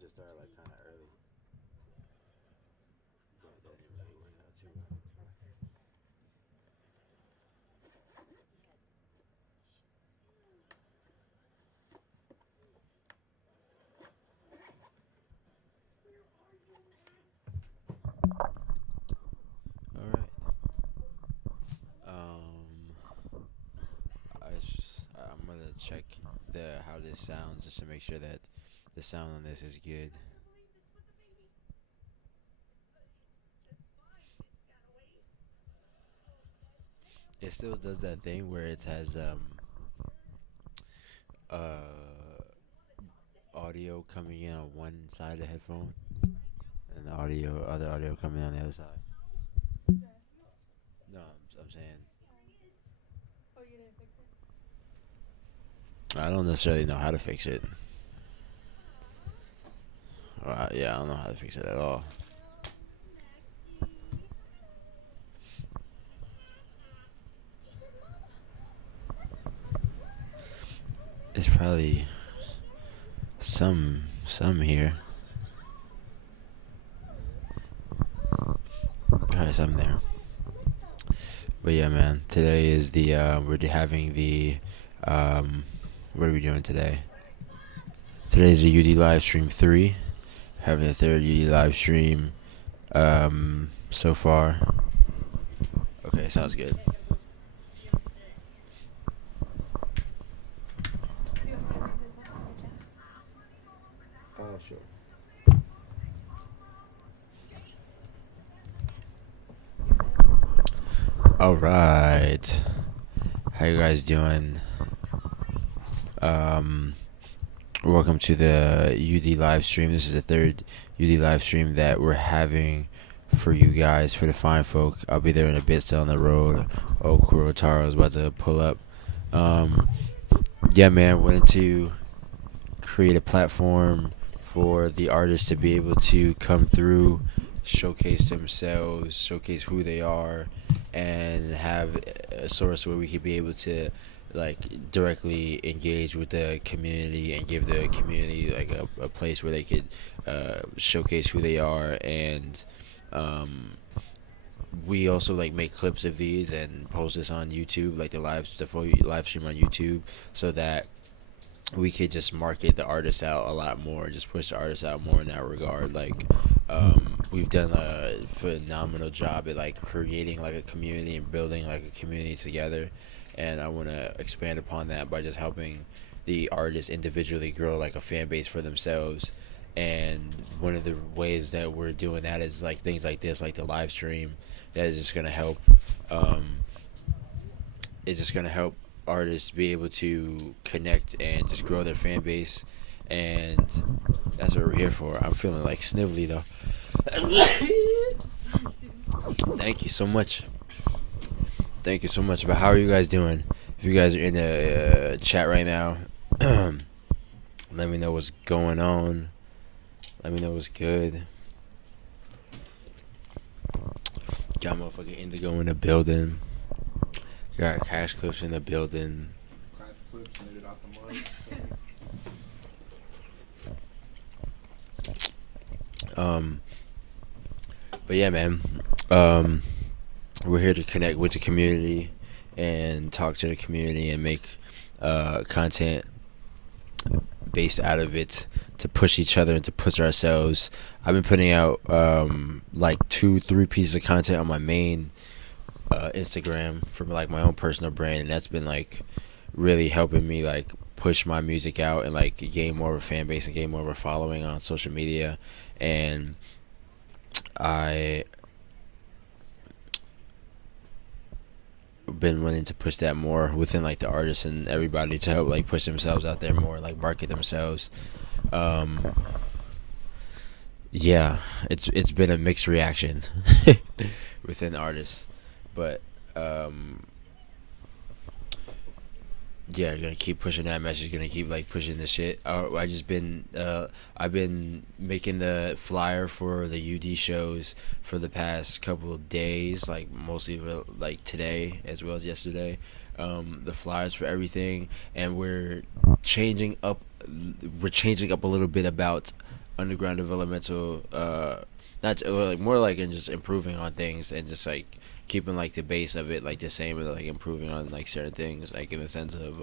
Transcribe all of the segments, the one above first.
just started like kind of early. Yeah, that didn't really work out too well. All right. I'm gonna check the how this sounds just to make sure that the sound on this is good. It still does that thing where it has uh audio coming in on one side of the headphone and the other audio coming on the other side. No, I'm saying I don't necessarily know how to fix it. Yeah, I don't know how to fix it at all. It's probably some here. Probably some there. But yeah, man. Today is the we're having the what are we doing today? Today's the UD live stream 3. Having the third UD live stream so far. Okay, sounds good. Sure. All right. How you guys doing? Um, Welcome to the UD live stream. This is the third UD live stream that we're having for you guys, for the fine folk. I'll be there in a bit, still on the road. Oh, Kurotaro is about to pull up. Yeah, man, wanted to create a platform for the artists to be able to come through, showcase themselves, showcase who they are, and have a source where we could be able to like directly engage with the community and give the community like a place where they could showcase who they are. And we also like make clips of these and post this on YouTube, like the full live stream on YouTube, so that we could just market the artists out a lot more, just push the artists out more in that regard. Like we've done a phenomenal job at like creating like a community and building like a community together, and I want to expand upon that by just helping the artists individually grow like a fan base for themselves. And one of the ways that we're doing that is like things like this, like the live stream, that is just gonna help. Um, it's just gonna help artists be able to connect and just grow their fan base, and that's what we're here for. I'm feeling like snivelly though. Thank you so much. Thank you so much. But how are you guys doing? If you guys are in the chat right now, let me know what's going on. Let me know what's good. Got motherfucking Indigo in the building. Got Cash Clips in the building. Cash Clips made it out the mud. But yeah, man. We're here to connect with the community and talk to the community and make content based out of it to push each other and to push ourselves. I've been putting out like 2-3 pieces of content on my main Instagram for like my own personal brand, and that's been like really helping me like push my music out and like gain more of a fan base and gain more of a following on social media. And I been wanting to push that more within like the artists and everybody to help like push themselves out there more, like market themselves. Yeah, it's been a mixed reaction within artists, but yeah, gonna keep pushing that message, gonna keep like pushing the shit. I've been making the flyer for the UD shows for the past couple of days, like mostly like today as well as yesterday. The flyers for everything, and we're changing up a little bit about underground developmental, not well, like more like in just improving on things and just like keeping like the base of it like the same and like improving on like certain things like in the sense of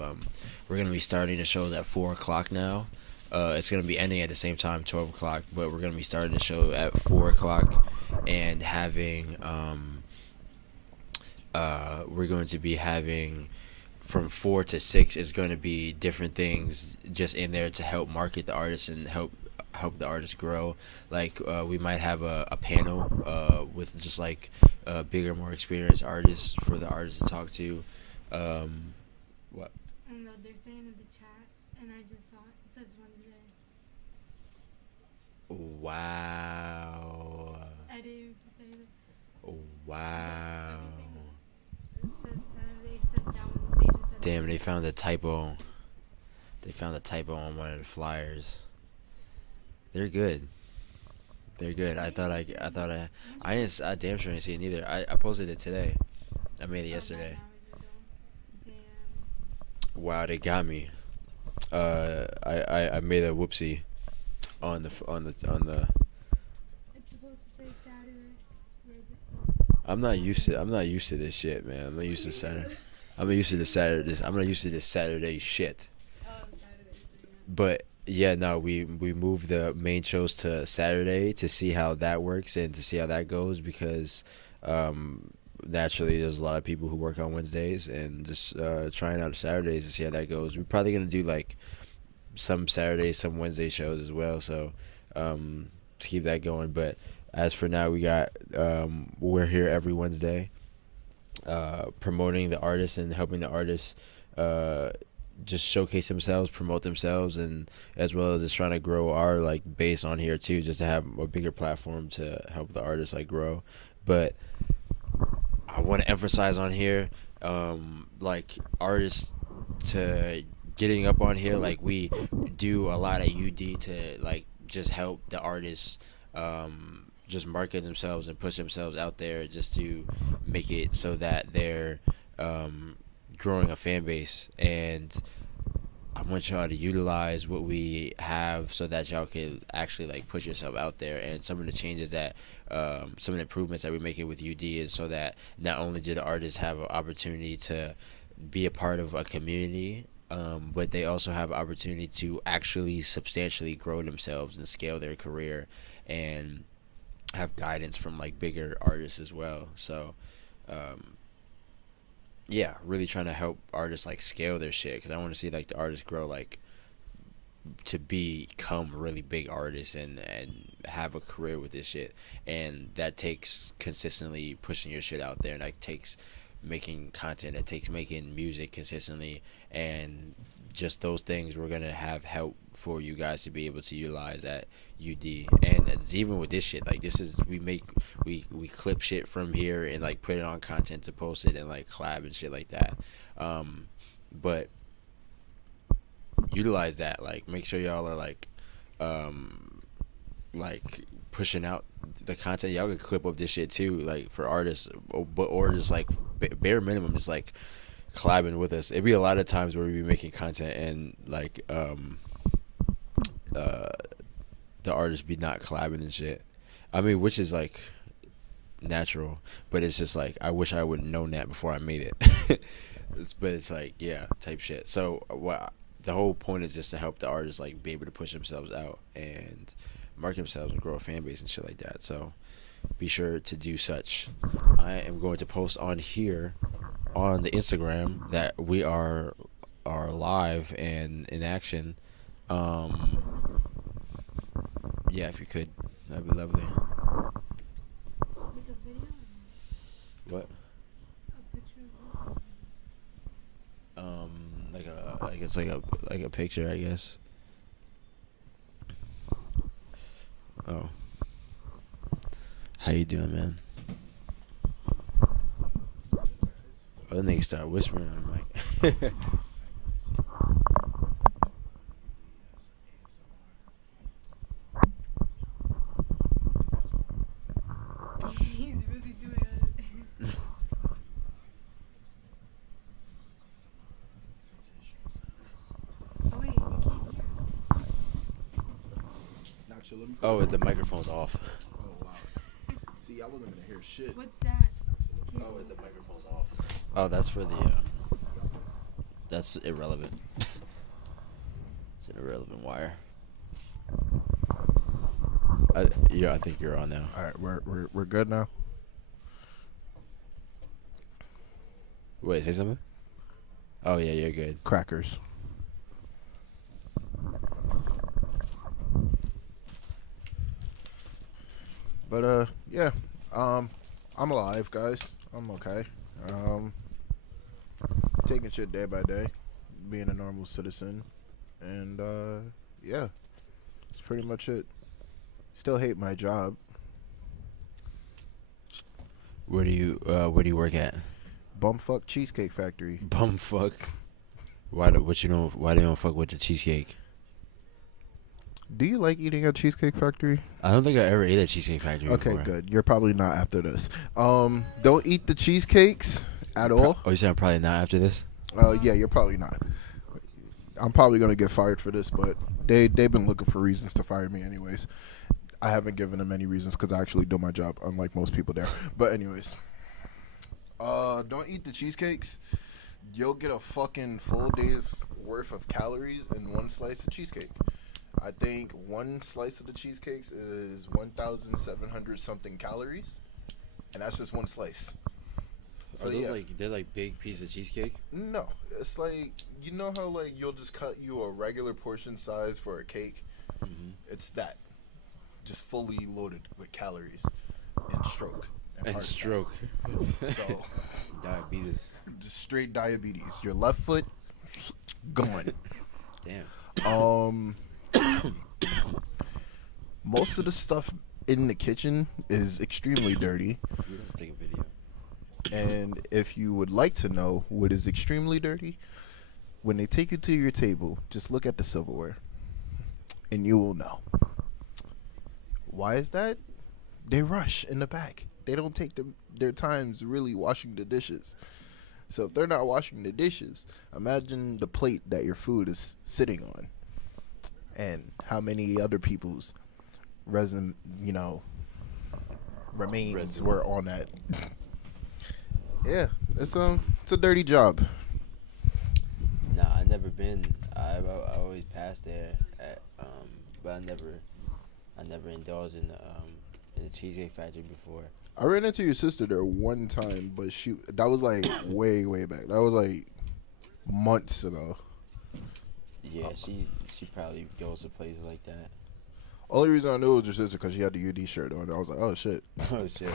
we're gonna be starting the shows at 4 o'clock now. It's gonna be ending at the same time, 12 o'clock, but we're gonna be starting the show at 4 o'clock and having we're going to be having from 4 to 6 is going to be different things just in there to help market the artists and help the artists grow. Like we might have a panel with just like bigger, more experienced artists for the artists to talk to. What? I don't know, they're saying in the chat, and I just saw it. It says Wednesday. Wow. I didn't even put that either. Wow. It says Saturday, except that one. They just said. Damn, they found a typo. They found a typo on one of the flyers. They're good. They're good. I damn sure didn't see it neither. I posted it today. I made it yesterday. Damn. Wow, they got me. I made a whoopsie on the. It's supposed to say Saturday. Where is it? I'm not used to this shit, man. I'm not used to Saturday. I'm not used to this Saturday shit. Oh, Saturday. But yeah, no, we moved the main shows to Saturday to see how that works and to see how that goes because naturally there's a lot of people who work on Wednesdays and just trying out Saturdays to see how that goes. We're probably gonna do like some Saturday, some Wednesday shows as well. So to keep that going. But as for now, we're here every Wednesday, promoting the artists and helping the artists just showcase themselves, promote themselves, and as well as just trying to grow our like base on here too, just to have a bigger platform to help the artists like grow. But I want to emphasize on here, like artists to getting up on here, like we do a lot at UD to like just help the artists just market themselves and push themselves out there just to make it so that they're growing a fan base. And I want y'all to utilize what we have so that y'all can actually like push yourself out there. And some of the changes that some of the improvements that we're making with UD is so that not only do the artists have an opportunity to be a part of a community, but they also have opportunity to actually substantially grow themselves and scale their career and have guidance from like bigger artists as well. So yeah, really trying to help artists like scale their shit because I want to see like the artists grow like to become really big artists and have a career with this shit. And that takes consistently pushing your shit out there, and that takes making content, it takes making music consistently, and just those things we're gonna have help for you guys to be able to utilize at UD. And it's even with this shit, like this is we clip shit from here and like put it on content to post it and like collab and shit like that. But utilize that, like make sure y'all are like pushing out the content. Y'all can clip up this shit too, like for artists, or just like bare minimum, just like collabing with us. It'd be a lot of times where we be making content and like the artists be not collabing and shit. I mean, which is like natural, but it's just like I wish I would have known that before I made it. But it's like yeah, type shit. So what the whole point is just to help the artists like be able to push themselves out and market themselves and grow a fan base and shit like that. So be sure to do such. I am going to post on here on the Instagram that we are live and in action. Yeah, if you could, that'd be lovely. Like a video? What? A picture of this? Like I guess like a picture, I guess. Oh. How you doing, man? Other niggas start whispering. I'm like, He's really doing it. Oh wait, you can't hear. Not Actually, let me. Oh, the microphone's off. Oh wow. See, I wasn't gonna hear shit. What's that? Oh, the microphone's off. Oh, that's for the. That's irrelevant. It's an irrelevant wire. I think you're on now. All right, we're good now. Wait, say something. Oh yeah, you're good. Crackers. But yeah, I'm alive, guys. I'm okay. Taking shit day by day, being a normal citizen, and yeah, that's pretty much it. Still hate my job. Where do you work at? Bumfuck Cheesecake Factory. Bumfuck. Why do you don't fuck with the cheesecake? Do you like eating at Cheesecake Factory? I don't think I ever ate at Cheesecake Factory Okay, before. good. You're probably not after this. Don't eat the cheesecakes at all. Oh, you said I'm probably not after this? Yeah, you're probably not. I'm probably gonna get fired for this, but they've been looking for reasons to fire me anyways. I haven't given them any reasons because I actually do my job, unlike most people there. But anyways, don't eat the cheesecakes. You'll get a fucking full day's worth of calories in one slice of cheesecake. I think one slice of the cheesecakes is 1,700 something calories, and that's just one slice. So they're like big piece of cheesecake? No, it's like, you know how like you'll just cut you a regular portion size for a cake? Mm-hmm. It's that, just fully loaded with calories and stroke And heart stroke. attack. So Diabetes. just straight diabetes. Your left foot gone. Damn. Most of the stuff in the kitchen is extremely dirty. We have to take a video. And if you would like to know what is extremely dirty, when they take you to your table, just look at the silverware and you will know. Why is that? They rush in the back. They don't take their times really washing the dishes. So if they're not washing the dishes, imagine the plate that your food is sitting on and how many other people's remains were on that. Yeah, it's a dirty job. Nah, I never been. I always passed there but I never indulged in the Cheesecake Factory before. I ran into your sister there one time, but that was like way back. That was like months ago. Yeah, she probably goes to places like that. Only reason I knew it was your sister because she had the UD shirt on. I was like, oh shit. Oh shit.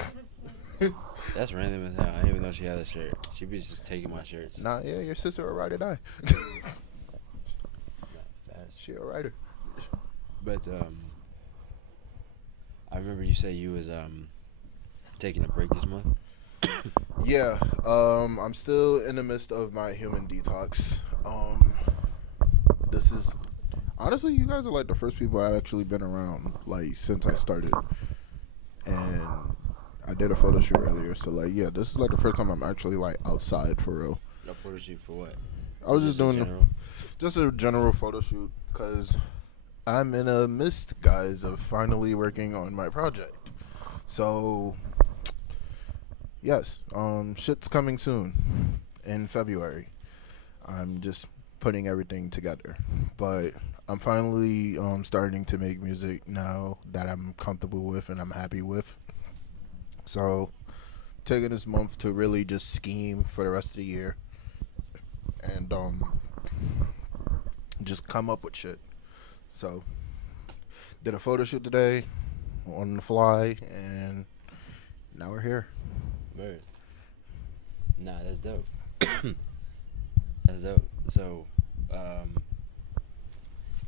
That's random as hell. I didn't even know she had a shirt. She be just taking my shirts. Nah, yeah, your sister a ride or die. Fast. She a rider. But I remember you said you was taking a break this month. Yeah, I'm still in the midst of my human detox. This is honestly, you guys are like the first people I've actually been around like since I started, and I did a photo shoot earlier. So like, yeah, this is like the first time I'm actually like outside for real. A photo shoot for what? I was just doing in general? just a general photo shoot because I'm in a midst, guys, of finally working on my project. So yes, shit's coming soon in February. I'm just putting everything together, but I'm finally starting to make music now that I'm comfortable with and I'm happy with. So taking this month to really just scheme for the rest of the year and just come up with shit. So did a photo shoot today on the fly, and now we're here. Word. Nah, that's dope. That's dope. So,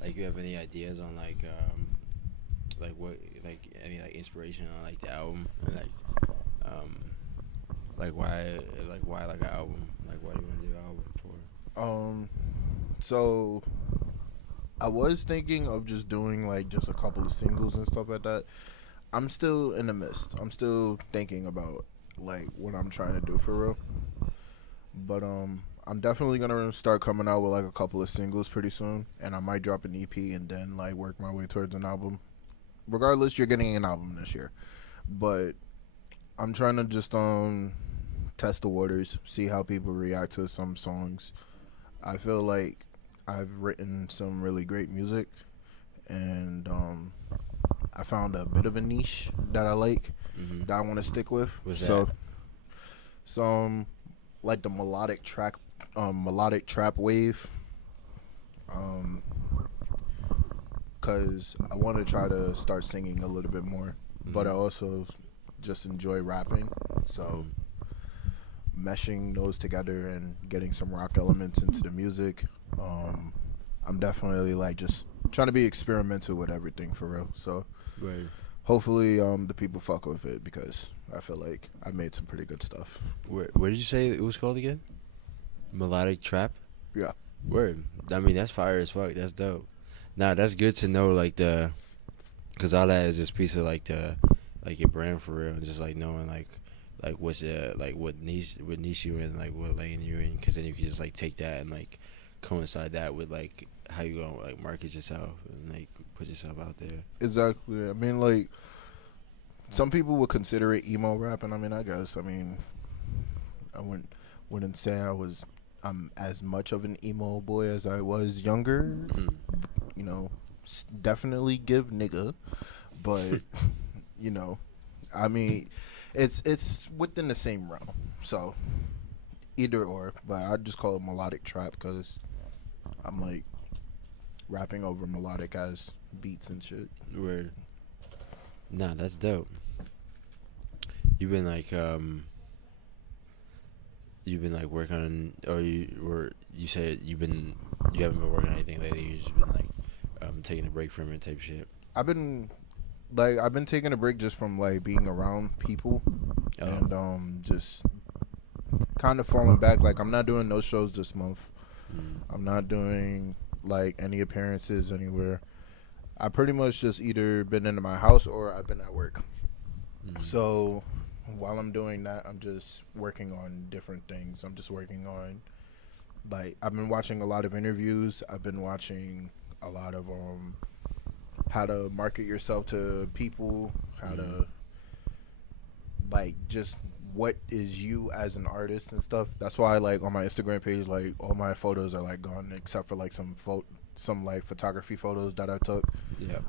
like, you have any ideas on like what, like any like inspiration on like the album, and like why like an album? Like, why do you want to do an album for? So I was thinking of just doing like just a couple of singles and stuff like that. I'm still in the midst. I'm still thinking about like what I'm trying to do for real. But I'm definitely gonna start coming out with like a couple of singles pretty soon, and I might drop an EP and then like work my way towards an album regardless, you're getting an album this year. But I'm trying to just test the waters, see how people react to some songs. I feel like I've written some really great music, and I found a bit of a niche that I like, that I want to stick with. What's so, that? like the melodic trap wave. Cause I want to try to start singing a little bit more, but I also just enjoy rapping. So meshing those together and getting some rock elements into the music. I'm definitely like just trying to be experimental with everything for real. So Right. hopefully the people fuck with it because I feel like I made some pretty good stuff. Where did you say it was called again? Melodic trap. Yeah. Word. I mean, that's fire as fuck. That's dope. Nah, that's good to know. Like cause all that is just piece of like your brand for real, and just like knowing like what's like what niche you in, like what lane you in, cause then you can just like take that and like coincide that with like how you gonna like market yourself and like put yourself out there. Exactly. I mean, like some people would consider it emo rap, and I mean, I guess. I mean, I wouldn't say I'm as much of an emo boy as I was younger. You know, definitely give nigga, but you know, I mean, it's within the same realm. So either or, but I just call it melodic trap because I'm like rapping over melodic as beats and shit. Word. Nah, that's dope. You've been like working on, or you said you haven't been working on anything lately. You've just been like taking a break from it type shit. I've been taking a break just from like being around people and just kind of falling back. Like I'm not doing no shows this month. I'm not doing like any appearances anywhere. I pretty much just either been in my house or I've been at work. So while I'm doing that, I'm just working on different things. I'm just working on like I've been watching a lot of interviews. I've been watching a lot of how to market yourself to people, how to like just what is you as an artist and stuff. That's why like on my Instagram page, like all my photos are like gone except for like some like photography photos that I took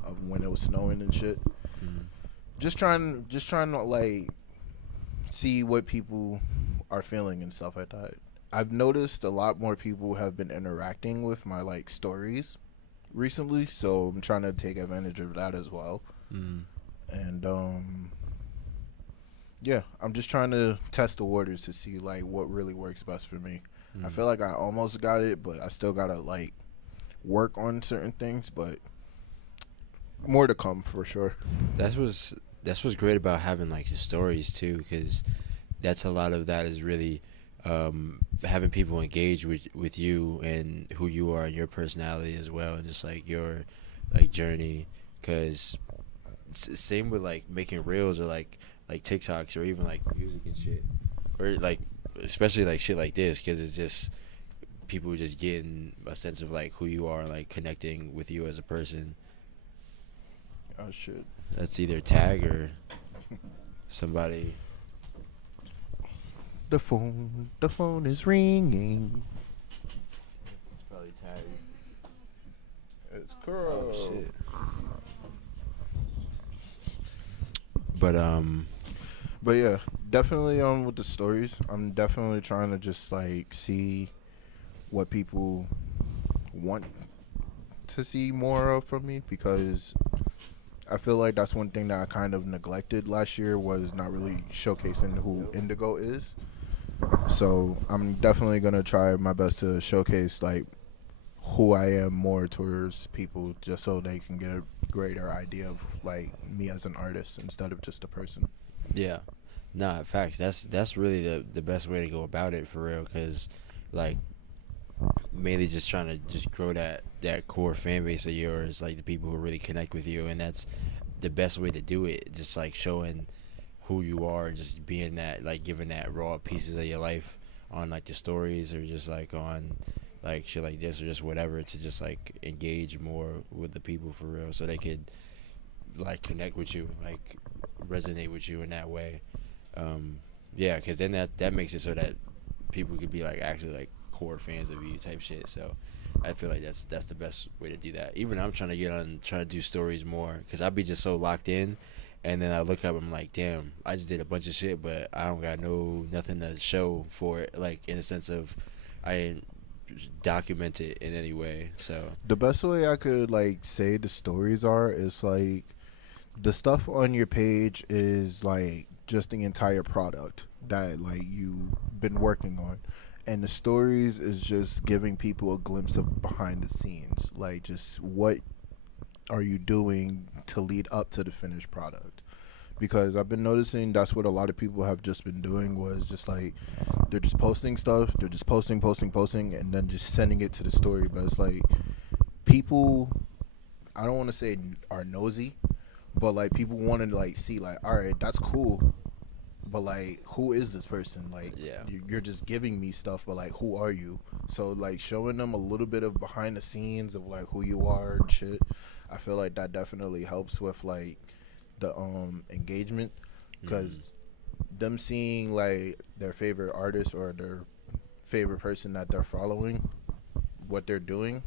of when it was snowing and shit. Just trying to like see what people are feeling and stuff like that. I've noticed a lot more people have been interacting with my like stories recently, so I'm trying to take advantage of that as well. And yeah, I'm just trying to test the waters to see like what really works best for me. I feel like I almost got it, but I still gotta like work on certain things, but more to come for sure. That's what's great about having like the stories too, because that's a lot of that is really having people engage with you and who you are and your personality as well, and just like your like journey. Because same with like making reels or like TikToks or even like music and shit, or like especially like shit like this, because it's just people just getting a sense of like who you are and like connecting with you as a person. Oh shit. That's either tag or somebody. The phone is ringing. It's probably tag. It's Kuro. Oh shit. But yeah, definitely with the stories, I'm definitely trying to just like see what people want to see more of from me, because I feel like that's one thing that I kind of neglected last year, was not really showcasing who Indigo is. So I'm definitely gonna try my best to showcase like who I am more towards people, just so they can get a greater idea of like me as an artist instead of just a person. yeah, nah, facts. That's really the best way to go about it for real, because like mainly just trying to just grow that core fan base of yours, like the people who really connect with you, and that's the best way to do it. Just like showing who you are and just being that, like giving that raw pieces of your life on like the stories, or just like on like shit like this, or just whatever, to just like engage more with the people for real, so they could like connect with you, like resonate with you in that way. Um, yeah, because then that makes it so that people could be like actually like core fans of you type shit. So I feel like that's the best way to do that. Even I'm trying to get on trying to do stories more because I'll be just so locked in, and then I look up, I'm like, damn, I just did a bunch of shit, but I don't got nothing to show for it. Like in the sense of I didn't document it in any way. So The best way I could like say the stories are is like the stuff on your page is like just the entire product that like you've been working on, and the stories is just giving people a glimpse of behind the scenes, like just what are you doing to lead up to the finished product. Because I've been noticing that's what a lot of people have just been doing was just like they're just posting stuff, they're just posting, and then just sending it to the story. But it's like people, I don't want to say are nosy, but like people want to like see like, all right, that's cool, but like who is this person? Like yeah, you're just giving me stuff, but like who are you? So like showing them a little bit of behind the scenes of like who you are and shit, I feel like that definitely helps with like the engagement, because them seeing like their favorite artist or their favorite person that they're following, what they're doing,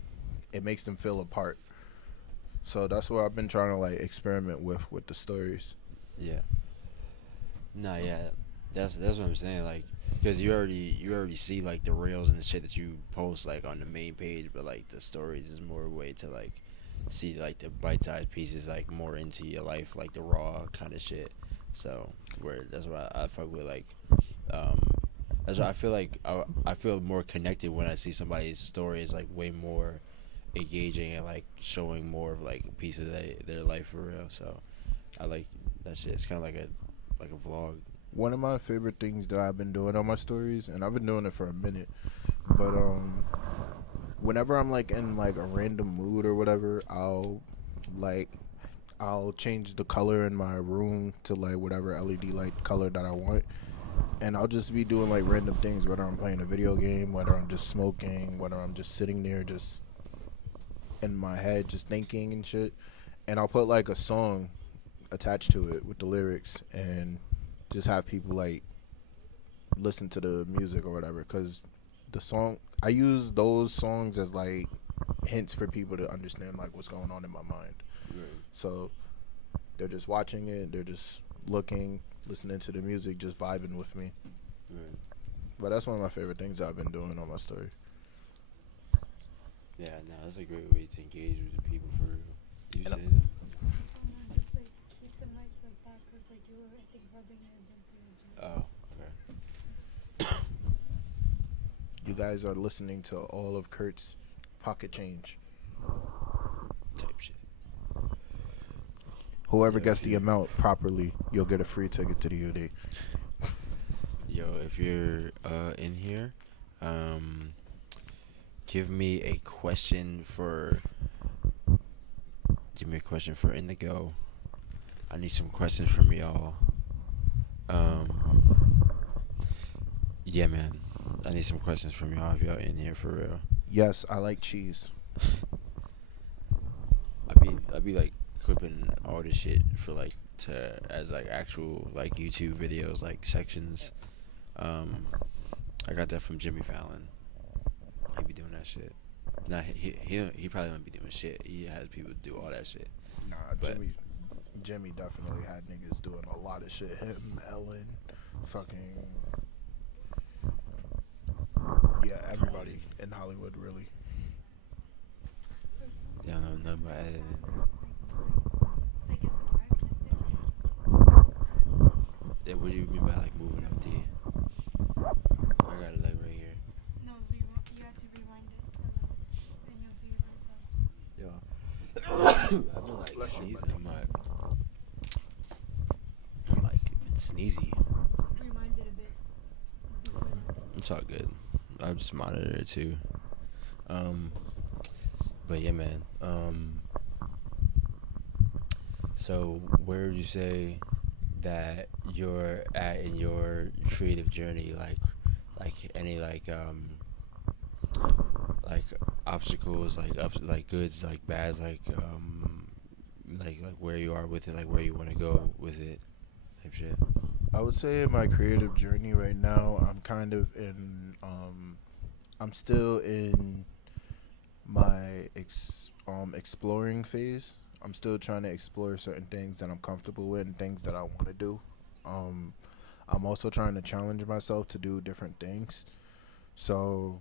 it makes them feel a part. So that's what I've been trying to like experiment with the stories. yeah. No, yeah, that's what I'm saying. Like, because you already see like the reels and the shit that you post like on the main page, but like the stories is more a way to like see like the bite-sized pieces like more into your life, like the raw kind of shit. So where that's why I fuck with like, um, that's why I feel like I feel more connected when I see somebody's story is like way more engaging and like showing more of like pieces of their life for real. So I like that shit. It's kind of like a vlog. One of my favorite things that I've been doing on my stories, and I've been doing it for a minute, but whenever I'm like in like a random mood or whatever, like I'll change the color in my room to like whatever LED light color that I want, and I'll just be doing like random things, whether I'm playing a video game, whether I'm just smoking, whether I'm just sitting there just in my head just thinking and shit, and I'll put like a song attached to it with the lyrics and just have people like listen to the music or whatever, because the song, I use those songs as like hints for people to understand like what's going on in my mind. Right. So they're just watching it, they're just looking, listening to the music, just vibing with me. Right. But that's one of my favorite things I've been doing on my story. Yeah, no, that's a great way to engage with the people for real. You And say that? Someone just like keep the mic like that because like you were I think rubbing it against your jaw. Oh, okay. You guys are listening to all of Kurt's pocket change. Type shit. Whoever Yeah, gets if the you- amount properly, you'll get a free ticket to the UD. Yo, if you're in here, give me a question for. Give me a question for Indigo. I need some questions from y'all. Yeah, man. I need some questions from y'all if y'all in here for real. Yes, I like cheese. I'd be like clipping all this shit for like to as like actual like YouTube videos like sections. I got that from Jimmy Fallon. He be doing that shit. Nah, he probably don't be doing shit. He has people do all that shit. Nah, But- Jimmy definitely had niggas doing a lot of shit. Him, Ellen, fucking yeah, everybody in Hollywood really. For some Yeah, I don't know nothing about for editing. some, like it's artistic. Yeah, what do you mean by like moving up the? I got it like right here. No, you had to rewind it and you'll be able to. Yo, I've been like Bless you, sneezing. buddy. I'm like sneezy. Rewind it a bit. Before that. It's all good. I just monitor it too. But yeah, man. So where would you say that you're at in your creative journey? Like any like obstacles, like ups, like goods, like bads, like like where you are with it, like where you want to go with it, type shit. I would say in my creative journey right now, I'm kind of in. I'm still in my exploring phase. I'm still trying to explore certain things that I'm comfortable with and things that I want to do. Um, I'm also trying to challenge myself to do different things. So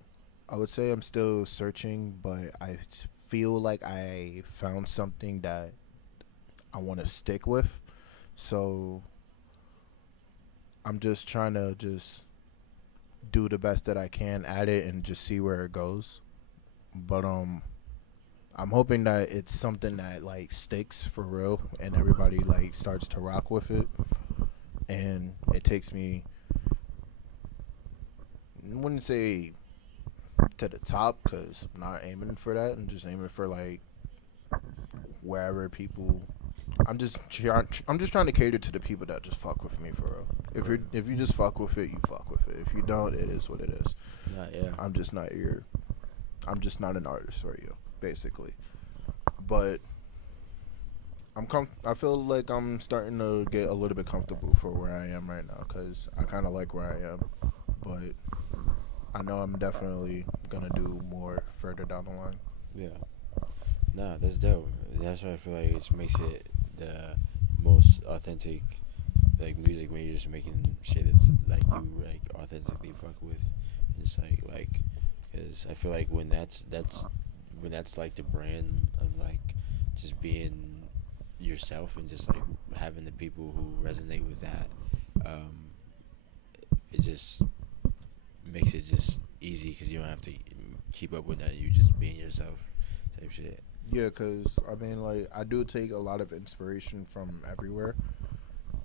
I would say I'm still searching, but feel like I found something that I want to stick with. So I'm just trying to just do the best that I can at it and just see where it goes. But I'm hoping that it's something that like sticks for real and everybody like starts to rock with it and it takes me, I wouldn't say to the top because I'm not aiming for that. I'm just aiming for like wherever people. I'm just trying to cater to the people that just fuck with me for real. If you just fuck with it, you fuck with it. If you don't, it is what it is. Yeah. I'm just not your. I'm just not an artist for you, basically. But I feel like I'm starting to get a little bit comfortable for where I am right now because I kind of like where I am. But I know I'm definitely gonna do more further down the line. Yeah. Nah, that's dope. That's why I feel like it makes it the most authentic like music when you're just making shit that's like you like authentically fuck with. It's like, because I feel like when that's like the brand of like just being yourself and just like having the people who resonate with that, it just makes it just easy because you don't have to keep up with that. You just being yourself, type shit. Yeah, cause I mean, like I do take a lot of inspiration from everywhere,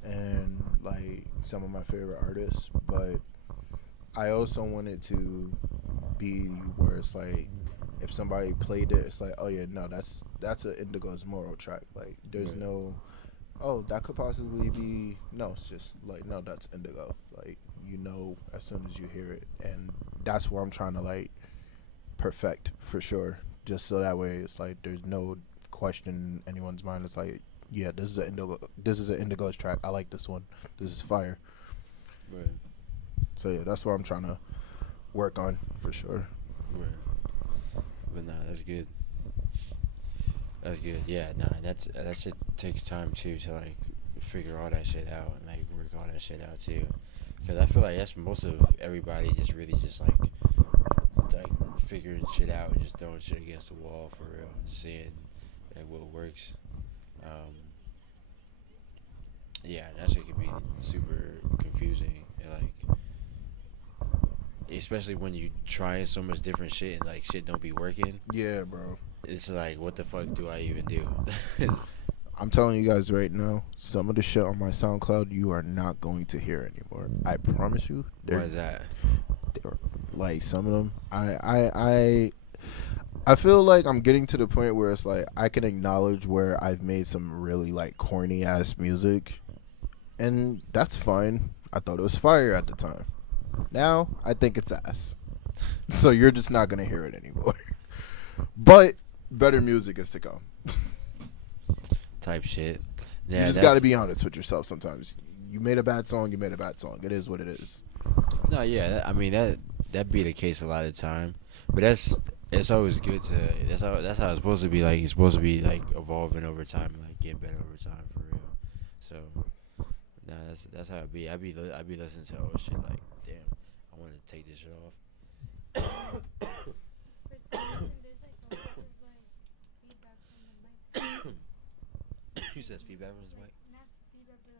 and like some of my favorite artists, but I also want it to be where it's like if somebody played it, it's like, oh yeah, no, that's a Indigo's Moral track. Like there's Right. no, oh that could possibly be, no, it's just like, no, that's Indigo. Like you know as soon as you hear it, and that's where I'm trying to like perfect for sure. Just so that way it's like there's no question in anyone's mind. It's like, yeah, this is an Indigo's track. I like this one. This is fire. Right. So yeah, that's what I'm trying to work on for sure. Right. But nah, that's good. That's good. Yeah, nah, that shit takes time too to like figure all that shit out and like work all that shit out too. Cause I feel like that's most of everybody just really just like figuring shit out and just throwing shit against the wall for real, seeing like what works. Um, yeah, that shit can be super confusing and like especially when you trying so much different shit and like shit don't be working. Yeah, bro. It's like, what the fuck do I even do? I'm telling you guys right now, some of the shit on my SoundCloud you are not going to hear anymore. I promise you. Why is that? They're like some of them. I feel like I'm getting to the point where it's like I can acknowledge where I've made some really like corny ass music, and that's fine. I thought it was fire at the time. Now I think it's ass. So you're just not gonna hear it anymore. But better music is to come. Type shit. Yeah, You just got to be honest with yourself sometimes. You made a bad song, you made a bad song. It is what it is. No, yeah. I mean that be the case a lot of the time, but it's always good to. That's how it's supposed to be. Like it's supposed to be like evolving over time, like getting better over time for real. So, nah, that's how it be. I be listening to old shit like, damn, I want to take this shit off. For some reason, there's like a lot of like feedback from the mics. You says feedback from this mic. Not feedback, but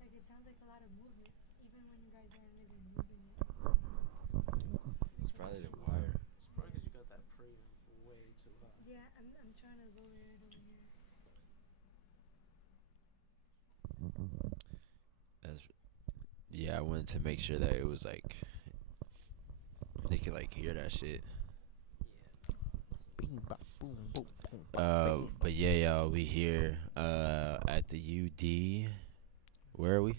like it sounds like a lot of movement, even when you guys aren't really moving it. It's probably the wire. It's probably because you got that preamp way too high. Yeah, I'm trying to lower it over here. That's yeah. I wanted to make sure that it was like they could like hear that shit. But yeah, y'all, we here at the UD. Where are we?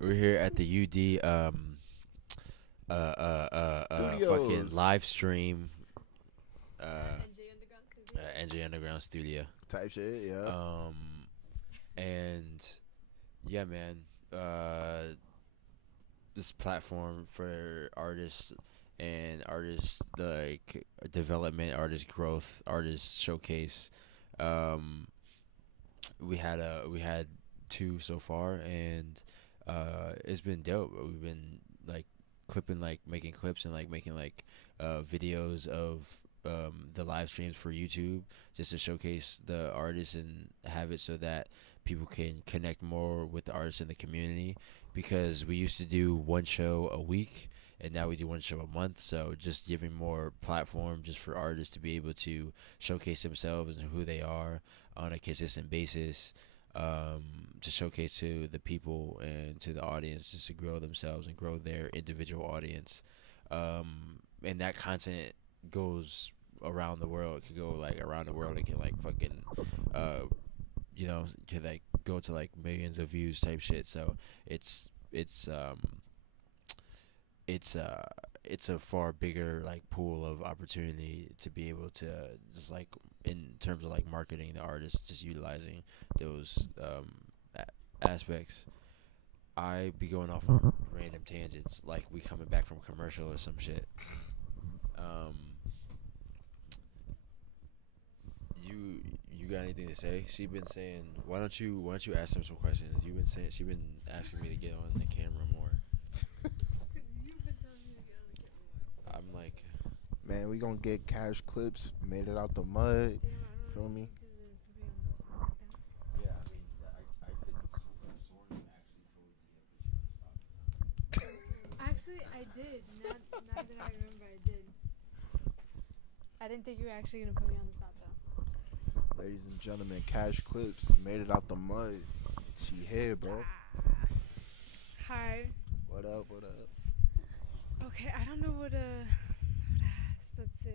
We're here at the UD fucking Studios. live stream NJ Underground Studio. NJ Underground Studio. Type shit. Yeah. And yeah, man. This platform for artists and artists like development, artist growth, artist showcase. Um, we had two so far, and it's been dope. We've been like clipping, like making clips and like making like videos of the live streams for YouTube, just to showcase the artists and have it so that people can connect more with the artists in the community, because we used to do one show a week and now we do one show a month. So just giving more platform just for artists to be able to showcase themselves and who they are on a consistent basis, to showcase to the people and to the audience, just to grow themselves and grow their individual audience. And that content goes around the world. It could go like around the world. It can like fucking can like go to like millions of views type shit. So it's a far bigger like pool of opportunity to be able to just like, in terms of like marketing the artists, just utilizing those aspects. I be going off on random tangents, like we coming back from commercial or some shit. You got anything to say? She been saying, why don't you ask them some questions? You've been saying, she been asking me to get on the camera more. You've been telling me to get on the camera. I'm like, Man, we gonna get Cash Clips, made it out the mud. Damn, I don't Feel know me? if you to be on the spot like that. yeah, I mean, I could sort of actually told you to put you on the spot. Actually, I did. Now that I remember, I did. I didn't think you were actually gonna put me on the spot though. Ladies and gentlemen, Cash Clips, made it out the mud. She here, bro. Hi. What up? What up? Okay, I don't know what to ask. Let's see.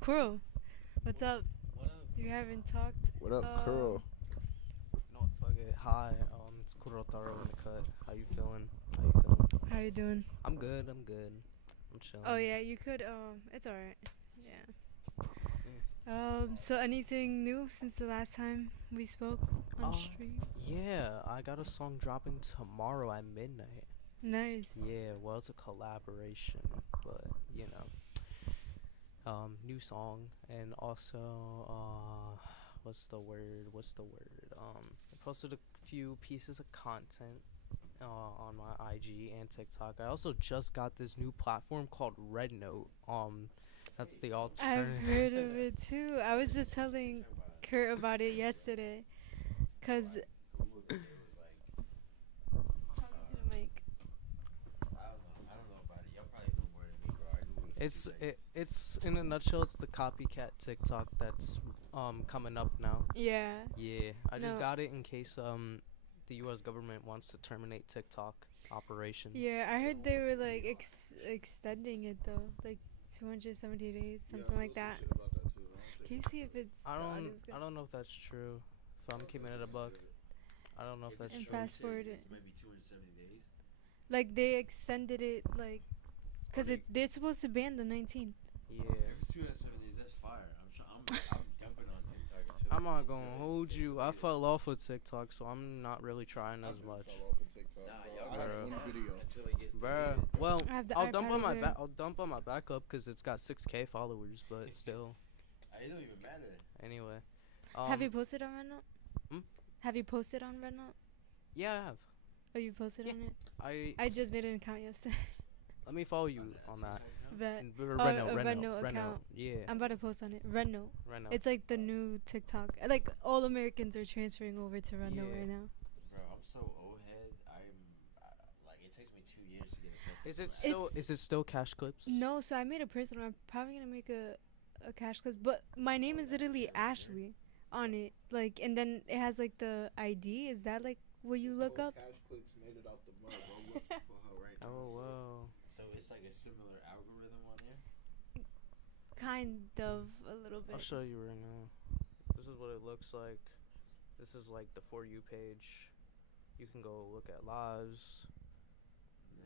Kuro, what's up? What up? You haven't talked. What up, Curl? No, fuck it. Hi, it's Kurotaro in the cut. How you feeling? How you doing? I'm good. I'm chilling. Oh yeah, you could. It's alright. Yeah. So anything new since the last time we spoke on stream? Yeah, I got a song dropping tomorrow at midnight. Nice. Yeah, well, it's a collaboration, but new song, and also what's the word? I posted a few pieces of content on my IG and TikTok. I also just got this new platform called Red Note. That's the I've alternative. heard of it too. I was just telling Kurt about it yesterday, cause talking to the mic. I don't know about it. Y'all probably know more than me, bro. I Googled it a few seconds. It's in a nutshell, it's the copycat TikTok that's coming up now. Yeah. Yeah, I just No. got it in case the U.S. government wants to terminate TikTok operations. Yeah, I heard they were like extending it though, like 270 days, something like that. Can you see if it's I the audio's good? don't know if that's true. If I'm keeping it a buck, I don't know if that's And true. fast forward it. It might be 270 days. Like they extended it, like, cause they're supposed to ban the 19th. Yeah. If it's 270 days, that's fire. I'm dumping on TikTok too. I'm not gonna hold you. I fell off of TikTok, so I'm not really trying as much. Nah, y'all I have Bruh. one video. until it gets Bruh. deleted. Well, I have the I'll dump iPad on my over there. I'll dump on my backup because it's got 6K followers, but still. It don't even matter. Anyway. Have you posted on Red Note? Hmm? Have you posted on Red Note? Yeah, I have. Oh, you posted Yeah. on it? I I just made an account yesterday. let me follow you on that. But Red Note, Note account. Yeah. I'm about to post on it. Red Note. Red Note. It's like the new TikTok. Like all Americans are transferring over to Red Note Yeah. right now. Bro, I'm so old head. Like, it takes me 2 years to get a Is it custom still It's- is it still Cash Clips? No, so I made a personal. I'm probably gonna make a cash clip, but my name is literally Ashley on it. Like, and then it has like the ID. Is that like what you look up? Cash Clips made it out the mud, bro. Look for her right now. Oh wow. So it's like a similar algorithm on there? Kind of a little bit. I'll show you right now. This is what it looks like. This is like the For You page. You can go look at lives.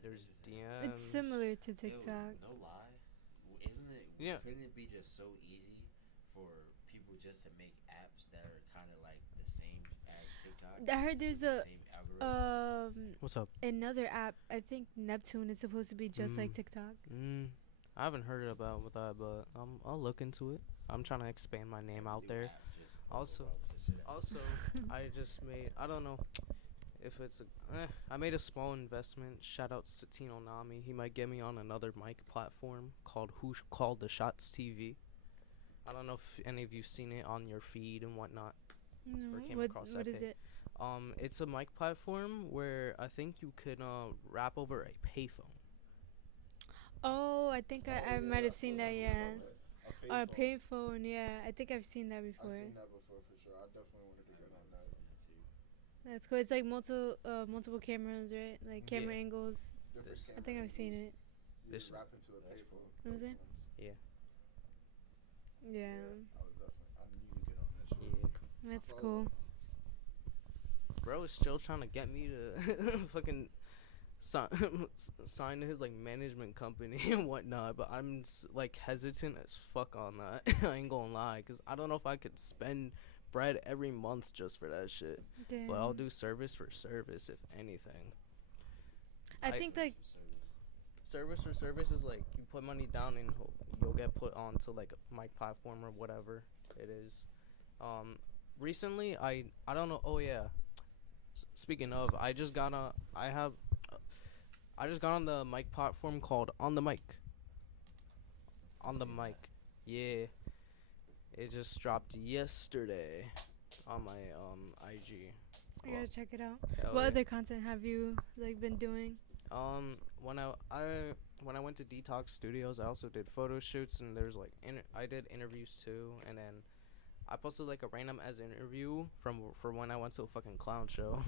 There's DMs. It's similar to Yo, TikTok. no lie. isn't it? Yeah. Couldn't it be just so easy for people just to make apps that are kind of like the same as TikTok? I heard there's the a same algorithm? What's up? another app. I think Neptune is supposed to be just like TikTok. I haven't heard about with that, but I'll look into it. I'm trying to expand my name out New there. app just Also, just sit out. Also, I just made, I don't know if it's I made a small investment. Shout outs to Tino Nami. He might get me on another mic platform called the Shots TV. I don't know if any of you've seen it on your feed and whatnot. No, came what across what that is thing. it? It's a mic platform where I think you could rap over a payphone. Oh, I think I might have seen that. Yeah, or a payphone. Yeah, I think I've seen that I've before. seen that before for sure. I definitely wanted to get on that. That's cool. It's like multiple cameras, right? Like camera Yeah. angles. Different I think I've seen it. You This- rap into a payphone. What was it? Yeah. Yeah, I was definitely. I need to get on that shit. Yeah. that's cool. Bro is still trying to get me to fucking sign to his like management company and whatnot, but I'm like hesitant as fuck on that. I ain't gonna lie, cause I don't know if I could spend bread every month just for that shit. Damn. But I'll do service for service if anything. I think like Service for service is like you put money down and you'll get put onto like a mic platform or whatever it is. Recently I don't know. Oh yeah. Speaking of, I just got on the mic platform called On the Mic. On the Mic. Yeah. It just dropped yesterday on my IG. I gotta check it out. Hell What yeah. other content have you like been doing? When I went to Detox Studios, I also did photo shoots, and there's like I did interviews too, and then I posted like a random as interview for when I went to a fucking clown show.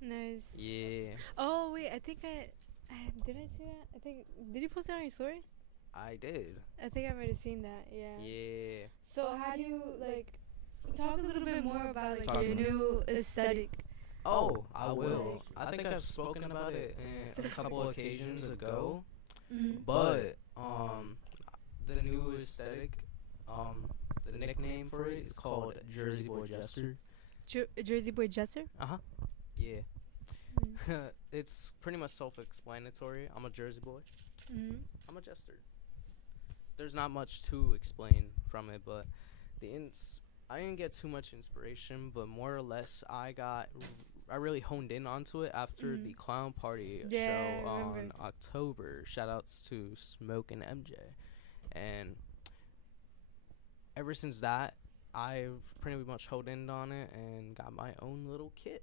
Nice. Yeah, Oh wait, I think I did I see that? I think did you post it on your story? I did. I think I might have seen that. Yeah. Yeah. So how do you like talk a little bit more about like Talk your to me. new aesthetic? Oh, I will. I think I've spoken about it a couple occasions ago, Mm-hmm. but the new aesthetic, the nickname for it is called Jersey Boy Jester. Jersey Boy Jester. Yeah. Nice. It's pretty much self-explanatory. I'm a Jersey boy. Mm-hmm. I'm a jester. There's not much to explain from it, but I didn't get too much inspiration, but more or less I really honed in onto it after the clown party Yeah, show I on remember. October. Shout outs to Smoke and MJ. And ever since that, I've pretty much honed in on it and got my own little kit.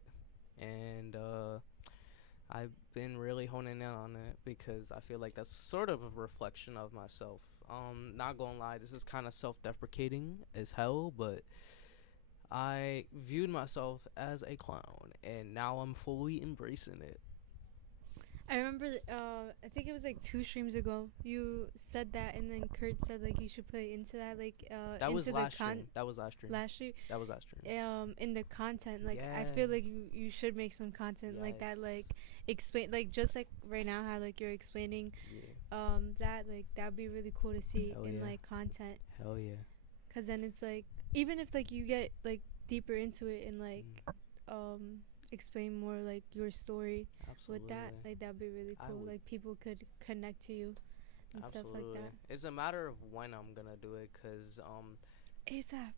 And I've been really honing in on it because I feel like that's sort of a reflection of myself. Not gonna lie, this is kind of self-deprecating as hell, but I viewed myself as a clown, and now I'm fully embracing it. I remember. I think it was like 2 streams ago. You said that, and then Kurt said like you should play into that, like That into was the last stream. That was last stream. last stream. That was last stream. In the content, like I Yeah. feel like you should make some content like that, like Yes. explain, like just like right now how like you're explaining Yeah. that, like that'd be really cool to see Hell in yeah. like content, Hell yeah. because then it's like even if like you get like deeper into it and like explain more like your story Absolutely. with that, like that'd be really I cool. would- Like people could connect to you and stuff like Absolutely. that. It's a matter of when I'm gonna do it, cause ASAP.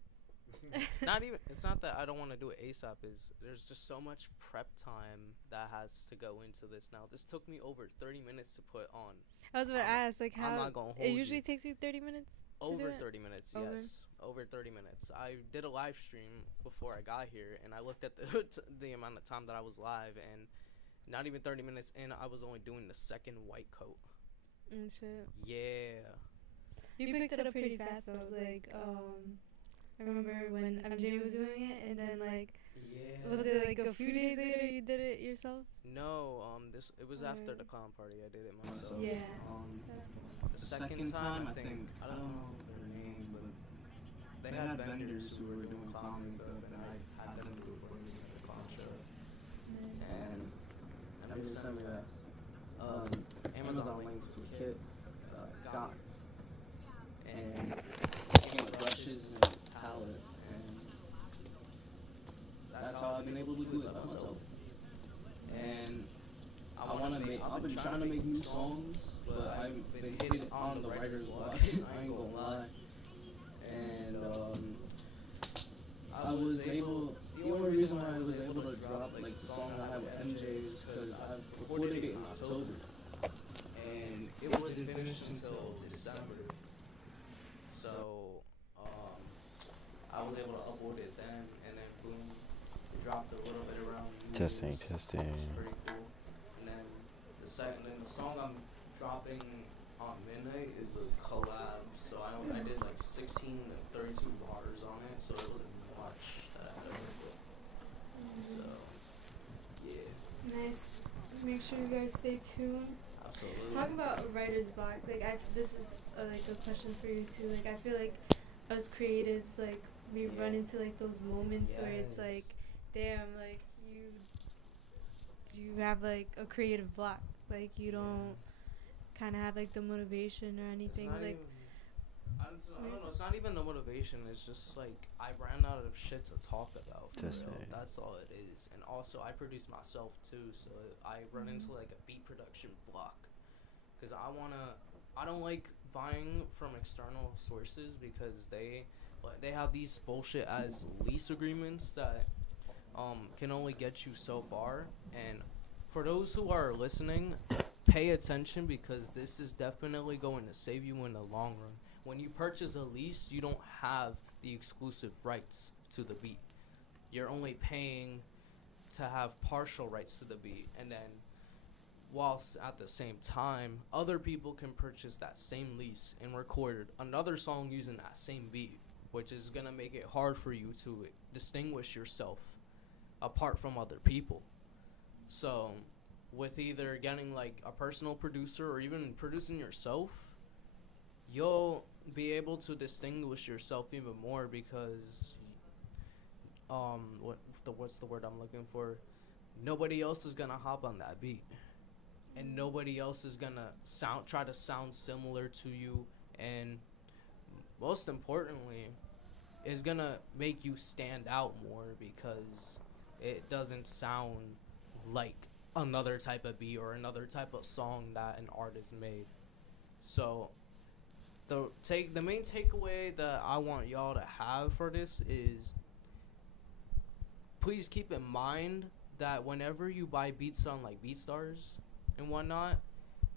not even. It's not that I don't want to do it ASAP. Is there's just so much prep time that has to go into this now. This took me over 30 minutes to put on. I was about to I'm- ask like I'm how not gonna it hold usually you. takes you 30 minutes. to do Over it? 30 minutes, Over? yes. Over 30 minutes. I did a live stream before I got here, and I looked at the the amount of time that I was live, and not even 30 minutes in, I was only doing the second white coat. Shit. Yeah. You picked it up pretty fast though. Like I remember when MJ was doing it, and then like Yeah. was it like a few days later you did it yourself? No, it was after Alright. the clown party. I did it myself. Yeah. Um, That's the second time, I think, I don't know their name, but they had vendors who were doing clown makeup, and I had them do it for me at the clown show. nice. And they sent me that Amazon link to a kit. on and taking the brushes and palette, and that's how I've been able to do it by myself. And I want to make. I've been trying to make new songs, but I've been hit on the writer's block. I ain't gonna lie. And I was able. The only reason why I was able to drop like the song I have with MJ is because I recorded it in October, and it wasn't finished until December. So I was able to upload it then, and then boom, it dropped a little bit around New Testing, Year's, testing. which is pretty cool. And then the song I'm dropping on midnight is a collab. So I did like 16 and 32 bars on it, so it wasn't much that I had to put. So yeah, Nice. Make sure you guys stay tuned. absolutely. Talk about writer's block. Like, this is like a question for you too. Like, I feel like us creatives, like, we run Yeah. into like those moments where it's Yes. like, damn, like you have like a creative block. Like, you don't kind of have like the motivation or anything. It's not Like, even, I don't know. It's not even the motivation. It's just like I ran out of shit to talk about. For Just real. right. That's all it is. And also, I produce myself too, so I run into like a beat production block. Cause I don't like buying from external sources because they have these bullshit as lease agreements that can only get you so far. And for those who are listening, pay attention because this is definitely going to save you in the long run. When you purchase a lease, you don't have the exclusive rights to the beat. You're only paying to have partial rights to the beat, and then whilst at the same time, other people can purchase that same lease and record another song using that same beat, which is gonna make it hard for you to distinguish yourself apart from other people. So, with either getting like a personal producer or even producing yourself, you'll be able to distinguish yourself even more because what's the word I'm looking for? Nobody else is gonna hop on that beat, and nobody else is gonna try to sound similar to you, and most importantly, is gonna make you stand out more because it doesn't sound like another type of beat or another type of song that an artist made. So the main takeaway that I want y'all to have for this is please keep in mind that whenever you buy beats on like BeatStars and whatnot,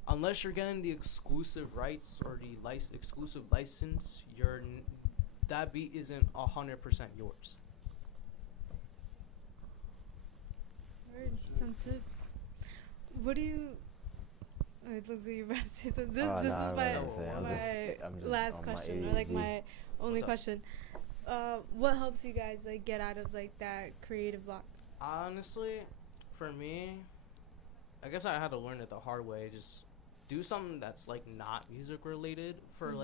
unless you're getting the exclusive rights or the exclusive license, that beat isn't 100% yours. word, some tips. What do you? Oh, it looks like you're about to say something. This Oh, is nah, my I'm just- I'm just last on my question, or like ADHD. my only What's up? question. What helps you guys like get out of like that creative block? Honestly, for me, I guess I had to learn it the hard way. Just do something that's like not music related for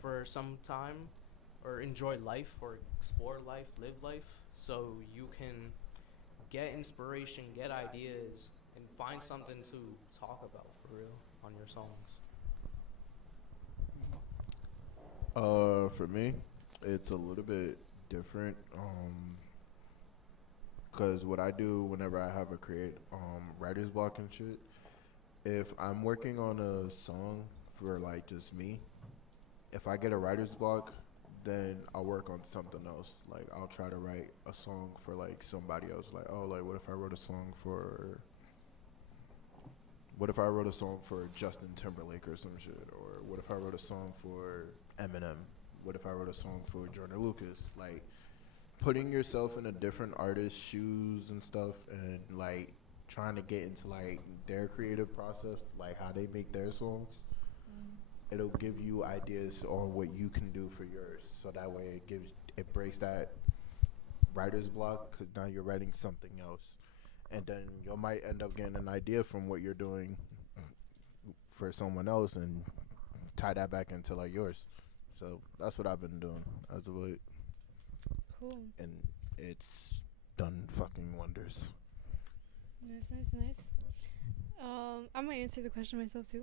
for some time, or enjoy life, or explore life, live life, so you can get inspiration, get ideas, and find something to talk about for real on your songs. For me, it's a little bit different. Cause what I do whenever I have a writer's block and shit, if I'm working on a song for like just me, if I get a writer's block, then I'll work on something else. Like I'll try to write a song for like somebody else. Like, oh, like what if I wrote a song for Justin Timberlake or some shit? Or what if I wrote a song for Eminem? What if I wrote a song for Jordan Lucas? Like putting yourself in a different artist's shoes and stuff, and like trying to get into like their creative process, like how they make their songs. It'll give you ideas on what you can do for yours. So that way it breaks that writer's block, because now you're writing something else. And then you might end up getting an idea from what you're doing for someone else and tie that back into like yours. So that's what I've been doing as of late. Cool. And it's done fucking wonders. Nice. I'm gonna answer the question myself too.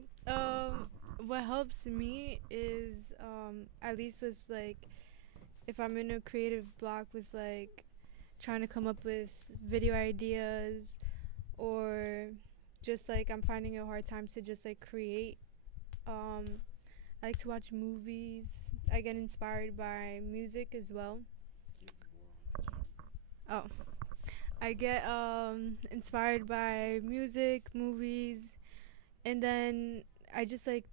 What helps me is at least with like if I'm in a creative block with like trying to come up with video ideas or just like I'm finding it a hard time to just like create. I like to watch movies. I get inspired by music as well. Oh, I get inspired by music, movies, and then I just like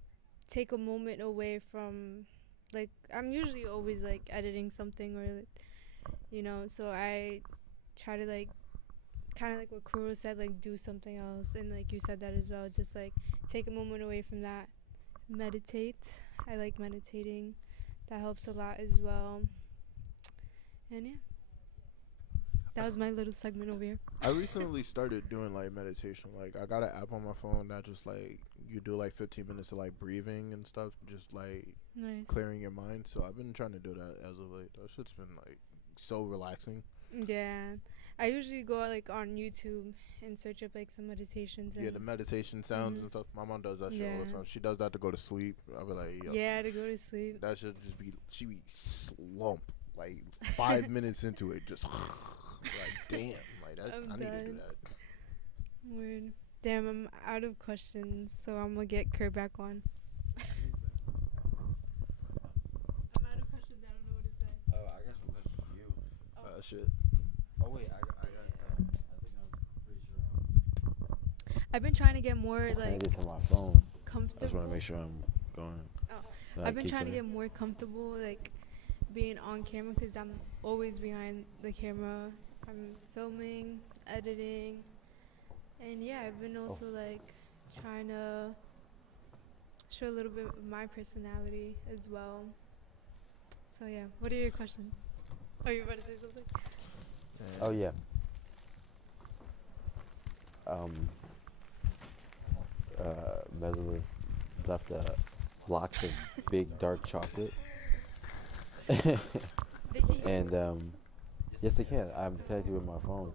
take a moment away from like I'm usually always like editing something or so I try to like kind of like what Kuro said, like do something else, and like you said that as well, just like take a moment away from that. Meditate. I like meditating. That helps a lot as well. And yeah, that was my little segment over here. I recently started doing like meditation. Like I got an app on my phone that just like you do like 15 minutes of like breathing and stuff, just like Nice. clearing your mind. So I've been trying to do that as of late. That shit's been like so relaxing. Yeah, I usually go like on YouTube and search up like some meditations. Yeah, the meditation sounds and Mhm. stuff. My mom does that shit all the Yeah. time. She does that to go to sleep. I'll be like, yo, Yeah, to go to sleep. that should just be she be slump like 5 minutes into it, just like damn, like that. I'm I need to do done. that. Weird. Damn, I'm out of questions, so I'm gonna get Kurt back on. I'm out of questions. I don't know what to say. Oh, I guess we'll listen to you. Shit. Oh wait, I think I'm pretty sure. I've been trying to get more I like get to my phone. I comfortable. just want to make sure I'm going. Oh. I've been trying to get more comfortable, like being on camera, because I'm always behind the camera. I'm filming, editing, and yeah, I've been also like trying to show a little bit of my personality as well. So yeah, what are your questions? Oh, you about to say something? Oh yeah. Mesler left blocks of big dark chocolate. And yes, they can. I'm connected with my phone.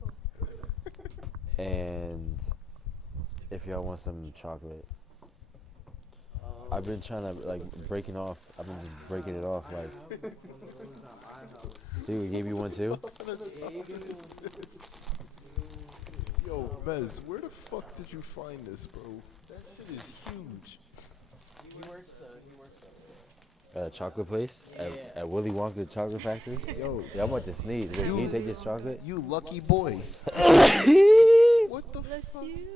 And if y'all want some chocolate, I've been trying to like breaking off. I've been just breaking it off. Like, dude, we gave you one too. Yo, Mez, where the fuck did you find this, bro? That shit is huge. Chocolate place at Willy Wonka Chocolate Factory. Yo, Yeah, I'm about to sneeze. Wait, can you take this chocolate? you lucky boy. What the Bless fuck? you.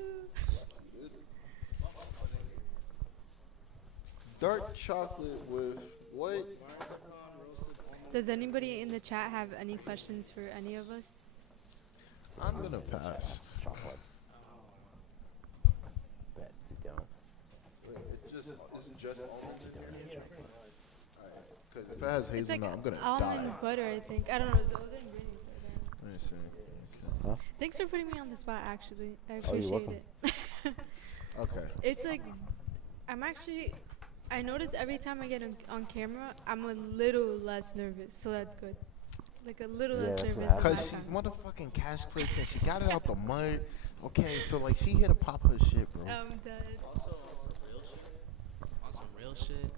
Dark chocolate with what? Does anybody in the chat have any questions for any of us? I'm gonna pass. Chocolate. Bet you don't. It just isn't just because if it has It's like hazelnut, I'm gonna almond die. butter, I think. I don't know. Those are ingredients right there. Let me see. Thanks for putting me on the spot, actually. I Oh, you're appreciate welcome. it. Okay. It's like, I notice every time I get on camera, I'm a little less nervous, so that's good. Like a little Yeah, less that's nervous what than Cause last she's time. motherfucking cash clips and she got it out the mud. Okay, so like she here to pop her shit, bro. I'm dead. Also, on some real shit,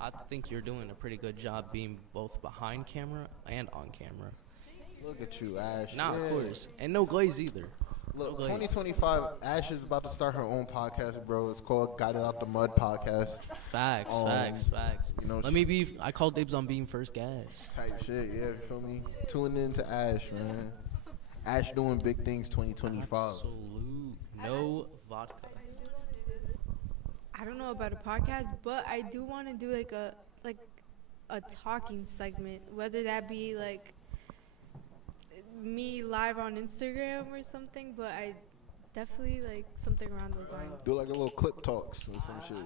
I think you're doing a pretty good job being both behind camera and on camera. Look at you, Ash. Nah, Yeah. of course. And no glaze either. Look, Glaze. 2025, Ash is about to start her own podcast, bro. It's called Got It Out the Mud Podcast. Facts, Um, facts. You know, Let me be, I call dibs on being first guest. type shit. Yeah, you feel me? Tune in to Ash, man. Ash doing big things 2025. Absolute. No vodka. I don't know about a podcast, but I do want to do like a talking segment, whether that be like me live on Instagram or something, but I definitely like something around those lines. Do like a little clip talks or some shit.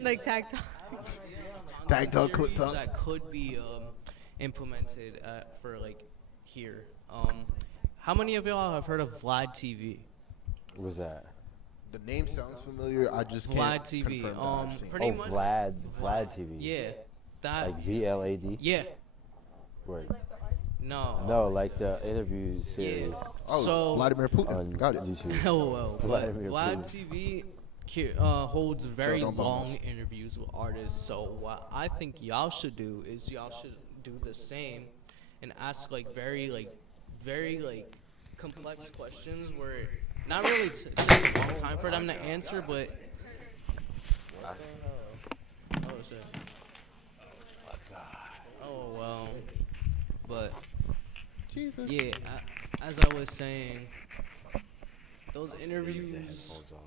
Like tag talk. Tag talk, clip Series talk. that could be implemented for like here. How many of y'all have heard of Vlad TV? What was that? The name sounds familiar. I just Vlad can't TV. confirm that I've seen it. Pretty Oh, much. Vlad TV. Yeah, that. Like VLAD. Yeah. Word. No. No, like the interview series. Yeah. Oh, So- Vladimir Putin. on Got it. YouTube. Oh well, but Vladimir Vlad Putin. TV holds very don't bum long us. interviews with artists. So what I think y'all should do is y'all should do the same, and ask like very complex questions where it not really takes a long time for them to answer, but oh shit. Oh well, but Jesus. yeah, as I was saying, those interviews. Headphones off.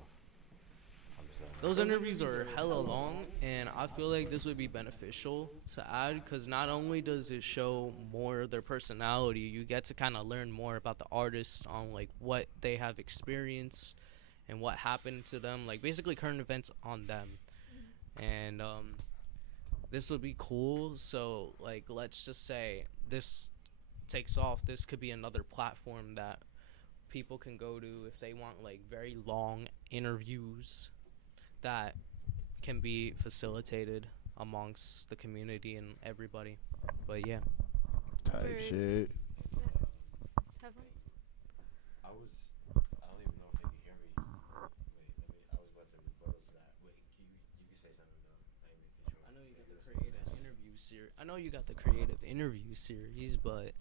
I'm sorry. Those interviews are hella long, and I feel like this would be beneficial to add because not only does it show more of their personality, you get to kind of learn more about the artist on like what they have experienced and what happened to them, like basically current events on them. And this would be cool. So like, let's just say this takes off. This could be another platform that people can go to if they want like very long interviews that can be facilitated amongst the community and everybody. But yeah. Type Word. shit. Headphones? I don't even know if they can hear me. Wait, I was about to rebuttal to that. Wait, you can say something though. I ain't making sure. I know you got the creative interview series. I know you got the creative interview series, but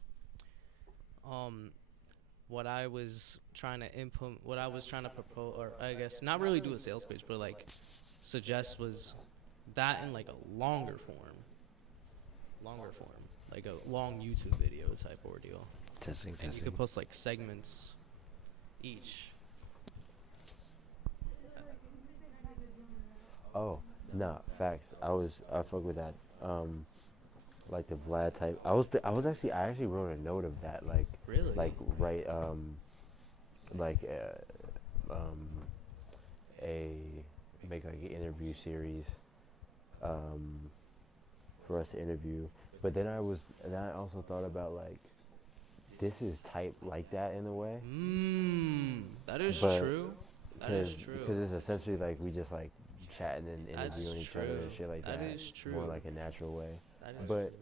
what I was trying to implement, what I was trying to propose, or I guess not really do a sales pitch, but like suggest was that in like a longer form, like a long YouTube video type ordeal, Testing, and you could post like segments each. Oh, nah, facts. I fuck with that. Like the Vlad type. I actually wrote a note of that. Like, Really? like write like a make like an interview series for us to interview. But then I also thought about like this is type like that in a way. That is But- true. That is true. Because it's essentially like we just like chatting and That's interviewing each other and true. shit like that. That is More true. like a natural way. That is But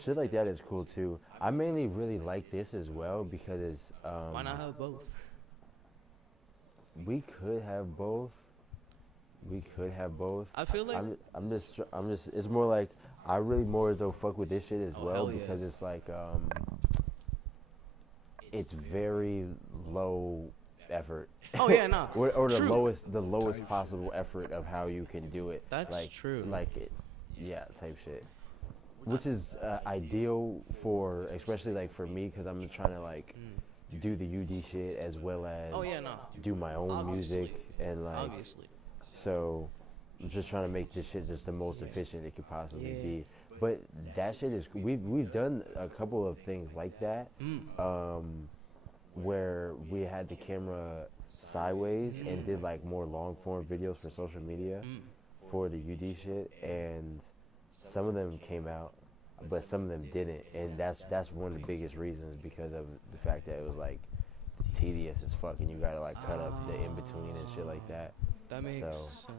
shit like that is cool too. I mainly really like this as well because it's why not have both? we could have both. I feel like I'm just it's more like I really more so fuck with this shit as Oh, well hell yeah. because it's like it's very low effort. oh yeah, no. or the True. lowest Type possible effort of how you can do it. That's like, true. Like it, yeah, type shit. Which is ideal for, especially like for me, because I'm trying to like do the UD shit as well as Oh yeah, no. do my own Obviously. music and like Obviously. so. I'm just trying to make this shit just the most efficient it could possibly Yeah. be. But that shit is we've done a couple of things like that. Where we had the camera sideways and did like more long form videos for social media for the UD shit, and some of them came out, but some of them didn't, and that's one of the biggest reasons because of the fact that it was like tedious as fuck, and you gotta like cut up the in between and shit like that. That makes So- sense.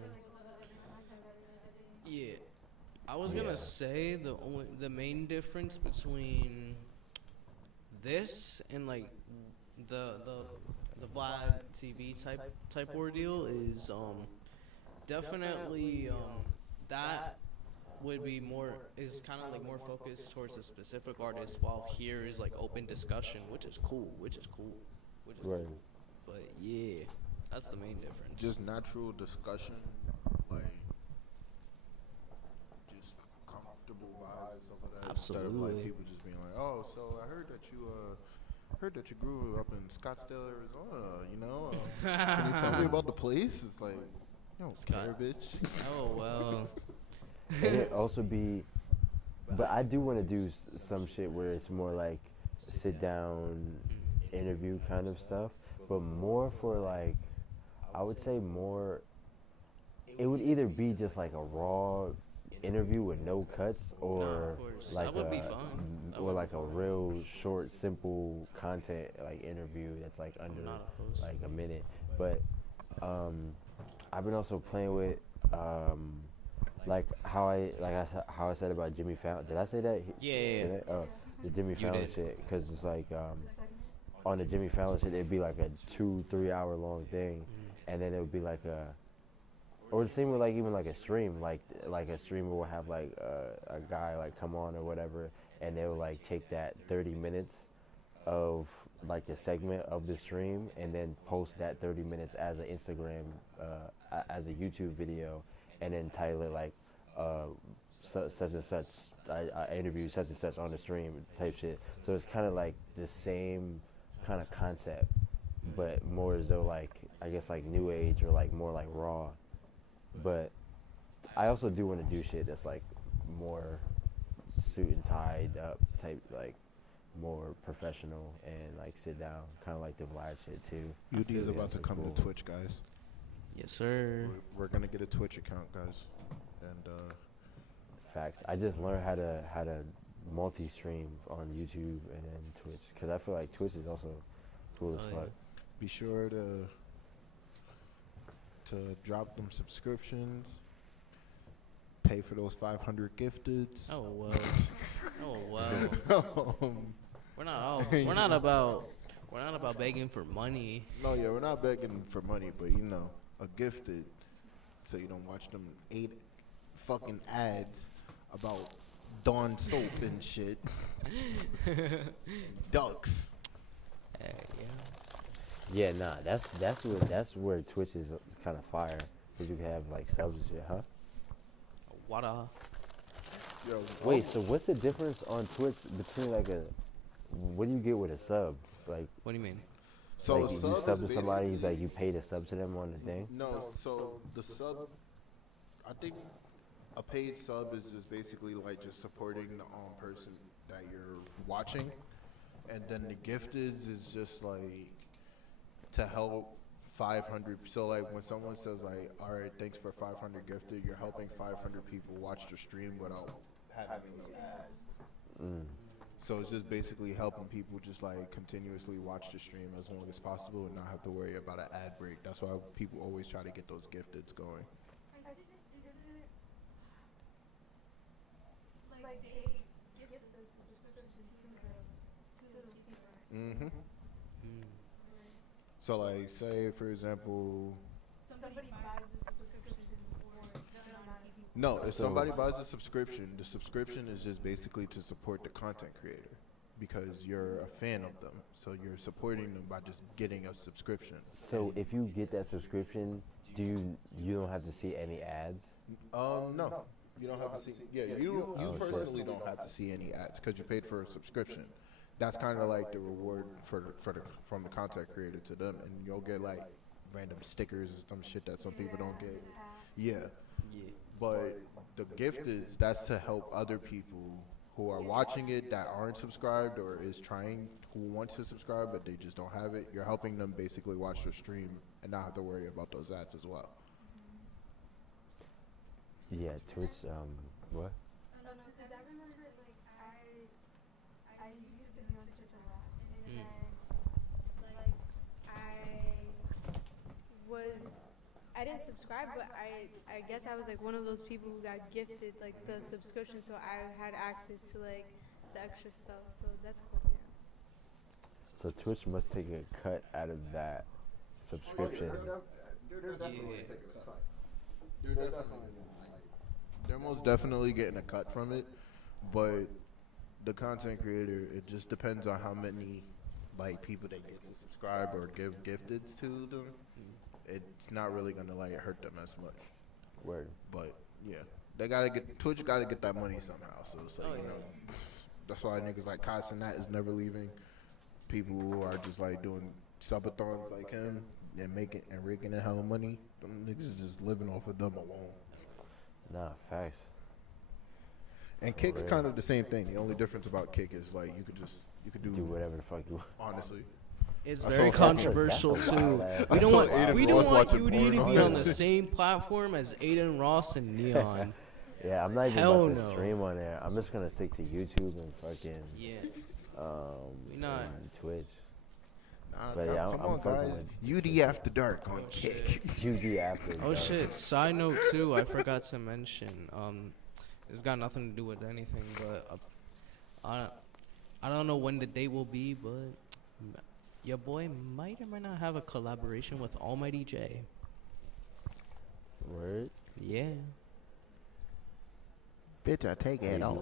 Yeah. I was gonna Yeah. say the main difference between this and like the Vlad TV type ordeal is definitely that would be more is kind of like more focused towards a specific artist, while here is like open discussion, which is cool. Right. But yeah, that's the main difference. Just natural discussion, like just comfortable vibes over that. Instead of Absolutely. like people just being like, "Oh, so I heard that you grew up in Scottsdale, Arizona. You know, can you tell me about the place?" It's like, you don't care, bitch. Oh well. And it also be, but I do want to do some shit where it's more like sit down interview kind of stuff, but more for like, I would say more, it would either be just like a raw interview with no cuts or of course. like That would be a, fun. That or would like be a fun. real short simple content like interview that's like under not opposed. like a minute. But I've been also playing with like how I said about Jimmy Fallon. Did I say that? Yeah. Say that? Oh, the Jimmy You Fallon did. shit. Because it's like on the Jimmy Fallon shit, it'd be like a 2-3 hour long thing, and then it would be like a, or the same with like even like a stream, like a streamer will have like a guy like come on or whatever, and they will like take that 30 minutes of like a segment of the stream and then post that 30 minutes as an Instagram, as a YouTube video, and then title it like such and such. I interviewed such and such on the stream type shit. So it's kind of like the same kind of concept, but more as though like I guess like new age or like more like raw. But I also do want to do shit that's like more suit and tied up type, like more professional and like sit down, kind of like the Vlad shit too. UD's Yeah, about to that's come cool. to Twitch, guys. Yes, sir. We're gonna get a Twitch account, guys, and Facts. I just learned how to multi-stream on YouTube and then Twitch, because I feel like Twitch is also cool as Oh, yeah. fuck. be sure to drop them subscriptions. Pay for those 500 gifteds. Oh well. Oh well. Um, We're not about begging for money. no, yeah, we're not begging for money, but you know, a gifted, so you don't watch them 8 fucking ads about Dawn soap and shit. Ducks. Hey, yeah. Yeah, nah, that's where Twitch is kind of fire, because you can have like subs and shit, huh? What a. Yo, Wait, so what's the difference on Twitch between like a, what do you get with a sub? Like, What do you mean? so like a you sub sub is to somebody, like you pay to sub to them on the thing? No, so the sub, I think a paid sub is just basically like just supporting the person that you're watching, and then the gifted is just like to help 500. So like when someone says like, all right, thanks for 500 gifted, you're helping 500 people watch the stream without having those ads. Mm. So it's just basically helping people just like continuously watch the stream as long as possible and not have to worry about an ad break. That's why people always try to get those gifteds going. Like they give the subscription to those people. Mm-hmm. Mm. So like, say for example, Somebody buys a subscription for the amount of people. no, if So- somebody buys a subscription, the subscription is just basically to support the content creator because you're a fan of them. So you're supporting them by just getting a subscription. So if you get that subscription, you don't have to see any ads? No, you don't have to see. Yeah, you Oh, shit. personally don't have to see any ads because you paid for a subscription. That's kind of like the reward from the content creator to them, and you'll get like random stickers or some shit that some people don't get. Yeah, Yeah. but the gift is that's to help other people who are watching it that aren't subscribed or who want to subscribe but they just don't have it. You're helping them basically watch the stream and not have to worry about those ads as well. Yeah, Twitch, what? No, because I remember like I used to be on Twitch a lot, and then like I didn't subscribe, but I guess I was like one of those people who got gifted like the subscription, so I had access to like the extra stuff. So that's cool. So Twitch must take a cut out of that subscription. They're most definitely getting a cut from it, but the content creator, it just depends on how many like people they get to subscribe or give gifteds to them. It's not really gonna like hurt them as much, Word. but yeah, they gotta get Twitch gotta get that money somehow. So it's like, you know, that's why niggas like Kai Cenat is never leaving. People who are just like doing subathons like him and raking in hella money, them niggas is just living off of them alone. Nah, facts. And Kick's Right. kind of the same thing. The only difference about Kick is like you could do Do whatever the fuck you want. honestly. It's I very saw- controversial That's a too. wild ass- I We don't saw want Aiden we don't Ross want watching UD to porn be on on it. the same platform as Aiden Ross and Neon. Yeah, I'm not even Hell about to no. stream on there. I'm just gonna stick to YouTube and fucking Yeah. We and not. Twitch. Nah, But yeah, come I'm on, fucking guys. UD After Dark on Kick. UD after. Oh dark. shit! Side note too, I forgot to mention. It's got nothing to do with anything, but I don't know when the date will be, but your boy might or might not have a collaboration with Almighty J. Word. Yeah. Bitch, I take it off.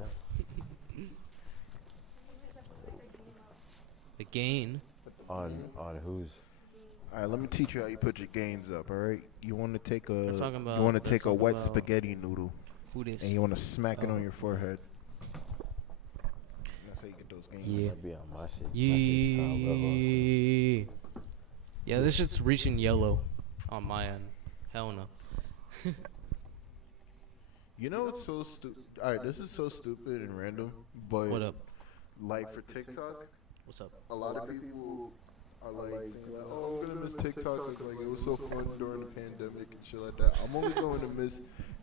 The gain. On whose? All right, let me teach you how you put your gains up. All right, you want to take We're talking about- you want to we're take a talking wet about- spaghetti noodle Who this? and you want to smack it on your forehead. That's how you get those gains. Yeah. That'd be on my shit. My shit's Yeah. Yeah, this shit's reaching yellow on my end. Hell no. You know it's so stupid. All right, this is so stupid and random, but What up? like for TikTok, What's up? a lot of people are like saying like, "Oh, I'm gonna miss TikTok." Like it was so fun during the pandemic and shit like that. I'm only going to miss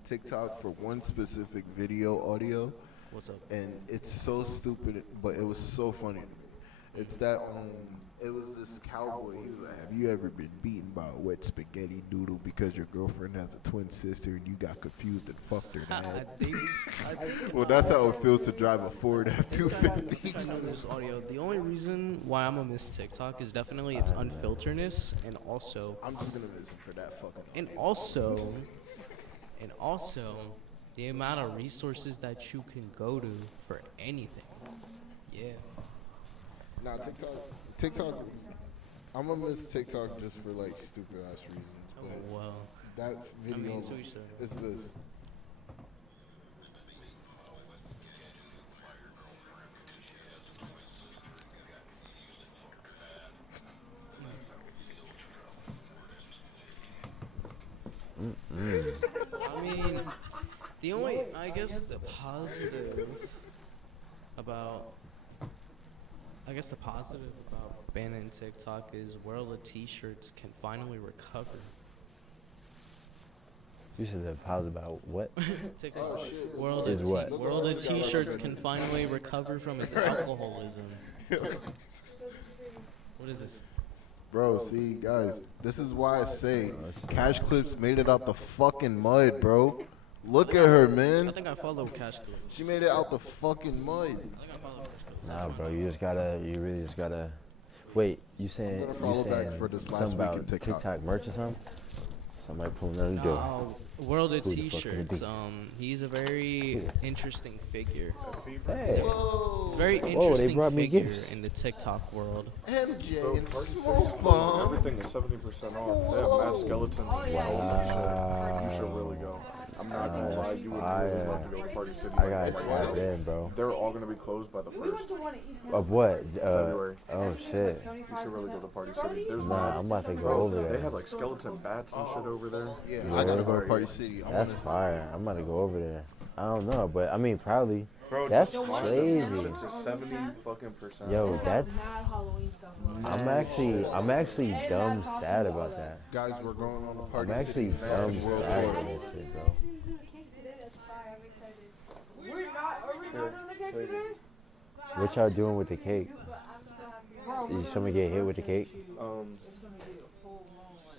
TikTok for one specific video audio, What's up? and it's so stupid, but it was so funny to me. It's that it was this cowboy. He was like, "Have you ever been beaten by a wet spaghetti noodle because your girlfriend has a twin sister and you got confused and fucked her I dad?" think Well, that's how it feels to drive a Ford F-250. I know this audio. The only reason why I'm gonna miss TikTok is definitely its unfilteredness, and also, I'm just gonna miss it for that fucking. and also, the amount of resources that you can go to for anything. Yeah. Nah, TikTok. I'm gonna miss TikTok just for like stupid ass reasons. Oh But well. that I video mean, to each their own. is this. I mean, I guess the positive about banning TikTok is World of T-shirts can finally recover. You said that positive about what? TikTok. Is what? World of T-shirts can finally recover from its alcoholism. What is this? Bro, see, guys, this is why I say Cash Clips made it out the fucking mud, bro. Look at her, I man. think I follow Cash Clip. She made it out the fucking mud. I think I follow Cash Clip. Nah, bro, you really just gotta. Wait, you saying I'm gonna follow back for this last something week in about TikTok. TikTok merch or something? Somebody pulling another joke. No, World of Who the fuck would it T-shirts. be? He's a very interesting figure. Hey, He's a very they interesting brought me figure gifts. in the TikTok world. MJ and Party City's Smoke closing Bomb. everything is 70% off. They have mass skeletons and skulls and shit. You should really go. I'm not gonna lie, you would really love to go to Party City. I like, gotta right tap now. in, bro. They're all gonna be closed by the 1st. Of what? February. Oh shit. You should really go to Party City. There's Nah, I'm about to go over They there. have like skeleton bats and shit over there. Yeah, I gotta go to Party City. I That's wanna. fire. I'm about to go over there. I don't know, but I mean, probably. Bro, That's just find crazy. the shit's a 70 fucking percent. Yo, that's. I'm actually dumb sad about that. Guys, we're going on a I'm Party actually City dumb Nash World sad Tour. about this shit, bro. What y'all doing with the cake? Did somebody get hit with the cake? Just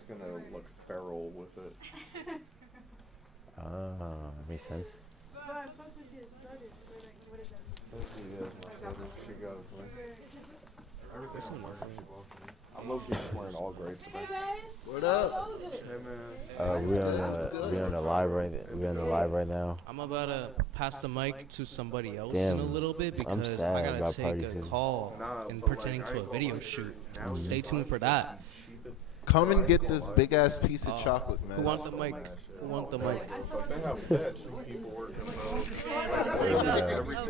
gonna look feral with it. Makes sense. I'm low-key just wearing all gray today. What up? Hey man. We on the live right now. I'm about to pass the mic to somebody else Damn, in a little bit I'm because sad I gotta about take Party a City. call and pertaining to a video shoot. Stay tuned for that. Come and get this big ass piece of chocolate, man. Who wants the mic? Who wants the mic? But they have two people working, bro.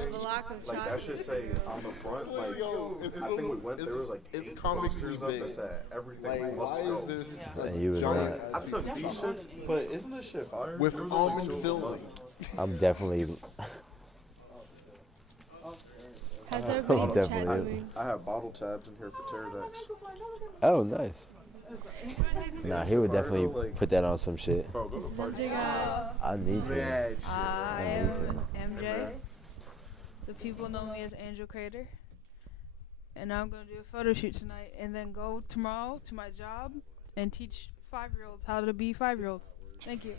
A block of Like that chocolate. should say on the front, like I think we went there was like it's 8 comically posters up big. that said everything Like, must why go. is there And you was giant I took these shits, but isn't this shit fire? with There was only almond two of them filling? left. I'm definitely. Has everybody I'm in definitely- chat room? I have bottle tabs in here for Pterodex. Oh, nice. Nah, he would definitely put that on some shit. Bro, go to party. MJ guy. I need to. Mad shit. I Amazing. am MJ. The people know me as Angel Creator. And I'm going to do a photo shoot tonight and then go tomorrow to my job and teach 5-year-olds how to be 5-year-olds. Thank you.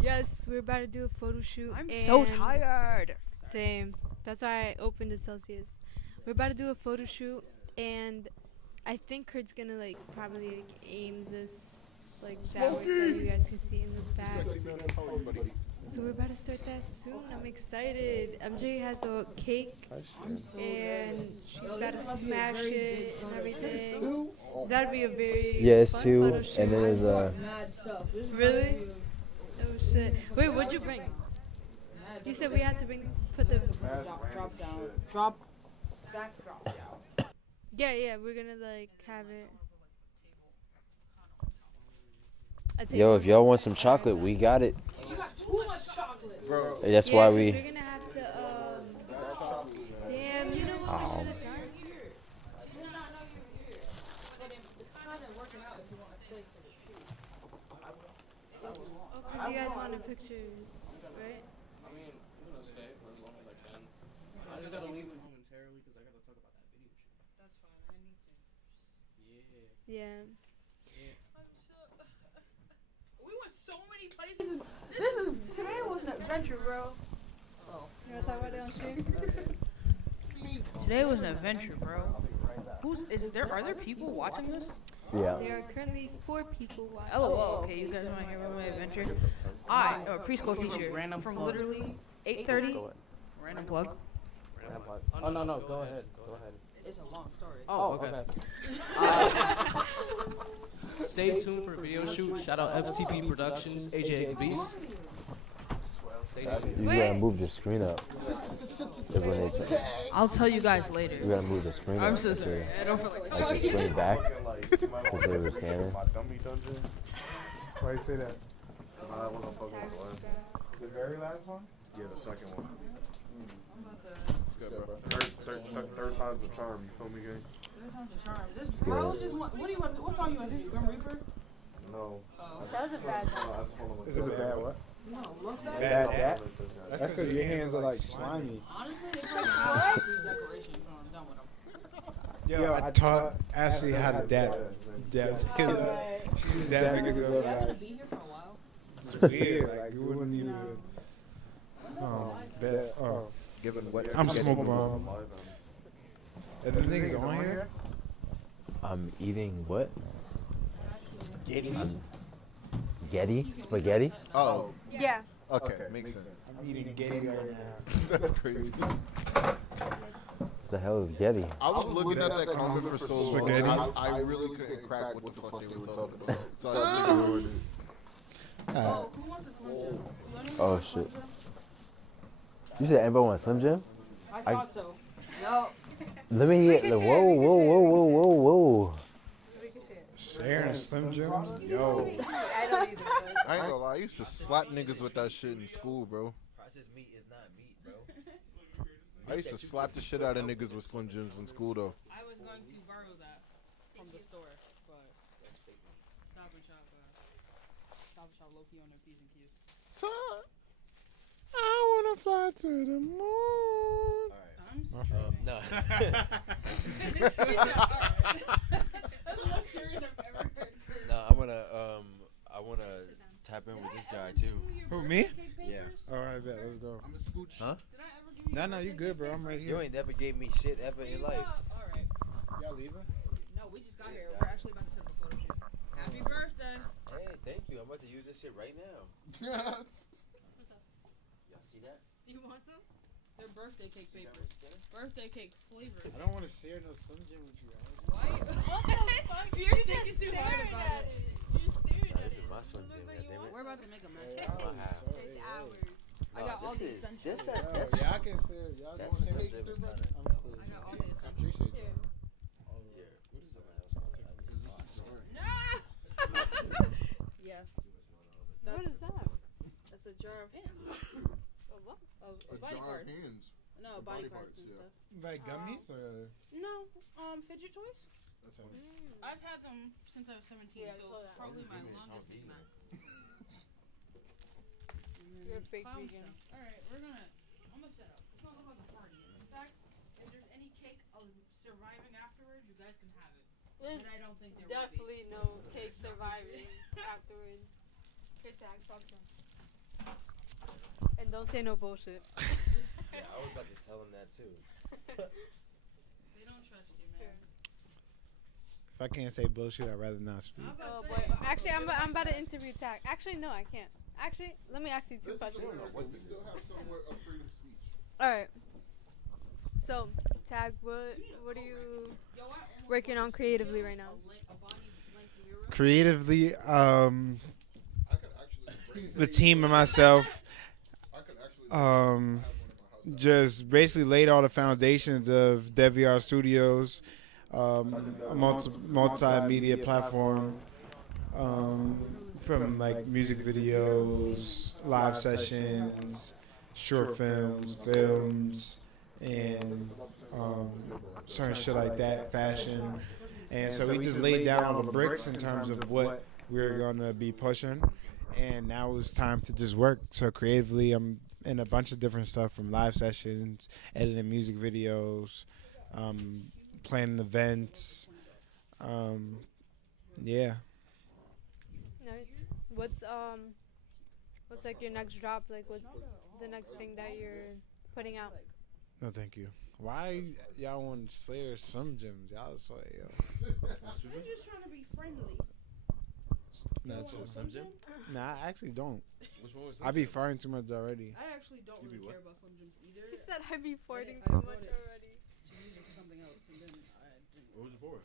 Yes, we're about to do a photo shoot. I'm so and- tired. Same. That's why I opened the Celsius. We're about to do a photo shoot, and I think Kurt's gonna like probably like aim this like that way so you guys can see in the back. So we're about to start that soon. I'm excited. MJ has a cake and she's about to smash it and everything. That'd be a very Yeah, it's fun 2, photo shoot. and then there's Really? Oh shit. Wait, what'd you bring? You said we had to put the Drop down. Drop. Backdrop down. yeah, we're gonna like have it. Yo, if y'all want some chocolate, we got it. You got too much chocolate. Bro, That's Yeah, why 'cause we. we're gonna have to damn, you know what we Oh. should have done? Because you guys wanted pictures, right? I mean, I'm gonna stay for as long as I can. I just gotta leave momentarily because I gotta talk about that video shoot. That's fine. I need to. Yeah. We went so many places. Today was an adventure, bro. You wanna talk about it on stream? Today was an adventure, bro. Are there people watching this? Yeah. There are currently 4 people watching. Oh, okay. You guys want to hear about my adventure? I, a preschool teacher, from literally 8:30. Random plug. Oh no, go ahead. It's a long story. Oh, okay. Stay tuned for a video shoot. Shout out FTP Productions, AJX Beast. Stay tuned. You gotta move the screen up. I'll tell you guys later. You gotta move the screen up. I'm so sorry. I don't feel like Like the screen back. Because they were scanning. My dummy dungeon. why you say that? Nah, that wasn't fucking with the last. The very last one? Yeah, the second one. It's good, bro. Third time's the charm. You feel me, gang? Bro, just what do you want? What song you want to do? Grim Reaper? No. That was a bad one. I just want to look. This is a bad what? No, look back. Bad Look that? at this guy. That's because your hands are like slimy. Honestly, they probably have these decorations when I'm done with them. Yo, I taught Ashley how to dab. Dab. She's dabbing niggas Y'all up gonna like be here for a while? it's weird. Like you wouldn't even. Bet. Given what? I'm smoking bomb. Are the niggas on here? I'm eating what? Getty? Spaghetti? Oh, Yeah. okay, makes sense. I'm eating Getty right now. That's crazy. The hell is Getty? I was looking at that comment for so long. Spaghetti? I really couldn't crack what the fuck they were talking about. So I just ignored it. Oh, who wants a Slim Jim? Oh shit. You said everybody want Slim Jim? I thought so. No. Let me get the whoa. Sharing Slim Jims? Yo. I don't either. I ain't gonna lie, I used to slap niggas with that shit in school, bro. Processed meat is not meat, bro. I used to slap the shit out of niggas with Slim Jims in school, though. I was going to borrow that from the store, but Stop and Shop low-key on their P's and Q's. I wanna fly to the moon. I'm My sorry. fault. No. That's the most serious I've ever heard. No, I wanna tap in with this guy too. Who, me? Yeah. Alright, bet. Let's go. I'm a scooch. Huh? Did I ever give you No, you good, bro. I'm right You here. ain't never gave me shit ever in life. Alright. Y'all leaving? No, we just got here. We're actually about to set the photo shoot. Happy birthday. Hey, thank you. I'm about to use this shit right now. Y'all see that? Do you want some? They're birthday cake papers. Birthday cake flavor. I don't want to share no Slim Jim with you. Why? What the fuck? You're thinking too hard about it. Nah, this is my Slim Jim, goddammit. We're about to make a mess. It's ours. I got all the essentials. Yeah, I can share. Y'all That's going to Slim take Jim is kinda- I'm cool. I got all the I essentials. appreciate that. Yeah. What is that? That's a jar of hands. A what? A Body jar of parts. hands. No, Body body parts parts, and yeah. stuff. Like gummies or? No, fidget toys. That's funny. I've had them since I was 17, Yeah, I so saw that. probably my longest nickname. You're a fake Clown vegan. stuff. All right, I'm gonna set up. It's not look like a party. In fact, if there's any cake surviving afterwards, you guys can have it. There's But I don't think there definitely no cake surviving afterwards. Here, tag, talk to him. And don't say no bullshit. Yeah, I was about to tell him that too. They don't trust you, man. If I can't say bullshit, I'd rather not speak. Oh boy. Actually, I'm about to interview Tag. Actually, no, I can't. Actually, let me ask you two questions. All right. So, Tag, what are you working on creatively right now? Creatively, the team and myself, just basically laid all the foundations of DevVR Studios, a multimedia platform, from like music videos, live sessions, short films, and certain shit like that, fashion. And so we just laid down all the bricks in terms of what we're gonna be pushing, and now it's time to just work. So creatively, I'm in a bunch of different stuff, from live sessions, editing music videos, planning events. Yeah. Nice. What's like your next drop? Like, what's the next thing that you're putting out? No, thank you. Why y'all want Slayer some gyms? Y'all so yo. We're just trying to be friendly. Not true. Slim Jim? Nah, I actually don't. Which one was I be firing too much already. I actually don't You really be what? care about Slim Jims either. He said I'd be farting I too bought much it. already. To use it for something else, and then I didn't. What was it for?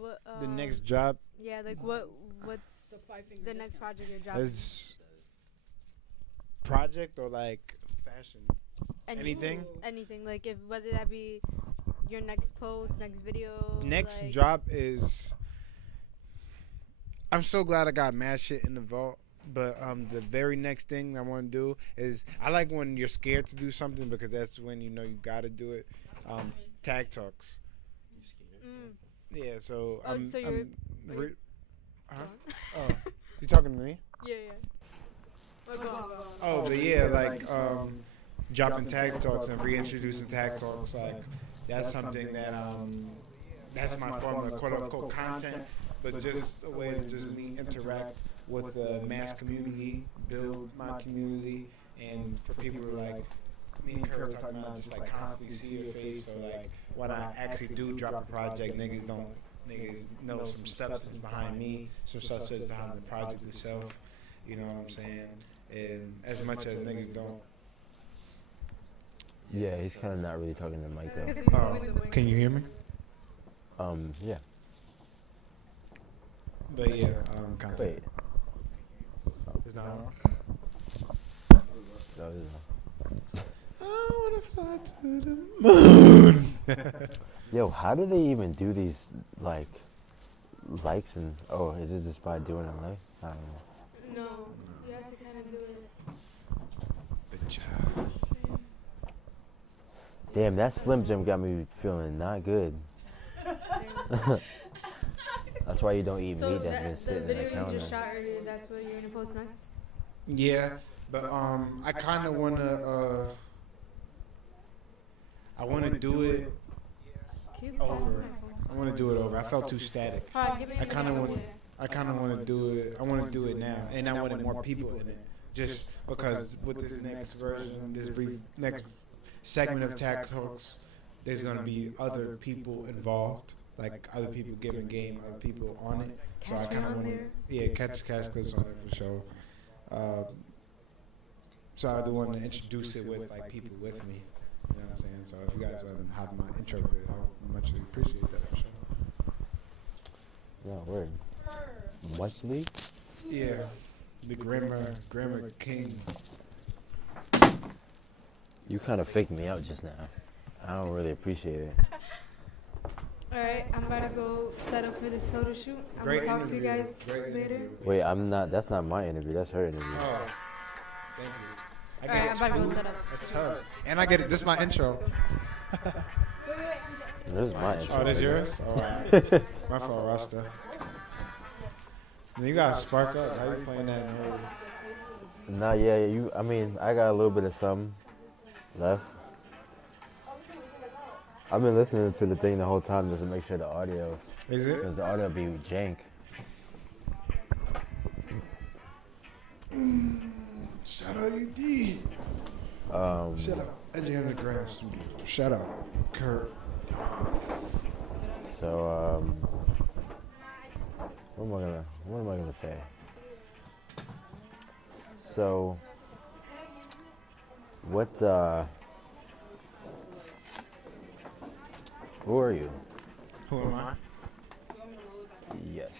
What? The next drop Yeah, like what's The 5-finger the next discount. project you're dropping? is project or like fashion. Anything? Anything, like if whether that be your next post, next video. Next like, drop is. I'm so glad I got mad shit in the vault. But the very next thing I want to do is, I like when you're scared to do something, because that's when you know you got to do it. Tag talks. Mm. Yeah, so Oh, so you're- huh? Oh, you talking to me? Yeah, yeah. Oh, but yeah, like dropping tag talks and reintroducing tag talks, like that's something that that's my form of quote unquote content, but just a way to just me interact with the mass community, build my community, and for people to like me and Kurt talking about, just like constantly see your face. So like when I actually do drop a project, niggas know some steps behind me, some steps behind the project itself. You know what I'm saying? And as much as niggas don't. Yeah, he's kind of not really talking to the mic though. Oh, can you hear me? Yeah. But yeah, content. Wait. It's not on. No, it isn't. I wanna fly to the moon. Yo, how do they even do these like likes and is it just by doing it live? I don't know. No, you have to kind of do it. Good job. Damn, that Slim Jim got me feeling not good. That's why you don't eat So meat that's been the sitting in video the you counter. just shot earlier, that's what you're gonna post next? Yeah, but I kind of wanna I wanna do it over. I wanna do it over. I felt too static. Alright, give me I an kind of example. want. I kind of want to do it. I want to do it now, and I wanted more people in it. Just because with this next version, next segment of Tag Talks, there's gonna be other people involved, like other people giving game, other people on it. So I kind of want to, catch cash clips on it for sure. So I do want to introduce it with like people with me. You know what I'm saying? So if you guys want to have my intro of it, I would much appreciate that for sure. No, word. Muchly? Yeah, the grammar king. You kind of faked me out just now. I don't really appreciate it. Alright, I'm about to go set up for this photo shoot. I'm Great gonna talk to you interview. guys Great later. interview. Wait, that's not my interview. That's her interview. Oh, thank you. I Alright, I'm get about to it. go set up. That's tough. And I get it. This is my intro. This is my intro. Oh, this yours? All right. My fault, Rasta. You gotta spark up. How you playing that? Nah, yeah. I mean, I got a little bit of something left. I've been listening to the thing the whole time just to make sure the audio. Is it? Because the audio be jank. Shout out UD. Shout out Edgy Underground Studio. Shout out Kurt. So, What am I gonna say? So, what? Who are you? Who am I? Yes.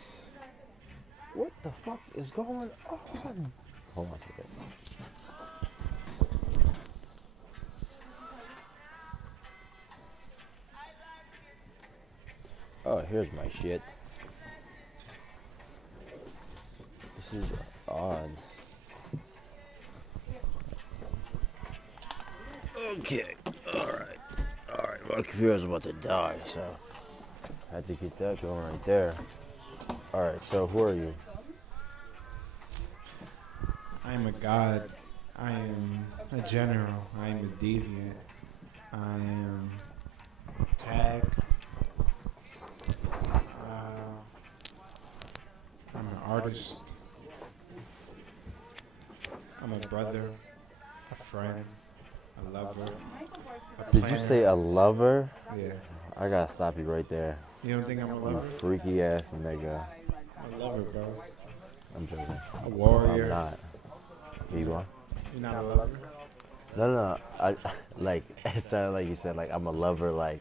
What the fuck is going on? Hold on a second. Oh, here's my shit. This is odd. Okay, alright. Alright, my computer's about to die, so I had to get that going right there. Alright, so who are you? I am a god. I am a general. I am a deviant. I am tag. I'm an artist. I'm a brother, a friend, a lover. A Did you planner. say a lover? Yeah. I gotta stop you right there. You don't think I'm a You lover? freaky ass nigga. I'm a lover, bro. I'm joking. A warrior. I'm not. You going? You're not a lover? No. I like it sounded like you said like I'm a lover, like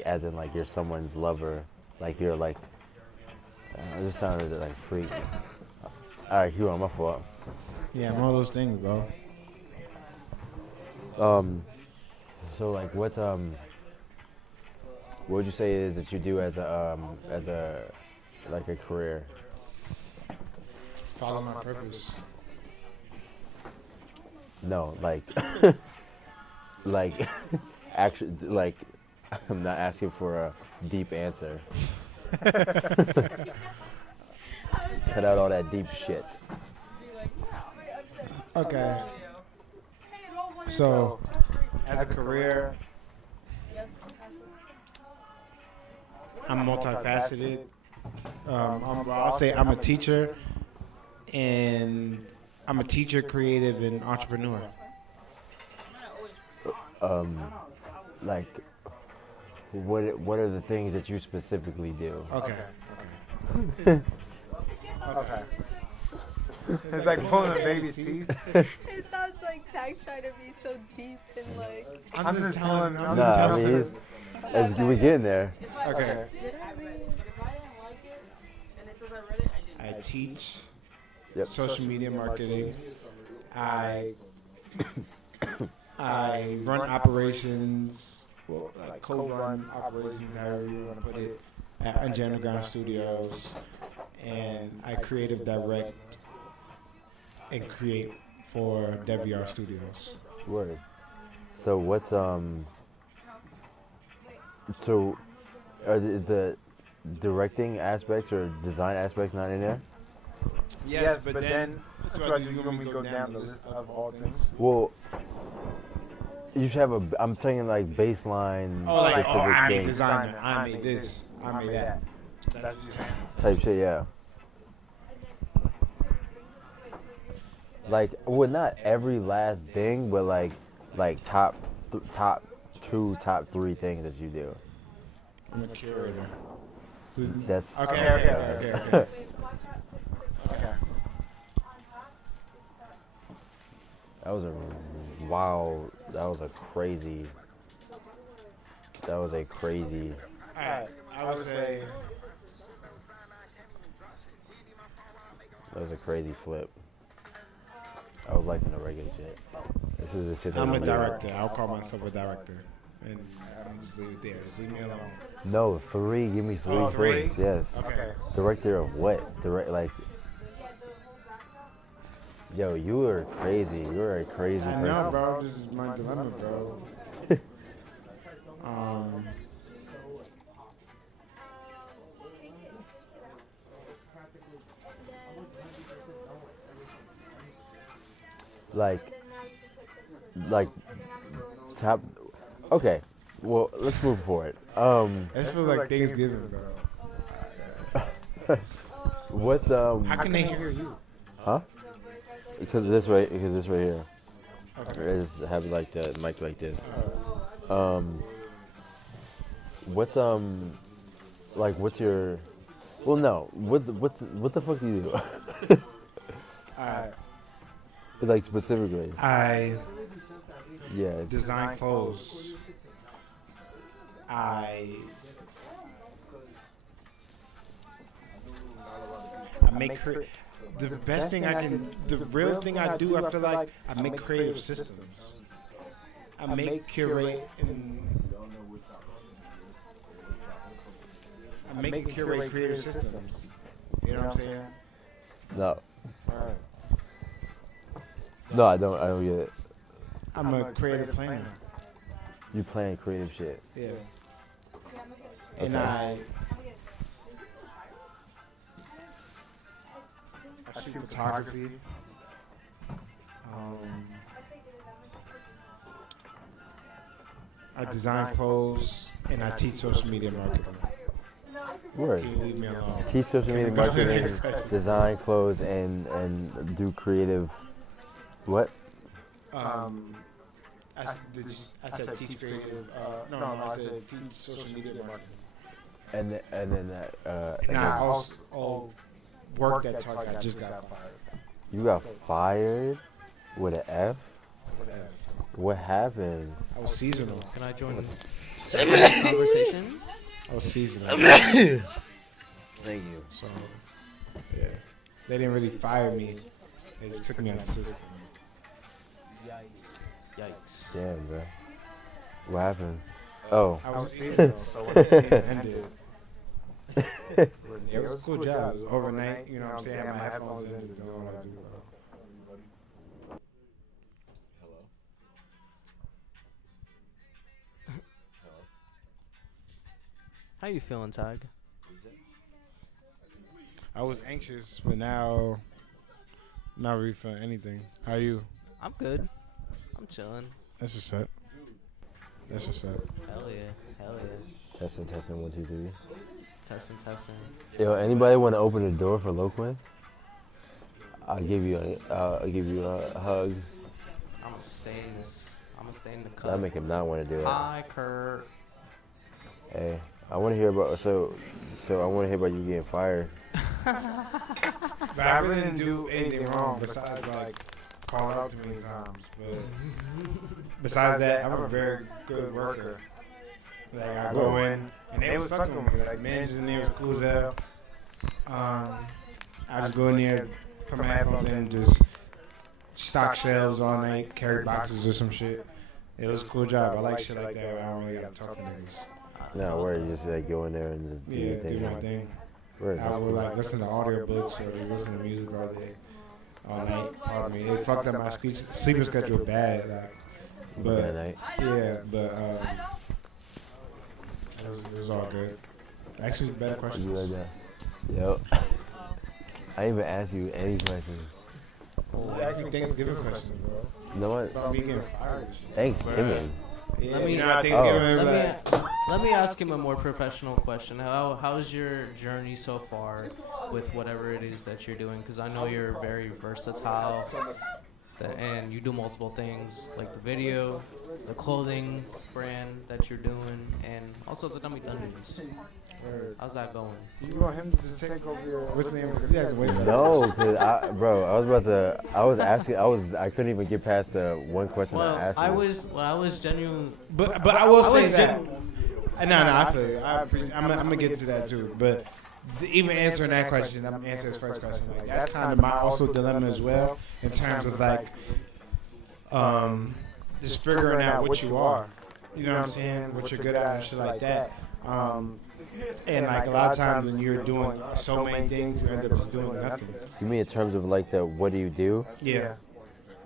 as in like you're someone's lover, like you're like. It just sounded like freaky. All right, you on my fault. Yeah, I'm all those things, bro. So like what would you say it is that you do as a like a career? Follow my purpose. No, like like actually like I'm not asking for a deep answer. Cut out all that deep shit. Okay. So, as a career, I'm multifaceted. I'll say I'm a teacher, and I'm a teacher, creative, and entrepreneur. Like what are the things that you specifically do? Okay. Okay. It's like pulling a baby's teeth. It sounds like Tag's trying to be so deep and like. I'm just telling. I'm Nah, just I telling. mean, as we get in there. Okay. I teach Yep. social media marketing. I run operations, well, like co-run operations, however you want to put it, at NJ Underground Studios, and I creative direct and create for DeVR Studios. Word. So what's so are the directing aspects or design aspects not in there? Yes, but then that's why you want me to go down the list of all things. Well, you should have a. I'm saying like baseline. specific I'm a things designer. I made this. I made that. That's what you're saying. type shit. Yeah. Like, well, not every last thing, but like top 2, top 3 things that you do. I'm a curator. That's Okay. That was a wow. That was a crazy. Alright, I would say That was a crazy flip. I was liking the regular shit. This is the shit that I'm a I'm director. I'll call myself a director. And I'll just leave it there. Just leave me alone. No, 3. Give me 3 Oh, 3? things. Yes. Okay. Director of what? Like. Yo, you are crazy. You're a crazy I person. know, bro. This is my dilemma, bro. Like top. Okay, well let's move forward. This feels like Thanksgiving, bro. What's How can they hear you? Huh? Because this right here. Okay. I just have like the mic like this. What's like what's your Well, no. What the fuck do you do? I Like specifically. Yeah. design clothes. I make the best thing I can. The real thing I do, I feel like I make creative systems. I make curate and I make and curate creative systems. You know what I'm saying? No. No, I don't. I don't get it. I'm a creative planner. You plan creative shit. Yeah. And Okay. I shoot photography. I design clothes and I teach social media marketing. Word. Can you leave me alone? Teach social media Go to the marketing, next question. design clothes, and do creative. What? I said teach creative. No, I said teach social media marketing. And then that. And I also worked at Target. I just got fired. You got fired with an F. Whatever. What happened? I was seasonal. Can I join the conversation? I was seasonal. Thank you. So, yeah. They didn't really fire me. They just took me out of the system. Yikes. Damn, bro. What happened? Oh. I was seasonal, so when the season ended, it was a cool job. It was overnight, you know what I'm saying? I had my headphones in, just doing what I do. How you feeling, Tag? I was anxious, but now, not really feeling anything. How are you? I'm good. I'm chilling. That's what's up. That's what's up. Hell yeah. Hell yeah. Testing, 1, 2, 3. Testing. Yo, anybody want to open the door for Loquin? I'll give you a hug. I'm gonna stay in this. I'm gonna stay in the cup. That'll make him not want to do it. Hi, Kurt. Hey, I want to hear about so I want to hear about you getting fired. But I really didn't do anything wrong besides like call out too many times. But besides that, I'm a very good worker. Like I go in and they was fucking with me. Like managers in there was cool as hell. I just go in there, put my headphones in, just stock shelves all night, carry boxes or some shit. It was a cool job. I like shit like that where I don't really gotta talk to niggas. No, where you just like go in there and just do your Yeah, thing. do my thing. Word. I would like listen to audiobooks or just listen to music all day, all night. Pardon me. It fucked up my sleeping schedule bad. Like, Bad but night. yeah, but it was all good. Actually, better You questions. like that? Yo. I didn't even ask you any questions. You asked me Thanksgiving questions, bro. You know what? About me getting fired and shit. Thanksgiving. Yeah, Let me- you know, how Thanksgiving is like, Let me ask him a more professional question. How's your journey so far with whatever it is that you're doing? Because I know you're very versatile, and you do multiple things, like the video, the clothing brand that you're doing, and also the Dummy Dungeons. How's that going? you want him to just take over your what's the name of it? Yeah, wait. No, cause I couldn't even get past the one question Well, I asked I you. was genuine. But I will say was that. No, I feel you. I'm gonna get to that too. But even answering that question, I'm answering his first question. Like that's kind of my also dilemma as well in terms of like, just figuring out what you are. You know what I'm saying? What you're good at and shit like that. And like a lot of times when you're doing so many things, you end up just doing nothing. You mean in terms of like the what do you do? Yeah.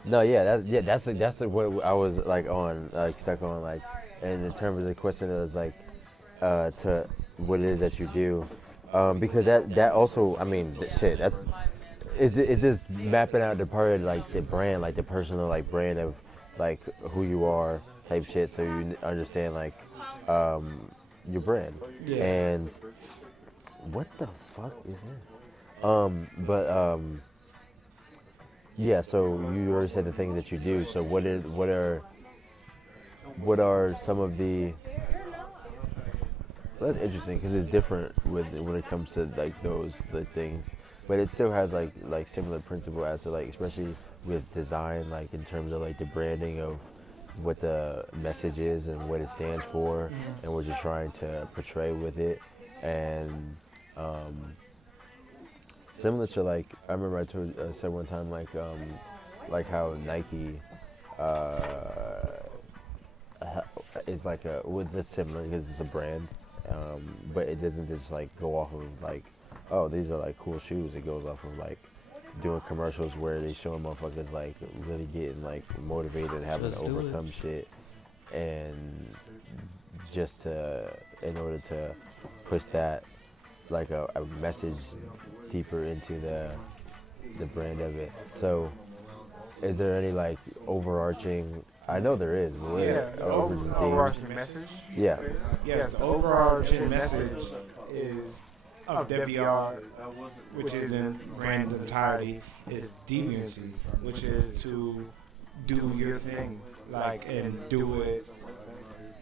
No, that's what I was like on, like stuck on, like, and in terms of the question is like, to what it is that you do, because that also, I mean, shit, it's just mapping out the part of like the brand, like the personal like brand of like who you are type shit, so you understand like, your brand. Yeah. And what the fuck is this? Yeah, so you already said the things that you do. So what are some of the that's interesting because it's different when it comes to like those things, but it still has like similar principle as to like especially with design, like in terms of like the branding of what the message is and what it stands for and what you're trying to portray with it. And similar to like I remember I said one time like how Nike is like a well, it's similar because it's a brand, but it doesn't just like go off of like, oh, these are like cool shoes. It goes off of like doing commercials where they show motherfuckers like really getting like motivated and having to overcome shit, and just in order to push that like a message deeper into the brand of it. So is there any like overarching? I know there is. But The overarching message. Yeah. Yes, the overarching message is of WR, which is in brand entirety, is deviancy, which is to do your thing, like, and do it,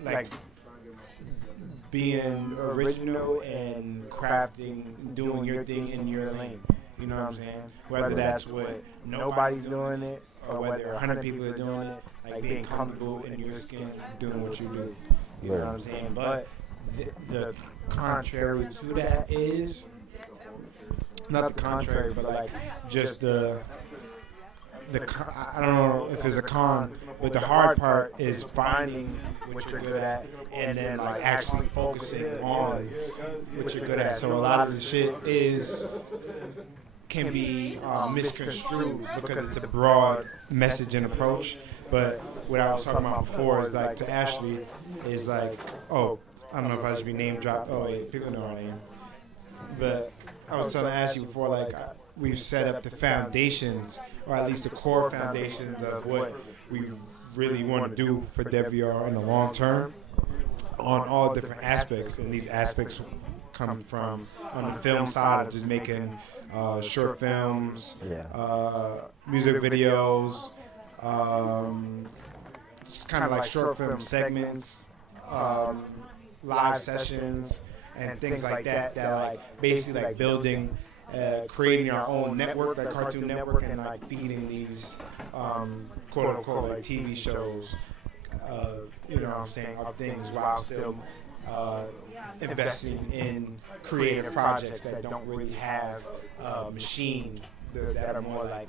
like, being original and crafting, doing your thing in your lane. You know what I'm saying? Whether that's what nobody's doing it or whether 100 people are doing it, like being comfortable in your skin, doing what you do. You know what I'm saying? But the contrary to that is not the contrary, but like just the I don't know if it's a con, but the hard part is finding what you're good at and then like actually focusing on what you're good at. So a lot of the shit can be misconstrued because it's a broad message and approach. But what I was talking about before is like to Ashley is like, oh, I don't know if I should be name dropped. Oh wait, people know who I am. But I was telling Ashley before, like we've set up the foundations, or at least the core foundations of what we really want to do for DevVR in the long term on all different aspects. And these aspects come from on the film side of just making short films, music videos, just kind of like short film segments, live sessions, and things like that. That like basically like building, creating our own network, like Cartoon Network, and like feeding these quote unquote like TV shows. You know what I'm saying? Of things while still investing in creative projects that don't really have machine that are more like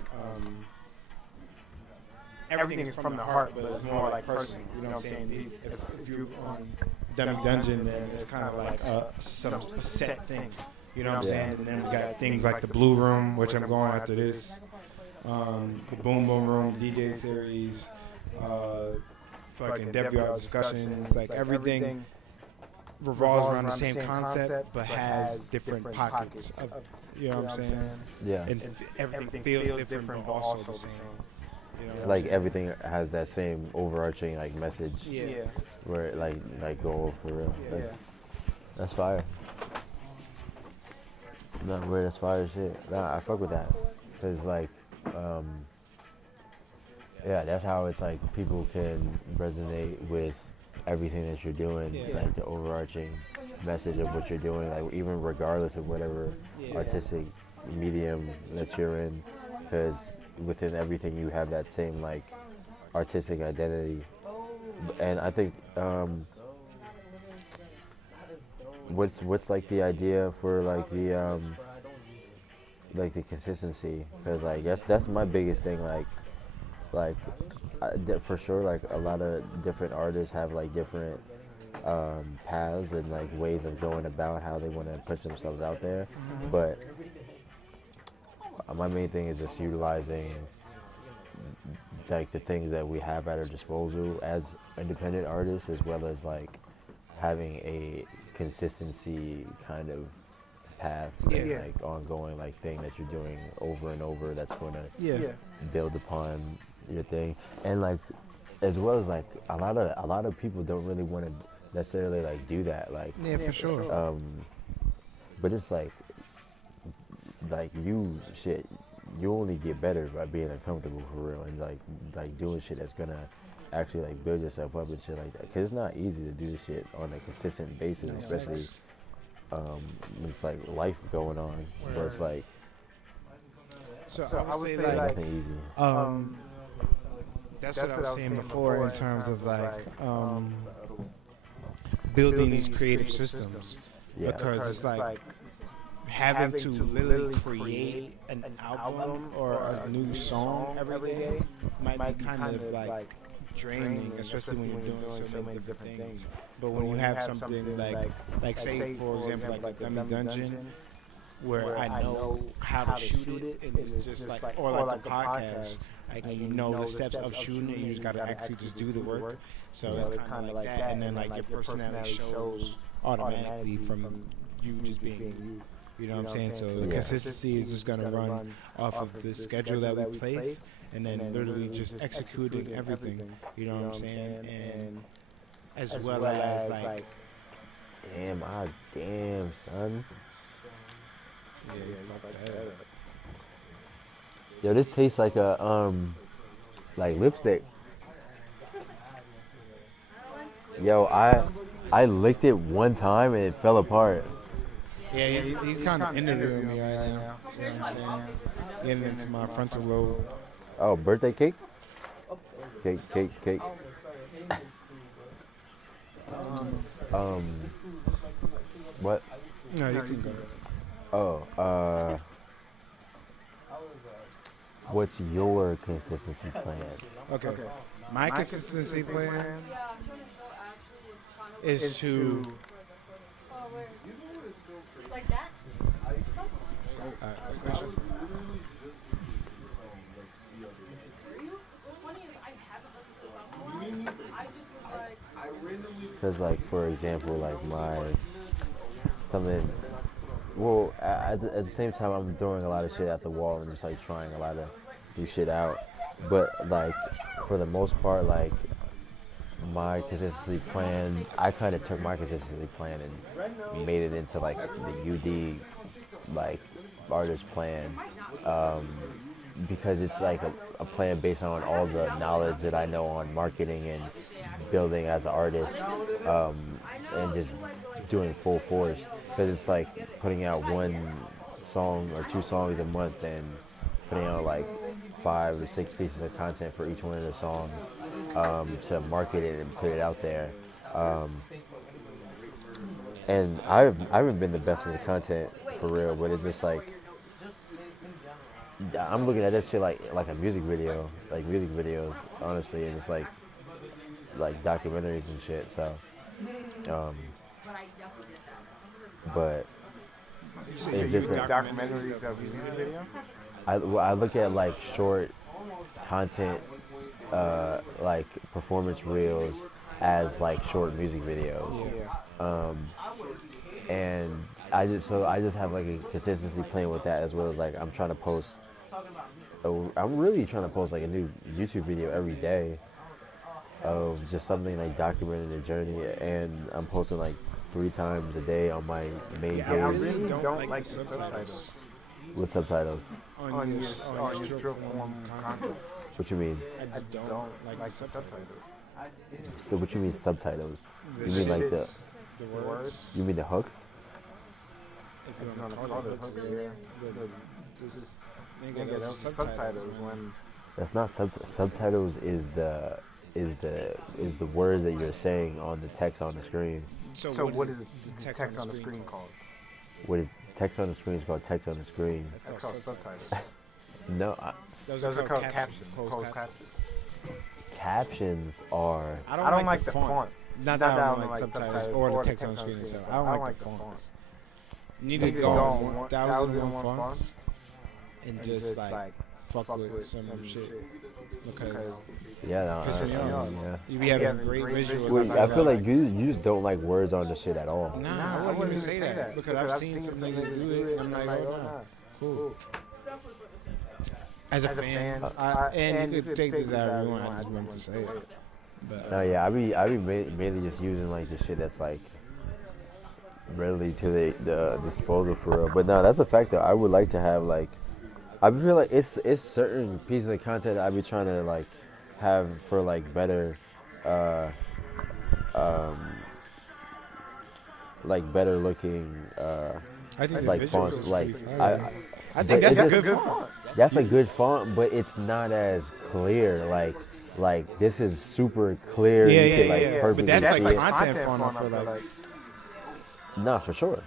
everything is from the heart, but it's more like personal. You know what I'm saying? If you're on Dummy Dungeon, then it's kind of like a set thing. You know what I'm saying? And then we got things like the Blue Room, which I'm going after this, the Boom Boom Room, DJ series, fucking DevVR discussions, like everything revolves around the same concept, but has different pockets of, you know what I'm saying? Yeah. And everything feels different, but also the same. You know Like everything has that same overarching like message. Yeah. Where it, like goal for real. Yeah. That's fire. No, where that's fire shit. Nah, I fuck with that. Cause like, yeah, that's how it's like people can resonate with everything that you're doing, like the overarching message of what you're doing, like even regardless of whatever artistic medium that you're in, because within everything you have that same like artistic identity. And I think what's like the idea for like the consistency, because like that's my biggest thing, for sure, like a lot of different artists have like different paths and like ways of going about how they want to push themselves out there. But my main thing is just utilizing like the things that we have at our disposal as independent artists, as well as like having a consistency kind of path, like ongoing like thing that you're doing over and over that's going to build upon your thing. And like as well as like a lot of people don't really want to necessarily like do that, like for sure. but it's like you only get better by being uncomfortable for real, and like doing shit that's gonna actually like build yourself up and shit like that. Cause it's not easy to do this shit on a consistent basis, especially when it's like life going on. But it's like So I would say it's like nothing easy. that's what I was saying before in terms of like building these creative systems, Yeah. because it's like having to literally create an album or a new song every day might be kind of like draining, especially when you're doing so many different things. But when you have something like say for example like Dummy Dungeon, where I know how to shoot it, and it's just like, or like the podcast, like you know the steps of shooting it, you just gotta actually just do the work. So it's kind of like that, and then like your personality shows automatically from you just being you. You know what I'm saying? So the consistency is just gonna run off of the schedule that we place, and then literally just executing everything. You know what I'm saying? And as well as like, Damn, son. Yo, this tastes like a like lipstick. Yo, I licked it one time and it fell apart. yeah, he's kind of interviewing me right now. You know what I'm saying? Getting into my frontal lobe. Oh, birthday cake? Cake. What? No, you can go. Oh, what's your consistency plan? Okay. My consistency plan is to. Like that? Because, like, for example, like something. Well, at the same time, I'm throwing a lot of shit at the wall and just like trying a lot of new shit out. But like, for the most part, like my consistency plan, I kind of took my consistency plan and made it into like the UD like artist plan, because it's like a plan based on all the knowledge that I know on marketing and building as an artist, and just doing full force. Because it's like putting out one song or two songs a month and putting out like 5 or 6 pieces of content for each one of the songs, to market it and put it out there. And I haven't been the best with the content for real, but it's just like I'm looking at that shit like a music video, like music videos, honestly, and it's like documentaries and shit. So, but it's just documentaries of music video. I look at like short content, like performance reels as like short music videos. And I just have like a consistency plan with that, as well as like I'm really trying to post like a new YouTube video every day of just something like documenting the journey, and I'm posting like 3 times a day on my main page. I really don't like the subtitles. With subtitles. On your short form content. What you mean? I just don't like the subtitles. So what you mean subtitles? You mean like the words? You mean the hooks? If you want to call it hooks, yeah. Those subtitles when. That's not subtitles. Is the words that you're saying on the text on the screen. So what is the text on the screen called? What is text on the screen is called text on the screen. That's called subtitles. No, those are called captions. Closed captions. Captions are. I don't like the font. Not that I don't like subtitles or the text on the screen itself. I don't like the fonts. You need to go on 1001 fonts and just like fuck with some shit, because Yeah, no, piss me off. yeah. You be having great visuals. Wait, I feel like you just don't like words on the shit at all. Nah, I wouldn't even say that, because I've seen some niggas do it, and I'm like, oh nah, cool. As a fan, and you could take this however you want. I just wanted to say it. But, No, yeah, I be mainly just using like the shit that's like readily to the disposal for real. But no, that's a fact though. I would like to have like, I feel like it's certain pieces of content that I be trying to like have for like better, uh, um, like better looking, I think the like visuals fonts. is Like pretty I, fire. I but think that's it a just- good font. that's a good font, but it's not as clear. Like this is super clear. Yeah, you yeah, can like yeah. perfectly But that's see like it. content font, I feel like. Nah, for sure.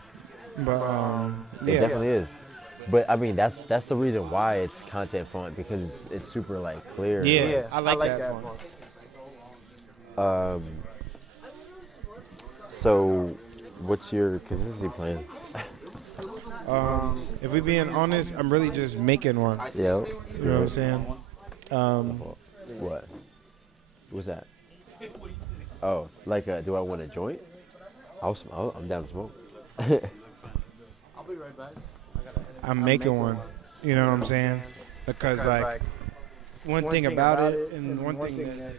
But It yeah. definitely is. But I mean, that's the reason why it's content font, because it's super like clear. Yeah, I like that font. So, what's your consistency plan? If we being honest, I'm really just making one. Yeah. You know what I'm saying? What? What's that? Oh, like, do I want a joint? I'm down to smoke. I'll be right back. I'm making one. You know what I'm saying? Because like one thing about it, and one thing that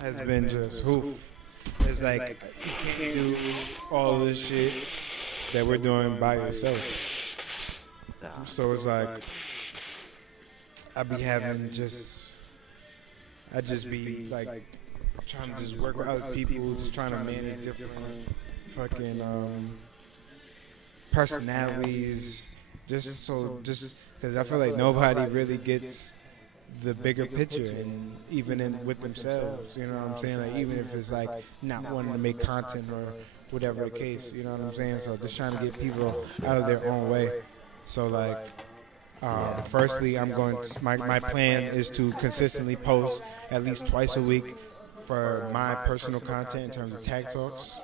has been just hoof, is like you can't do all this shit that we're doing by yourself. So it's like I be having I just be like trying to just work with other people, just trying to manage different fucking personalities, just because I feel like nobody really gets the bigger picture, and even with themselves, you know what I'm saying? Like even if it's like not wanting to make content or whatever the case, you know what I'm saying? So just trying to get people out of their own way. So like, firstly, my plan is to consistently post at least twice a week for my personal content in terms of tag talks.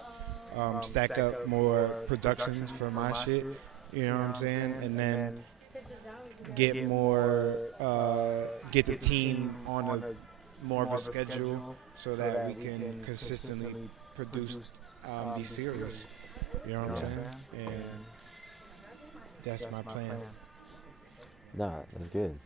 Stack up more productions for my shit, you know what I'm saying? And then get the team on a more of a schedule so that we can consistently produce these series. You know what I'm saying? And that's my plan. Nah, that's good.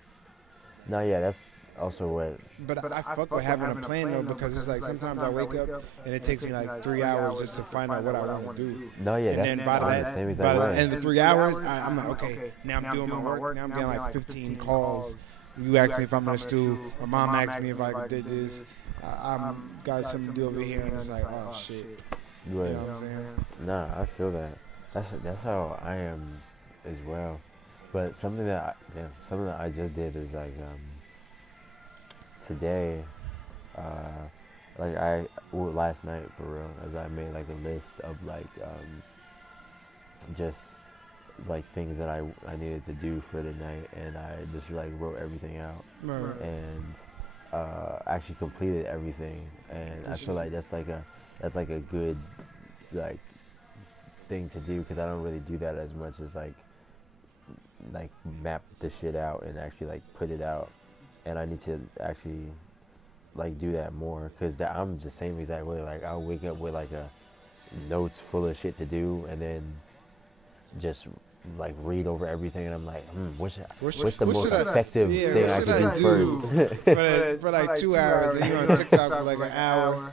Nah, yeah, that's also what. But I fuck with having a plan though, because it's like sometimes I wake up and it takes me like 3 hours just to find out what I want to do. No, yeah, And that's then by I'm the same exact way. the 3 hours, I'm like, okay, now I'm doing my work. Now I'm getting like 15 calls. You ask me if I'm in the stew. My mom asked me if I did this. I'm got something to do over here, and it's like, oh shit. You Right. know what I'm saying? Nah, I feel that. That's how I am as well. But something that I just did is like today, last night for real, as I made like a list of like just like things that I needed to do for the night, and I just like wrote everything out and actually completed everything, and I feel like that's like a good like thing to do, because I don't really do that as much as like map the shit out and actually like put it out, and I need to actually like do that more, because I'm the same exact way. Like I'll wake up with like a notes full of shit to do, and then just like read over everything, and I'm like, what's the most effective thing I can do first? for like 2 hours, then you on TikTok for like an hour.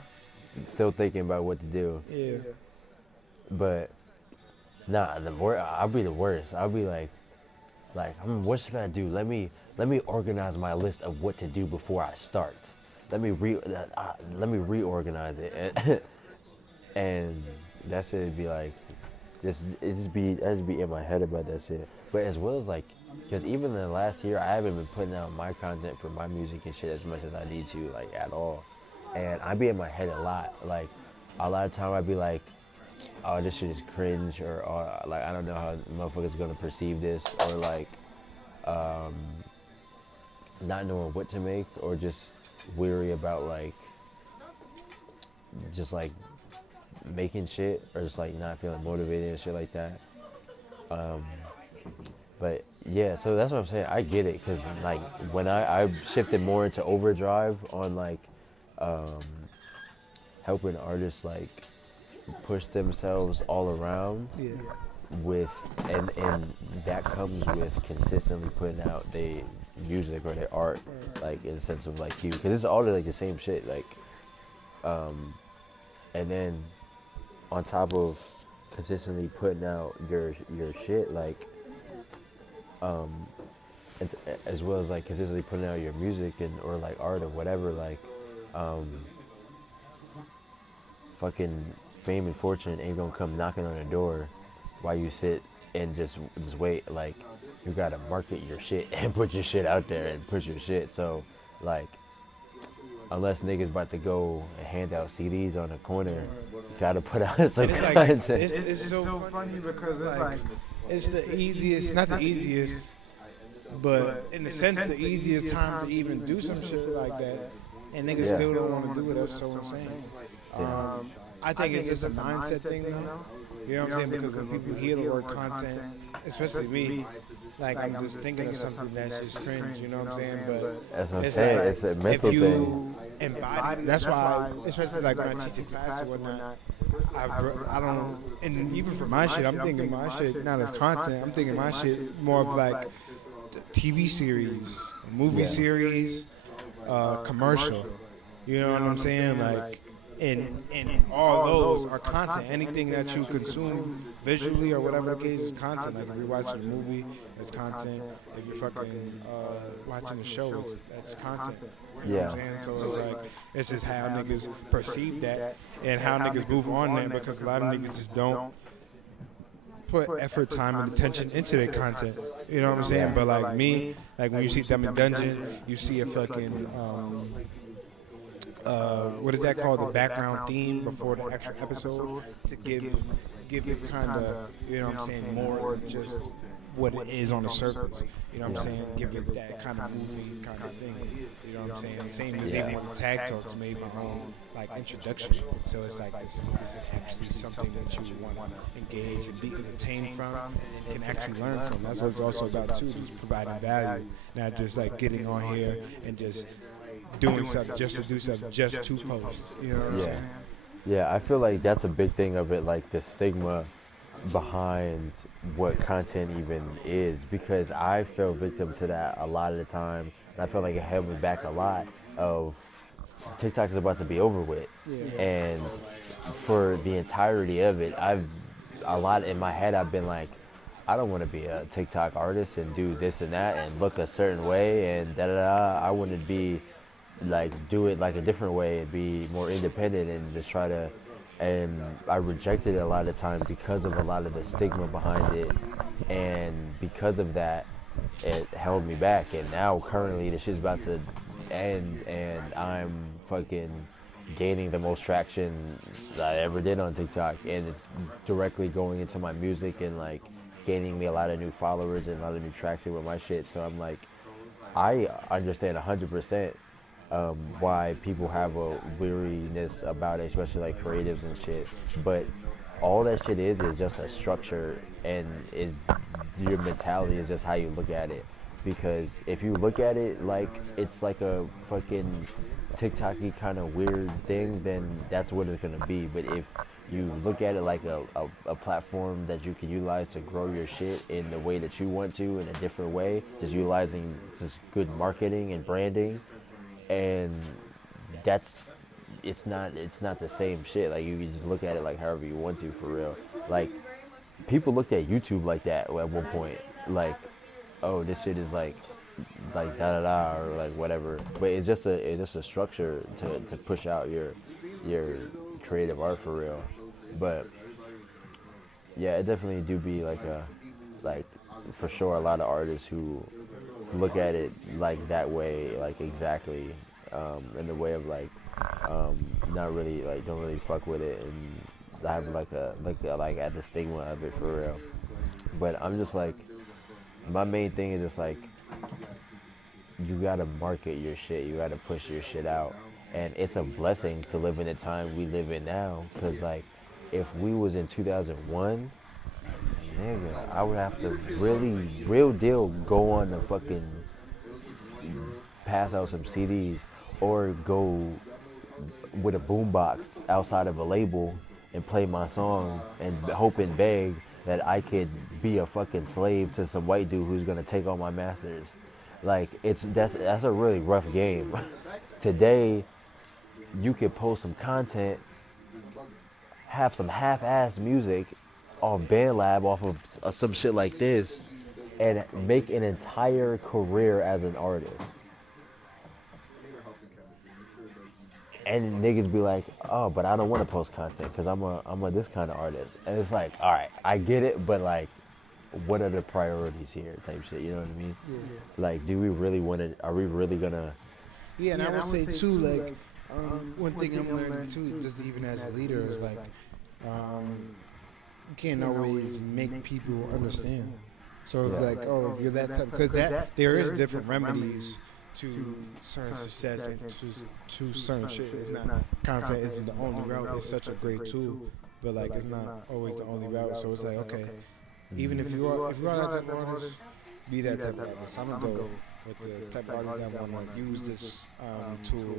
Still thinking about what to do. Yeah. But nah, I'll be the worst. I'll be like, what should I do? Let me organize my list of what to do before I start. Let me reorganize it, and that shit be like, I just be in my head about that shit. But as well as like, because even in the last year, I haven't been putting out my content for my music and shit as much as I need to, like at all. And I be in my head a lot. Like a lot of time I be like, oh, this shit is cringe, or like I don't know how motherfuckers gonna perceive this, or like not knowing what to make, or just weary about like just like making shit, or just like not feeling motivated and shit like that. But yeah, so that's what I'm saying. I get it, because like when I shifted more into overdrive on like helping artists like push themselves all around with, and that comes with consistently putting out their music or their art, like in the sense of like you, because it's all like the same shit, like and then on top of consistently putting out your shit, like and as well as like consistently putting out your music and or like art or whatever, like fucking fame and fortune ain't gonna come knocking on the door while you sit and just wait. Like you gotta market your shit and put your shit out there and push your shit. So like unless niggas about to go and hand out CDs on the corner, you gotta put out some It's like content. it's so funny because it's like it's the easiest, not the easiest, but in a sense the easiest time to even do some shit like that, and niggas still don't want to do it. That's so insane. I think it's just a mindset thing though. You know what I'm saying? Because when people hear the word content, especially me, like I'm just thinking of something that's just cringe. You know what I'm saying? But That's what I'm it's saying. like It's a mental if you thing. embody, that's why, especially like when I teach in class or whatnot, I don't, and even for my shit, I'm thinking my shit not as content. I'm thinking my shit more of like TV series, movie series, commercial. You know what I'm saying? Like, and all those are content. Anything that you consume visually or whatever the case is content. Like if you're watching a movie, it's content. If you're fucking watching a show, that's content. You know what I'm saying? So it's like, it's just how niggas perceive that and how niggas move on that, because a lot of niggas just don't put effort, time, and attention into their content. You know what I'm saying? But like me, like when you see Dumb and Dungeon, you see a fucking what is that called? The background theme before the extra episode to give it kind of, you know what I'm saying, more than just what it is on the surface. You know what I'm saying? Give it that kind of movie kind of thing. You know what I'm saying? Same as even with the Tag Talks made my own like introduction. So it's like this is actually something that you would want to engage and be entertained from and can actually learn from. That's what it's also about too, just providing value, not just like getting on here and just doing stuff just to do stuff, just to post. You know what I'm saying? Yeah, I feel like that's a big thing of it, like the stigma behind what content even is, because I fell victim to that a lot of the time, and I felt like it held me back a lot of TikTok is about to be over with. And for the entirety of it, a lot in my head, I've been like, I don't want to be a TikTok artist and do this and that and look a certain way and da-da-da. I want to be like do it like a different way and be more independent and just try to, and I rejected it a lot of times because of a lot of the stigma behind it, and because of that it held me back. And now currently the shit's about to end and I'm fucking gaining the most traction that I ever did on TikTok, and it's directly going into my music and like gaining me a lot of new followers and a lot of new traction with my shit. So I'm like, I understand 100% why people have a weariness about it, especially like creatives and shit. But all that shit is just a structure, and is your mentality is just how you look at it. Because if you look at it like it's like a fucking TikTok-y kind of weird thing, then that's what it's gonna be. But if you look at it like a platform that you can utilize to grow your shit in the way that you want to, in a different way, just utilizing just good marketing and branding, and it's not the same shit. Like you can just look at it like however you want to, for real. Like people looked at YouTube like that at one point, like, oh, this shit is like da da da or like whatever. But it's just a structure to push out your creative art, for real. But yeah, it definitely do be like for sure a lot of artists who look at it like that way, like exactly, in the way of like not really, like don't really fuck with it, and have like at the stigma of it, for real. But I'm just like, my main thing is just like, you gotta market your shit, you gotta push your shit out. And it's a blessing to live in the time we live in now, because like if we was in 2001, nigga, I would have to really real deal go on the fucking pass out some CDs or go with a boombox outside of a label and play my song and hope and beg that I could be a fucking slave to some white dude who's gonna take all my masters. Like that's a really rough game. Today, you could post some content, have some half-ass music on BandLab off of some shit like this, and make an entire career as an artist. And niggas be like, oh, but I don't want to post content because I'm a this kind of artist. And it's like, all right, I get it, but like, what are the priorities here type shit, you know what I mean? Yeah. Like, do we really want to, are we really gonna? Yeah, and I would say too, like, one thing I'm learning too, just even as a leader, is like, you can't always make people understand. So it's like, oh, if you're that type, because there is different remedies to certain success and to certain shit. It's not, content isn't the only route. It's such a great tool, but like it's not always the only route. So it's like, okay, even if you are that type of artist, be that type of artist. I'm gonna go with the type of artists that want to use this tool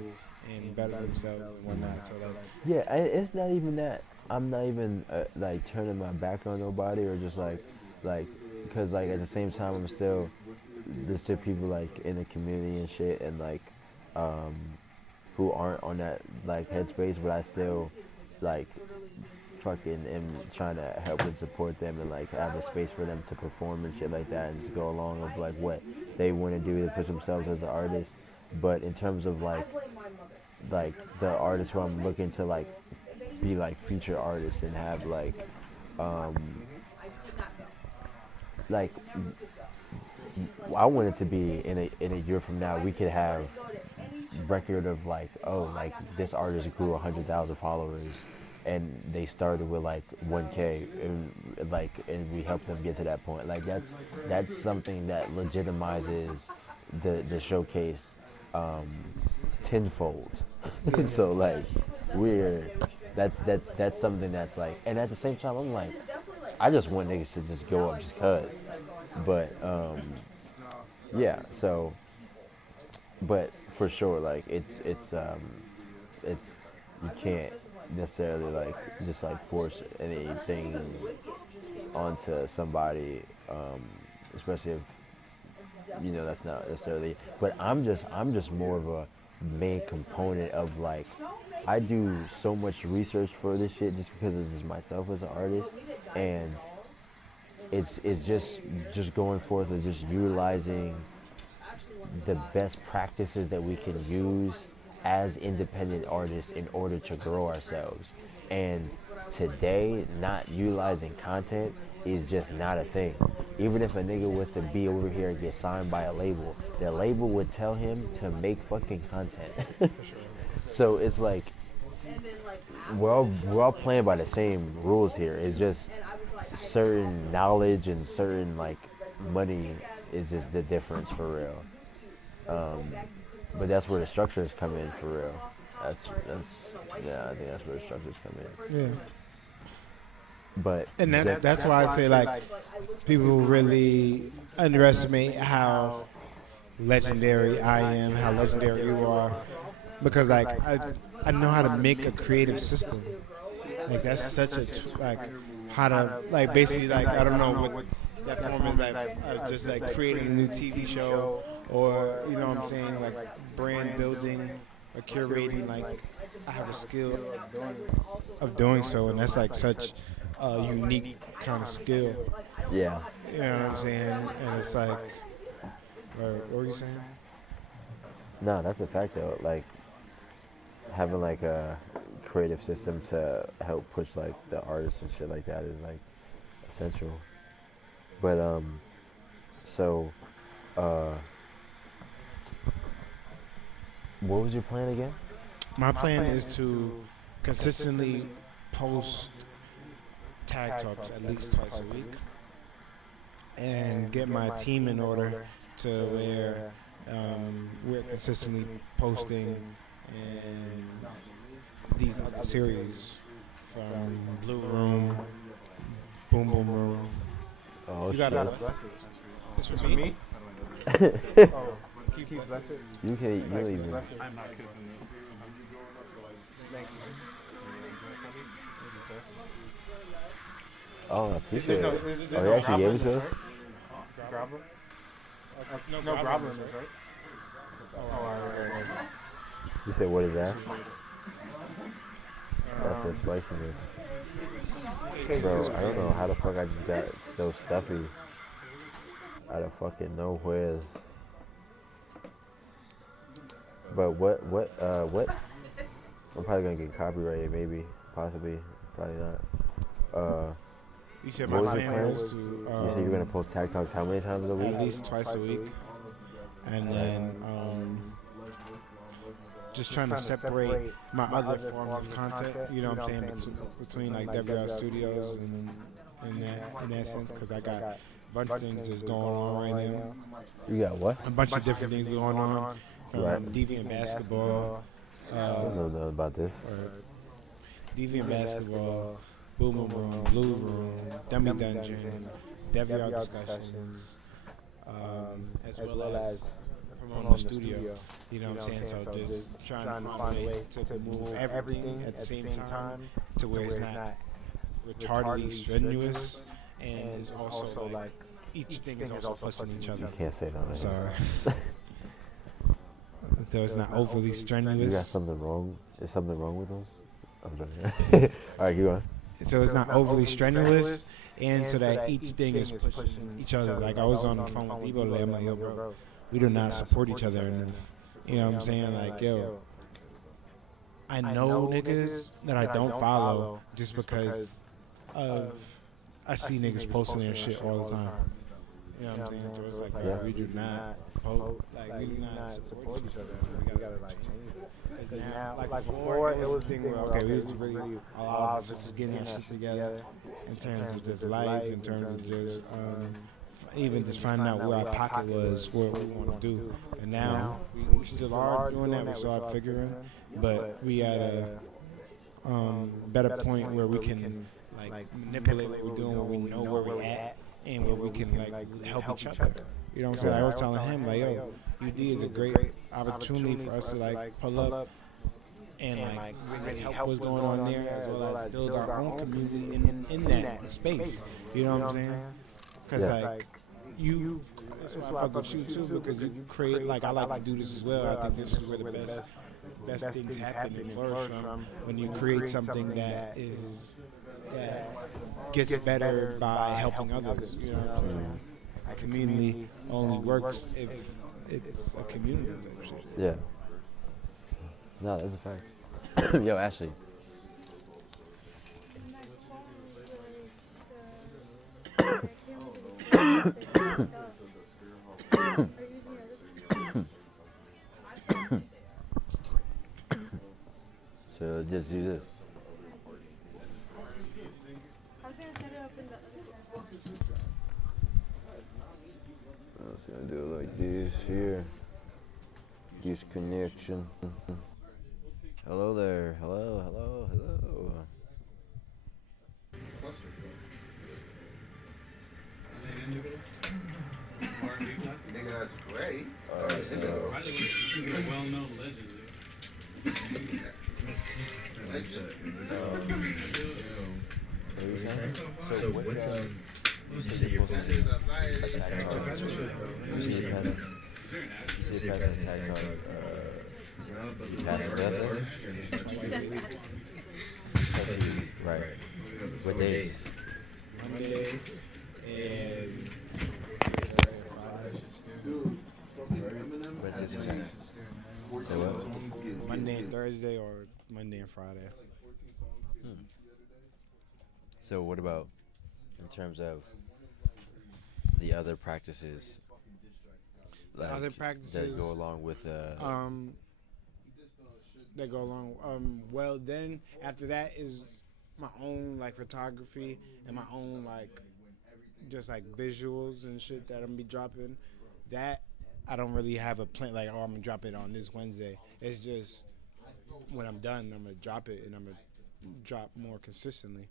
and better themselves and whatnot. So like, Yeah, it's not even that. I'm not even like turning my back on nobody or just like, because like at the same time I'm still, there's still people like in the community and shit and like, who aren't on that like headspace, but I still like fucking am trying to help and support them and like have a space for them to perform and shit like that and just go along with like what they want to do to push themselves as an artist. But in terms of like the artists who I'm looking to like be like feature artists and have like I want it to be in a year from now we could have record of like, oh, like this artist grew 100,000 followers and they started with like 1K and we helped them get to that point. Like that's something that legitimizes the showcase tenfold. So like that's something that's like, and at the same time I'm like, I just want niggas to just go up just cause. But yeah, so but for sure like it's you can't necessarily like just like force anything onto somebody, especially if you know that's not necessarily, but I'm just more of a main component of like, I do so much research for this shit just because it's just myself as an artist, and it's just going forth and just utilizing the best practices that we can use as independent artists in order to grow ourselves. And today, not utilizing content is just not a thing. Even if a nigga was to be over here and get signed by a label, the label would tell him to make fucking content. So it's like, we're all playing by the same rules here. It's just certain knowledge and certain like money is just the difference for real. But that's where the structures come in for real. That's yeah, I think that's where the structures come in. yeah. But And that's why I say like people really underestimate how legendary I am, how legendary you are, because like I know how to make a creative system. Like that's such a like how to like basically like I don't know what that form is like, just like creating a new TV show or you know what I'm saying, like brand building or curating. Like I have a skill of doing so, and that's like such a unique kind of skill. yeah, You know what I'm saying? And it's like, what were you saying? no, that's a fact though. Like having like a creative system to help push like the artists and shit like that is like essential. But so what was your plan again? My plan is to consistently post tag talks at least twice a week and get my team in order to where we're consistently posting in these other series from Blue Room, Boom Boom Room. Oh You shit! got this for me? Keep bless it. You don't even. I'm not kissing you. Oh, I appreciate no- it. there's Oh, you no actually gave it to problem, us? Grabber? No problem, right? Oh, You said what is that? That's the spiciness. Bro, I don't know how the fuck I just got so stuffy. Out of fucking nowheres. But what? I'm probably gonna get copyrighted, maybe, possibly, probably not. You said What my was your plan plan? was to You said you're gonna post tag talks how many times a week? at least twice a week, and then just trying to separate my other forms of content. You know what I'm saying, between like WR Studios and in that sense, because I got a bunch of things that's going on right now. You got what? A bunch of different things going on. Right. Deviant Basketball, I don't know nothing about this. Deviant Basketball, Boom Boom Room, Blue Room, Dummy Dungeon, DeviOut Discussions, as well as Promoting the Studio. You know what I'm saying? So just trying to find a way to move everything at the same time to where it's not retardedly strenuous, and it's also like each thing is also pushing each other. You can't say that. Sorry. So it's not overly You got strenuous. something wrong? Is something wrong with those? I'm done. All right, keep going. So it's not overly strenuous, and so that each thing is pushing each other. Like I was on the phone with Evo today. I'm like, yo, bro, we do not support each other enough. You know what I'm saying? Like, yo, I know niggas that I don't follow just because of I see niggas posting their shit all the time. You know what I'm saying? So it's like, yo, we do not we do not support each other. We gotta like change it. Because now, like before, it was a thing where okay, we was really a lot of us was getting our shit together in terms of just life, in terms of just even just finding out where our pocket was, what we want to do. And now we still are doing that. We still are figuring, but we at a better point where we can like manipulate what we're doing, where we know where we're at, and where we can like help each other. You know what I'm saying? I was telling him like, yo, UD is a great opportunity for us to like pull up and like really help what's going on there, as well as build our own community in that space. You know what I'm saying? Because like you, that's why I fuck with you too, because you create like I like to do this as well. I think this is where the best things happen and flourish from, when you create something that gets better by helping others. You know what I'm saying? A community only works if it's a community. Yeah. No, that's a fact. Yo, Ashley. So just use this. I was gonna do it like this here. Disconnection. Hello there. Hello, hello, hello. Nigga, that's great. He's a well-known legend. So what's you see your pass a tag talk. You pass it. Right. What days? Monday and Monday and Thursday, or Monday and Friday. So what about in terms of the other practices? Like, Other practices that go along with that go along. Well, then after that is my own like photography and my own like just like visuals and shit that I'm gonna be dropping. That I don't really have a plan like, oh, I'm gonna drop it on this Wednesday. It's just when I'm done, I'm gonna drop it, and I'm gonna drop more consistently.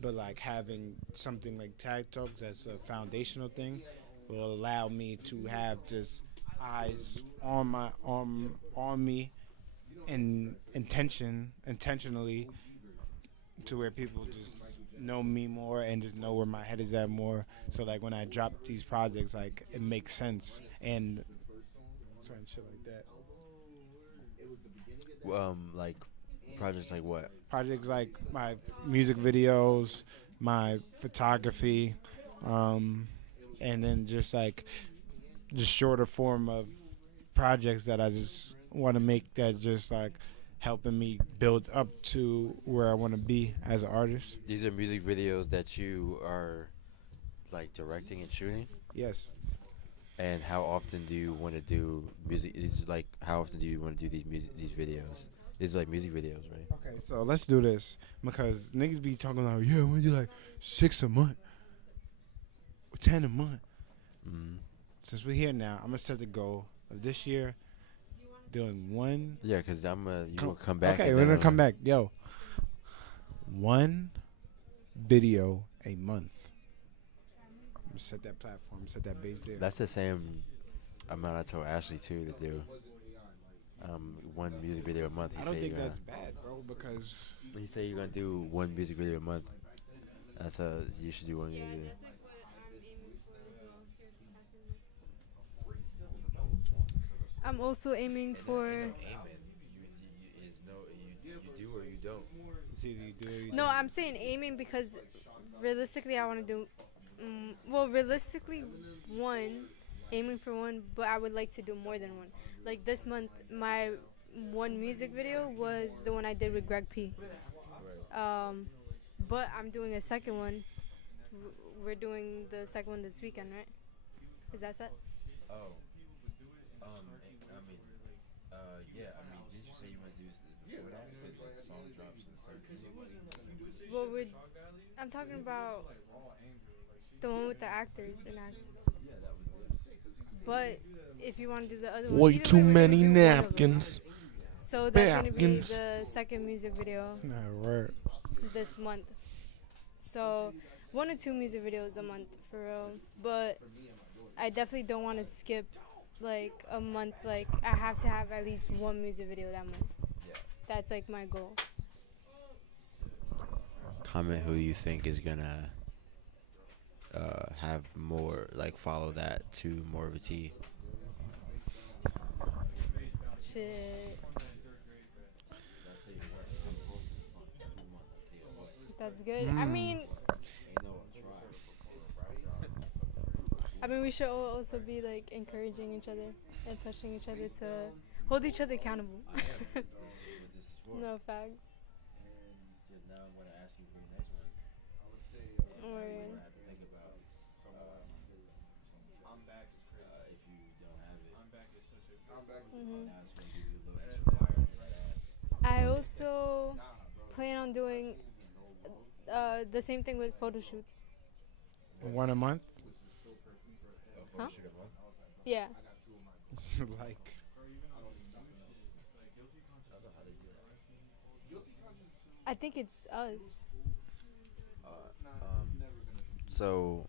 But like having something like Tag Talks that's a foundational thing will allow me to have just eyes on me and intentionally to where people just know me more and just know where my head is at more. So like when I drop these projects, like it makes sense and certain shit like that. like projects like what? Projects like my music videos, my photography, and then just like just shorter form of projects that I just want to make that just like helping me build up to where I want to be as an artist. These are music videos that you are like directing and shooting. Yes. And how often do you want to do music? Is like how often do you want to do these videos? These are like music videos, right? Okay, so let's do this because niggas be talking about I want to do like 6 a month, 10 a month. Mm-hmm. Since we're here now, I'm gonna set the goal of this year doing one. Yeah, because you will come back. Okay, we're gonna come back. Yo, one video a month. I'm gonna set that platform, set that base there. That's the same amount I told Ashley too to do. One music video a month. I don't think that's bad, bro, because he said you're gonna do one music video a month. That's you should do one video. I'm also aiming for. You do or you don't. It's either you do or you No, don't. I'm saying aiming because realistically I want to do. Realistically, aiming for one, but I would like to do more than one. Like this month, my one music video was the one I did with Greg P. But I'm doing a second one. We're doing the second one this weekend, right? Is that set? Oh. Yeah. Did you say you want to do before that? Because like song drops and certain. Well, I'm talking about the one with the actors and But if you want to do the other one, Way either too way, we're gonna many do one of them. napkins. So that's gonna be Napkins. the second music video Nah, word. this month. So 1 or 2 music videos a month for real. But I definitely don't want to skip like a month. Like I have to have at least 1 music video that month. Yeah. That's like my goal. Comment who you think is gonna have more, like follow that to more of a T. Shit. That's good. I mean, we should also be like encouraging each other and pushing each other to hold each other accountable. No facts. Or I also plan on doing the same thing with photo shoots. One a month? Huh? Yeah. Like. I think it's us. So,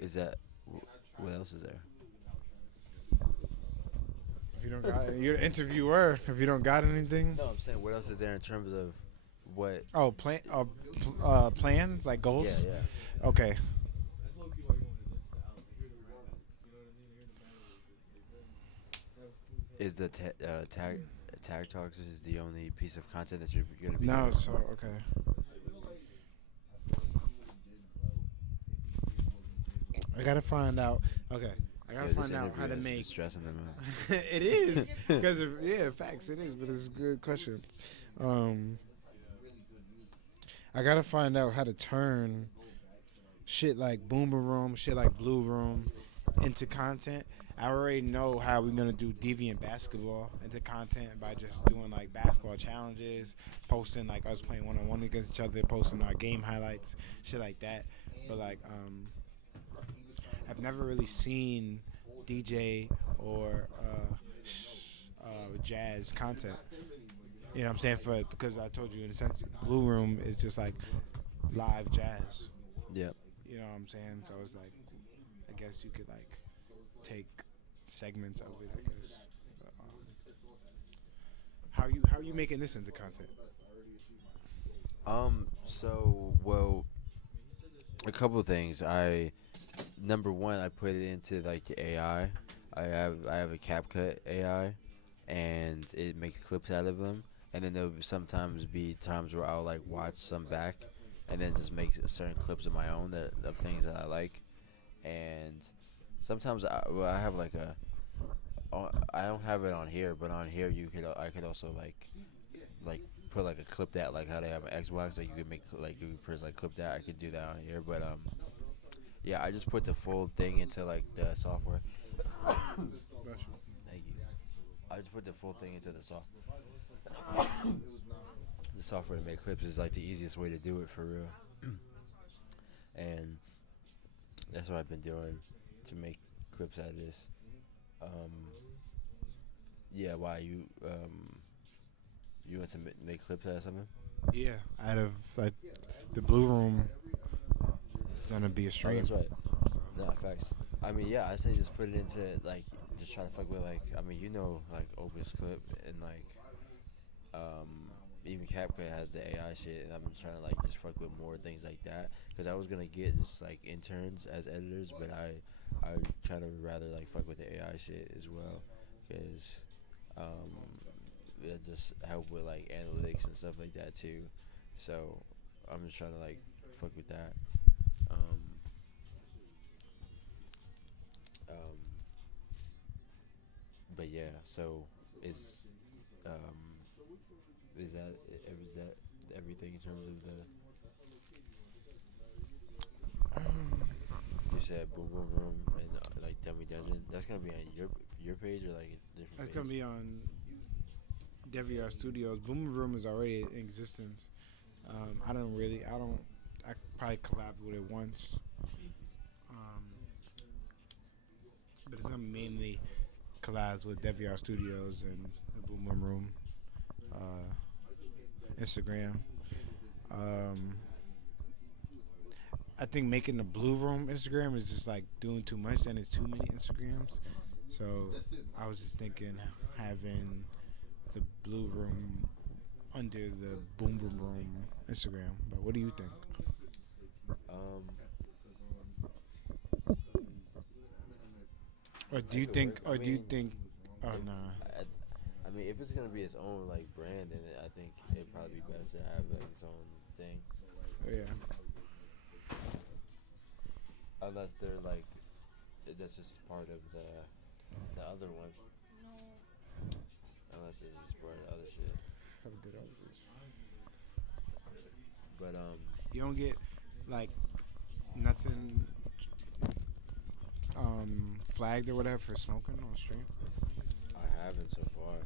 is that what else is there? If you don't got, you're the interviewer. If you don't got anything. No, I'm saying what else is there in terms of what? Oh, plans like goals. Yeah. Okay. Is the tag talks is the only piece of content that you're gonna be? No, doing? so okay. I gotta find out. Okay, I gotta find out how to make. Stressing them out. It is because facts. It is, but it's a good question. I gotta find out how to turn shit like Boomer Room, shit like Blue Room into content. I already know how we're gonna do Deviant Basketball into content by just doing like basketball challenges, posting like us playing one-on-one against each other, posting our game highlights, shit like that. But like, I've never really seen DJ or jazz content. You know what I'm saying? Because I told you in a sense, Blue Room is just like live jazz. Yep. You know what I'm saying? So it's like, I guess you could like take segments of it. I guess. But, how are you making this into content? So well, a couple of things. Number one, I put it into like the AI. I have a CapCut AI, and it makes clips out of them. And then there'll sometimes be times where I'll like watch some back, and then just make certain clips of my own of things that I like. and sometimes I have like a. I don't have it on here, but on here I could also like put like a clip that like how they have an Xbox, like you could make like you press like clip that. I could do that on here, but yeah, I just put the full thing into like the software. Thank you. I just put the full thing into the the software to make clips is like the easiest way to do it for real. And that's what I've been doing to make clips out of this. Yeah, why you want to make clips out of something? Yeah, out of like the Blue Room, it's gonna be a Oh, stream. that's right. No, facts. I mean, yeah, I say just put it into like just try to fuck with like I mean like Opus Clip and like even CapCut has the AI shit, and I'm trying to like just fuck with more things like that because I was gonna get just like interns as editors, but I try to rather like fuck with the AI shit as well because it just help with like analytics and stuff like that too. So I'm just trying to like fuck with that. Um, but yeah, so is is that everything in terms of the? You said Boom Boom Room and like Dummy Dungeon. That's gonna be on your page or like a different. That's page? gonna be on DeviR Studios. Boom Room is already in existence. I probably collabed with it once. But it's gonna mainly collabs with DeviR Studios and the Boom Boom Room. Instagram. I think making the Blue Room Instagram is just like doing too much, and it's too many Instagrams. So I was just thinking having the Blue Room under the Boom Boom Room Instagram. But what do you think? Or do you think? Or do you think? Oh nah. I mean, if it's gonna be its own like brand, then I think it'd probably be best to have like its own thing. Yeah. Unless they're like, that's just part of the other one. Unless it's just part of the other shit. Have a good outfit. But you don't get like nothing flagged or whatever for smoking on stream. I haven't so far.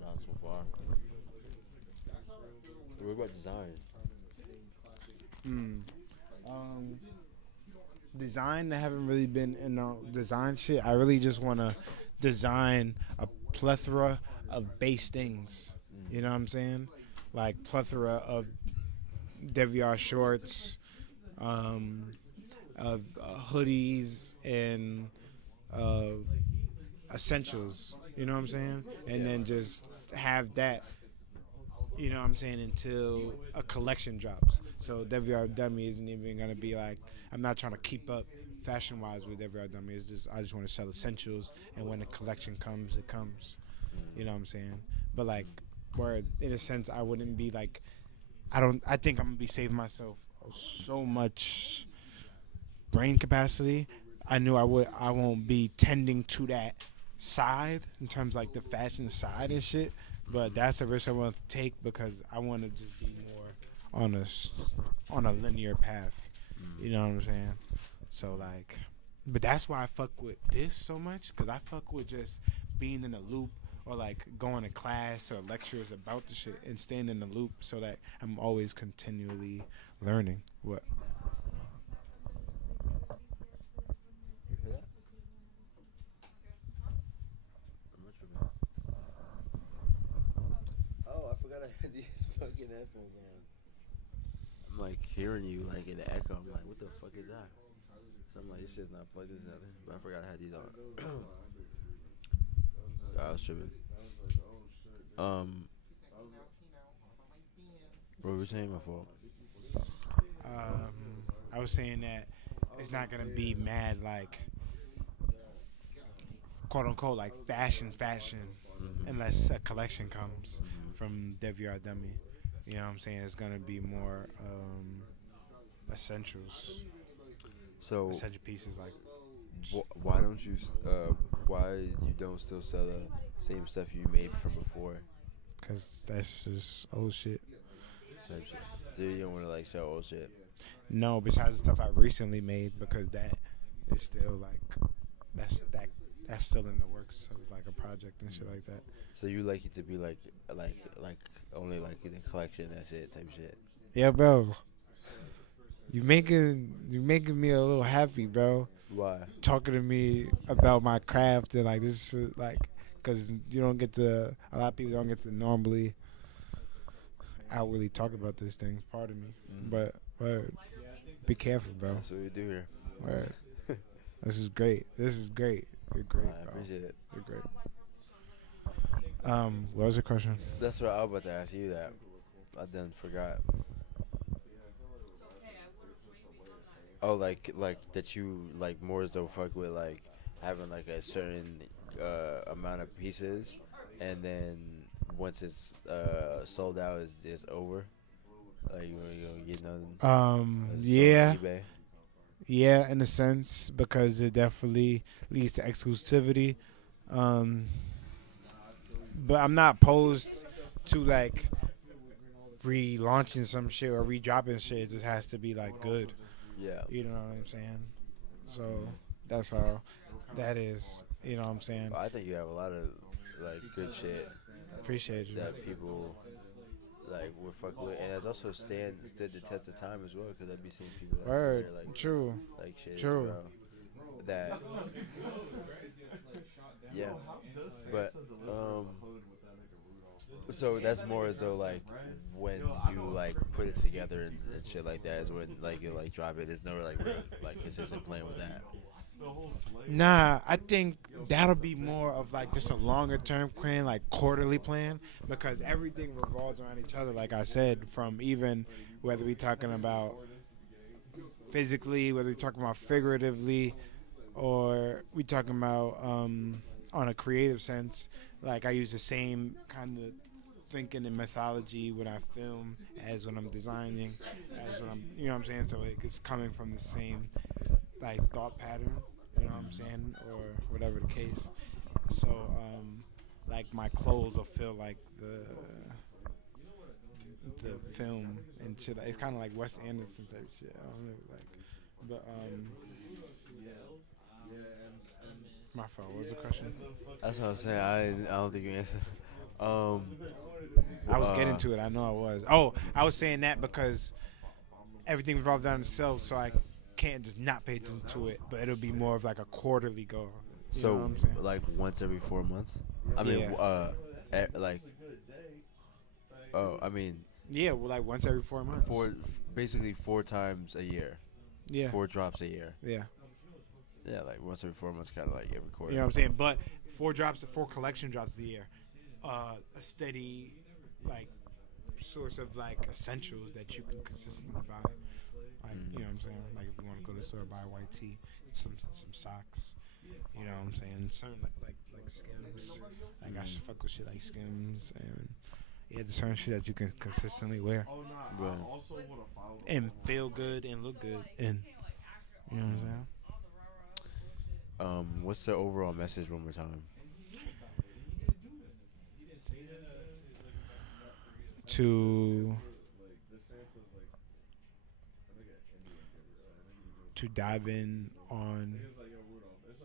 Not so far. What about design? Design, I haven't really been in design shit. I really just want to design a plethora of base things. You know what I'm saying? Like plethora of DeviR shorts, of hoodies and essentials. You know what I'm saying? And then just have that. You know what I'm saying, until a collection drops. So DeviR Dummy isn't even gonna be like, I'm not trying to keep up fashion wise with DeviR Dummy. It's just I just want to sell essentials, and when the collection comes, it comes. You know what I'm saying? But like, where in a sense I wouldn't be like, I think I'm gonna be saving myself so much brain capacity. I won't be tending to that side in terms of like the fashion side and shit. But that's a risk I want to take because I want to just be more on a linear path. You know what I'm saying? So like, but that's why I fuck with this so much, because I fuck with just being in a loop or like going to class or lectures about the shit and staying in the loop so that I'm always continually learning. What? Oh, I forgot I had these fucking headphones on. I'm like hearing you like in the echo. I'm like, what the fuck is that? So I'm like, this shit's not plugged in, nothing. But I forgot I had these on. I was tripping. What were we saying before? I was saying that it's not gonna be mad like quote unquote like fashion unless a collection comes from DeviR Dummy. You know what I'm saying? It's gonna be more essentials. So essential pieces like. why don't you? Why you don't still sell the same stuff you made from before? Cause that's just old shit. Type shit. So you don't want to like sell old shit. No, besides the stuff I recently made, because that is still like that's still in the works of like a project and shit like that. So you like it to be like only like in the collection. That's it type shit. Yeah, bro. You making me a little happy, bro. Why? Talking to me about my craft and like this is like, cause you don't get to, a lot of people don't get to normally outwardly talk about this thing. Pardon me, but be careful, bro. That's what we do here. Word. This is great. This is great. You're great. I appreciate it. You're great. What was your question? That's what I was about to ask you. That I then forgot. Oh, like that you like more as though fuck with like having like a certain amount of pieces, and then once it's sold out, it's over. Like you don't get nothing. Yeah. eBay. Yeah, in a sense, because it definitely leads to exclusivity. But I'm not opposed to like relaunching some shit or re-dropping shit. It just has to be like good. Yeah. You know what I'm saying? So that's how that is. You know what I'm saying? Well, I think you have a lot of like good shit. Appreciate you. That people like would fuck with, and has also stood the test of time as well. Because I'd be seeing people that Word. wear, like True. like shit True. as well. That. Yeah. But so that's more as though like when you like put it together and shit like that is when like you like drop it. There's no like real, like consistent plan with that. Nah, I think that'll be more of like just a longer term plan, like quarterly plan, because everything revolves around each other. Like I said, from even whether we talking about physically, whether we talking about figuratively, or we talking about on a creative sense. Like I use the same kind of thinking and methodology when I film as when I'm designing, as when I'm, you know what I'm saying? So it's coming from the same like thought pattern, you know what I'm saying, or whatever the case. So like my clothes will feel like the film and shit. It's kind of like Wes Anderson type shit. I don't know, like, but my fault. What was the question? That's what I'm saying. I don't think you answered. I was getting to it. I know I was. Oh, I was saying that because everything revolves around itself, so I can't just not pay attention to it. But it'll be more of like a quarterly goal. You know what I'm saying? Like once every 4 months. I mean, like. Oh, I mean. Yeah, well, like once every 4 months. Basically 4 times a year. Yeah. 4 drops a year. Yeah. Yeah, like once every 4 months, kind of like every quarter. You know what I'm saying? But 4 collection drops a year. A steady, like, source of like essentials that you can consistently buy. Like, you know what I'm saying? Like if you want to go to the store buy white tee, some socks. You know what I'm saying? Certain like Skims. Like I should fuck with shit like Skims and there's certain shit that you can consistently wear. Right. And feel good and look good and you know what I'm saying? What's the overall message one more time? To dive in on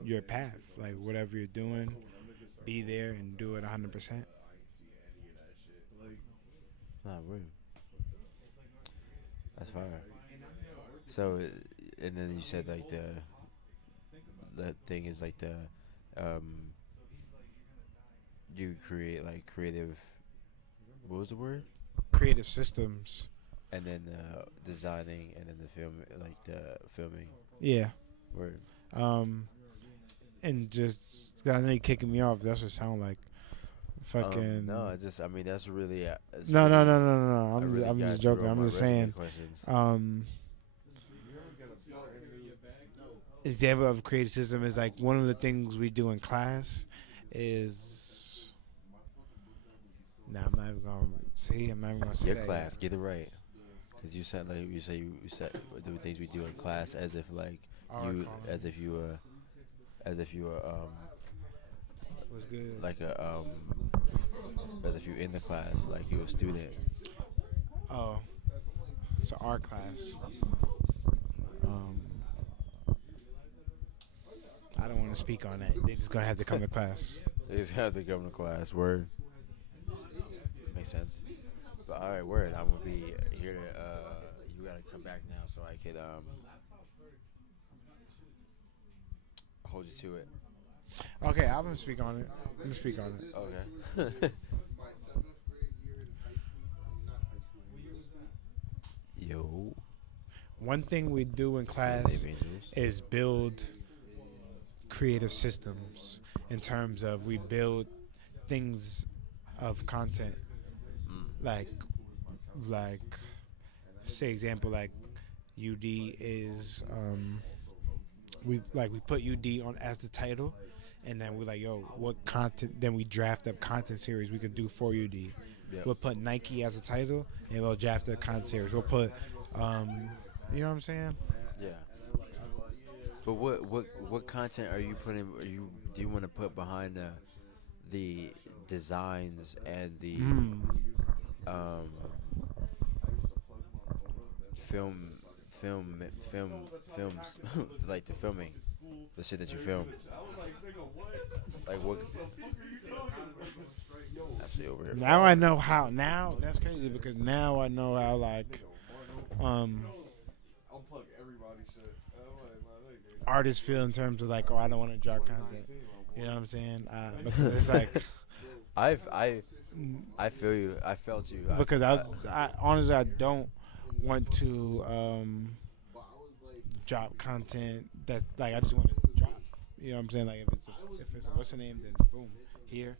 your path, like whatever you're doing, be there and do it 100%. Nah, really. That's fire. So, and then you said like the thing is like the you create like creative. What was the word? Creative systems. And then designing, and then the film, like the filming. Yeah. Word. And just I know you're kicking me off. That's what it sound like. Fucking. No, I mean that's really. No. I'm just joking. I'm just saying. Example of creative system is like one of the things we do in class is. Nah, I'm not even gonna see. I'm not even gonna say your that class. Get it right. Because you said like you said the things we do in class as if like Calling. as if you were Was good. like a as if you in the class, like you a student. Oh, it's an art class. I don't want to speak on that. They just gonna have to come to class. They just have to come to class. Word. Makes sense. But all right, word. I'm gonna be here to. You gotta come back now so I could hold you to it. Okay, I'm gonna speak on it. Okay. Yo. One thing we do in class is build creative systems in terms of we build things of content. Like say example, like UD is we put UD on as the title, and then we're like, yo, what content? Then we draft up content series we could do for UD. Yep. We'll put Nike as a title, and we'll draft a content series. We'll put, you know what I'm saying? Yeah. But what content are you putting? Do you want to put behind the designs and the films like the filming, the shit that you film? Like what? Actually, over here. Now I know how. Now that's crazy because now I know how like artists feel in terms of like, oh, I don't want to drop content. You know what I'm saying? Because it's like I feel you. I felt you. because I honestly I don't want to drop content that like I just want to drop. You know what I'm saying? Like if it's a what's the name, then boom, here.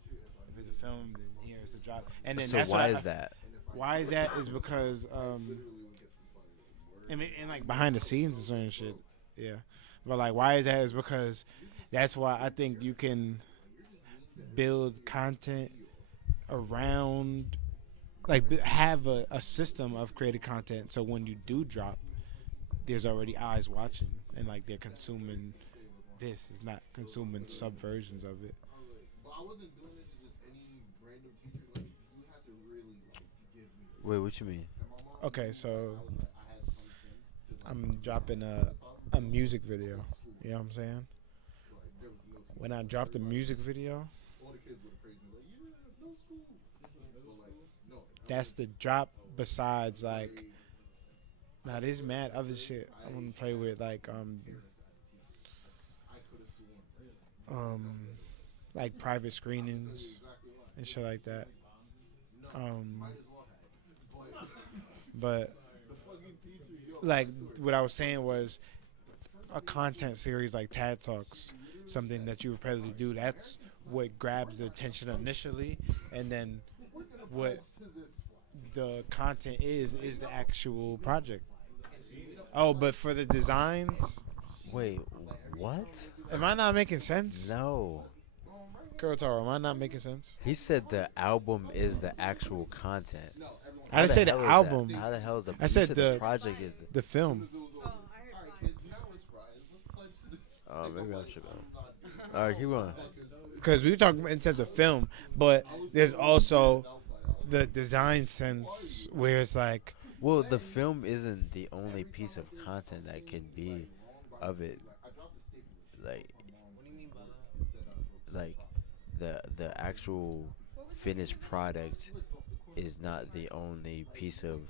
If it's a film, then here's the drop. And then So that's why is that? Why is that? Is because and like behind the scenes and certain shit, yeah. But like, why is that? Is because that's why I think you can build content around, like, have a system of created content. So when you do drop, there's already eyes watching, and like they're consuming this. Is not consuming subversions of it. Wait, what you mean? Okay, so I'm dropping a music video. You know what I'm saying? When I drop the music video, that's the drop. Besides, like, now there's mad other shit I want to play with, like private screenings and shit like that. But like what I was saying was a content series like TAD Talks, something that you would probably do. That's what grabs the attention initially, and then what the content is the actual project. Oh, but for the designs, Wait, what? am I not making sense? No. Kurotaro, am I not making sense? He said the album is the actual content. I didn't say the album. How the hell is the? I said the project is the film. Oh, maybe I should. All right, keep going. Because we were talking in sense of film, but there's also the design sense where it's like, Well, the film isn't the only piece of content that can be of it. Like the actual finished product is not the only piece of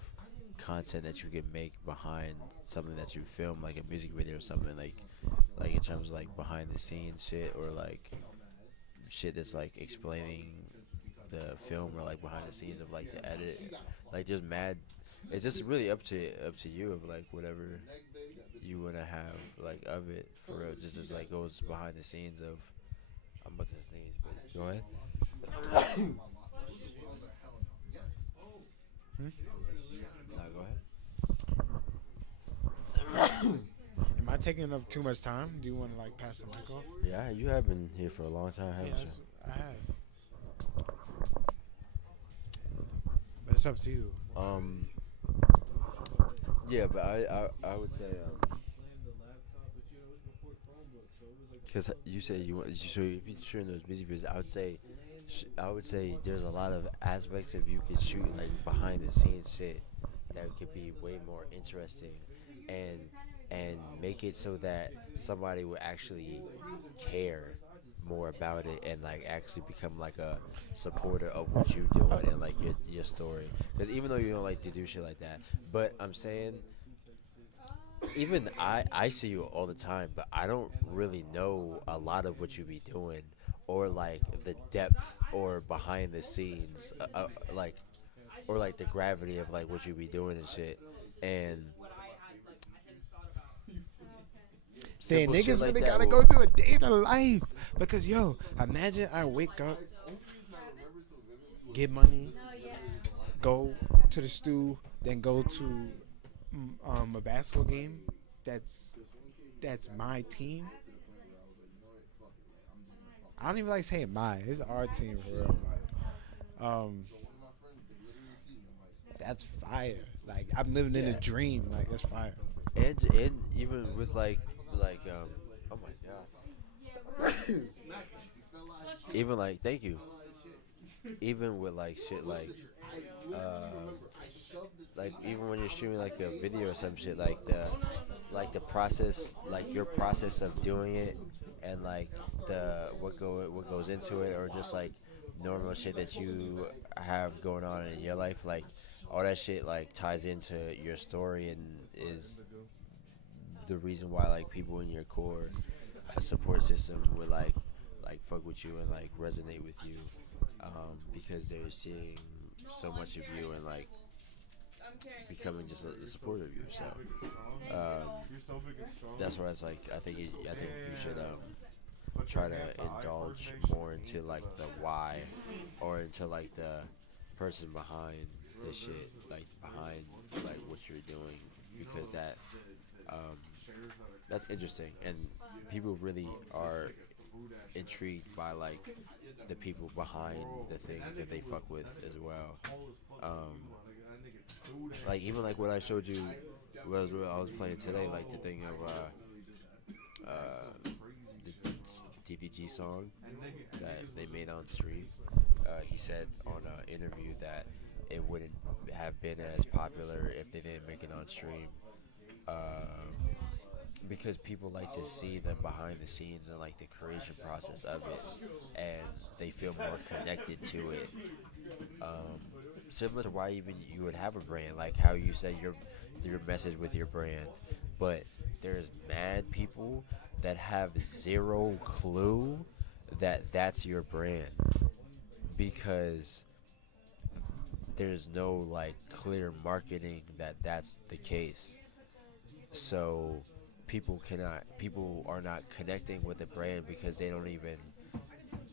content that you can make behind something that you film, like a music video or something, like in terms of like behind the scenes shit, or like shit that's like explaining the film, or like behind the scenes of like the edit, like just mad. It's just really up to you of like whatever you wanna have like of it for real. Just as like goes behind the scenes of. I'm about to sneeze, but go ahead. Nah, go ahead. am I taking up too much time? Do you want to like pass the mic off? Yeah, you have been here for a long time, haven't you? I have. But it's up to you. Yeah, but I would say Because you say you want, so if you're shooting those music videos, I would say there's a lot of aspects of you could shoot like behind the scenes shit that could be way more interesting, and make it so that somebody would actually care more about it and like actually become like a supporter of what you're doing and like your story. Because even though you don't like to do shit like that, but I'm saying, even I see you all the time, but I don't really know a lot of what you be doing, or like the depth or behind the scenes, like, or like the gravity of like what you be doing and shit. And Saying simple shit niggas like really that gotta will- go through a day in the life because yo, imagine I wake up, get money, go to the stew, then go to a basketball game. That's my team. I don't even like saying my. It's our team for real. But, that's fire. Like I'm living in a dream. Like that's fire. and even with like oh my god, even like thank you, even with like shit like even when you're shooting like a video or some shit, like the process, like your process of doing it, and like what goes into it, or just like normal shit that you have going on in your life, like all that shit like ties into your story and is the reason why like people in your core support system would like fuck with you and like resonate with you, because they're seeing so much of you and like becoming just a supporter of you. So that's why it's like I think you should try to indulge more into like the why, or into like the person behind the shit, like behind like what you're doing, because that's interesting, and people really are intrigued by like the people behind the things that they fuck with as well. Like even like what I showed you was what I was playing today, like the thing of the DPG song that they made on stream. He said on an interview that it wouldn't have been as popular if they didn't make it on stream, because people like to see the behind the scenes and like the creation process of it, and they feel more connected to it. Similar to why even you would have a brand, like how you say your message with your brand, but there's mad people that have zero clue that that's your brand, because there's no like clear marketing that that's the case. So people are not connecting with the brand because they don't even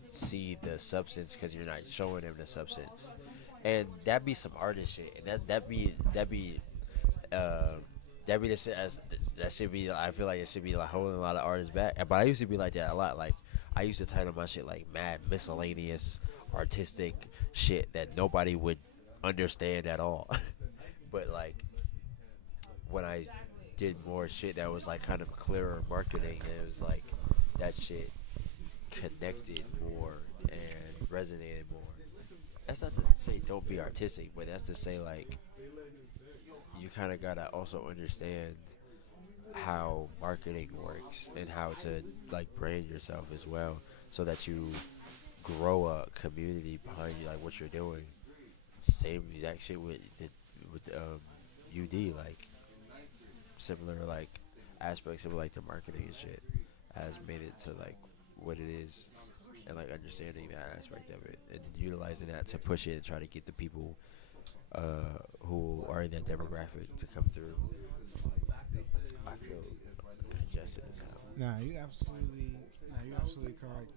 see the substance, because you're not showing them the substance. And that be some artist shit, and that be the shit, as that should be. I feel like it should be like holding a lot of artists back. But I used to be like that a lot. Like I used to title my shit like mad miscellaneous artistic shit that nobody would understand at all. But like when I did more shit that was like kind of clearer marketing, and it was like that shit connected more and resonated more. That's not to say don't be artistic, but that's to say like you kind of gotta also understand how marketing works and how to like brand yourself as well, so that you grow a community behind you, like what you're doing. Same exact shit with UD, like similar like aspects of like the marketing and shit has made it to like what it is, and like understanding that aspect of it and utilizing that to push it and try to get the people who are in that demographic to come through. I feel congested as hell. Nah, you're absolutely correct.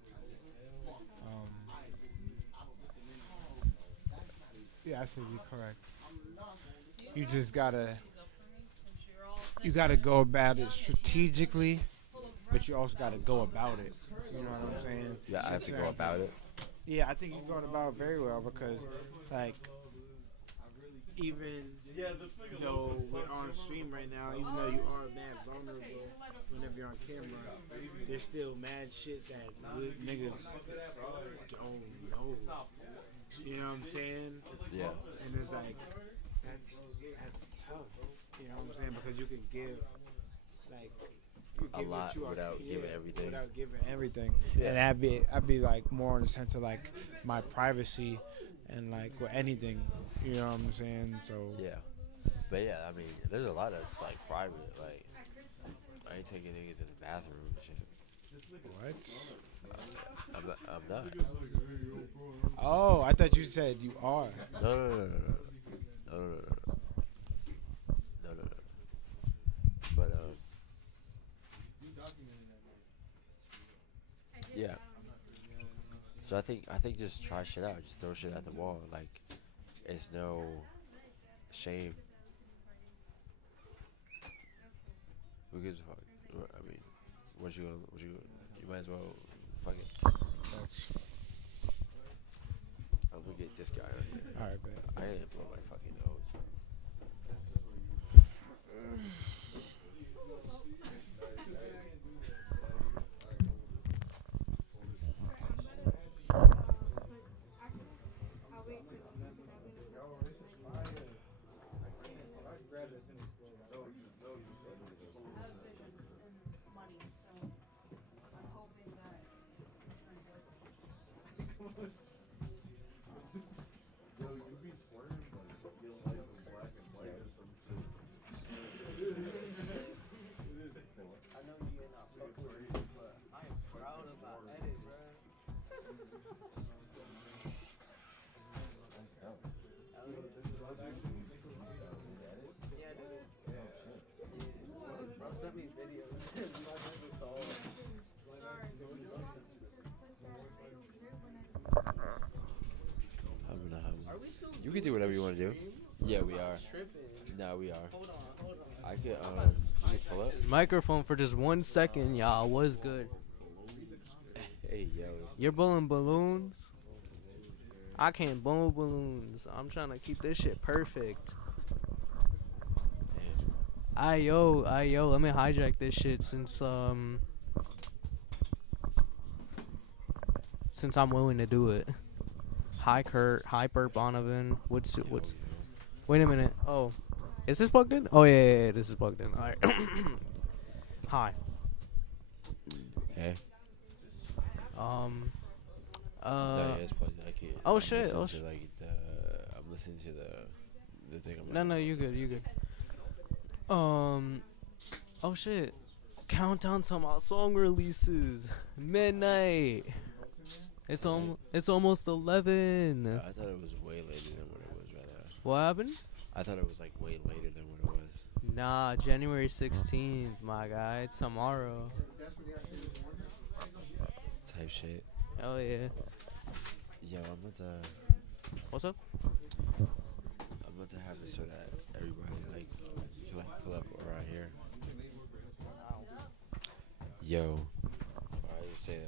You're absolutely correct. You just gotta go about it strategically, but you also gotta go about it. You know what I'm saying? Yeah, I have to go about it. Yeah, I think you're going about it very well, because like even though we're on stream right now, even though you are mad vulnerable whenever you're on camera, there's still mad shit that niggas don't know. You know what I'm saying? Yeah. And it's like, that's tough. You know what I'm saying? Because you can give, like, you A give lot what you are, without giving everything. Without giving everything. Yeah. And I'd be like more in the sense of like my privacy and like with anything. You know what I'm saying? So Yeah. But yeah, I mean, there's a lot that's like private. Like, I ain't taking niggas to the bathroom and shit. What? I'm not. Oh, I thought you said you are. No. But yeah. So I think just try shit out. Just throw shit at the wall. Like, it's no shame. Who gives a fuck? I mean, you might as well fuck it. I'm gonna get this guy on here. Alright, bet. I didn't blow my fucking nose. You can do whatever you want to do. Yeah, we are. No, we are. I can, you can pull up. This microphone for just 1 second, y'all. Was good. Hey, yo. You're blowing balloons? I can't blow balloons. I'm trying to keep this shit perfect. Ayo, let me hijack this shit since I'm willing to do it. Hi Kurt, hi Bert Bonovan. What's wait a minute. Oh. Is this plugged in? Oh yeah, this is plugged in. Alright. Hi. Hey. No, yeah, it's plugged in. I can't. Oh I'm shit. listening to, like, I'm listening to the thing. No, you good. Oh shit. Countdown to my song releases. Midnight. It's almost 11. I thought it was way later than what it was right now. What happened? I thought it was like way later than what it was. Nah, January 16th, my guy. It's tomorrow. Type shit. Hell yeah. Yo, I'm about to. What's up? I'm about to have it so that everybody can pull up around here. Yo. Alright, you say that.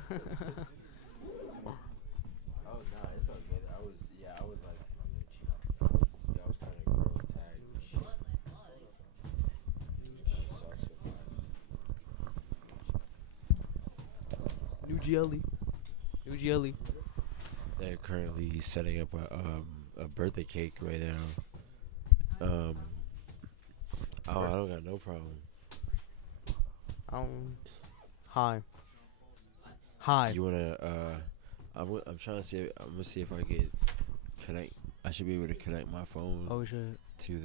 Oh nah, it's all good. I was kind of girl tagged. New jelly. They're currently setting up a birthday cake right now. I don't got no problem. Hi. You wanna? I'm trying to see. I'm gonna see if I can connect. I should be able to connect my phone. Oh shit. To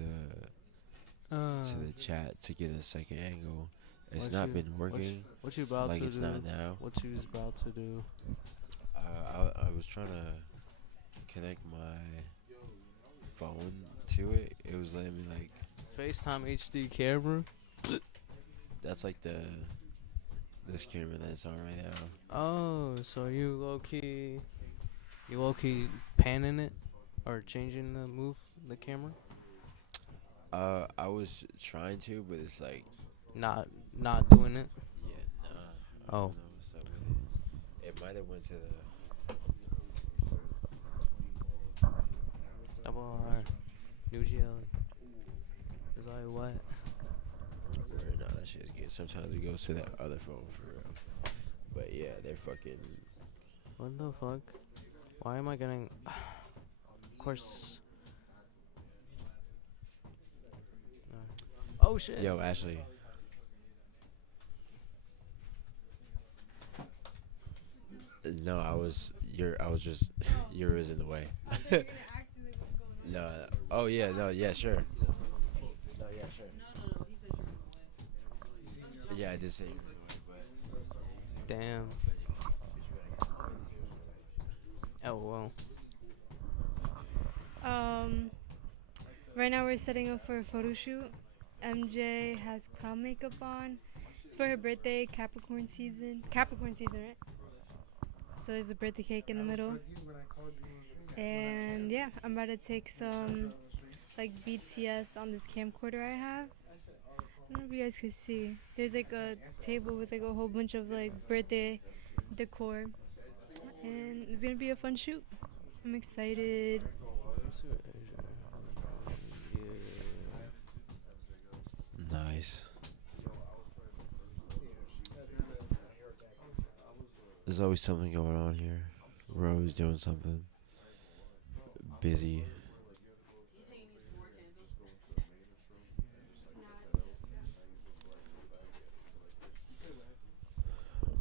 the chat to get a second angle. It's not been working. What you about like to it's do? not now. What you was about to do? I was trying to connect my phone to it. It was letting me like FaceTime HD camera. That's like this camera that's on right now. Oh, so you low key panning it or changing the camera? I was trying to, but it's like not doing it. Yeah, nah. Oh. I don't know what's up with it. It might have went to the. Double R. New GL. Is I what? Word, no, that shit is good. Sometimes it goes to that other phone for real. But yeah, they're fucking. What the fuck? Why am I getting? Of course. Oh shit. Yo, Ashley. No, I was just yours in the way. No. Oh yeah. No. Yeah. Sure. No. Yeah. Sure. Yeah, I did say you were in the way, Damn. Oh well. Right now we're setting up for a photo shoot. MJ has clown makeup on. It's for her birthday, Capricorn season, right? So there's a birthday cake in the middle. And yeah, I'm about to take some like BTS on this camcorder I have. I don't know if you guys can see. There's like a table with like a whole bunch of like birthday decor. And it's gonna be a fun shoot. I'm excited. Nice. There's always something going on here. We're always doing something. Busy.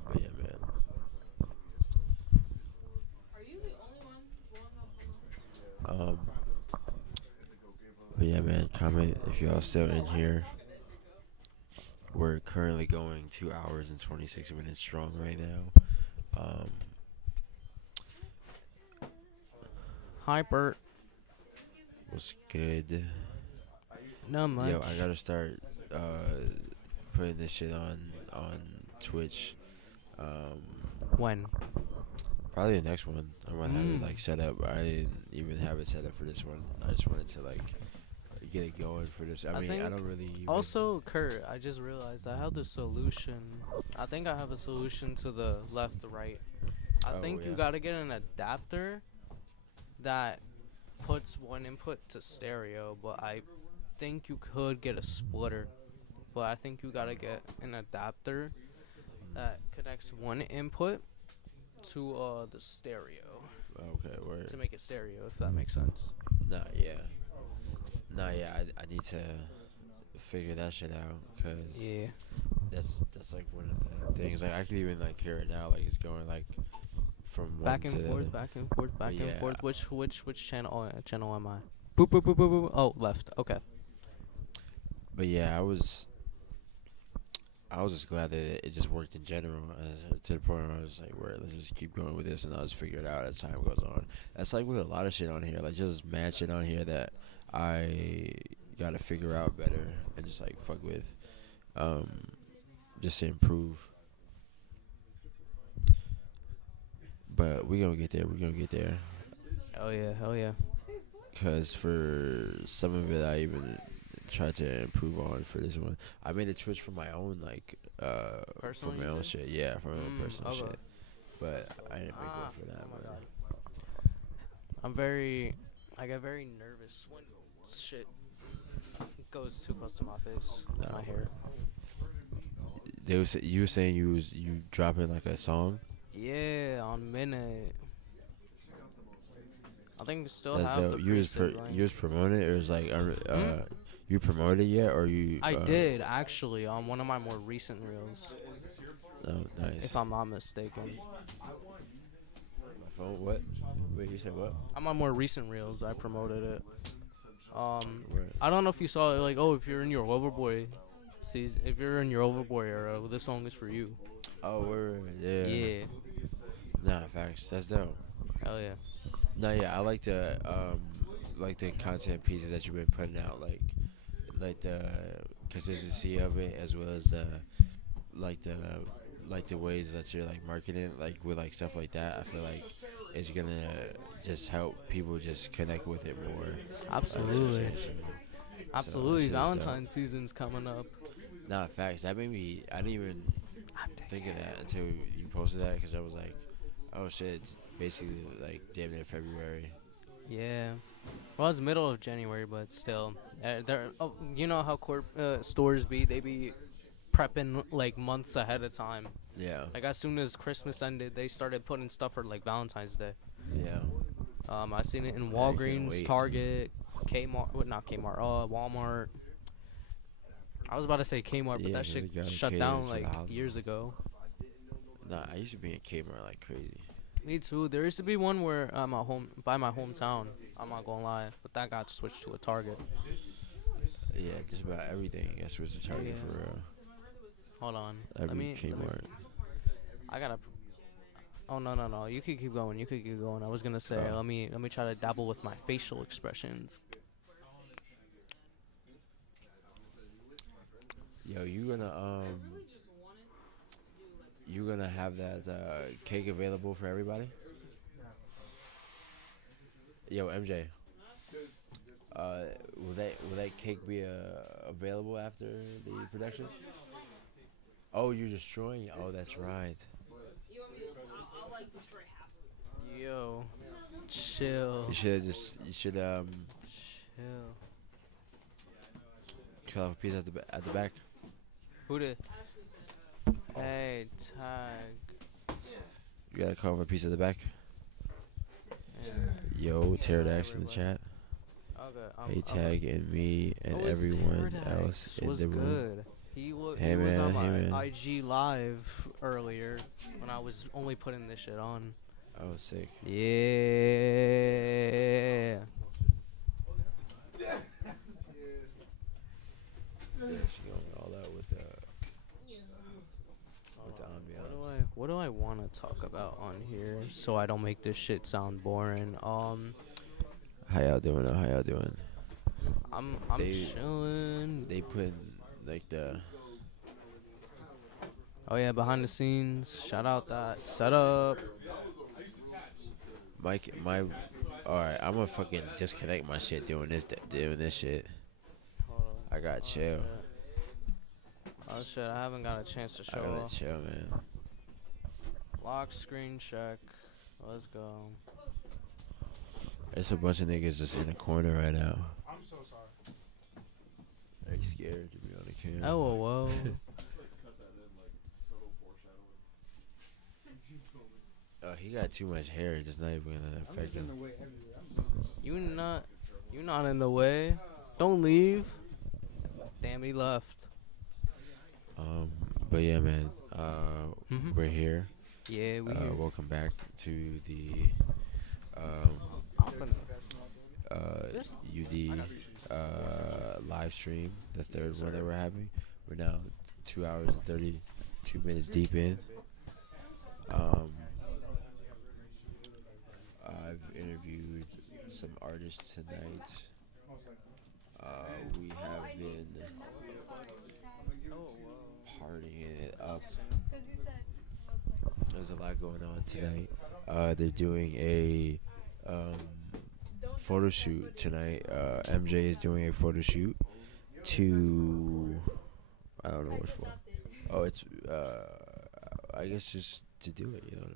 But yeah, man. But yeah, man. Comment if y'all still in here. We're currently going 2 hours and 26 minutes strong right now. Hi, Bert. What's good? Not much. Yo, I gotta start putting this shit on Twitch. When? Probably the next one. I'm gonna have it like set up. I didn't even have it set up for this one. I just wanted to like get it going for this. I mean, I don't really. Also, Kurt, I just realized I have the solution. I think I have a solution to the left, right. I think you gotta get an adapter that puts one input to stereo, but I think you could get a splitter. But I think you gotta get an adapter that connects one input to the stereo. Okay, word. To make it stereo, if that makes sense. Nah, yeah. I need to figure that shit out, cause that's like one of the things. Like I can even like hear it now, like it's going like from back one and to forth, the back and forth, back yeah. and forth. Which channel? Channel am I? Boop boop boop boop boop. Oh, left. Okay. But yeah, I was just glad that it just worked in general, to the point where I was like, "Where let's just keep going with this, and I'll just figure it out as time goes on." That's like with a lot of shit on here, like just mad shit on here that I gotta figure out better and just like fuck with, just to improve. But we gonna get there. We're gonna get there. Hell yeah, hell yeah. Cause for some of it, I even tried to improve on for this one. I made a Twitch for my own like personal for my own shit. Yeah, for my own personal okay. shit. But I didn't make one for that. I get very nervous when shit goes too close to my face, my hair. You were saying you dropping like a song? Yeah, on Minute. I think we still That's have dope. the You was promoting it, or was like you promoted it yet, or you? I did actually on one of my more recent reels. Oh, nice. If I'm not mistaken. My phone? What? Wait, you said what? On my more recent reels, I promoted it. I don't know if you saw it. Like, oh, if you're in your Overboy season, if you're in your Overboy era, this song is for you. Oh, yeah. Yeah. Nah, facts. That's dope. Hell yeah. No, yeah, I like the content pieces that you've been putting out, like the consistency of it, as well as the ways that you're like marketing, like with like stuff like that. I feel like it's gonna just help people just connect with it more. Absolutely. Absolutely. So Valentine's season's coming up. Nah, facts. That made me. I didn't even think of that until you posted that, because I was like, Oh shit! It's basically like damn near February. Yeah. Well, it's middle of January, but still, they're you know how stores be? They be prepping like months ahead of time. Yeah. Like as soon as Christmas ended, they started putting stuff for like Valentine's Day. Yeah. I seen it in I can't Walgreens, wait. Target, Kmart. Well, not Kmart. Walmart. I was about to say Kmart, but Yeah, that 'cause shit they gotta shut cater down to the like holidays. years ago. Nah, I used to be in Kmart like crazy. Me too. There used to be one where by my hometown. I'm not gonna lie, but that got switched to a Target. Yeah, just about everything. I guess was a Target Yeah. for real. Hold on. Every Kmart. I gotta. Oh no! You could keep going. I was gonna say, Oh. let me try to dabble with my facial expressions. Yo, you gonna have that cake available for everybody? Yo, MJ. Will that cake be available after the production? Oh, you're destroying it. Oh, that's right. Yo, chill. You should Chill. cut off a piece at the back. Who did? Hey, tag. You gotta cut off a piece at the back. Yeah. Yo, Pterodax in the chat. Okay. Hey, Tag and me and Oh, it's everyone Pterodax. else in Was the room. good. He was Hey, man, on hey, my man. IG live earlier when I was only putting this shit on. Oh, sick. Yeah. Yeah, she going all out with the ambiance. What do I want to talk about on here so I don't make this shit sound boring? How y'all doing? How y'all doing? I'm They- chilling. They put like the Oh yeah, behind the scenes. Shout out that setup. my. All right, I'm gonna fucking disconnect my shit doing this shit. I got chill. Oh shit, I haven't got a chance to I show gotta off. chill, man. Lock screen check. Let's go. There's a bunch of niggas just in the corner right now. I'm so sorry. Are you scared to be on the camera? Oh whoa. Oh, he got too much hair. It's not even gonna affect him. You not in the way. Don't leave. Damn, he left. But yeah, man. Mhm. We're here. Yeah, we here. Welcome back to the UD live stream, the third one that we're having. We're now 2 hours and 32 minutes deep in. I've interviewed some artists tonight. We have been partying it up. There's a lot going on tonight. They're doing a photo shoot tonight. MJ is doing a photo shoot to, I don't know what for. Oh, it's I guess just to do it, you know what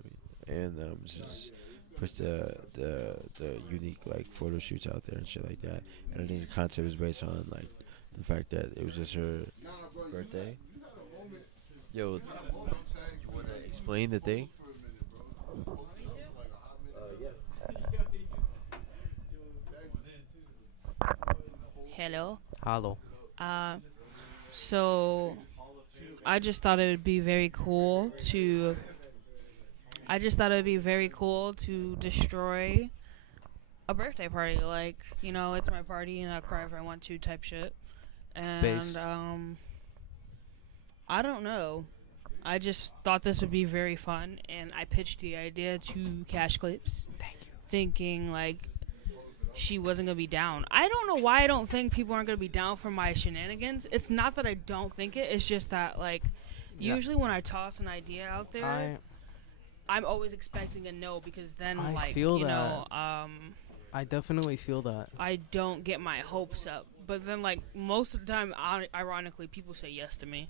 I mean? And just push the unique like photo shoots out there and shit like that. And I think the concept is based on like the fact that it was just her birthday. Yo, you wanna explain the thing? Hello. Hello. So I just thought it would be very cool to destroy a birthday party. Like, you know, it's my party and I'll cry if I want to type shit. And Base. I don't know. I just thought this would be very fun, and I pitched the idea to Cash Clips. Thank you. Thinking like she wasn't gonna be down. I don't know why I don't think people aren't gonna be down for my shenanigans. It's not that I don't think it. It's just that like usually when I toss an idea out there, I'm always expecting a no because then I like feel you that. know I definitely feel that. I don't get my hopes up. But then like most of the time, ironically, people say yes to me.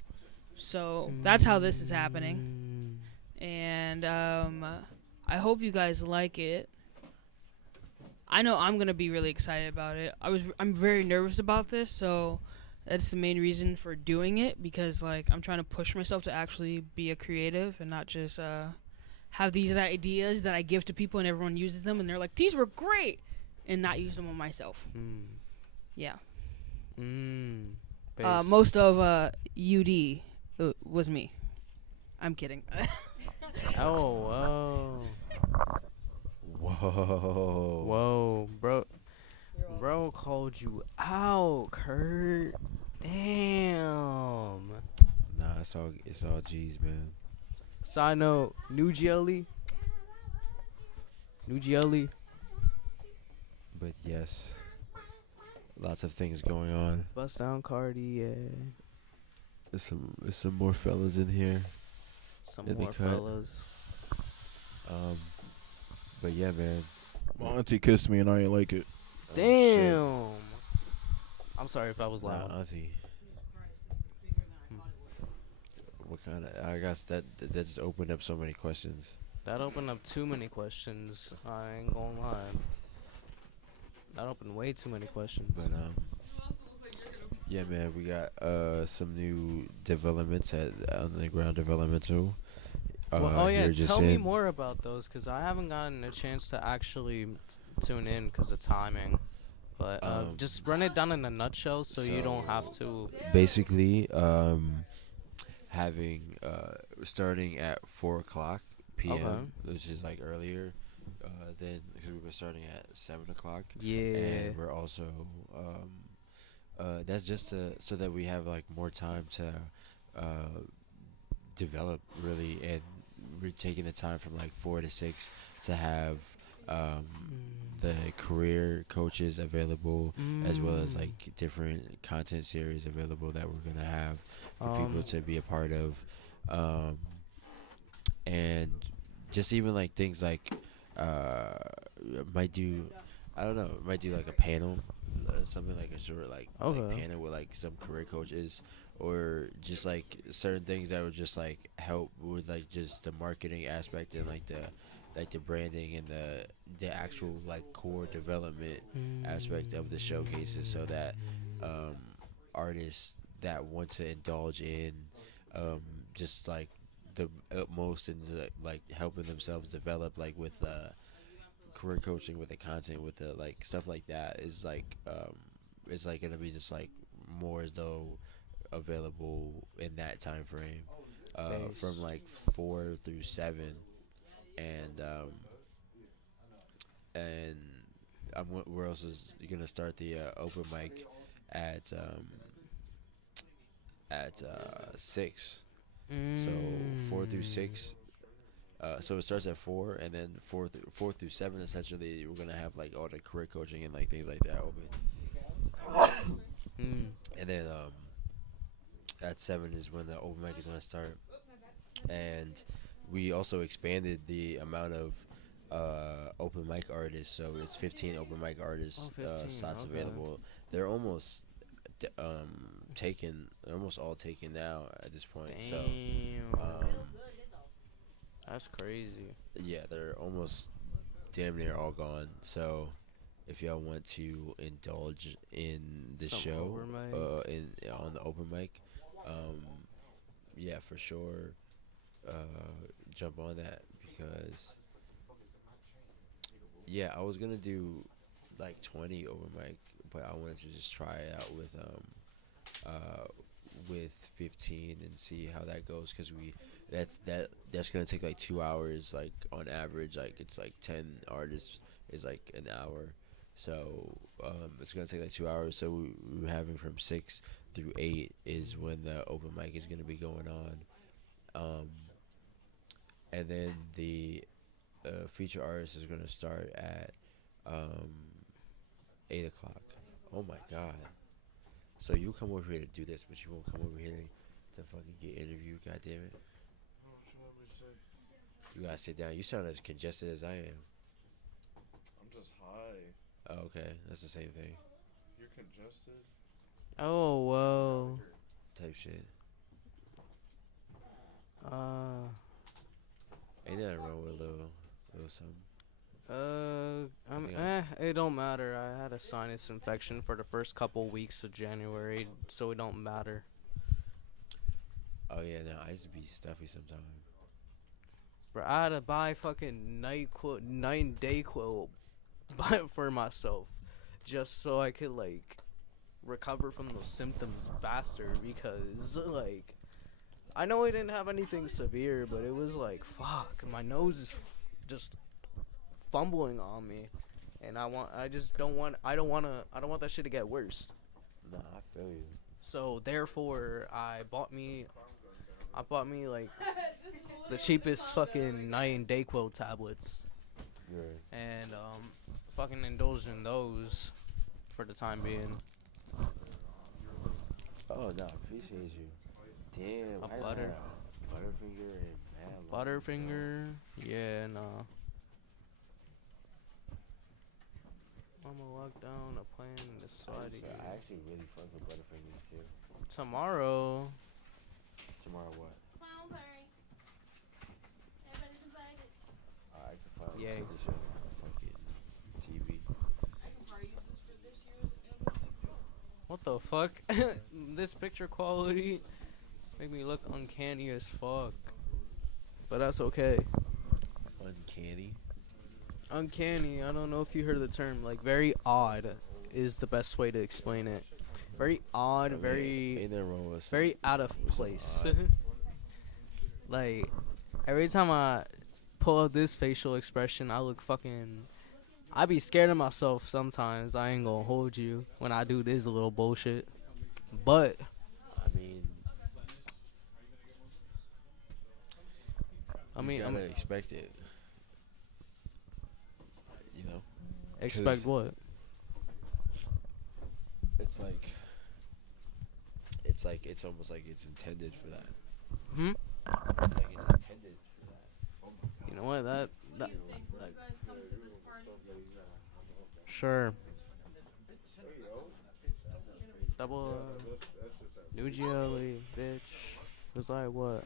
So that's how this is happening. And I hope you guys like it. I know I'm gonna be really excited about it. I'm very nervous about this, so that's the main reason for doing it, because like I'm trying to push myself to actually be a creative and not just have these ideas that I give to people and everyone uses them and they're like, these were great, and not use them on myself. Yeah. Most of UD was me. I'm kidding. Oh, whoa, bro called you out, Kurt. Damn. Nah, it's all G's, man. Side note, new GLE. But yes, lots of things going on. Bust down Cardi, yeah. There's some more fellas in here. Some in the more cut. fellas. But yeah, man. My auntie kissed me and I ain't like it. Damn. I'm sorry if I was Nah, loud. auntie. What kind of? I guess that just opened up so many questions. That opened up too many questions. I ain't gonna lie. That opened way too many questions. But yeah, man, we got some new developments at Underground Developmental. Oh yeah, here just tell me in. more about those, because I haven't gotten a chance to actually tune in because of timing. But just run it down in a nutshell so you don't have to. Basically, having starting at 4:00 p.m., which is like earlier than, because we were starting at 7:00. Yeah. And we're also that's just so that we have like more time to develop really, and we're taking the time from like 4 to 6 to have the career coaches available, as well as like different content series available that we're gonna have for people to be a part of, and just even like things like might do like a panel, something like a short like panel with like some career coaches, or just like certain things that would just like help with like just the marketing aspect and like the branding and the actual like core development aspect of the showcases, so that artists that want to indulge in just like the utmost into like helping themselves develop, like with career coaching, with the content, with the like stuff like that, is like it's like gonna be just like more as though available in that time frame, from like 4 through 7, and we're also gonna start the open mic at 6. So 4 through 6. So it starts at 4, and then 4 through 7. Essentially, we're gonna have like all the career coaching and like things like that open. And then at 7 is when the open mic is gonna start, and we also expanded the amount of open mic artists. So it's 15 open mic artists 15, slots available. They're almost taken. They're almost all taken now at this point. Damn. So that's crazy. yeah, they're almost damn near all gone. So if y'all want to indulge in the Some show, open mic. on the open mic, yeah, for sure, jump on that, because yeah, I was gonna do like 20 open mic, but I wanted to just try it out with 15 and see how that goes, because that's gonna take like 2 hours, like on average. Like it's like 10 artists is like an hour, so it's gonna take like 2 hours. So we're having from 6 through 8 is when the open mic is gonna be going on, and then the feature artist is gonna start at 8:00. Oh my god! So you come over here to do this, but you won't come over here to fucking get interviewed. God damn it! You gotta sit down. You sound as congested as I am. I'm just high. Oh, okay, that's the same thing. You're congested? Oh, whoa. Type shit. Ain't nothing wrong with a feel something? It don't matter. I had a sinus infection for the first couple weeks of January, so it don't matter. Oh yeah, no, I used to be stuffy sometimes. Bro, I had to buy fucking night and day quilt for myself, just so I could like recover from those symptoms faster. Because like, I know I didn't have anything severe, but it was like, fuck, my nose is just fumbling on me, and I don't want that shit to get worse. Nah, I feel you. So therefore, I bought me like the cheapest fucking night and day quilt tablets, Right. and fucking indulged in those for the time being. Oh no, appreciate you. Damn, A I butter. had Butterfinger and Mad Love. Butterfinger, yeah, nah. I'ma lock down a plan and decide I actually really fuck with Butterfingers too. tomorrow. Tomorrow what? I can find Yay. This shit on fucking TV. What the fuck? This picture quality make me look uncanny as fuck. But that's okay. Uncanny. Uncanny, I don't know if you heard the term. Like, very odd is the best way to explain it. Very odd, I mean, very ain't nothing wrong with very out of with some place. odd. Like, every time I pull out this facial expression, I look fucking... I be scared of myself sometimes. I ain't gonna hold you when I do this little bullshit. But I mean, you I'm gotta expect it. You know, expect 'cause what? it's almost like it's intended for that. Hmm? It's like it's intended for that. You know what? That sure. Double New GLE, bitch. It was like what?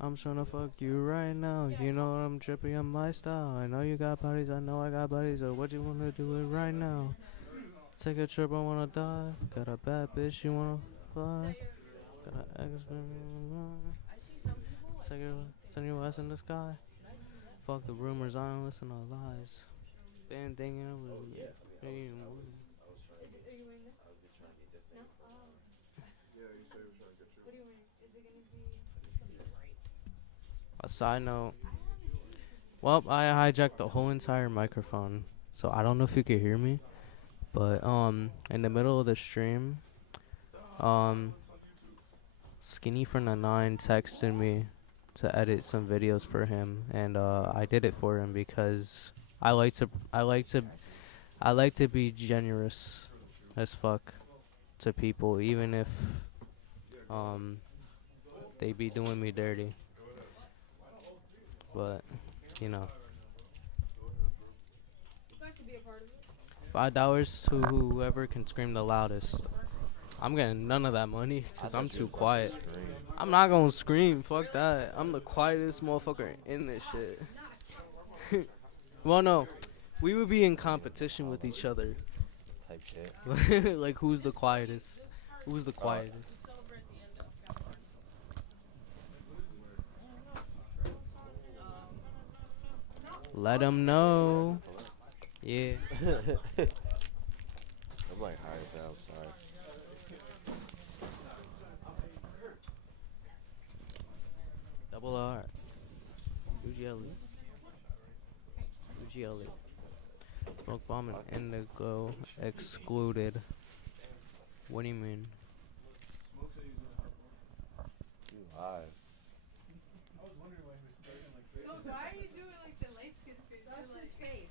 I'm tryna fuck you right now. You know I'm drippy on my style. I know you got buddies, I know I got buddies. So what you wanna do it right now? Take a trip, I wanna die. Got a bad bitch, you wanna fly. Got an ex, send your ass in the sky. Fuck the rumors, I don't listen to lies. Been thinking of it. A side note. Well, I hijacked the whole entire microphone, so I don't know if you could hear me. But in the middle of the stream, Skinny from the 9 texted me to edit some videos for him, and I did it for him because I like to be generous as fuck to people, even if they be doing me dirty. But you know, $5 to whoever can scream the loudest. I'm getting none of that money because I'm too quiet. I'm not gonna scream. Fuck that. I'm the quietest motherfucker in this shit. Well, no, we would be in competition with each other. Type shit. Like who's the quietest? Who's the quietest? Let them know. Yeah. I'm like high as hell, sorry. Double R. UGLE. UGLE. Smoke bomb and indigo excluded. What do you mean? You live. So why are you doing like the light skin face? That's his face.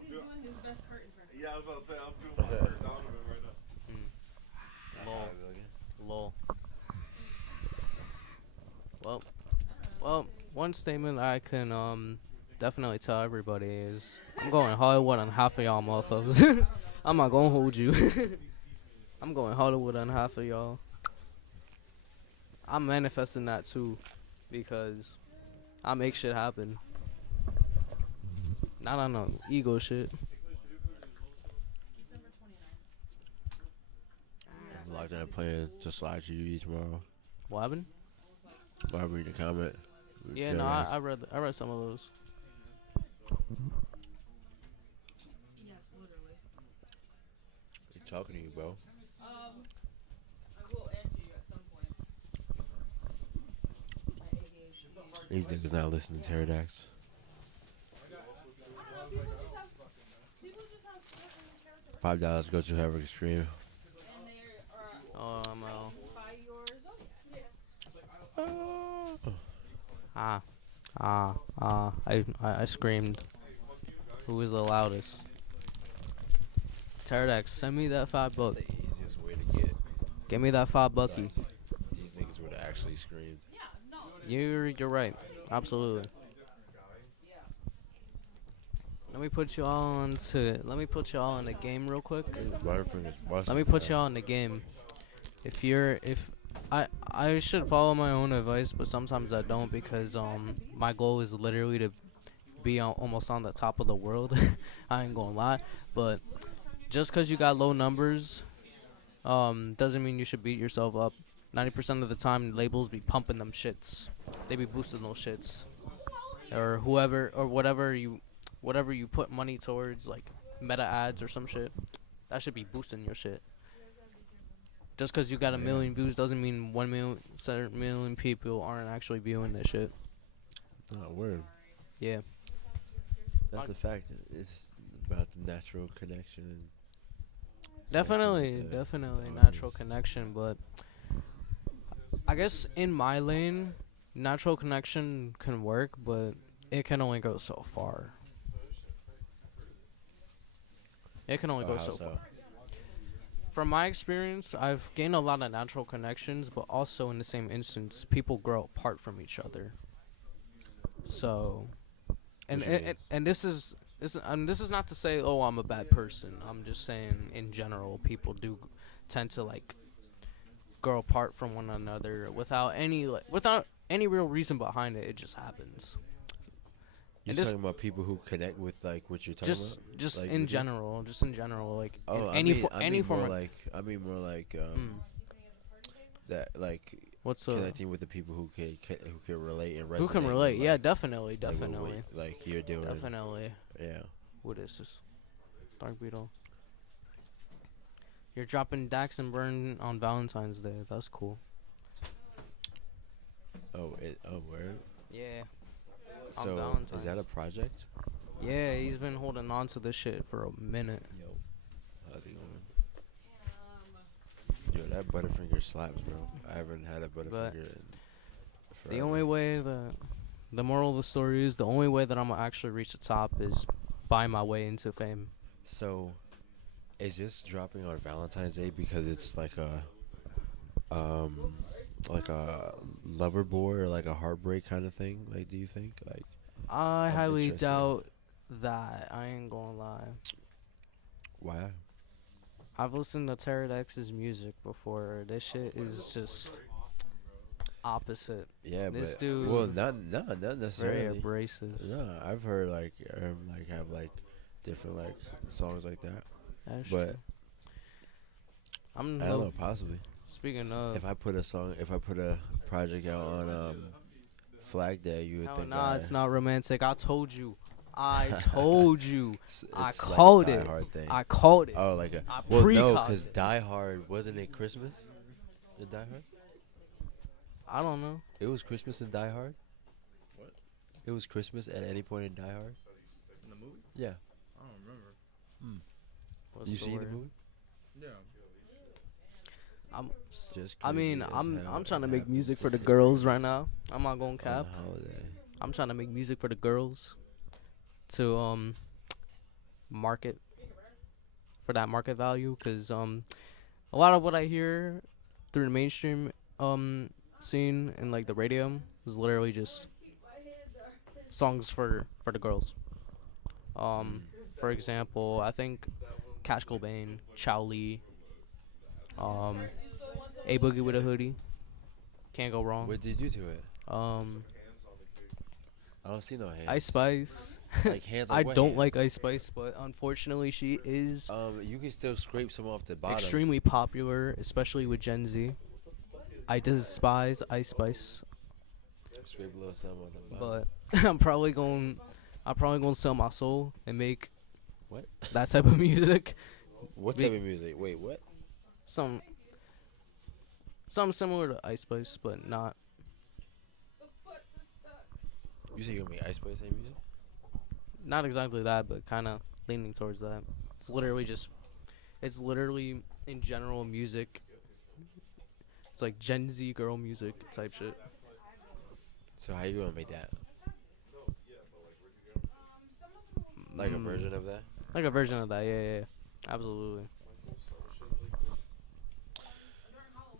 He's doing his best Kurt impression. Yeah, I was about to say, I'm doing my Kurt Donovan right now. Lol. Well, one statement I can definitely tell everybody is I'm going Hollywood on half of y'all motherfuckers. I'm not gonna hold you. I'm going Hollywood on half of y'all. I'm manifesting that too, because I make shit happen. Not on no ego shit. I'm locked in a plan to slide to you tomorrow. What happened? I'll read the comment. Yeah, no, I read some of those. He's talking to you, bro. I will answer you at some point. My ADHD. These niggas not listening to Pterodax. $5 goes to whoever can stream. I screamed. Who is the loudest? Pterodax, send me that $5. The easiest way to get. Give me that $5. These niggas would have actually screamed. You're right. Absolutely. Let me put you all in the game real quick. Let me put you all in the game. I should follow my own advice, but sometimes I don't, because my goal is literally to be almost on the top of the world. I ain't gonna lie, but just because you got low numbers doesn't mean you should beat yourself up. 90% of the time, labels be pumping them shits. They be boosting those shits, or whoever or whatever you put money towards, like meta ads or some shit. That should be boosting your shit. Just because you got a million views doesn't mean 1 million people aren't actually viewing this shit. Not word. Yeah. That's a fact. It's about the natural connection. And Definitely natural connection, but I guess in my lane, natural connection can work, but it can only go so far. It can only go so far. From my experience, I've gained a lot of natural connections, but also in the same instance, people grow apart from each other. So, and this is not to say, oh, I'm a bad person. I'm just saying, in general, people do tend to like grow apart from one another without any real reason behind it. It just happens. You're talking about people who connect with like what you're talking about? Just like in general, like I mean more like that, like what's connecting with the people who can relate and resonate. Who can relate? With, yeah, like, definitely. Like you're doing. Definitely. Yeah. What is this? Dark Beetle. You're dropping Dax and Burn on Valentine's Day. That's cool. Where? Yeah. So is that a project? Yeah, he's been holding on to this shit for a minute. Yo, how's he going? Yo, that Butterfinger slaps, bro. I haven't had a Butterfinger in forever. The only way the moral of the story is, the only way that I'm gonna actually reach the top is buy my way into fame. So, is this dropping on Valentine's Day because it's like a lover boy or like a heartbreak kind of thing? Like, do you think? Like, I highly doubt that. I ain't gonna lie. Why? I've listened to Pterodax's music before. This shit is just opposite. Yeah, this but dude. Well, not necessarily. Very abrasive. No, I've heard like have like different like songs like that. That's but true. I don't know, possibly. Speaking of, if I put a project out on Flag Day, you would think. Nah, it's not romantic. I told you. I called it. Thing. I called it. Oh, like a. I Well, no, because Die Hard, wasn't it Christmas? In Die Hard? I don't know. It was Christmas in Die Hard? What? It was Christmas at any point in Die Hard? In the movie? Yeah. I don't remember. What's You the seen word? the movie? Yeah. I'm trying to make music for the girls right now. I'm not going cap. I'm trying to make music for the girls to market for that market value, because a lot of what I hear through the mainstream scene and like the radio is literally just songs for the girls. For example, I think Cash Cobain, Chow Lee, A Boogie with a Hoodie. Can't go wrong. What did you do to it? Um, I don't see no hands. Ice Spice. Like hands. I Like what don't hands? like Ice Spice, but unfortunately, she is You can still scrape some off the bottom. extremely popular, especially with Gen Z. I despise Ice Spice, Scrape a little some on the bottom. but I'm probably going to sell my soul and make What? that type of music. What Be- type of music? Wait, what? Something similar to Ice Spice, but not. You say you gonna make Ice Spice type music? Not exactly that, but kind of leaning towards that. It's literally in general music. It's like Gen Z girl music type shit. So how you gonna make that? Like a version of that? Like a version of that, yeah. Absolutely.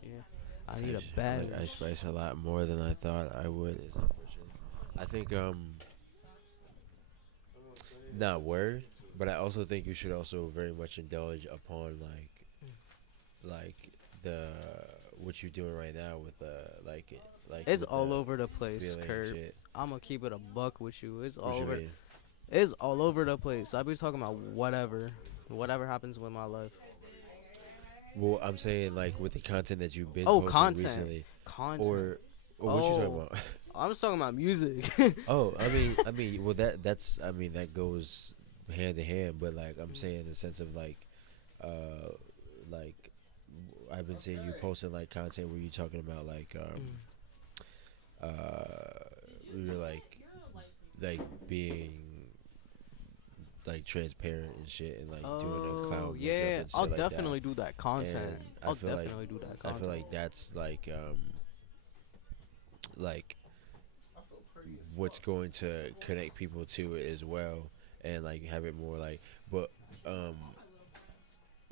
Yeah. I need a I bag. like Ice Spice a lot more than I thought I would. It's unfortunate. I think not word, but I also think you should also very much indulge upon like the what you're doing right now with It's with all the over the place, feeling and Kurt. shit. I'm gonna keep it a buck with you. It's What all you over. mean? It's all over the place. I be talking about whatever happens with my life. Well, I'm saying like with the content that you've been Oh, posting content. recently, Content. or what you talking about? I was talking about music. Oh, I mean, well that goes hand in hand, but like I'm saying in the sense of like I've been seeing you posting like content where you talking about like you're like being like transparent and shit and like doing a clown makeup yeah, and shit I'll like definitely that. do that content. And I I'll feel like- definitely do that I content. feel like that's like what's going to connect people to it as well, and like have it more like, but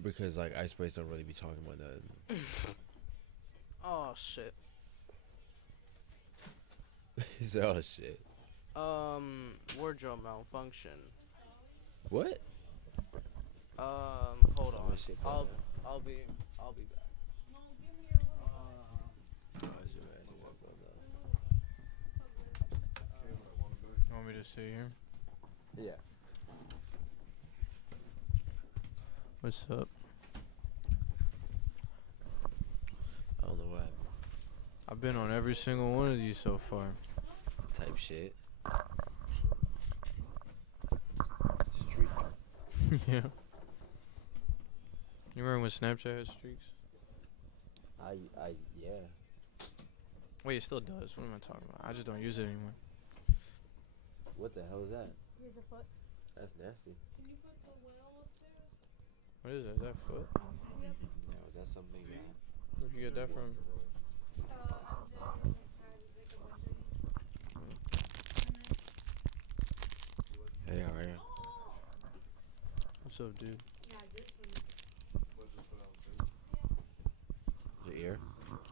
because like Ice Spice don't really be talking about nothing. Oh shit. He said, "Oh shit." Wardrobe malfunction. What? Hold So on. much shit going I'll be back. Oh, shit, man, I see that going You want me to sit here? on. Yeah. What's up? I don't know what happened. I've been on every single one of these so far. Type shit. Streak. Yeah. You remember when Snapchat had streaks? Yeah. Wait, it still does. What am I talking about? I just don't use it anymore. What the hell is that? Here's a foot. That's nasty. Can you put the whale up there? What is that? Is that foot? No, is that something that? Where'd you get that from? Hey, how are you? What's up, dude? Your ear?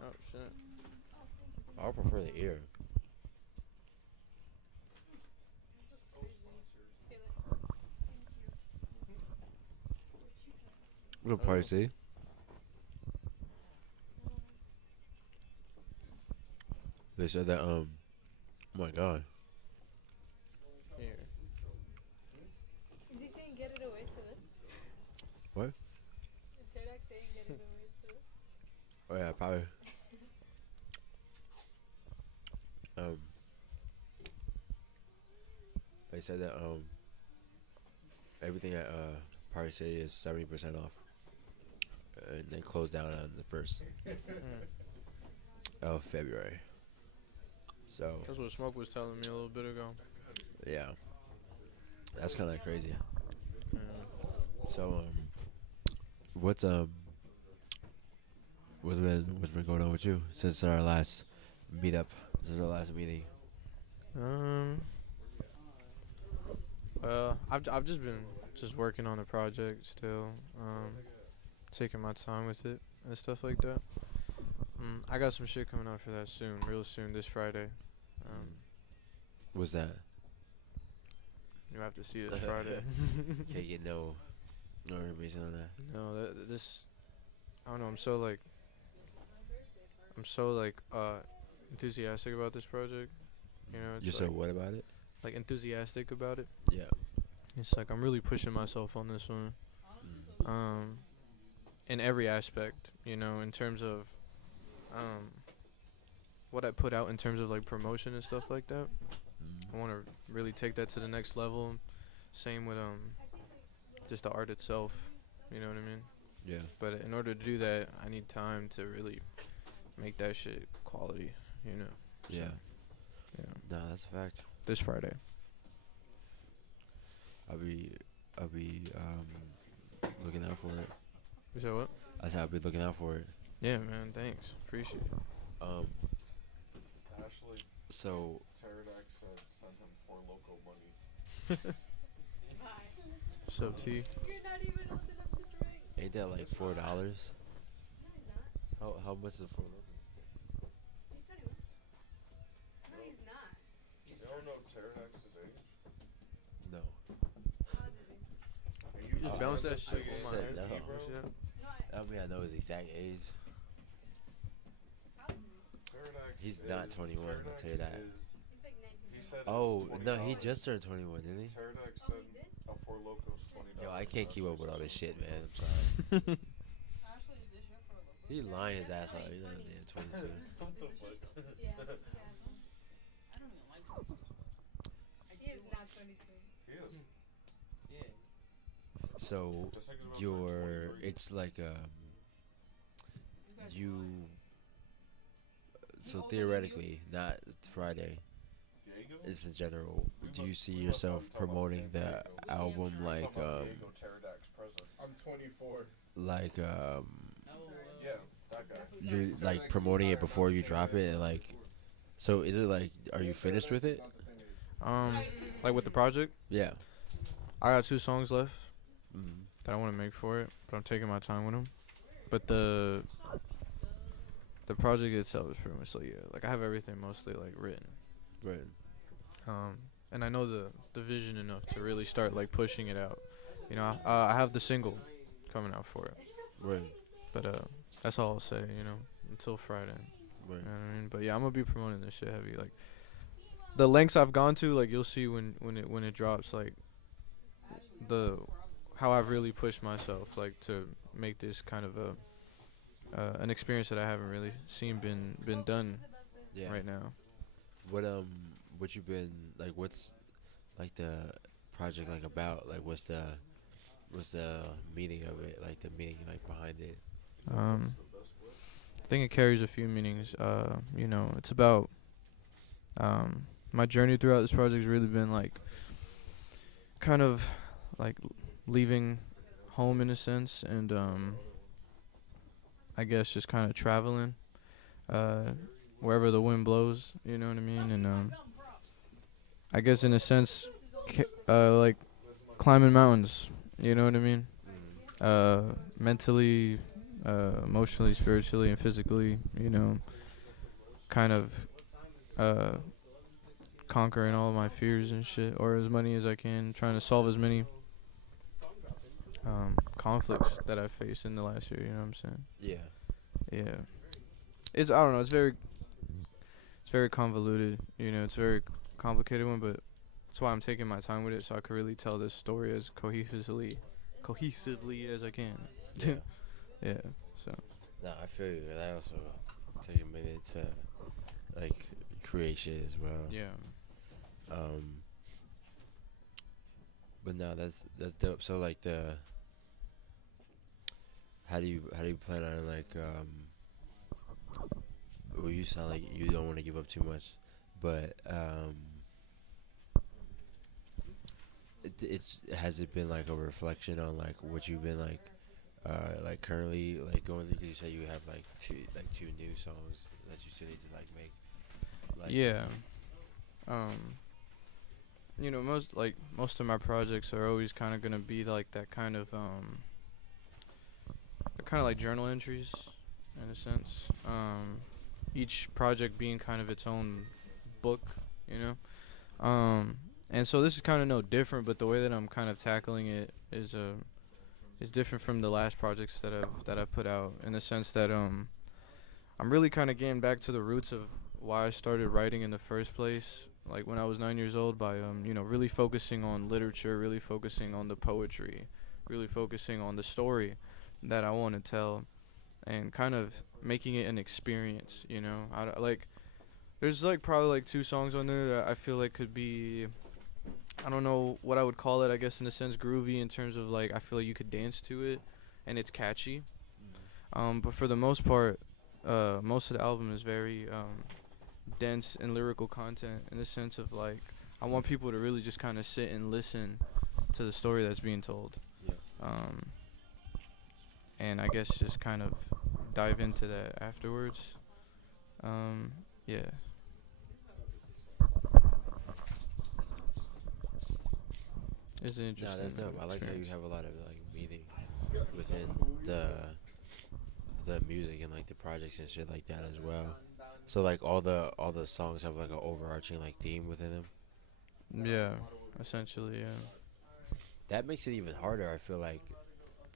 Oh, shit. I would prefer the ear. What a party. They said that, oh my god. Here. Is he saying get it away to this? What? Is Turdak saying get it away to this? Oh yeah, probably. They said that, everything at, Party City is 70% off. And they closed down on the 1st of February. So, That's what Smoke was telling me a little bit ago. yeah. That's kind of crazy. Yeah. So, what's been going on with you since our last meetup, since our last meeting? Well, I've just been working on the project still, taking my time with it and stuff like that. I got some shit coming out for that soon, real soon, this Friday. What's that? You have to see this Friday. Can't get no information on that. No, this, I don't know. I'm so enthusiastic about this project. You know, it's You're so like, what about it? like enthusiastic about it. Yeah. It's like I'm really pushing myself on this one. In every aspect, you know, in terms of what I put out in terms of like promotion and stuff like that. I want to really take that to the next level. Same with just the art itself. You know what I mean? Yeah. But in order to do that, I need time to really make that shit quality. You know? Yeah. Yeah. No, that's a fact. This Friday. I'll be looking out for it. You said what? I said I'll be looking out for it. Yeah, man. Thanks. Appreciate it. Ashley. So. Pterodax said send him 4 loco money. What's up, T? You're not even old enough to drink. Ain't that like $4? How much is it for? He's 21. No, he's not. You don't know Pterodax's age? No. You just bounce that shit I on my said head. no. Shit. I mean, I know his exact age. Pterodax He's not 21, I'll tell you that. He said Oh, it's no, he $20. just turned 21, didn't he? Pterodax said a 4 locos $20. Yo, I can't keep up with all this shit, man. I'm sorry. He lying his ass out. He's not damn 22. He is not 22. He is. So it's like you. So theoretically, not Friday. It's in general. Do you see yourself promoting the album like I'm 24. like Yeah, that guy. you're like promoting it before you drop it and like, so is it like, are you finished with it? Like with the project? Yeah. I got 2 songs left Mhm. that I want to make for it, but I'm taking my time with them. But the project itself is pretty much like, yeah, like I have everything mostly like written. Right. And I know the vision enough to really start like pushing it out. You know, I have the single coming out for it. Right. But that's all I'll say, you know, until Friday. Right. You know what I mean? But yeah, I'm gonna be promoting this shit heavy. Like the lengths I've gone to, like you'll see when it drops, like how I've really pushed myself, like to make this kind of an experience that I haven't really seen been done right now. What you been like? What's like the project like about? Like what's the meaning of it? Like the meaning like behind it? I think it carries a few meanings. You know, it's about my journey throughout this project has really been like kind of like leaving home in a sense, and I guess just kind of traveling wherever the wind blows, you know what I mean? And I guess in a sense like climbing mountains, you know what I mean? Mentally, emotionally, spiritually, and physically, you know, kind of conquering all of my fears and shit, or as many as I can, trying to solve as many conflicts that I've faced in the last year, you know what I'm saying? Yeah. It's, I don't know, it's very convoluted, you know, it's a very complicated one, but that's why I'm taking my time with it, so I could really tell this story as cohesively as I can. Yeah. Yeah, so. No, I feel you. I also take a minute to like create shit as well. Yeah. But no, that's dope. So like how do you plan on like well, you sound like you don't want to give up too much, but has it been like a reflection on like what you've been like currently like going through? Because you say you have like two new songs that you still need to like make. Like, yeah. You know, most of my projects are always kind of gonna be like that kind of they're kind of like journal entries in a sense. Each project being kind of its own book, you know. And so this is kind of no different, but the way that I'm kind of tackling it is different from the last projects that I've put out, in the sense that I'm really kind of getting back to the roots of why I started writing in the first place, like when I was 9 years old, by really focusing on literature, really focusing on the poetry, really focusing on the story that I want to tell, and kind of making it an experience. There's like probably like 2 songs on there that I feel like could be, I don't know what I would call it, I guess in a sense groovy, in terms of like I feel like you could dance to it and it's catchy. But for the most part, most of the album is very dense and lyrical content, in the sense of like I want people to really just kind of sit and listen to the story that's being told. Yeah. And I guess just kind of dive into that afterwards. Yeah. It's an interesting. No, that's dope. I like how you have a lot of like meaning within the music and like the projects and shit like that as well. So like all the songs have like an overarching like theme within them. Yeah, essentially, yeah. That makes it even harder, I feel like,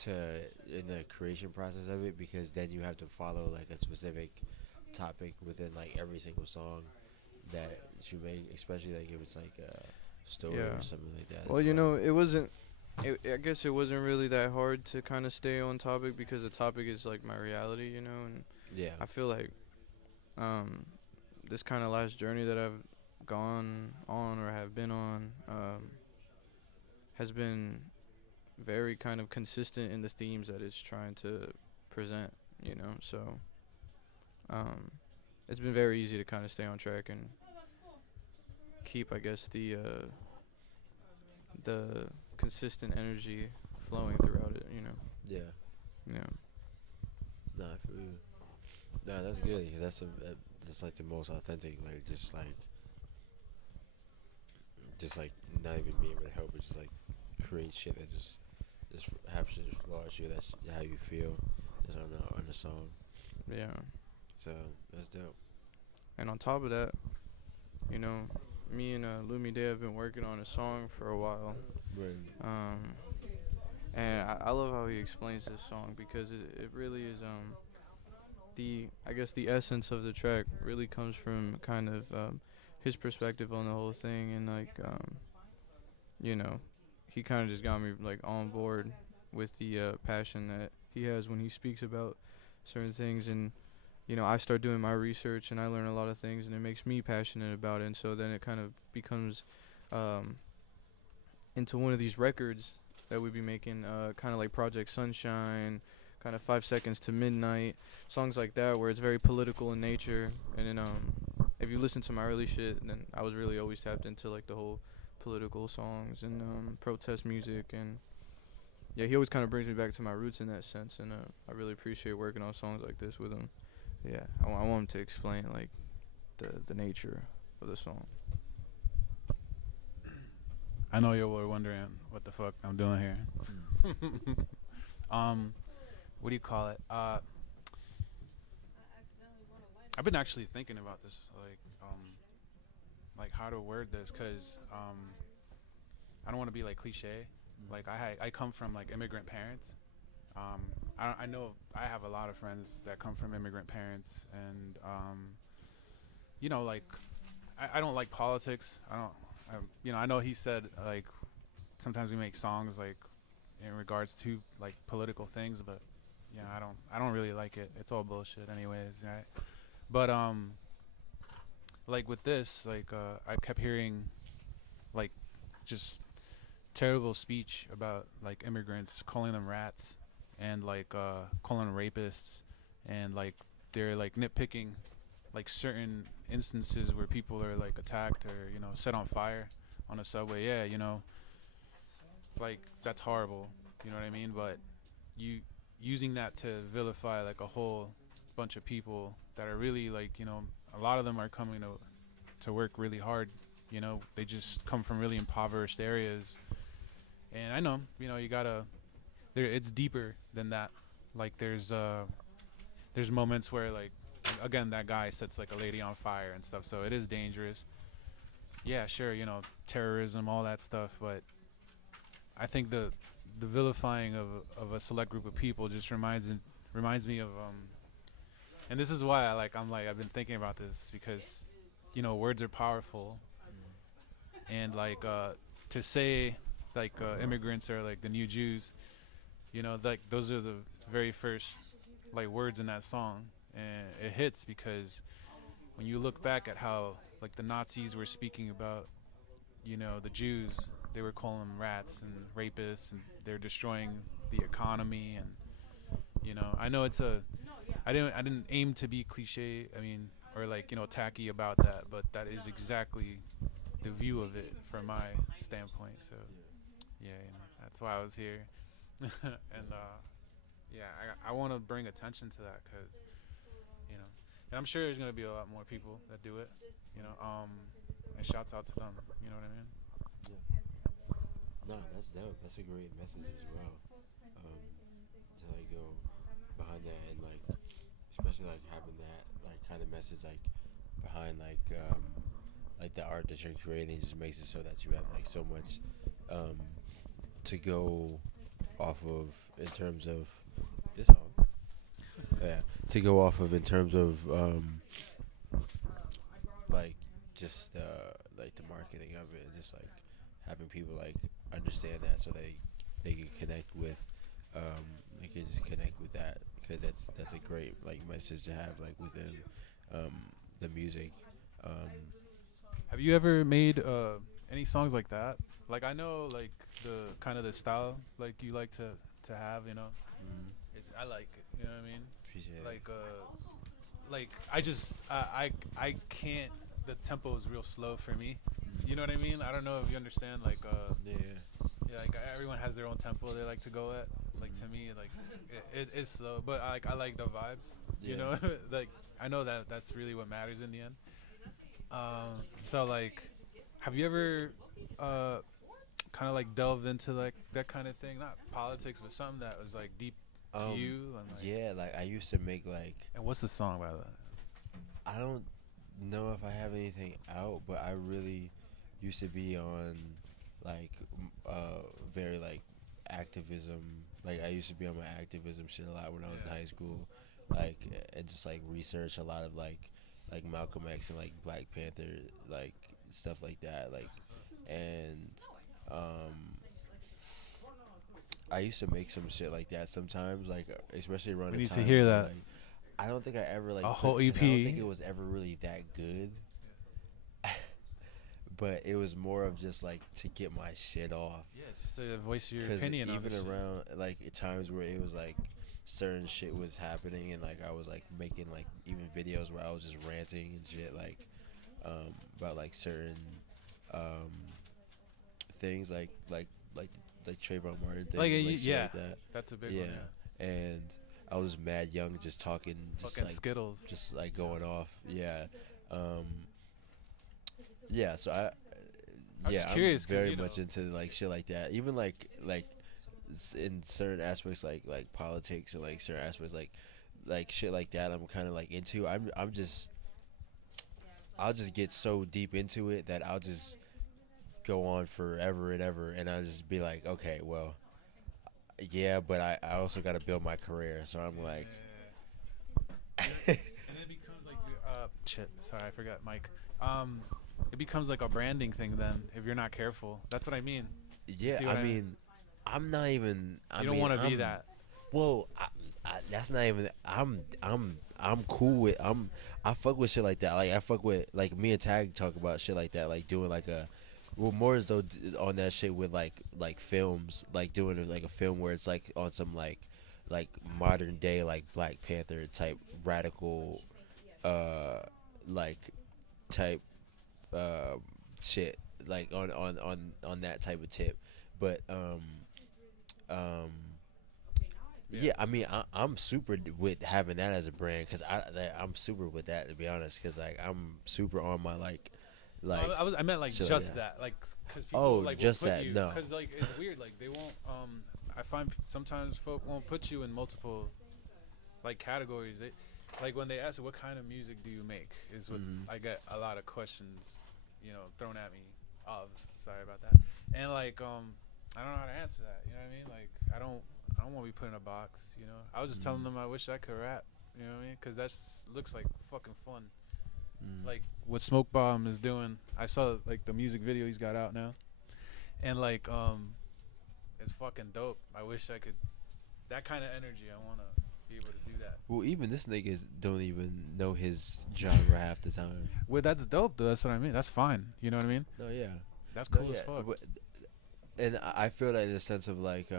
in the creation process of it, because then you have to follow like a specific topic within like every single song that you make, especially like if it's like a story or something like that. Well, I guess it wasn't really that hard to kind of stay on topic, because the topic is like my reality, and yeah, I feel like this kind of last journey that I've gone on or have been on has been very kind of consistent in the themes that it's trying to present, so it's been very easy to kind of stay on track and keep, I guess, the consistent energy flowing throughout it, Yeah. Yeah. Nah, I feel you. Nah, that's good, because that's like the most authentic, like just like not even being able to help it, just like create shit that just have shit flow at you. That's how you feel, just on the song. Yeah. So that's dope. And on top of that, me and Lumi Day have been working on a song for a while. Right. And I love how he explains this song, because it really is the essence of the track really comes from kind of his perspective on the whole thing, and like he kind of just got me like on board with the passion that he has when he speaks about certain things. And I start doing my research and I learn a lot of things, and it makes me passionate about it. And so then it kind of becomes into one of these records that we'd be making, kind of like Project Sunshine, kind of 5 Seconds to Midnight, songs like that, where it's very political in nature. And then if you listen to my early shit, then I was really always tapped into like the whole political songs and protest music. And yeah, he always kind of brings me back to my roots in that sense, and I really appreciate working on songs like this with him. Yeah, I want him to explain like the nature of the song. I know you were wondering what the fuck I'm doing here. What do you call it? I've been actually thinking about this, like how to word this, cause I don't want to be like cliche. Like I come from like immigrant parents. I know I have a lot of friends that come from immigrant parents, and like I don't like politics. I know he said like sometimes we make songs like in regards to like political things, but I don't really like it. It's all bullshit anyways, right? But like with this, like I kept hearing like just terrible speech about like immigrants, calling them rats, and like calling them rapists, and like they're like nitpicking like certain instances where people are like attacked or set on fire on a subway. Yeah, like that's horrible, you know what I mean? But you using that to vilify like a whole bunch of people that are really like, a lot of them are coming to work really hard, they just come from really impoverished areas. And I know, you gotta, it's deeper than that. Like there's moments where like, again, that guy sets like a lady on fire and stuff, so it is dangerous. Yeah, sure, terrorism, all that stuff, but I think the vilifying of a select group of people just reminds me of And this is why I've been thinking about this, because words are powerful. And like to say like immigrants are like the new Jews, like those are the very first like words in that song, and it hits because when you look back at how like the Nazis were speaking about the Jews, they were calling them rats and rapists, and they're destroying the economy. And I know I didn't aim to be cliche, or like tacky about that, but that is exactly the view of it from my standpoint. So yeah, that's why I was here. And I want to bring attention to that, because and I'm sure there's gonna be a lot more people that do it, and shouts out to them, you know what I mean? No, that's dope. That's a great message as well. To like go behind that, and like especially like having that like kind of message like behind like the art that you're creating, just makes it so that you have like so much to go off of in terms of this song. Yeah, to go off of in terms of like just like the marketing of it, and just like having people like understand that, so they can connect with they can just connect with that, because that's a great like message to have like within the music. Have you ever made any songs like that? Like I know like the kind of the style like you like to have, I like it, you know what I mean? Appreciate it. Like I just I can't, the tempo is real slow for me. You know what I mean? I don't know if you understand like yeah, like everyone has their own tempo they like to go at. Like to me, like it is slow, but I like the vibes. Yeah. Like I know that's really what matters in the end. So like, have you ever kind of like delved into like that kind of thing? Not politics, but something that was like deep to you. And, like, yeah, like I used to make like. And what's the song by that? I don't know if I have anything out, but I really used to be on like very like activism. Like I used to be on my activism shit a lot when I was in high school, like, and just like research a lot of like Malcolm X and like Black Panther, like stuff like that, like, and I used to make some shit like that sometimes, like especially around We the need to time hear where, that. like, I don't think I ever like A whole I don't EP. think it was ever really that good. But it was more of just like to get my shit off. Yeah, just to voice your 'Cause opinion on even the shit. around like at times where it was like certain shit was happening, and like I was like making like even videos where I was just ranting and shit, like about like certain things like Trayvon Martin things, Like, shit yeah, like that. that's a big one, yeah. And I was mad young, just talking, just Fucking like Skittles, just like going off. Yeah. Yeah, so I'm just curious, I'm 'cause, very you know, much into like shit like that. Even like in certain aspects like politics, and like certain aspects like shit like that, I'm kind of like into. I'll just get so deep into it that I'll just go on forever and ever, and I'll just be like, okay, well, yeah, but I also got to build my career, so I'm like. And it becomes like shit. Sorry, I forgot, Mike. It becomes like a branding thing then, if you're not careful. That's what I mean. Yeah, I mean, I'm not even. You don't want to be that. Well, that's not even. I'm cool with. I fuck with shit like that. Like I fuck with like me and Tag talk about shit like that. Like doing like a. Well, more as though on that shit with like films, like doing like a film where it's like on some like modern day like Black Panther type radical, like type shit, like on that type of tip. But yeah, I mean I'm super with having that as a brand, because I'm super with that, to be honest, because like I'm super on my like I meant like shit just like that, like, because people like just will put that, you, no. because like it's weird, like they won't I find sometimes folk won't put you in multiple like categories. They like when they ask what kind of music do you make is what I get a lot of questions, thrown at me of. Sorry about that. And like I don't know how to answer that. You know what I mean? Like I don't want to be put in a box. I was just telling them I wish I could rap. You know what I mean? Because that looks like fucking fun. Mm. Like what Smoke Bomb is doing. I saw like the music video he's got out now, and like it's fucking dope. I wish I could. That kind of energy, I wanna be able to do that. Well, even this niggas don't even know his genre half the time. Well, that's dope though. That's what I mean. That's fine. You know what I mean? No, yeah. That's No, cool as yeah, fuck. but- and I feel that in the sense of like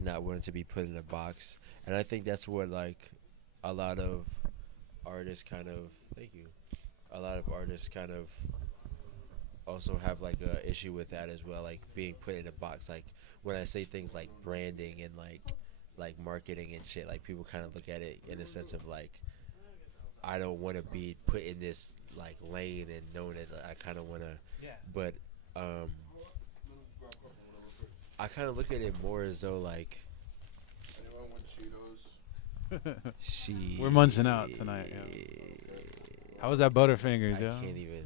not wanting to be put in a box, and I think that's what like a lot of artists kind of a lot of artists kind of also have like a issue with that as well, like being put in a box. Like when I say things like branding and like marketing and shit, like people kind of look at it in a sense of like, I don't want to be put in this like lane and known as I kind of want to. Yeah. But I kind of look at it more as though like. Anyone want Cheetos? She. We're munching out tonight. Yeah. How was that Butterfingers, I yo? can't even.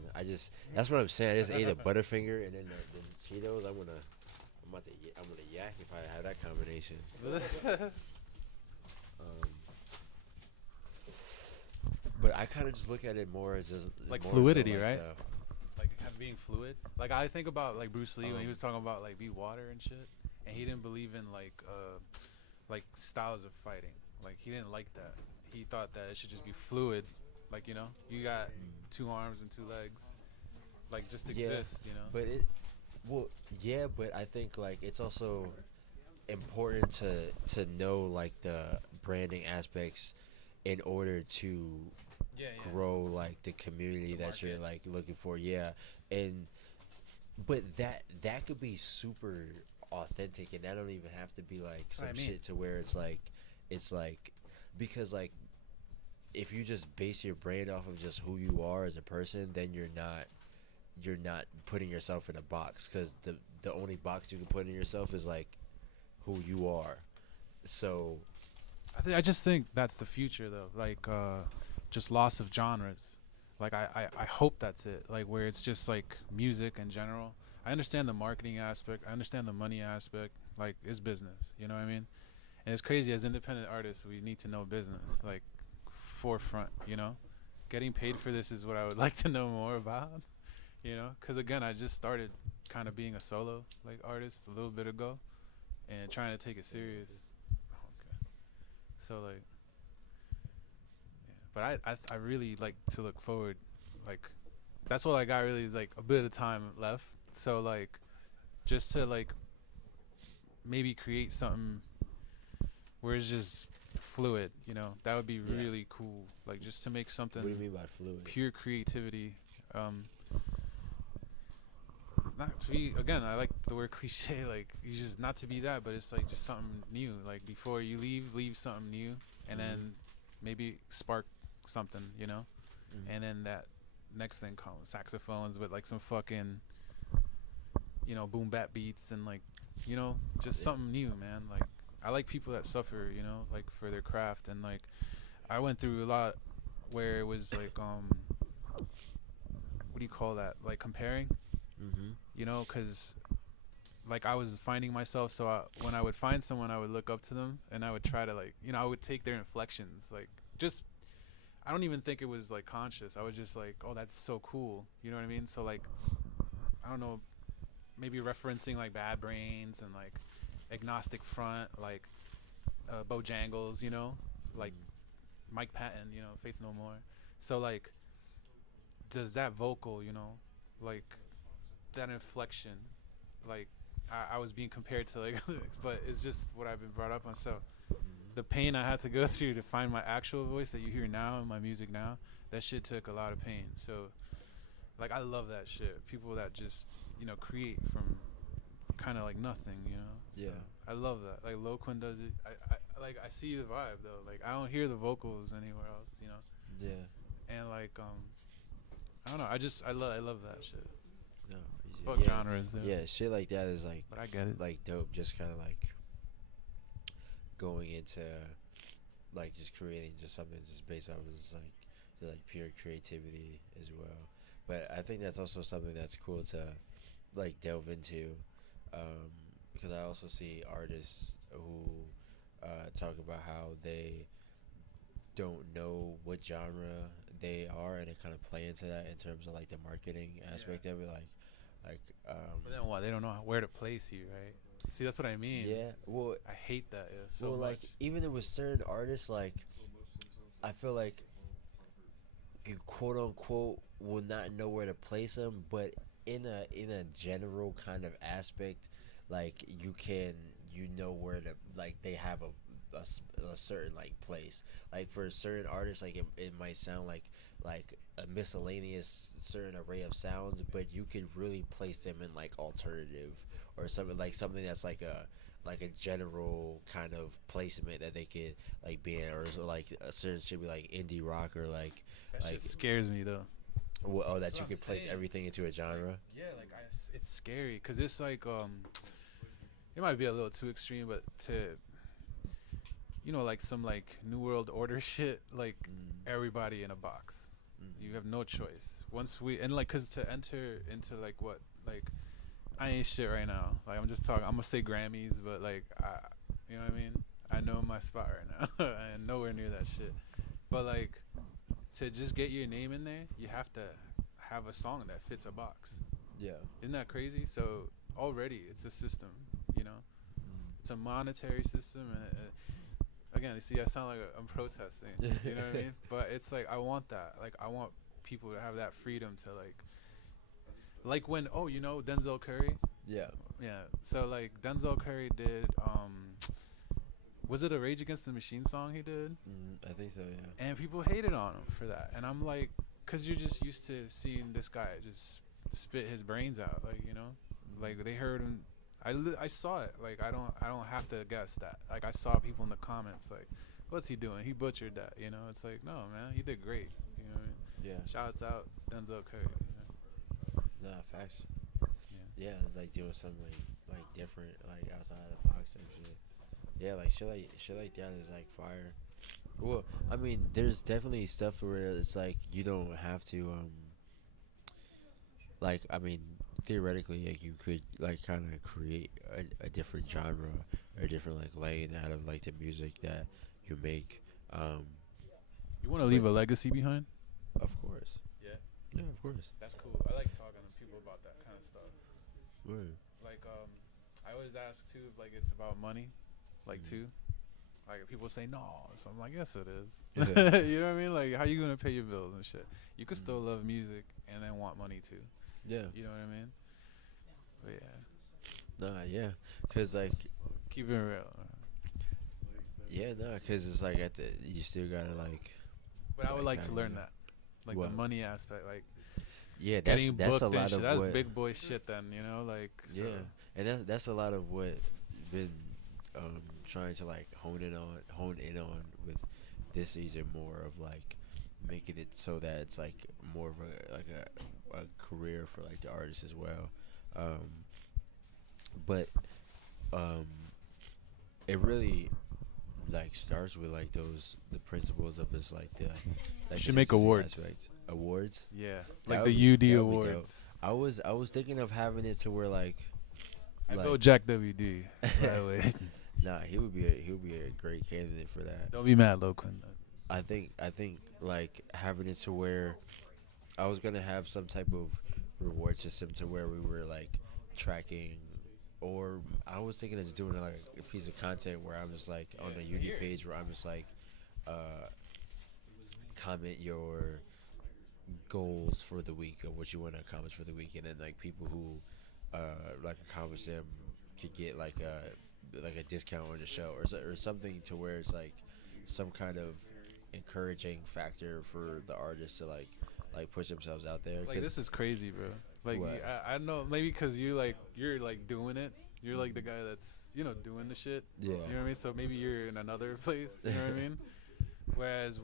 That's what I'm saying. I just ate a Butterfinger and then the Cheetos. I'm gonna yak if I have that combination. But I kind of just look at it more as just Like more fluidity, so right? Like being fluid. Like I think about like Bruce Lee when he was talking about like be water and shit, and he didn't believe in like styles of fighting. Like he didn't like that. He thought that it should just be fluid. Like, you know, you got 2 arms and 2 legs. Like just exist, you know. But but I think like it's also important to know like the branding aspects in order to grow like the community that you're like looking for. Yeah. But that could be super authentic, and that don't even have to be like some shit to where it's like because like if you just base your brand off of just who you are as a person, then you're not putting yourself in a box, because the only box you can put in yourself is like who you are. So I just think that's the future though. Like just loss of genres. Like I hope that's it. Like where it's just like music in general. I understand the marketing aspect. I understand the money aspect. Like it's business. You know what I mean? And it's crazy, as independent artists, we need to know business. Like forefront, you know? Getting paid for this is what I would like to know more about. You know? Because again, I just started kind of being a solo like artist a little bit ago and trying to take it serious. Okay. So like but I really like to look forward. Like that's all I got really is like a bit of time left. So like just to like maybe create something where it's just fluid, you know, that would be really cool. Like just to make something. What do you mean by fluid? Pure creativity. Not to be, again, I like the word cliche, like you just not to be that, but it's like just something new. Like before you leave something new, and then maybe spark something, you know. And then that next thing comes saxophones with like some fucking, you know, boom bap beats and like, you know, just something new, man. Like I like people that suffer, you know, like for their craft. And like I went through a lot where it was like what do you call that, like comparing, you know, because like I was finding myself, so when I would find someone, I would look up to them and I would try to like, you know, I would take their inflections, like just, I don't even think it was like conscious. I was just like, oh, that's so cool, you know what I mean? So like I don't know, maybe referencing like Bad Brains and like Agnostic Front, like Bojangles, you know, like Mike Patton, you know, Faith No More. So like does that vocal, you know, like that inflection, like I was being compared to like but it's just what I've been brought up on. So the pain I had to go through to find my actual voice that you hear now in my music now, that shit took a lot of pain. So like I love that shit, people that just, you know, create from kind of like nothing, you know. So I love that. Like Loquin does it. I see the vibe though. Like I don't hear the vocals anywhere else, you know. And like I don't know, I love that shit. No, fuck genres. Yeah, shit like that is like, but I get it. Like dope. Just kind of like going into like just creating just something just based on just like pure creativity as well. But I think that's also something that's cool to like delve into, because I also see artists who talk about how they don't know what genre they are, and it kind of play into that in terms of like the marketing aspect of it, like But then what? They don't know where to place you, right? See, that's what I mean. yeah. Well, I hate that so well, much. like even with certain artists, like I feel like you quote unquote will not know where to place them, but in a general kind of aspect, like you know where to, like they have a certain like place. Like for certain artists, like it might sound like a miscellaneous certain array of sounds, but you could really place them in like alternative or something that's like a general kind of placement that they could like be in, or so like a certain should be like indie rock or like That like shit scares me though. well, that That's you what could I'm place saying. everything into a genre. Yeah, like it's scary because it's like it might be a little too extreme, but to like some like New World Order shit, like everybody in a box. You have no choice. Once we and like, cause to enter into like what like I ain't shit right now. Like I'm just talking. I'm gonna say Grammys, but like you know what I mean. I know my spot right now. I am nowhere near that shit. But like to just get your name in there, you have to have a song that fits a box. Yeah. Isn't that crazy? So already it's a system, you know. It's a monetary system, and again, you see, I sound like I'm protesting. You know what I mean? But it's like I want that. Like I want people to have that freedom to like when Denzel Curry. Yeah. Yeah. So like Denzel Curry did was it a Rage Against the Machine song he did? I think so, yeah. And people hated on him for that. And I'm like, cause you're just used to seeing this guy just spit his brains out, like, you know, like they heard him. I saw it. Like I don't have to guess that. Like I saw people in the comments like, what's he doing? He butchered that, you know. It's like, no, man, he did great. You know what I mean? Yeah. Shouts out Denzel Curry. You know? Nah, facts. Yeah. Yeah, it's like doing something like different, like outside of the box and shit. Yeah, like shit like that is like fire. Well, I mean, there's definitely stuff where it's like you don't have to like, I mean, theoretically, like you could like kind of create a different genre or a different like lane out of like the music that you make. You want to leave a legacy behind? Of course. Yeah. Yeah, of course. That's cool. I like talking to people about that kind of stuff. Word. Like I always ask too if like it's about money, like too. Like people say no, so I'm like, yes it is. You know what I mean? Like how you gonna pay your bills and shit? You could still love music and then want money too. Yeah. You know what I mean? But yeah. Nah, yeah, cause like keep it real. Yeah, nah, cause it's like you still gotta like. But I would like to kinda, learn that, like what? the money aspect, like. Yeah, getting that's a booked and lot shit. of That's what. big boy shit, then, you know, like. So. Yeah, and that's a lot of what been trying to like hone in on with this season, more of like making it so that it's like more of a career for like the artist as well. But it really like starts with like the principles of his like the like should the make consistency awards. aspect. Awards. Yeah, That like would the be- UD that would be dope. awards. I was thinking of having it to where like. I like- vote Jack WD. By the way. Nah, he would be a great candidate for that. Don't be mad, Loquin. I think like having it to where I was gonna have some type of reward system to where we were like tracking, or I was thinking of just doing like a piece of content where I'm just like on the UD page where I'm just like comment your goals for the week or what you want to accomplish for the week, and then like people who like accomplish them could get like a discount on the show or something to where it's like some kind of encouraging factor for the artists to like push themselves out there. Like this is crazy, bro. Like What? I know maybe because you're like doing it. You're like the guy that's doing the shit. Yeah. You know what I mean? So maybe you're in another place. You know what I mean? Whereas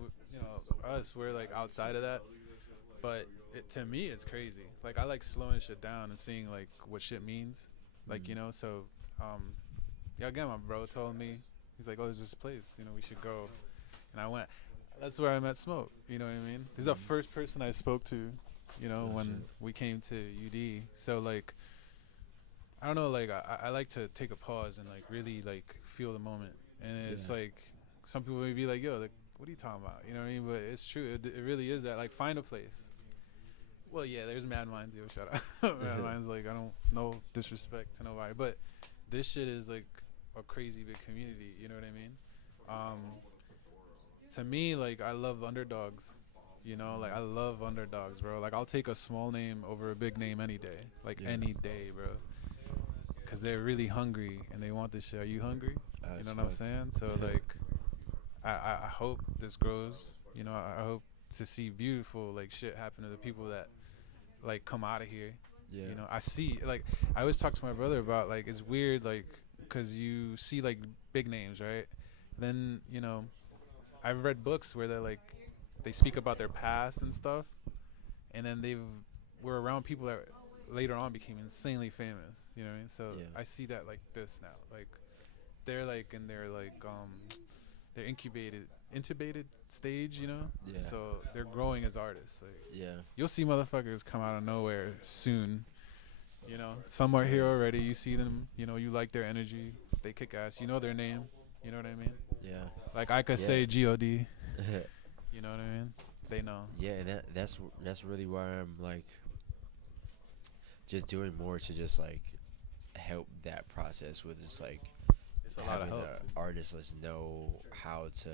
us, we're like outside of that. But to me, it's crazy. Like I like slowing shit down and seeing like what shit means. Like so yeah. Again, my bro told me, he's like, oh, there's this place. We should go. And I went. That's where I met Smoke. You know what I mean? He's the first person I spoke to. When we came to UD. So like, I don't know. Like I like to take a pause and like really like feel the moment and it's like some people may be like, yo, like, what are you talking about? You know what I mean? But it's true. It really is that. Like, find a place. Well, yeah, there's Mad Minds. Yo, shout out. Mad Minds, like, I don't, no disrespect to nobody, but this shit is like a crazy big community. You know what I mean? To me, like, I love underdogs. You know, like, I love underdogs, bro. Like, I'll take a small name over a big name any day. Like, any day, bro. Because they're really hungry and they want this shit. Are you hungry? You know what I'm saying? So, like, I hope this grows. You know, I hope to see beautiful, like, shit happen to the people that, like, come out of here. Yeah. You know, I see, like, I always talk to my brother about, like, it's weird, like, because you see, like, big names, right? Then, you know, I've read books where they're, like, they speak about their past and stuff. And then were around people that later on became insanely famous. You know what I mean? So I see that like this now. Like, they're, like, in their, like, they're intubated stage, you know? Yeah. So they're growing as artists. Like, you'll see motherfuckers come out of nowhere soon. You know, some are here already. You see them, you know, you like their energy. They kick ass. You know their name. You know what I mean? Yeah. Like, I could say G.O.D. You know what I mean? They know. Yeah, and that's really why I'm, like, just doing more to just, like, help that process with just, like, it's a lot of help. Artists let's know how to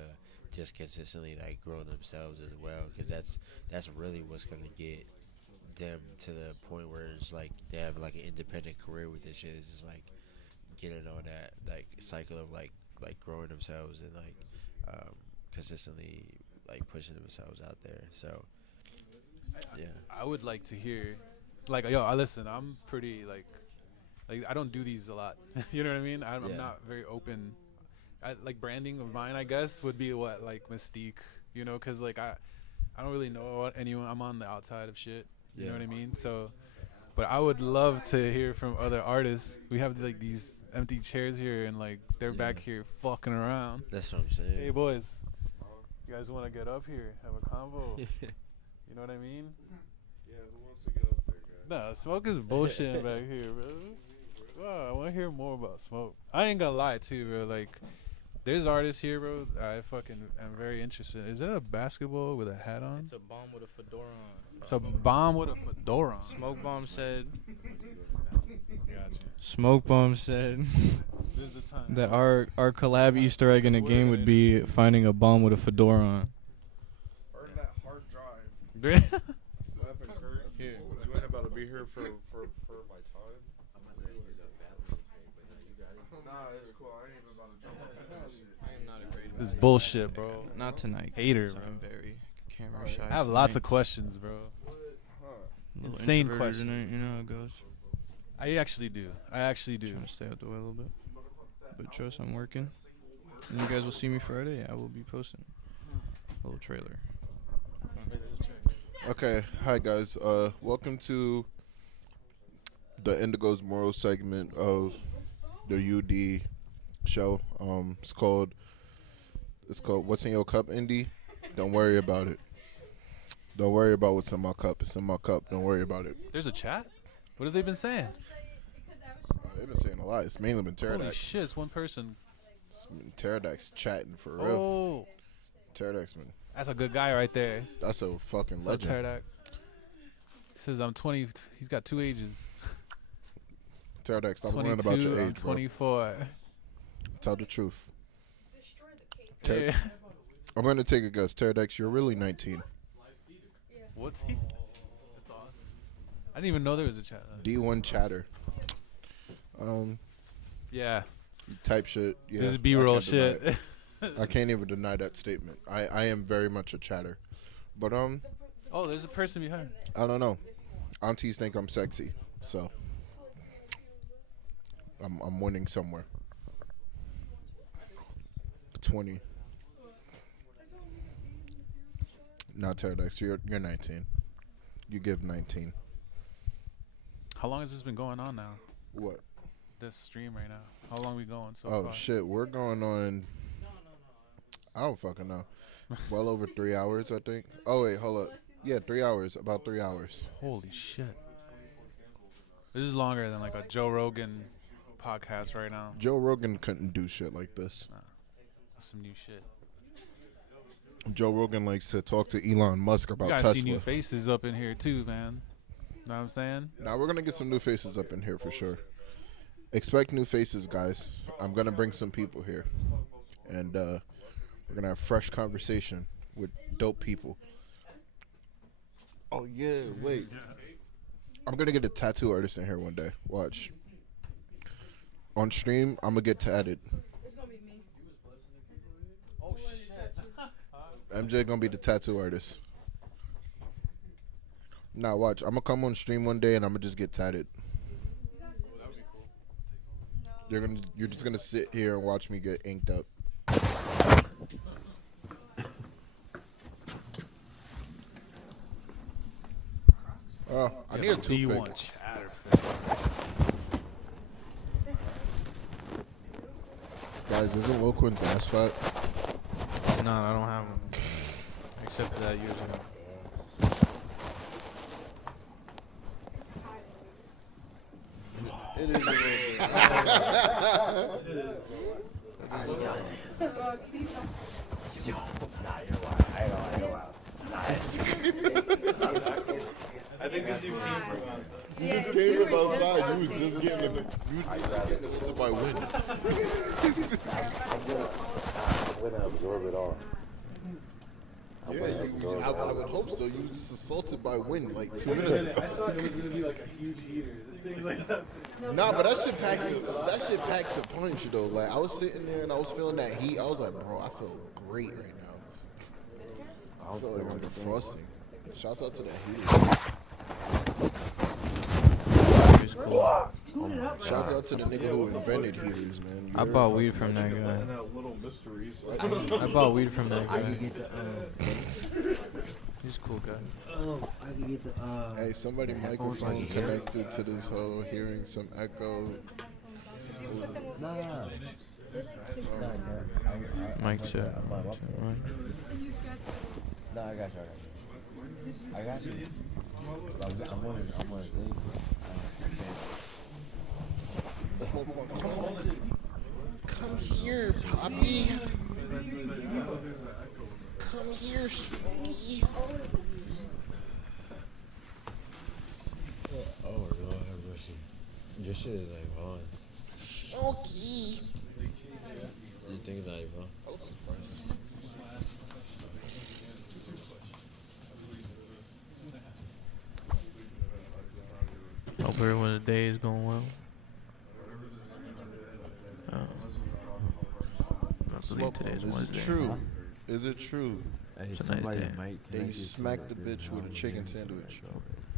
just consistently, like, grow themselves as well, because that's really what's gonna get them to the point where it's like they have, like, an independent career with this shit. It's just like getting on that, like, cycle of like growing themselves and, like, consistently, like, pushing themselves out there. So I would like to hear, like, yo, listen, I'm pretty, like I don't do these a lot. You know what I mean? I'm not very open. Like, branding of mine, I guess, would be what, like, Mystique, you know, because, like, I don't really know anyone. I'm on the outside of shit. You know what I mean? So, but I would love to hear from other artists. We have, like, these empty chairs here, and, like, they're back here fucking around. That's what I'm saying. Hey, boys, you guys want to get up here, have a convo? You know what I mean? Yeah, who wants to get up there, guys? Nah, Smoke is bullshitting back here, bro. Wow, I want to hear more about Smoke. I ain't gonna lie, too, bro. Like, there's artists here, bro. I fucking am very interested. Is that a basketball with a hat on? It's a bomb with a fedora on. It's a bomb with a fedora on. Smoke Bomb said. Gotcha. Smoke Bomb said that our collab Easter egg in the game would be finding a bomb with a fedora on. Earn that hard drive. Here. You ain't about to be here for my time. Nah, it's cool. I ain't even about to jump on that shit. I am not a great. This bullshit, bro. Not tonight. Hater, bro. I'm very camera shy. I have lots of questions, bro. Insane questions. Tonight, you know how it goes. I actually do. Trying to stay out the way a little bit. But trust, I'm working. And you guys will see me Friday. I will be posting a little trailer. Okay, hi guys. Welcome to the Indigo's Moral segment of the UD show. It's called What's in Your Cup, Indy? Don't worry about it. Don't worry about what's in my cup. It's in my cup. Don't worry about it. There's a chat? What have they been saying? They've been saying a lot. It's mainly been Pterodax. Holy shit, it's one person. Pterodax chatting for real. Oh. Pterodax, man. That's a good guy right there. That's a fucking legend. Pterodax. He says I'm 20. He's got 2 ages. Pterodax, stop lying about your age, I'm 24. Bro. Tell the truth. Yeah. I'm going to take a guess. Pterodax, you're really 19. What's he? That's awesome. I didn't even know there was a chat. D1 chatter. Yeah. Type shit. Yeah. This is B-roll shit. I can't even deny that statement. I am very much a chatter. But oh, there's a person behind. I don't know. Aunties think I'm sexy, so I'm winning somewhere. 20. Not Pterodax. You're 19. You give 19. How long has this been going on now? What? This stream right now. How long we going so far? far? Shit, we're going on. I don't fucking know. Well over 3 hours, I think. Oh wait, hold up. Yeah, 3 hours. About 3 hours. Holy shit. This is longer than like a Joe Rogan podcast right now. Joe Rogan couldn't do shit like this. Nah. some new shit. Joe Rogan likes to talk to Elon Musk You about guys Tesla. see new faces up in here too, man. Know what I'm saying? Now we're gonna get some new faces up in here for sure. Expect new faces, guys. I'm gonna bring some people here, and we're gonna have fresh conversation with dope people. Oh yeah, wait. I'm gonna get a tattoo artist in here one day. Watch. On stream, I'm gonna get tatted. It's gonna be me. MJ gonna be the tattoo artist. Nah, watch. I'm gonna come on stream one day and I'm gonna just get tatted. You're just gonna sit here and watch me get inked up. Oh, I need a toothpick. Do you want chatter? Guys, isn't Lil Quinn's ass fat? Nah, I don't have one. Except for that years ago. It is a little I think that you came from. You just came from outside. You was just getting the by wind. I'm gonna absorb it all. Yeah, I would hope so. You were just assaulted by wind like 2 minutes ago. I thought it was gonna be like a huge heater. This thing's like that. Nah, but that shit packs a punch though. Like I was sitting there and I was feeling that heat. I was like, bro, I feel great right now. I feel like I'm defrosting. Shout out to the heater. Shout out to the nigga who invented heaters, man. I bought weed from that guy. Little mysteries. I bought weed from that guy. He's a cool guy. I can get the Hey, somebody microphone connected to this hoe, hearing some echo. Nah. Mic check. No, I got you. I got you. I'm on it. Come here, Poppy. Come here, sweetie. Oh, Lord have mercy. Your shit is like Vaughn. Okay. You think it's like Vaughn? Hope everyone's day is going well. I believe today's Wednesday. Is it true? Is it true? It's a nice day. That you smacked the bitch with a chicken sandwich.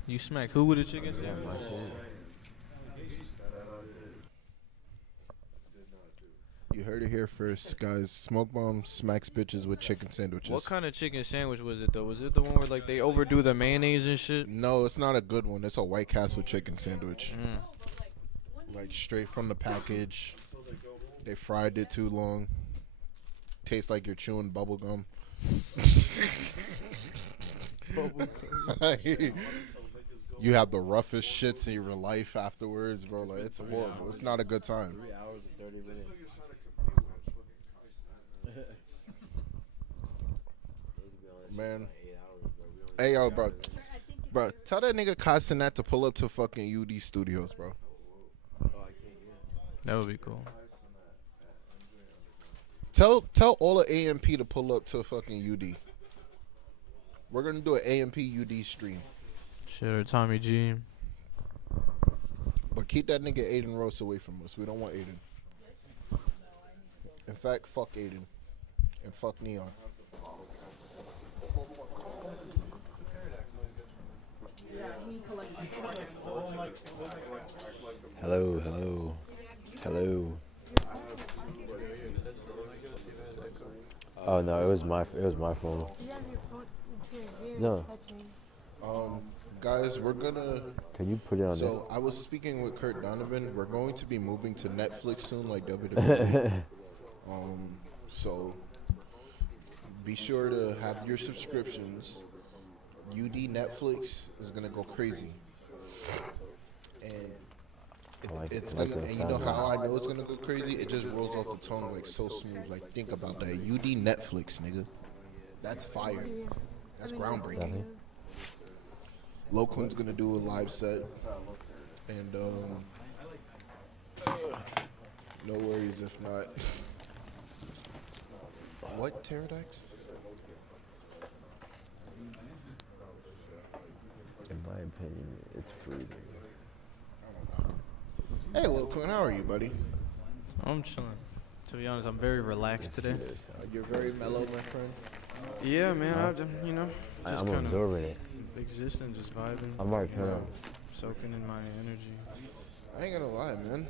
You smacked who with a chicken sandwich? You heard it here first, guys. Smoke Bomb smacks bitches with chicken sandwiches. What kind of chicken sandwich was it though? Was it the one where like they overdo the mayonnaise and shit? No, it's not a good one. It's a White Castle chicken sandwich. Like straight from the package. They fried it too long. Tastes like you're chewing bubble gum. You have the roughest shits in your life afterwards, bro. Like it's horrible. It's not a good time. 3 hours and 30 minutes. Man. Hey yo, bro. Bro, tell that nigga Castanet to pull up to fucking UD Studios, bro. That would be cool. Tell all of AMP to pull up to fucking UD. We're gonna do an AMP UD stream. Shit, or Tommy G. But keep that nigga Aiden Rose away from us. We don't want Aiden. In fact, fuck Aiden. And fuck Neon. Hello. Oh no, it was my phone. No. Guys, we're gonna. Can you put it on So I was speaking with Kurt Donovan. We're going to be moving to Netflix soon, like WWE. So be sure to have your subscriptions. UD Netflix is gonna go crazy, and It's I like gonna, those and you know sounds. how I know it's gonna go crazy? It just rolls off the tongue like so smooth. Like think about that. UD Netflix, nigga. That's fire. That's groundbreaking. Definitely. Loquin's gonna do a live set, and no worries if not. What pterodax? In my opinion, it's freezing. Hey, Loquin, how are you, buddy? I'm chilling. To be honest, I'm very relaxed today. You're very mellow, my friend. Yeah, man. You know, just I'm kind absorbing it. of existing, just vibing. I'm already kind of. Soaking in my energy. I ain't gonna lie, man.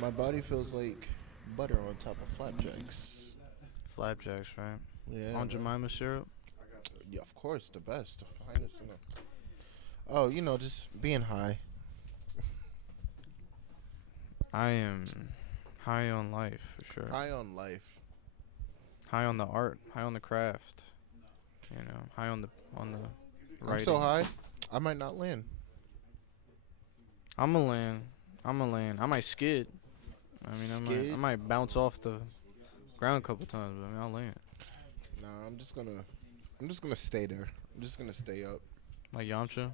My body feels like butter on top of flapjacks. Flapjacks, right? Yeah. On Jemima syrup. Yeah, of course, the best, the finest. Oh, you know, just being high. I am high on life for sure. High on life. High on the art. High on the craft. You know, high on the writing. I'm so high, I might not land. I'm a land. I might skid. I mean, I might bounce off the ground a couple times, but I mean, I'll land. Nah, I'm just gonna stay there. I'm just gonna stay up. Like Yamcha.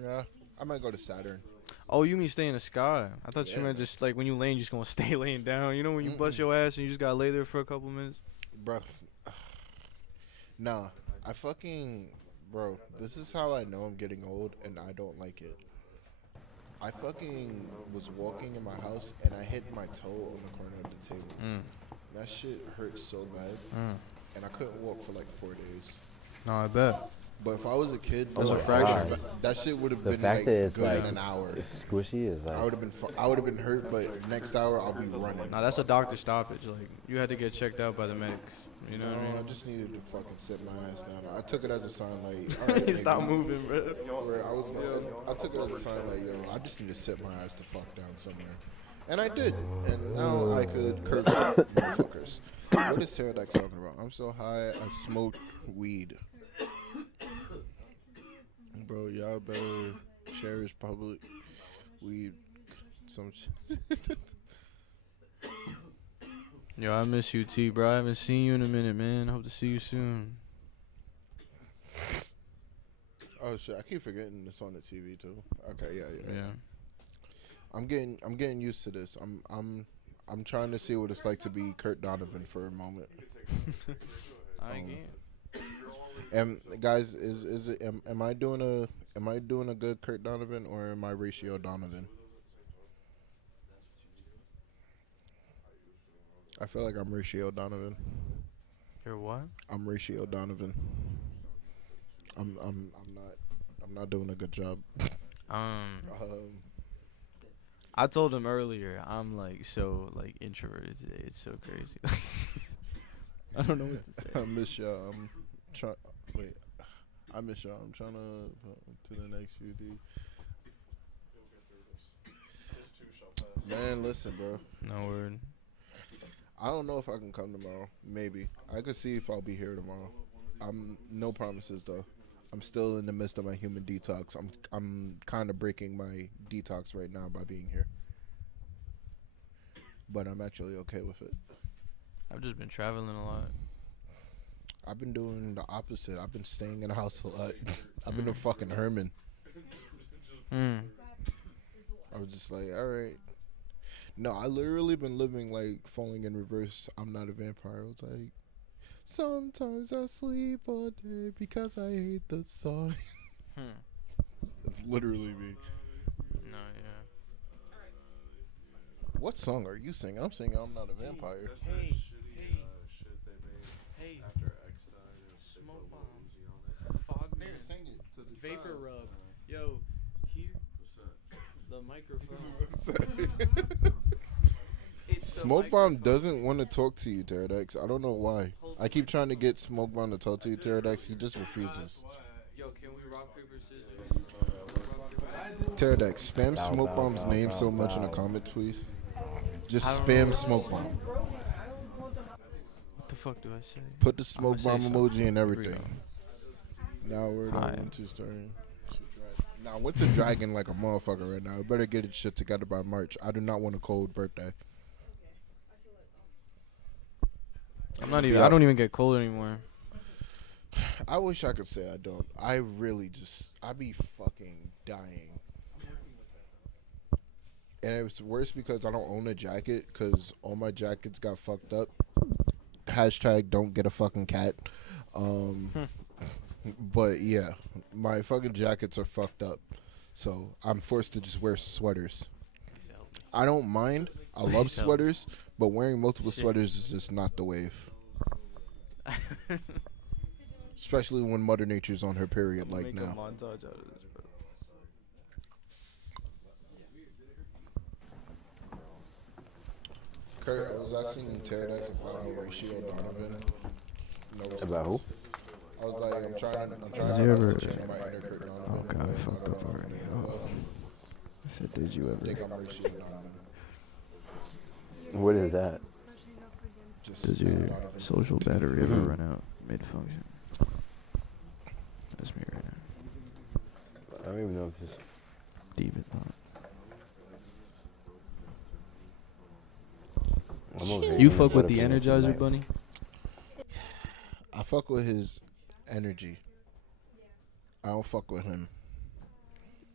Yeah, I might go to Saturn. Oh, you mean stay in the sky? I thought you Yeah. meant just like when you land, you just gonna stay laying down. You know when you bust your ass and you just gotta lay there for a couple minutes. Bro, nah, bro, this is how I know I'm getting old and I don't like it. I fucking was walking in my house and I hit my toe on the corner of the table. That shit hurt so bad, and I couldn't walk for like 4 days. No, I bet. But if I was a kid, Oh my fracture, God. that shit would have The been fact like that it's good like in an hour. it's squishy is like. I would have been hurt, but next hour I'll be running. Nah, that's a doctor stoppage. Like you had to get checked out by the medics. You know what I I mean? just needed to fucking sit my ass down. I took it as a sign like, all right, Stop nigga. moving, bro. I took it as a sign like, yo, I just need to sit my ass the fuck down somewhere. And I did. And now I could curve motherfuckers. What is Pterodax talking about? I'm so high, I smoked weed. Bro, y'all better cherish public weed. Some shit. Yo, I miss you, T, bro. I haven't seen you in a minute, man. Hope to see you soon. Oh shit, I keep forgetting it's on the TV too. Okay, yeah. Yeah. I'm getting used to this. I'm trying to see what it's like to be Kurt Donovan for a moment. I can't. And guys, am I doing a good Kurt Donovan or am I Ratio Donovan? I feel like I'm Ratio Donovan. You're what? I'm Ratio Donovan. I'm not doing a good job. I told him earlier, I'm like so like introverted today. It's so crazy. I don't know what to say. I miss y'all. I miss y'all. I'm trying to the next UD. Man, listen, bro. No word. I don't know if I can come tomorrow. Maybe I could see if I'll be here tomorrow. No promises though. I'm still in the midst of my human detox. I'm kind of breaking my detox right now by being here, but I'm actually okay with it. I've just been traveling a lot. I've been doing the opposite. I've been staying in the house a lot. I've been a fucking Herman. I was just like, all right. No, I literally been living like falling in reverse. I'm not a vampire. I was like, sometimes I sleep all day because I hate the sun. It's literally me. No, yeah. What song are you singing? I'm singing I'm Not a Vampire. Hey, Smoke Bomb, Fog Man, Vapor Rub. Yo, here, the microphone. Smoke Bomb doesn't want to talk to you, Pterodax. I don't know why. I keep trying to get Smoke Bomb to talk to you, Pterodax. He just refuses. Yo, can we rock, paper, scissors? Pterodax, spam Smoke Bomb's name so much in the comments, please. Just spam Smoke Bomb. What the fuck do I say? Put the Smoke I'ma Bomb say emoji something. and Here we everything. go. Now we're Hi. going to start. Now, winter dragging like a motherfucker right now. I better get its shit together by March. I do not want a cold birthday. I'm not even. I don't even get cold anymore. I wish I could say I don't. I really just. I be fucking dying. And it's worse because I don't own a jacket because all my jackets got fucked up. Hashtag don't get a fucking cat. But yeah, my fucking jackets are fucked up. So I'm forced to just wear sweaters. I don't mind. I love sweaters, but wearing multiple sweaters is just not the wave. Especially when Mother Nature's on her period like now. Montage out of this, bro. Kurt, I was asking Pterodax about Horatio Donovan. About who? I was like, I'm trying Did you to ever? check my inner Kurt Donovan. Oh god, I fucked up already. Oh. I said, did you I ever? think I'm Horatio Donovan. What is that? Does your social battery ever run out mid-function? That's me right now. I don't even know if it's Demon thought. I'm over here You doing fuck with the Twitter for Energizer tonight. Bunny? I fuck with his energy. I don't fuck with him.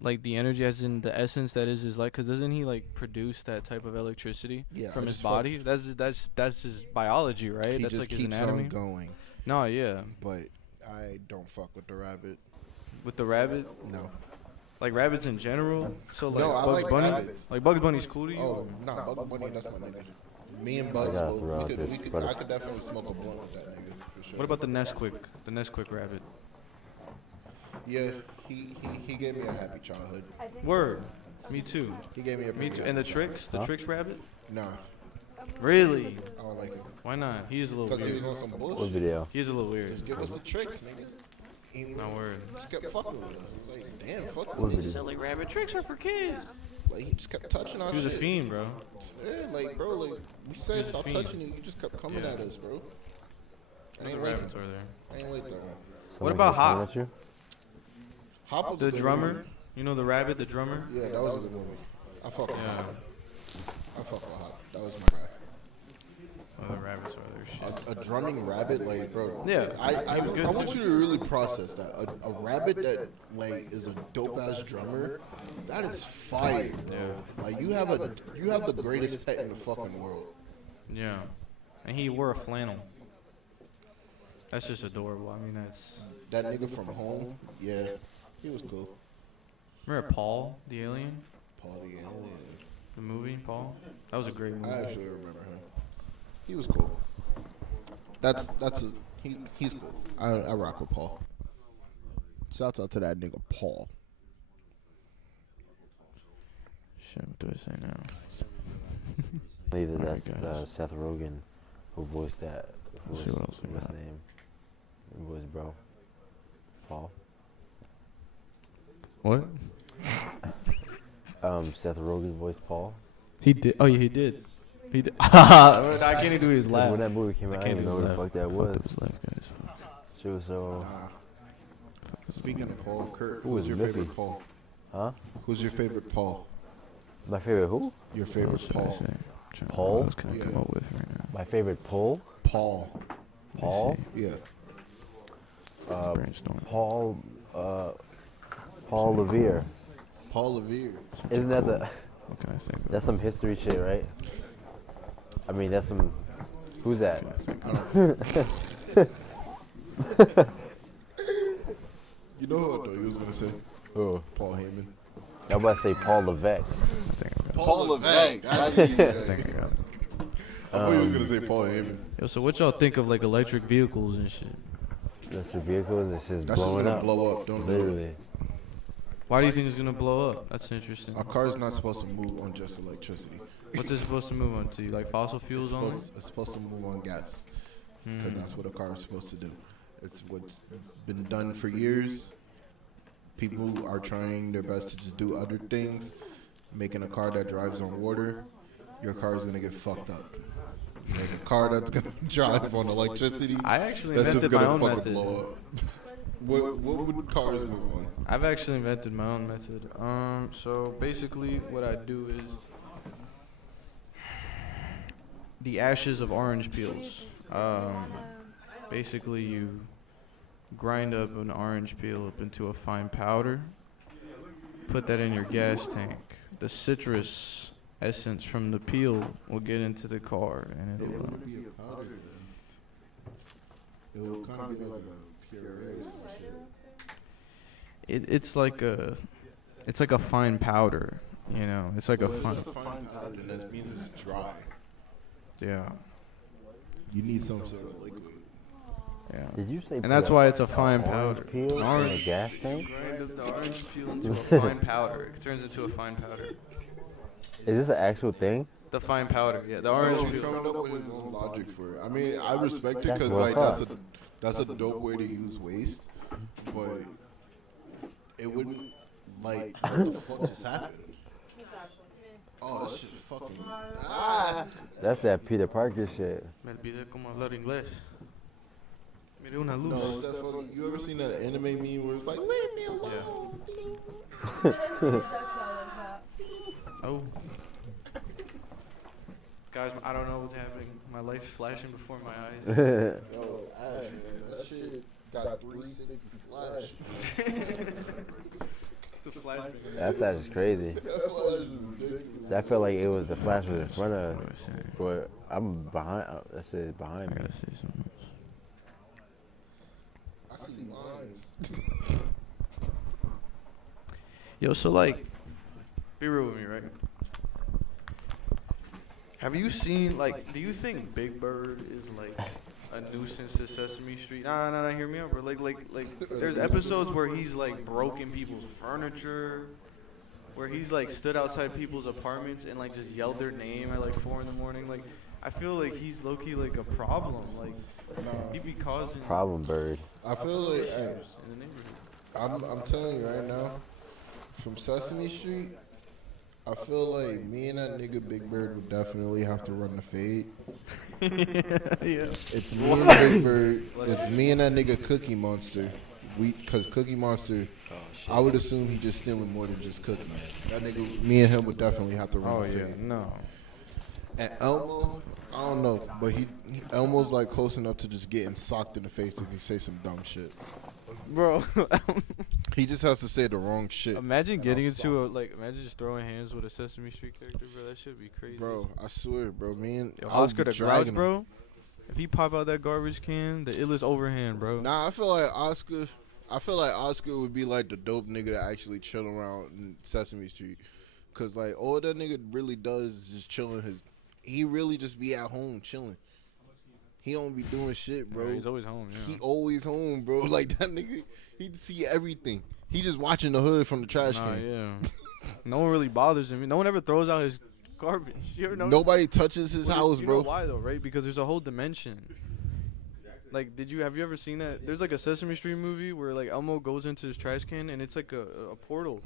Like the energy, as in the essence that is his life. Cause doesn't he like produce that type of electricity Yeah, from I his just fuck- body? That's his biology, right? He That's just like his keeps anatomy. on going. No, yeah. But I don't fuck with the rabbit. With the rabbit? No. Like rabbits in general? So like No, I Bugs like Bunny? rabbits. Like Bugs Bunny's cool to you? Oh, no, Bugs Bunny, that's my nigga. Me and Bugs, gotta will, throw out this, but- I could definitely smoke a blunt with that nigga, for sure. What about the Nesquik? The Nesquik rabbit? Yeah, he gave me a happy childhood. Word. Me too. He gave me a Me pretty too. happy And the childhood. Tricks? The Tricks rabbit? Nah, Really? I don't like him. Why not? He's a little Because he was weird. on some What bullshit. video? He's a little weird. Just give us the tricks, nigga. He My word. just kept fucking with us. It was like, damn, fuck What with video? this. Silly rabbit tricks are for kids. Like, he just kept touching our He was a shit. fiend, bro. Yeah, like, bro, like, we said was a stop fiend. touching you. You just kept coming Yeah. at us, bro. I The ain't like rabbits it. are there. I ain't like that one. Someone about coming Hop? at you? Hop was The a good drummer? one. You know the rabbit, the drummer? Yeah, that was a good movie. I fuck with Yeah. Hop. I fuck with Hop. That was my guy. Oh, the rabbits are their shit. A drumming rabbit, like, bro. Yeah, I he was good want too. you to really process that. A rabbit that, like, is a dope ass drummer, that is fire, bro. Yeah. Like, you have the greatest pet in the fucking world. Yeah. And he wore a flannel. That's just adorable. I mean, that's... That nigga from Home, yeah, he was cool. Remember Paul, the alien? Paul the Alien. The movie, Paul? That was a great movie. I actually remember him. He was cool. He's cool. I rock with Paul. Shouts out to that nigga Paul. Shit, what do I say now? Either Alright, that's guys. Seth Rogen who voiced that. Let's see what else we What's got. his name? Who was bro? Paul. What? Seth Rogen voiced Paul. He did. Oh, yeah, he did. He did. I can't even do his 'Cause laugh. when that movie came out, I can't didn't do know what the his fuck that Fucked was. up his life, guys. She was so. Speaking of Paul, Kurt, Who who's is your Miffy? favorite Paul? Huh? Who's your favorite Paul? My favorite who? Your What favorite else should I Paul? say? I'm trying to Paul? What else can I come Yeah. up with right now? My favorite Paul? Paul. Paul? Yeah. Brainstorm. Paul. Paul Revere. Paul Revere. Isn't that the? What can I think of? That's some history shit, right? I mean, that's some. Who's that? You know who I thought you was gonna say? Who? Paul Heyman. I was about to say Paul Levesque. I think I got it. Paul Levesque. I think I got it. I thought you was gonna say Paul Heyman. Yo, so what y'all think of like electric vehicles and shit? Electric vehicles, it's just That's just blowing gonna up. blow up. Don't do it. Literally. Why do you think it's gonna blow up? That's interesting. A car's not supposed to move on just electricity. What's it supposed to move on to? Like fossil fuels only? It's supposed to move on gas. Because that's what a car is supposed to do. It's what's been done for years. People are trying their best to just do other things. Making a car that drives on water, your car is gonna get fucked up. You make a car that's gonna drive on electricity. I actually that's just invented my gonna own fucking method. blow up. What would cars move on? I've actually invented my own method. So basically, what I do is the ashes of orange peels. Basically, you grind up an orange peel up into a fine powder. Put that in your gas tank. The citrus essence from the peel will get into the car, and it'll. It be a powder then. It will kind of be like a puree. It's like a fine powder, you know. It's like a fine. It's a fine powder, and that means it's dry. Yeah. You need some sort of liquid. Yeah. Did you say? And that's why it's a fine orange powder. peel in a Orange gas tank? grind up the orange peel into a fine powder. It turns into a fine powder. Is this an actual thing? The fine powder, yeah. The Orange orange he's peel. coming up with his own logic for it. I mean, I respect it That's because what's like up. that's a dope way to use waste, but it wouldn't like what the fuck just happened? Oh, that shit fucking That's that Peter Parker shit. Me olvidé cómo hablar inglés. Miré una No, luz. it's that fucking, you ever seen that anime meme where it's like, leave me alone? Oh. Guys, I don't know what's happening. My life's flashing before my eyes. Yo, Ash, man, that shit got 360 flash. That flash is crazy. That flash is ridiculous. I felt like it was the flash was in front of us, but I'm behind. That shit is behind me. I see lines. Yo, so like, be real with me, right? Have you seen, like, do you think Big Bird is like a nuisance to Sesame Street? Nah, hear me out, bro. Like, there's episodes where he's like broken people's furniture, where he's like stood outside people's apartments and like just yelled their name at like 4 in the morning. Like, I feel like he's low-key like a problem. Like, he'd be causing Problem bird. I feel like, hey, in the neighborhood. I'm telling you right now, from Sesame Street, I feel like me and that nigga Big Bird would definitely have to run the fade. Yeah. It's me and Big Bird. It's me and that nigga Cookie Monster. Cause Cookie Monster, I would assume he just stealing more than just cookies. That nigga, me and him would definitely have to run Oh the yeah, fade. no. And Elmo, I don't know, but Elmo's like close enough to just getting socked in the face if he say some dumb shit. Bro, He just has to say the wrong shit. imagine getting into imagine just throwing hands with a Sesame Street character, bro. That should be crazy. Bro, I swear, bro. Me and Yo, I would Oscar be the Grouch, dragging him. bro. If he pop out that garbage can, the illest overhand, bro. Nah, I feel like Oscar would be like the dope nigga that actually chill around in Sesame Street. Cause like all that nigga really does is just chilling he really just be at home chilling. He don't be doing shit, bro. Yeah, he's always home, yeah. He always home, bro. Like that nigga, he see everything. He just watching the hood from the trash can. Yeah. No one really bothers him. No one ever throws out his garbage. You ever notice? Nobody touches his house, you bro. know why though, right? Because there's a whole dimension. Like, have you ever seen that? There's like a Sesame Street movie where like Elmo goes into his trash can and it's like a portal,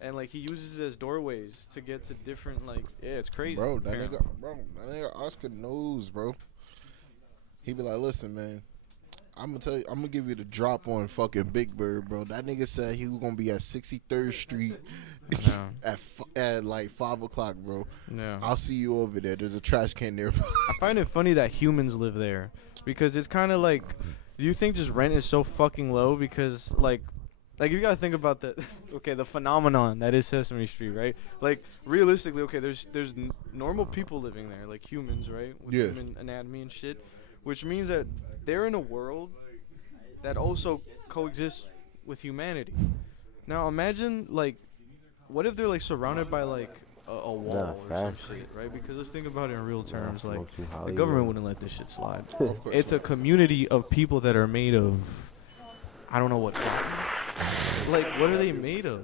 and like he uses it as doorways to get to different it's crazy. Bro, that nigga Oscar knows, bro. He be like, listen, man, I'm gonna give you the drop on fucking Big Bird, bro. That nigga said he was gonna be at 63rd Street at like 5 o'clock, bro. Yeah. I'll see you over there. There's a trash can nearby. I find it funny that humans live there because it's kind of like, do you think just rent is so fucking low because like you gotta think about the the phenomenon that is Sesame Street, right? Like realistically, there's normal people living there, like humans, right? With Yeah. human anatomy and shit, which means that they're in a world that also coexists with humanity. Now imagine what if they're like surrounded by like a wall or some shit, right? Because let's think about it in real terms. Like the government wouldn't let this shit slide. It's a community of people that are made of, I don't know what. Like, what are they made of?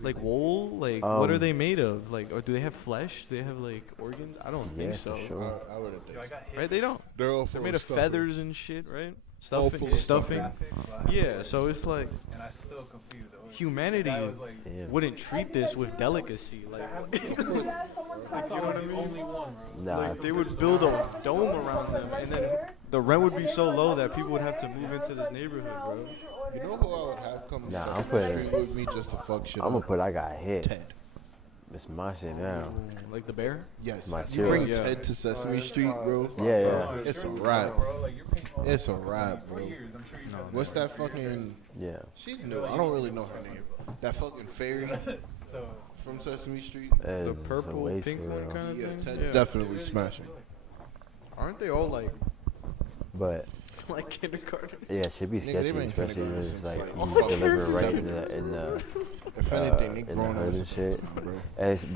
Like wool? Like, what are they made of? Like, or do they have flesh? Do they have like organs? I don't think so. Sure. I wouldn't think so. Right? They don't. They're all They're full made of stuffing. feathers and shit, right? All full of Stuffing. Yeah, so it's like And I still confused. humanity wouldn't treat this with delicacy. Like, You know what I mean? Only one. Nah. like they would build a dome around them and then the rent would be so low that people would have to move into this neighborhood, bro. You know who I would have come to Nah, I'm Sesame putting. Street with me just to fuck shit I'm gonna up? put. I got hit. Ted. It's my shit now. Like the bear? Yes. My You bring chill. Ted to Sesame Street, bro. Yeah. It's a wrap. It's a wrap, bro. What's that fucking? Yeah. She's new. I don't really know her name. That fucking fairy from Sesame Street. The It's purple, a pink waste, one bro. kind of Yeah, thing? Ted's definitely smashing. Aren't they all like But like kindergarten? yeah, it should be Nigga, they sketchy, been especially kindergarten when it's since, like like, you fucking deliver right 70s. in the If anything, they in the grown hood ups, and shit. bro. And it's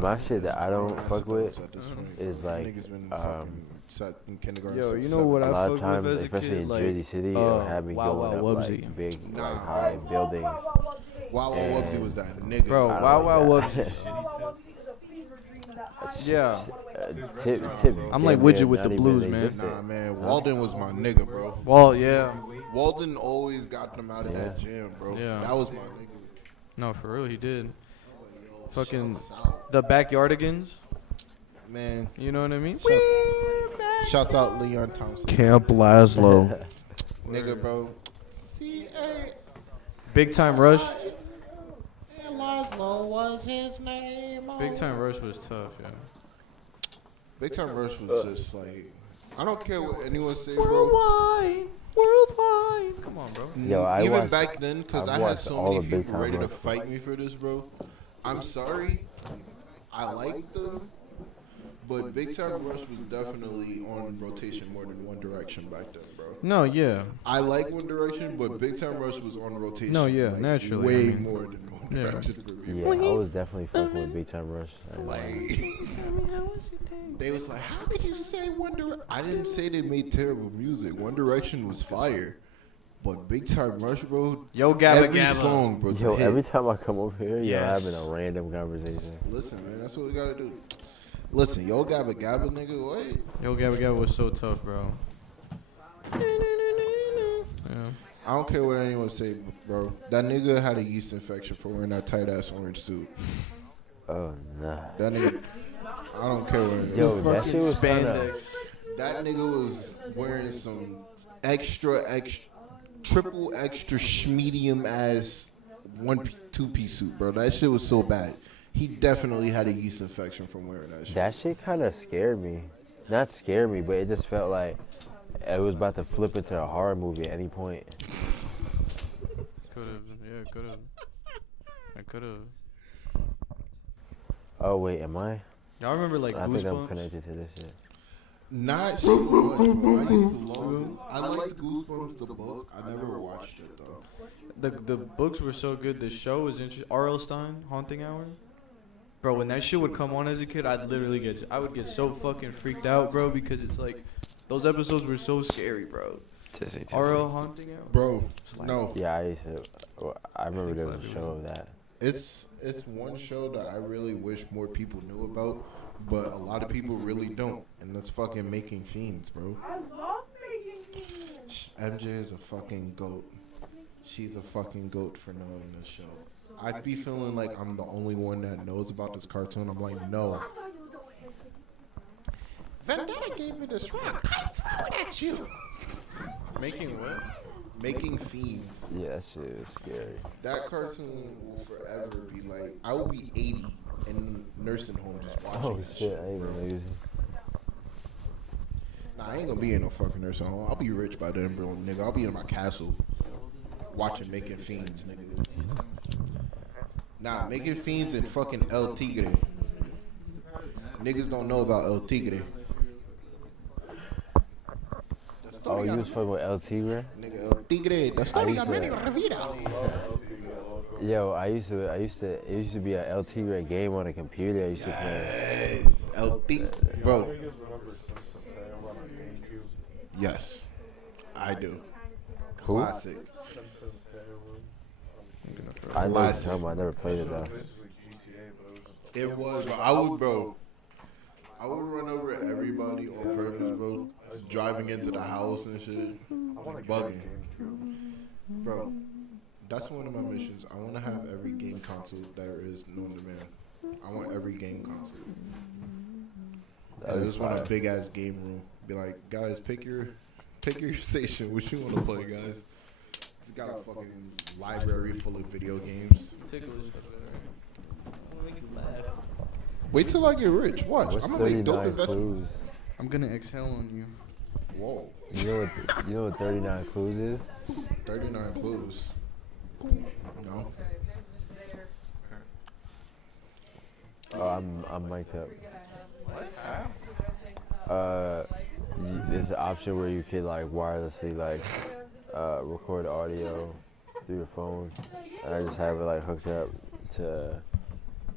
my shit that I don't Grown-ass fuck with adults at this point. is like Niggas been fucking set in kindergarten. Yo, since you know what a I lot of fucked times, with as a especially kid? in Like, Jersey City, it'll have me Wow going Wow up Wubbzy. like big, Nah. like high buildings. Wow Wow Wubbzy And- was that nigga. Bro, I don't Wow Wow like that. Wubbzy. Yeah. Tip, I'm like damn Widget near with the not even blues, man. existent. Nah, man, Walden was my nigga, bro. Well, yeah. Walden always got them out of that gym, bro. Yeah. That was my nigga. No, for real, he did. Fucking the Backyardigans. Man, You know what I mean? shouts out Leon Thompson. Camp Laszlo. Nigga, bro. Big Time Rush. Laszlo was his name. Big Time Rush was tough, yeah. Big Time Rush was just like, I don't care what anyone say, bro. Worldwide. Come on, bro. Yo, I Even watched- back then, because I've I had watched so all many of Big people Time ready to Rush. fight me for this, bro. I'm sorry. I like them. But Big Time Rush was definitely on rotation more than One Direction back then, bro. No, yeah. I like One Direction, but Big Time Rush was on rotation. No, yeah, like, naturally, Way I mean, more than One yeah. Direction for me. Yeah, I was definitely fucking with Big Time Rush. I ain't lying. Like, they was like, how could you say One Direction? I didn't say they made terrible music. One Direction was fire. But Big Time Rush, bro, Yo, Gabba every Gabba. song, bro, Yo, to hit. every time I come over here, you're Yes. having a random conversation. Listen, man, that's what we gotta do. Listen, Yo Gabba Gabba, nigga, what? Yo, Gabba Gabba was so tough, bro. Yeah. I don't care what anyone say, bro. That nigga had a yeast infection for wearing that tight ass orange suit. Oh, nah. That nigga, I don't care what. Yo, that shit was kinda, Spandex. That nigga was wearing some extra, triple extra medium ass 2-piece suit, bro. That shit was so bad. He definitely had a yeast infection from wearing that shit. that shit kind of scared me. Not scared me, but it just felt like it was about to flip into a horror movie at any point. Could have. Yeah, could have. I could have. Oh, wait, am I? Y'all remember like I think I'm Goosebumps? connected to this shit. Not so much. I used to love them. I liked Goosebumps the book. I never watched it though. The books were so good. The show was interesting. R.L. Stein, Haunting Hour. Bro, when that shit would come on as a kid, I would get so fucking freaked out, bro, because it's like those episodes were so scary, bro. R.L. Haunting Hour. Bro, no. Yeah, I remember there was a show of that. It's one show that I really wish more people knew about, but a lot of people really don't, and that's fucking Making Fiends, bro. I love Making Fiends. MJ is a fucking goat. She's a fucking goat for knowing this show. I'd be feeling like I'm the only one that knows about this cartoon. I'm like, no. Vendetta gave me this rock. I threw it at you. Making what? Making Fiends. Yeah, that shit is scary. That cartoon will forever be like, I will be 80 in nursing home just watching Oh, that shit, I ain't even know you. Nah, I ain't gonna be in no fucking nursing home. I'll be rich by then, bro, nigga. I'll be in my castle watching Making Fiends, nigga. Nah, Making Fiends and fucking El Tigre. Niggas don't know about El Tigre. Oh, you was fucking with El Tigre? Nigga, El Tigre. The story of Manny Rivera. Yo, it used to be a El Tigre game on a computer I used to play. Yes, El Tigre. Bro. Yes, I do. Who? Classic. I know it's something, I never played it though. It was, I would run over everybody on purpose, bro. Driving into the house and shit, bugging. Bro, that's one of my missions. I want to have every game console there is known to man. I want every game console. And I just want a big ass game room. Be like, guys, pick your Pick your station. What you want to play, guys? It's got a fucking library full of video games. Wait till I get rich. Watch. What's I'm gonna make dope 39 investments. clues? I'm gonna exhale on you. Whoa. You know what 39 clues is? 39 clues. No. Oh, I'm mic'd up. There's an option where you can like wirelessly like record audio through your phone, and I just have it like hooked up to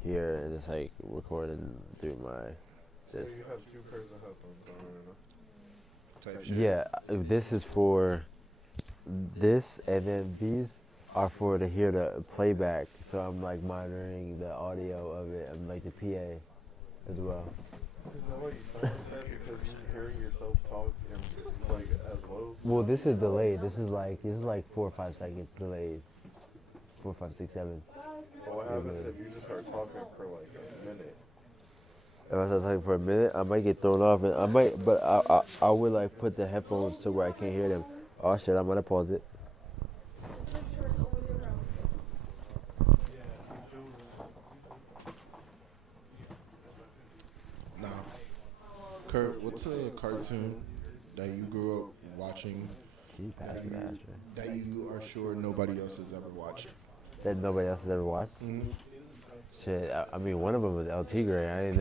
here and just like recording through my. This. You have 2 pairs of headphones on right now. Yeah, this is for this, and then these are for to hear the playback. So I'm like monitoring the audio of it. I'm like the PA as well. Is that why you sound like that? Because you're hearing yourself talk and like as low? Well, this is delayed. This is like 4 or 5 seconds delayed. 4, 5, 6, 7. But what happens if you just start talking for like a minute? If I start talking for a minute, I might get thrown off, and I might, but I would like put the headphones to where I can't hear them. Oh shit, I'm gonna pause it. Nah. Kurt, what's a cartoon that you grew up watching that you are sure nobody else has ever watched? That nobody else has ever watched? Mm-hmm. Shit, I mean, one of them was El Tigre. I didn't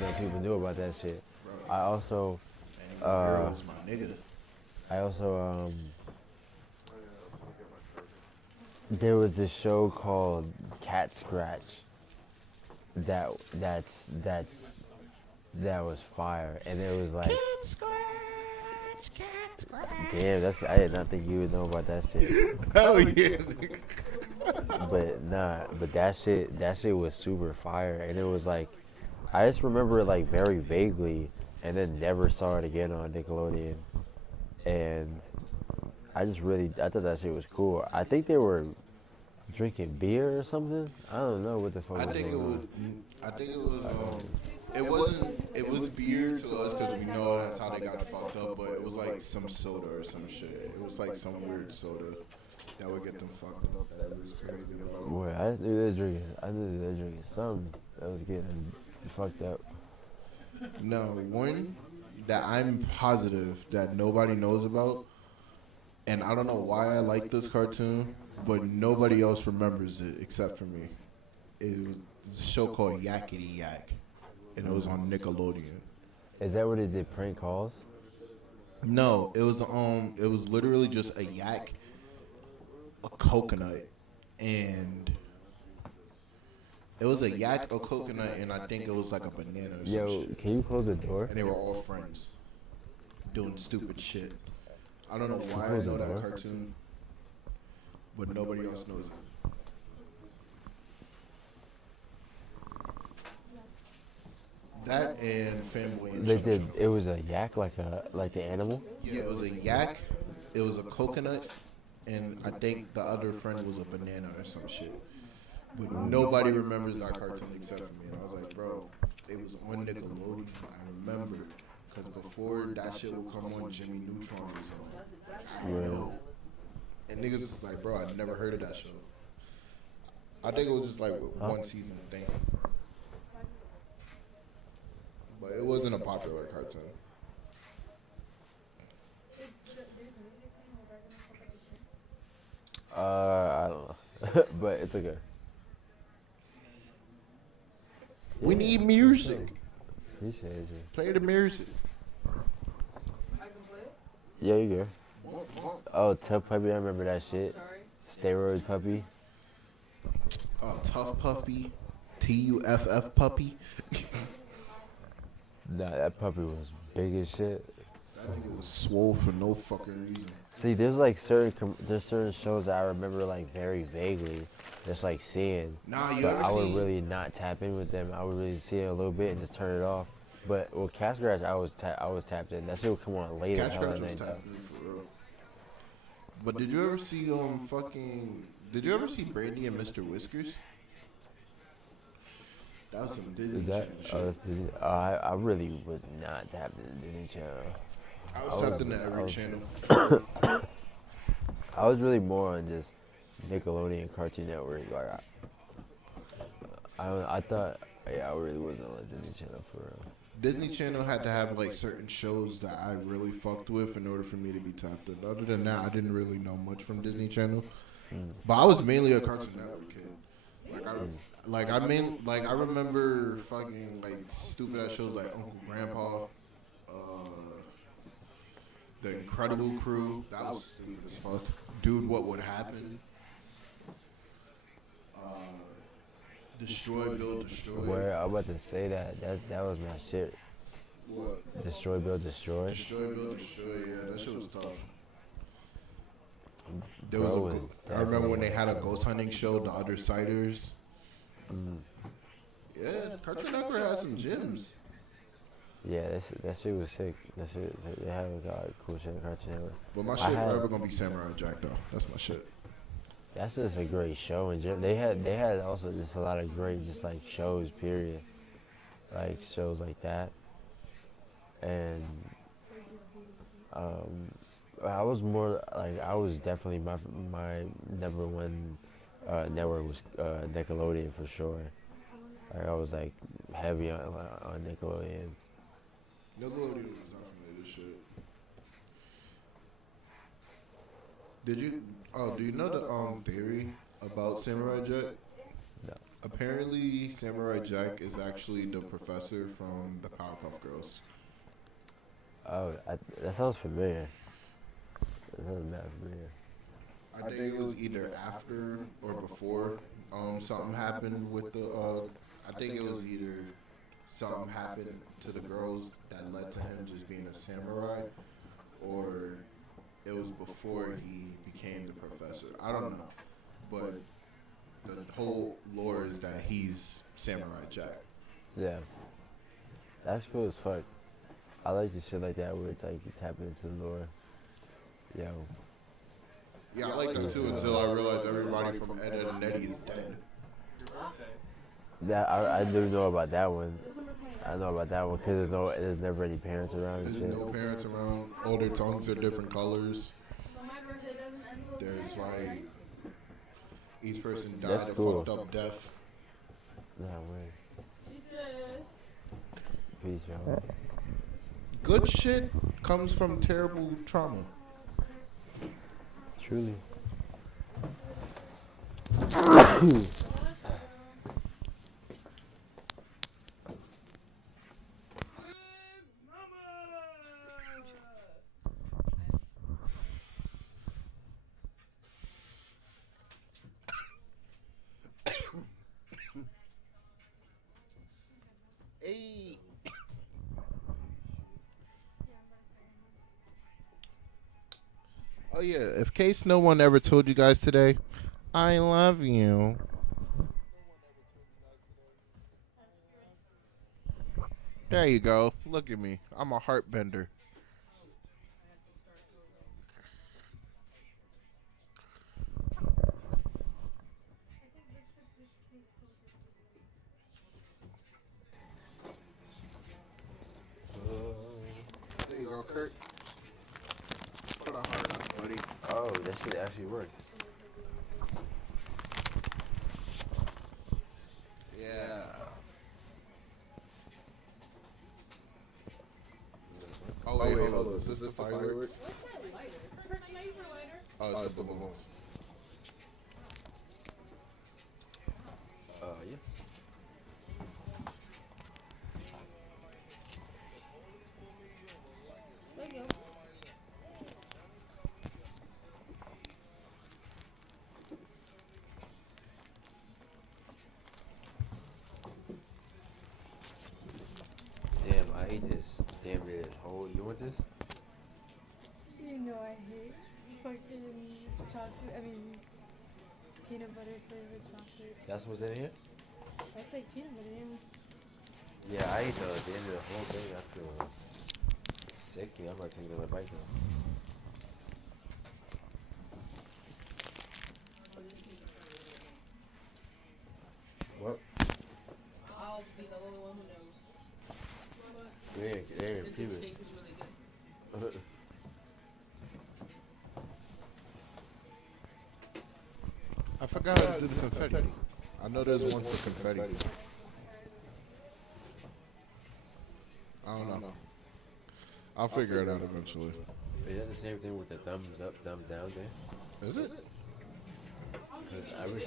know people knew about that shit. I also, Girl was my nigga. I also, there was this show called Cat Scratch. That was fire, and it was like. Cat Scratch. Damn, I did not think you would know about that shit. Hell yeah. But that shit was super fire, and it was like, I just remember it like very vaguely, and then never saw it again on Nickelodeon, and I thought that shit was cool. I think they were drinking beer or something. I don't know what the fuck. It was beer to us because we know that's how they got fucked up, but it was like some soda or some shit. It was like some weird soda that would get them fucked up. That was crazy. Boy, I knew they were drinking something that was getting fucked up. No, one that I'm positive that nobody knows about, and I don't know why I like this cartoon, but nobody else remembers it except for me. It was a show called Yakety Yak, and it was on Nickelodeon. Is that what it did? Prank calls? No, it was literally just a yak, a coconut, and it was a yak, a coconut, and I think it was like a banana or some shit. Can you close the door? And they were all friends, doing stupid shit. I don't know why I know that cartoon, but nobody else knows it. That and Family and They did. It was a yak, like the animal. Yeah, it was a yak. It was a coconut, and I think the other friend was a banana or some shit. But nobody remembers that cartoon except for me. And I was like, bro, it was on Nickelodeon. I remember, because before that shit would come on, Jimmy Neutron was on. I know. And niggas was like, bro, I never heard of that show. I think it was just like a one season thing. But it wasn't a popular cartoon. I don't know, but it's okay. We need music. Appreciate you. Play the music. Yeah, you go. Oh, Tough Puppy, I remember that shit. Steroid Puppy. Tough Puppy. TUFF Puppy. Nah, that puppy was big as shit. That nigga was swole for no fucking reason. See, there's certain shows that I remember like very vaguely, just like seeing. But I would really not tap in with them. I would really see it a little bit and just turn it off. But with Cat Scratch, I was tapped in. That shit would come on later. Cat Scratch was tapped in for real. But did you ever see Did you ever see Brandy and Mr. Whiskers? That was some Disney Channel shit. I really was not tapped into Disney Channel. I was tapped into every channel. I was really more on just Nickelodeon, Cartoon Network. Like I thought, yeah, I really wasn't on Disney Channel for real. Disney Channel had to have like certain shows that I really fucked with in order for me to be tapped in. Other than that, I didn't really know much from Disney Channel. But I was mainly a Cartoon Network kid. I remember fucking like stupid ass shows like Uncle Grandpa, The Incredible Crew. That was stupid as fuck. Dude, What Would Happen? Destroy, Build, Destroy. Where I'm about to say that was my shit. What? Destroy, Build, Destroy. Destroy, Build, Destroy. Yeah, that shit was tough. There was I remember when they had a ghost hunting show, The Undersiders. Yeah, Cartoon Network had some gems. Yeah, that shit was sick. That shit, they had a cool shit in Cartoon Network. But my shit forever gonna be Samurai Jack though. That's my shit. That's just a great show, and they had also just a lot of great just like shows. Period. Like shows like that, and I was more like I was definitely my number one network was Nickelodeon for sure. Like I was like heavy on Nickelodeon. Nickelodeon was definitely the shit. Did you? Oh, do you know the theory about Samurai Jack? No. Apparently, Samurai Jack is actually the professor from the Powerpuff Girls. Oh, that sounds familiar. That sounds mad familiar. I think it was either after or before something happened with the. I think it was either something happened to the girls that led to him just being a samurai, or it was before he became the professor. I don't know, but the whole lore is that he's Samurai Jack. Yeah, that's cool as fuck. I like the shit like that where it's like you tap into the lore. Yo. Yeah, I like that too until I realized everybody from Ed, Edd n Eddy is dead. That I do know about that one. I know about that one because there's never any parents around and shit. There's no parents around. All their tongues are different colors. There's like each person died a fucked up death. Nah, way. Peace, y'all. Good shit comes from terrible trauma. Truly. Hey. Oh yeah, in case no one ever told you guys today, I love you. There you go. Look at me. I'm a heart bender. There you go, Kurt. Put a heart on, buddy. Oh, that shit actually works. Yeah. Oh wait, hold on. Is this the firework? Oh, it's the balloons. Yeah. Damn, I ate this damn near this whole. You want this? You know I hate fucking chocolate. I mean, peanut butter flavored chocolate. That's what's in here? That's like peanut butter, yeah. Yeah, I ate the end of the whole thing. I feel sick. Yeah, I'm not taking another bite though. What? I'll be the only one who knows. They ain't keep it. I forgot how to do the confetti. I know there's one for confetti. I don't know. I'll figure it out eventually. Is that the same thing with the thumbs up, thumbs down thing? Is it?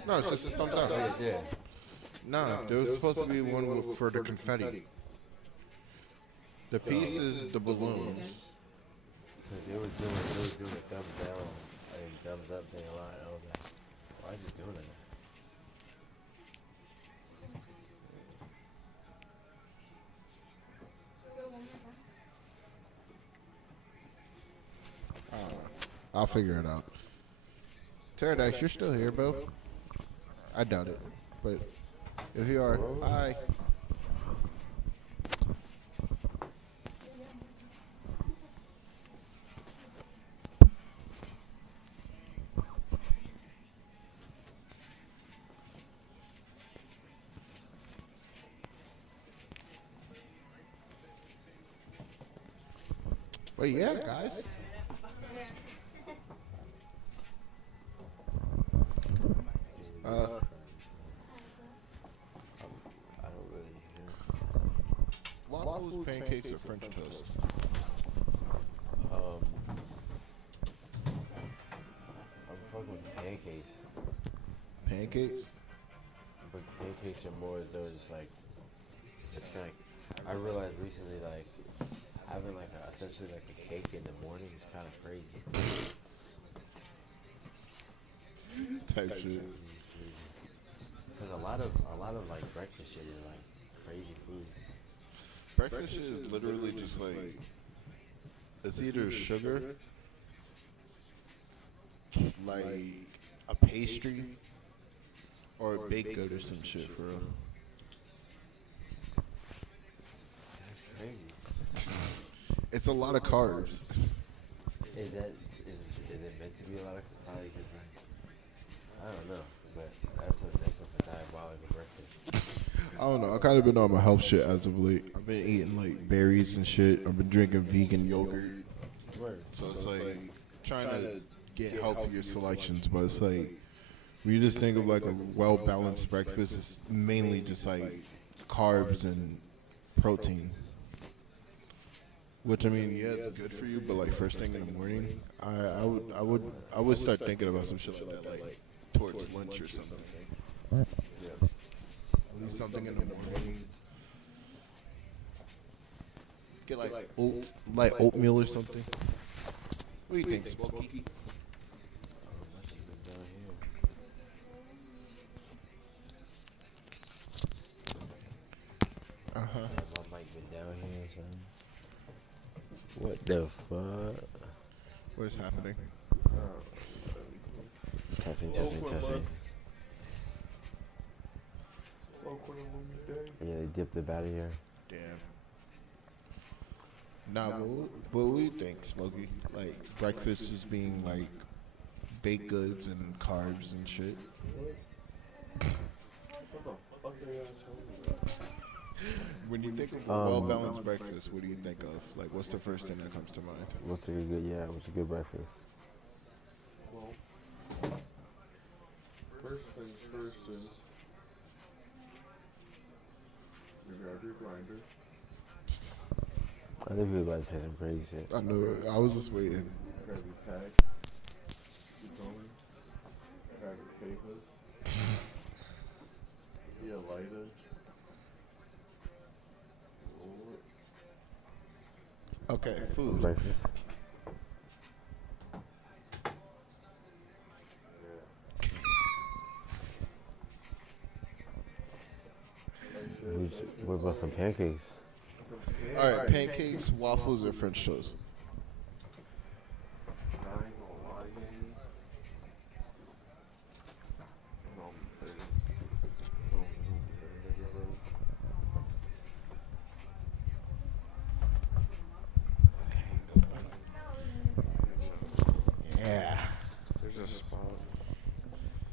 No, it's just a thumbs up. Yeah. No, there was supposed to be one for the confetti. The piece is the balloons. Because they was doing the thumbs down and thumbs up thing a lot. I was like, why is he doing that? I'll figure it out. Pterodax, you're still here, bro. I doubt it, but if you are, hi. Well, yeah, guys. I don't really hear. Waffles, pancakes, or French toast? I'm fucking with pancakes. Pancakes? But pancakes are more as though it's like, it's kind of, I realized recently, like, having like essentially like a cake in the morning is kind of crazy. Type shit. Because a lot of like breakfast shit is like crazy food. Breakfast shit is literally just like, it's either sugar, like a pastry, or a baked good or some shit for real. That's crazy. It's a lot of carbs. Is it meant to be a lot of probably because I don't know, but that's a diabolical breakfast. I don't know. I kind of been on my health shit as of late. I've been eating like berries and shit. I've been drinking vegan yogurt. So it's like trying to get healthier selections, but it's like when you just think of like a well balanced breakfast, it's mainly just like carbs and protein. Which I mean, yeah, it's good for you, but like first thing in the morning, I would start thinking about some shit like that, like towards lunch or something. Yeah. At least something in the morning. Get like oatmeal or something. What do you think, Smokey? My mic been down here or something. What the fuck? What's happening? Testing. Yeah, they dipped it out of here. Damn. Nah, what do you think, Smokey? Like breakfast just being like baked goods and carbs and shit. When you think of a well-balanced breakfast, what do you think of? Like, what's the first thing that comes to mind? What's a good breakfast? Well, first things first is you grab your grinder. I think we're about to say some crazy shit. I know it. I was just waiting. Grab your tag. Keep going. Grab your papers. Your lighter. Okay, food. Breakfast. What about some pancakes? Alright, pancakes, waffles, or French toast? Yeah. There's a spot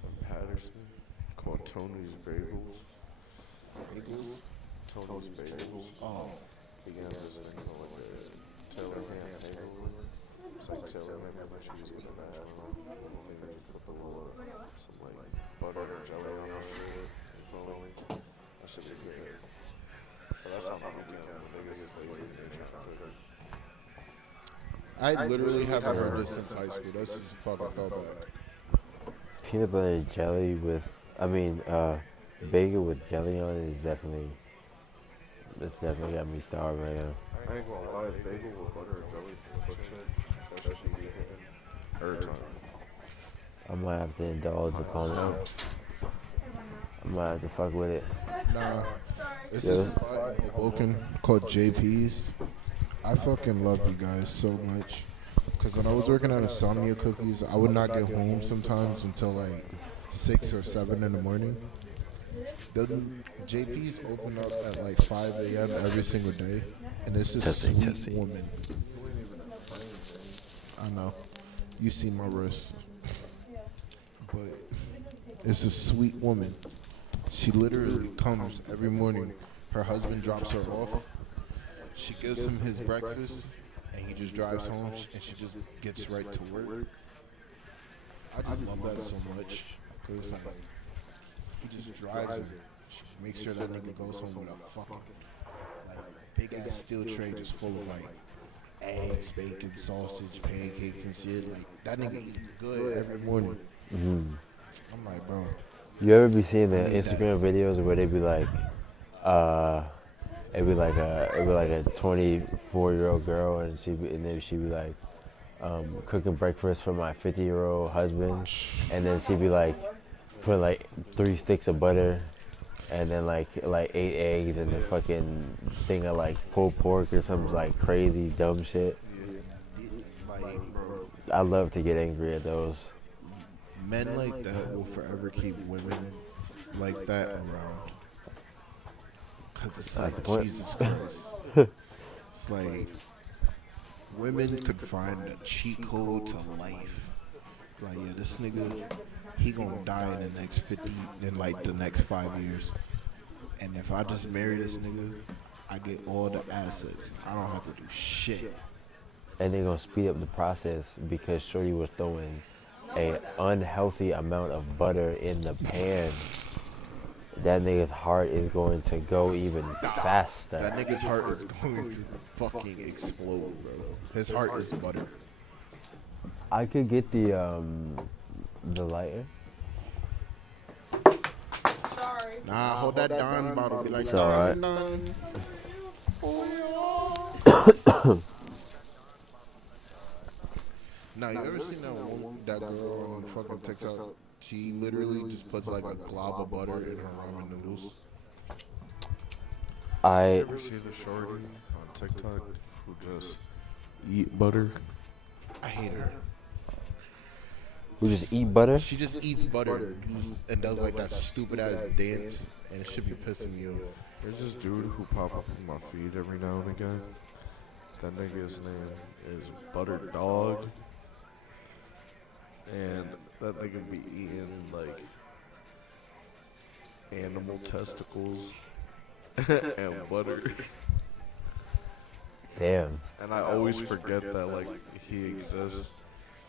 in Patterson called Tony's Bagels. Tony's Bagels. Oh. He got this thing called like a Taylor ham bagel. I literally haven't heard this since high school. That's just fucking throwback. Peanut butter jelly with, bacon with jelly on it is definitely, that's definitely got me starved right now. I ain't gonna lie, bagel with butter and jelly for a quick shit. That shit should be hitting every time. I might have to indulge upon it. I might have to fuck with it. Nah, this is a spot in Hoboken called JP's. I fucking love you guys so much. Because when I was working at Insomnia Cookies, I would not get home sometimes until like 6 or 7 in the morning. The JP's open up at like 5 a.m. every single day. And it's this sweet woman. I know. You see my wrist. But it's a sweet woman. She literally comes every morning. Her husband drops her off. She gives him his breakfast, and he just drives home, and she just gets right to work. I just love that so much, because it's like, he just drives her. She makes sure that nigga goes home with a fucking, like, big-ass steel tray just full of, like, eggs, bacon, sausage, pancakes, and shit. Like, that nigga eats good every morning. Mm-hmm. I'm like, bro. You ever be seeing the Instagram videos where they be like, it'd be like a 24-year-old girl, and then she'd be like, cooking breakfast for my 50-year-old husband, and then she'd be like, put like 3 sticks of butter, and then like 8 eggs, and a fucking thing of like pulled pork or some like crazy dumb shit. I love to get angry at those. Men like that will forever keep women like that around. Because it's like, Jesus Christ. It's like, women could find a cheat code to life. Like, yeah, this nigga, he gonna die in the next 50, in like the next 5 years. And if I just marry this nigga, I get all the assets. I don't have to do shit. And they gonna speed up the process because Shorty was throwing a unhealthy amount of butter in the pan. That nigga's heart is going to go even faster. That nigga's heart is going to fucking explode, bro. His heart is butter. I could get the lighter. Sorry. Nah, hold that Don bottle. Be like, it's alright. Don. Nah, you ever seen that girl on fucking TikTok? She literally just puts like a glob of butter in her ramen noodles. You ever see the shorty on TikTok who just eat butter? I hate her. Who just eat butter? She just eats butter and does like that stupid ass dance, and it should be pissing me off. There's this dude who pop up on my feed every now and again. That nigga's name is Butter Dog. And that nigga be eating like animal testicles and butter. Damn. And I always forget that like he exists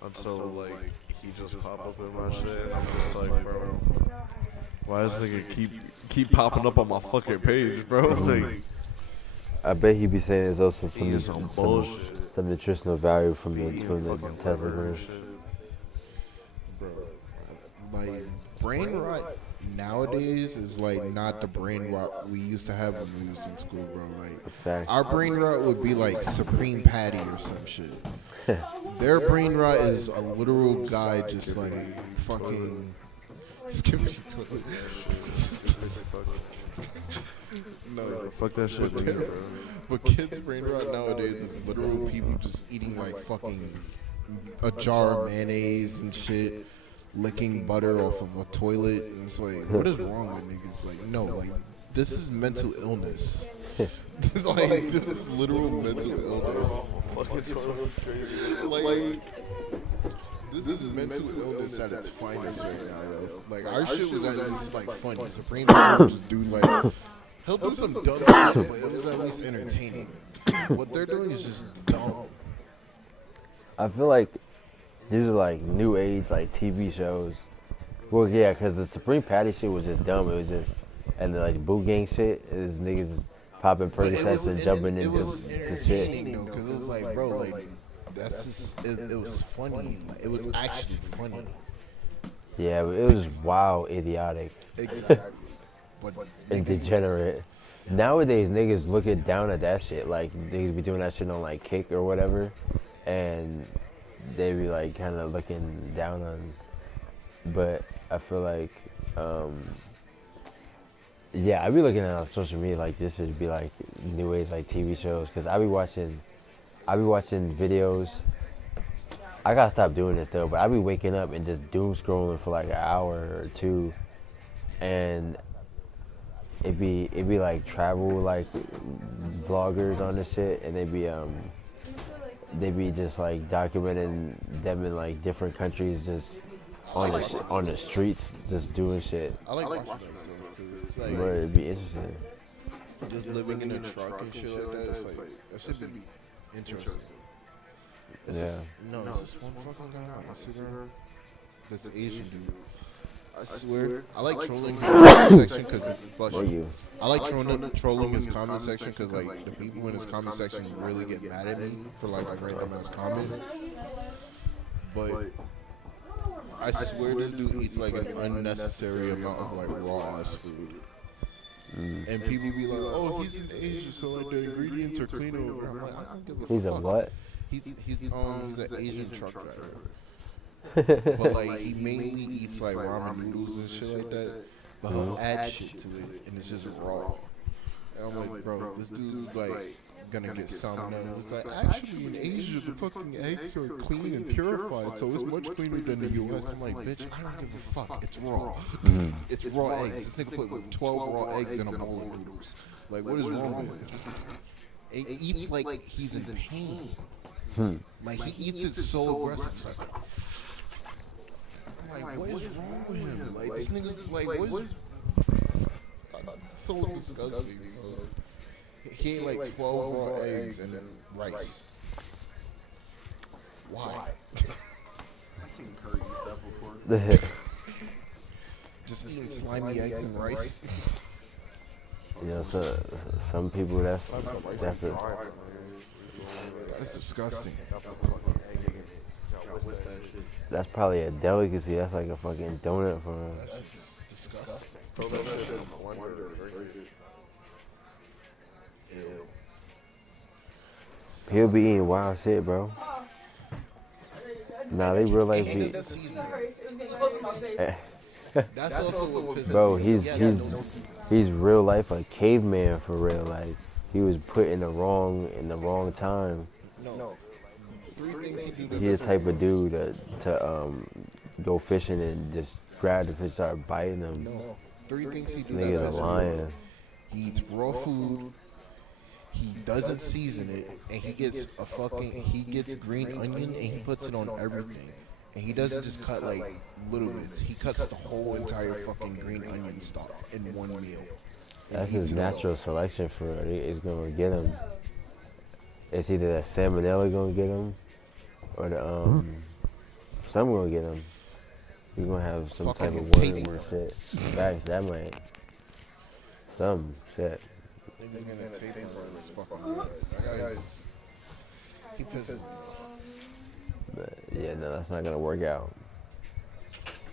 until like he just pop up in my shit, and I'm just like, bro, why does nigga keep popping up on my fucking page, bro? Like, I bet he be saying there's also some bullshit. some nutritional value from the testicles. Bro, like brain rot nowadays is like not the brain rot we used to have when we was in school, bro. Like our brain rot would be like Supreme Patty or some shit. Their brain rot is a literal guy just like fucking skipping toilet. No, fuck that shit, nigga, bro. But kids' brain rot nowadays is literal people just eating like fucking a jar of mayonnaise and shit, licking butter off of a toilet, and it's like, what is wrong with niggas? Like, no, like this is mental illness. Like this is literal mental illness. Like this is mental illness at its finest right now, yo. Like our shit was at least like funny. Supreme was just dude like he'll do some dumb shit, but it was at least entertaining. What they're doing is just dumb. I feel like these are like new age like TV shows. Well, yeah, because the Supreme Patty shit was just dumb. It was just, and the like boot gang shit is niggas popping But it Percocets was and jumping it into was the shit. entertaining though, because it was like, bro, like that's just it was funny. Like, it was actually funny. Yeah, but it was wild, idiotic, Exactly. But and degenerate. Nowadays, niggas looking down at that shit. Like, they be doing that shit on, like, Kick or whatever. And they be, like, kind of looking down on. But I feel like, yeah, I be looking at it on social media like this should be, like, new age, like, TV shows. Because I be watching videos. I gotta stop doing this, though. But I be waking up and just doom scrolling for, like, an hour or two. And it be like travel like vloggers on this shit, and they be just like documenting them in like different countries, just on the streets, just doing shit. I like watching that stuff because it's like, But it'd be interesting. just living in a truck and shit like that. It's like that should be interesting. It's Yeah. just- no, it's just one fucking guy on Instagram. That's an Asian dude. I swear, I like trolling his comment section because I like trolling his comment section because like the people in his comment section really get mad at me for like random ass comment. But I swear this dude eats like an unnecessary amount of like raw ass food. And people be like, "Oh, he's in Asia, so like the ingredients are clean over here." I'm like, I don't give a He's a fuck. what? He's an Asian truck driver. But like he mainly eats like ramen noodles and shit like that. But he'll add shit to it, and it's just raw. And I'm like, bro, this dude's like gonna get salmonella. It's like, actually in Asia the fucking eggs are clean and purified, so it's much cleaner than the U.S. I'm like, bitch, I don't give a fuck. It's raw. It's raw eggs. This nigga put 12 raw eggs in a bowl of noodles. Like, what is wrong with him? And he eats like he's in pain. Like he eats it so aggressive. It's like, what is wrong with him? Like this nigga's like, what is? That's so disgusting. He ate like 12 raw eggs and then rice. Why? Just eating slimy eggs and rice. You know, so some people that's disgusting. That's probably a delicacy. That's like a fucking donut for him. That's disgusting. He'll be eating wild shit, bro. Nah, they real life be. That's also what pisses Bro, me off. he's real life a caveman for real. Like he was put in the wrong time. No. Three things he do that He's the doesn't type work. of dude to go fishing and just grab the fish, start biting them. No. Three things he do Nigga that a doesn't lion. work. He eats raw food. He doesn't season it, and he gets green onion and he puts it on everything. And he doesn't just cut like little bits. He cuts the whole entire fucking green onion stock in one meal. And That's he his eats it all. natural selection for it. It's gonna get him. It's either that salmonella gonna get him, or the some gonna get him. You're gonna have some type Fucking of worm tapeworm. and shit. Facts, that might. Some shit. Niggas gonna tape him for his fucking life. That guy's- he pisses me off. But yeah, no, that's not gonna work out.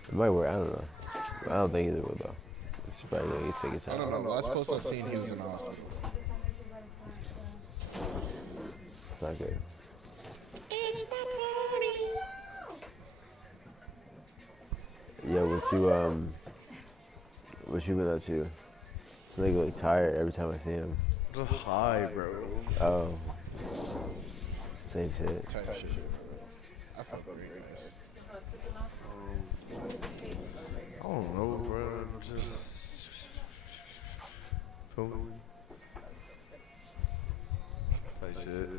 It might work. I don't know. I don't think it will though. It's probably gonna take its I time. don't know. Last post I seen, he was in the hospital. It's not good. Yo, what you been up to? This nigga look tired every time I see him. Just high, bro. Oh. Same shit. Type shit. I felt very nice. I don't know, bro. Just filming. Type shit.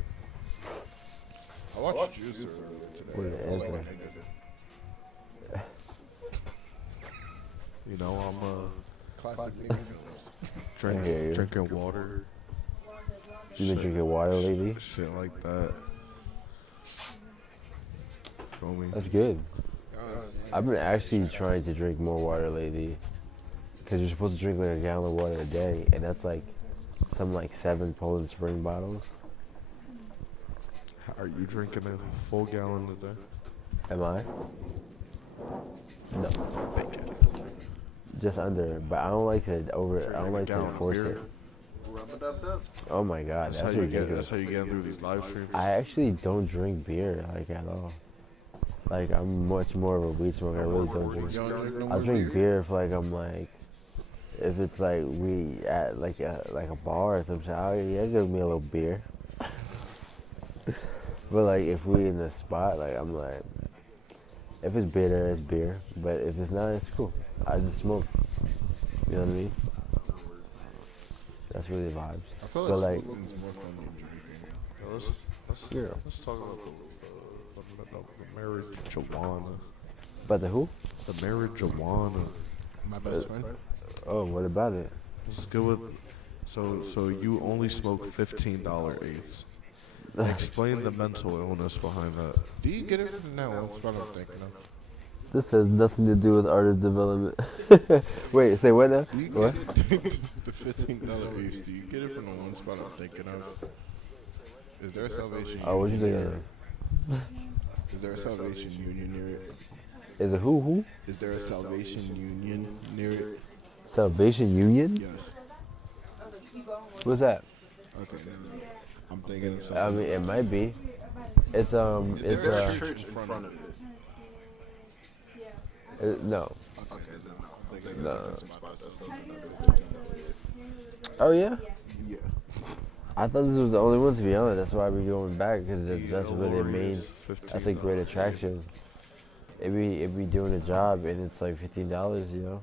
I watched Juice earlier today. What did it All answer? that nigga did. You know, I'm Classic nigga films. I hear you. drinking water. You been drinking water lately? Shit like that. Feel me? That's good. I've been actually trying to drink more water lately. Because you're supposed to drink like a gallon of water a day. And that's like some like 7 Poland Spring bottles. Are you drinking a full gallon a day? Am I? No. Just under, but I don't like to I don't like to force it. Oh my god, that's ridiculous. That's how you get through these live streams. I actually don't drink beer like at all. Like I'm much more of a weed smoker. I really don't drink. I drink beer if like I'm like, if it's like we at like a bar or something. Yeah, give me a little beer. But like if we in the spot, like I'm like, if it's bitter, it's beer. But if it's not, it's cool. I just smoke. You know what I mean? That's really the vibes. I feel But like like, smoking's more fun than drinking. Let's talk about the marijuana. but the who? The marijuana. My best friend. Oh, what about it? Let's go with. So you only smoke $15 eighths. Explain the mental illness behind that. Do you get it from that one spot I'm thinking of? This has nothing to do with artist development. Wait, say what now? Do you What? get it- the $15 beefs, do you get it from the one spot I'm thinking of? Is there a Salvation Oh, what you Union thinking near of? it? Is there a Salvation Union near it? Is it who? Is there a Salvation Union near it? Salvation Union? Yes. What's that? Okay, then I'm thinking of I mean, it might be. It's Is there a church in front of it? No. Okay, then no. I'm thinking No. of some spot that's open up. Oh yeah. Yeah. I thought this was the only one, to be honest. That's why we're going back, because that's The really the Lori main. is That's a great $15. attraction. It be doing a job and it's like $15, you know.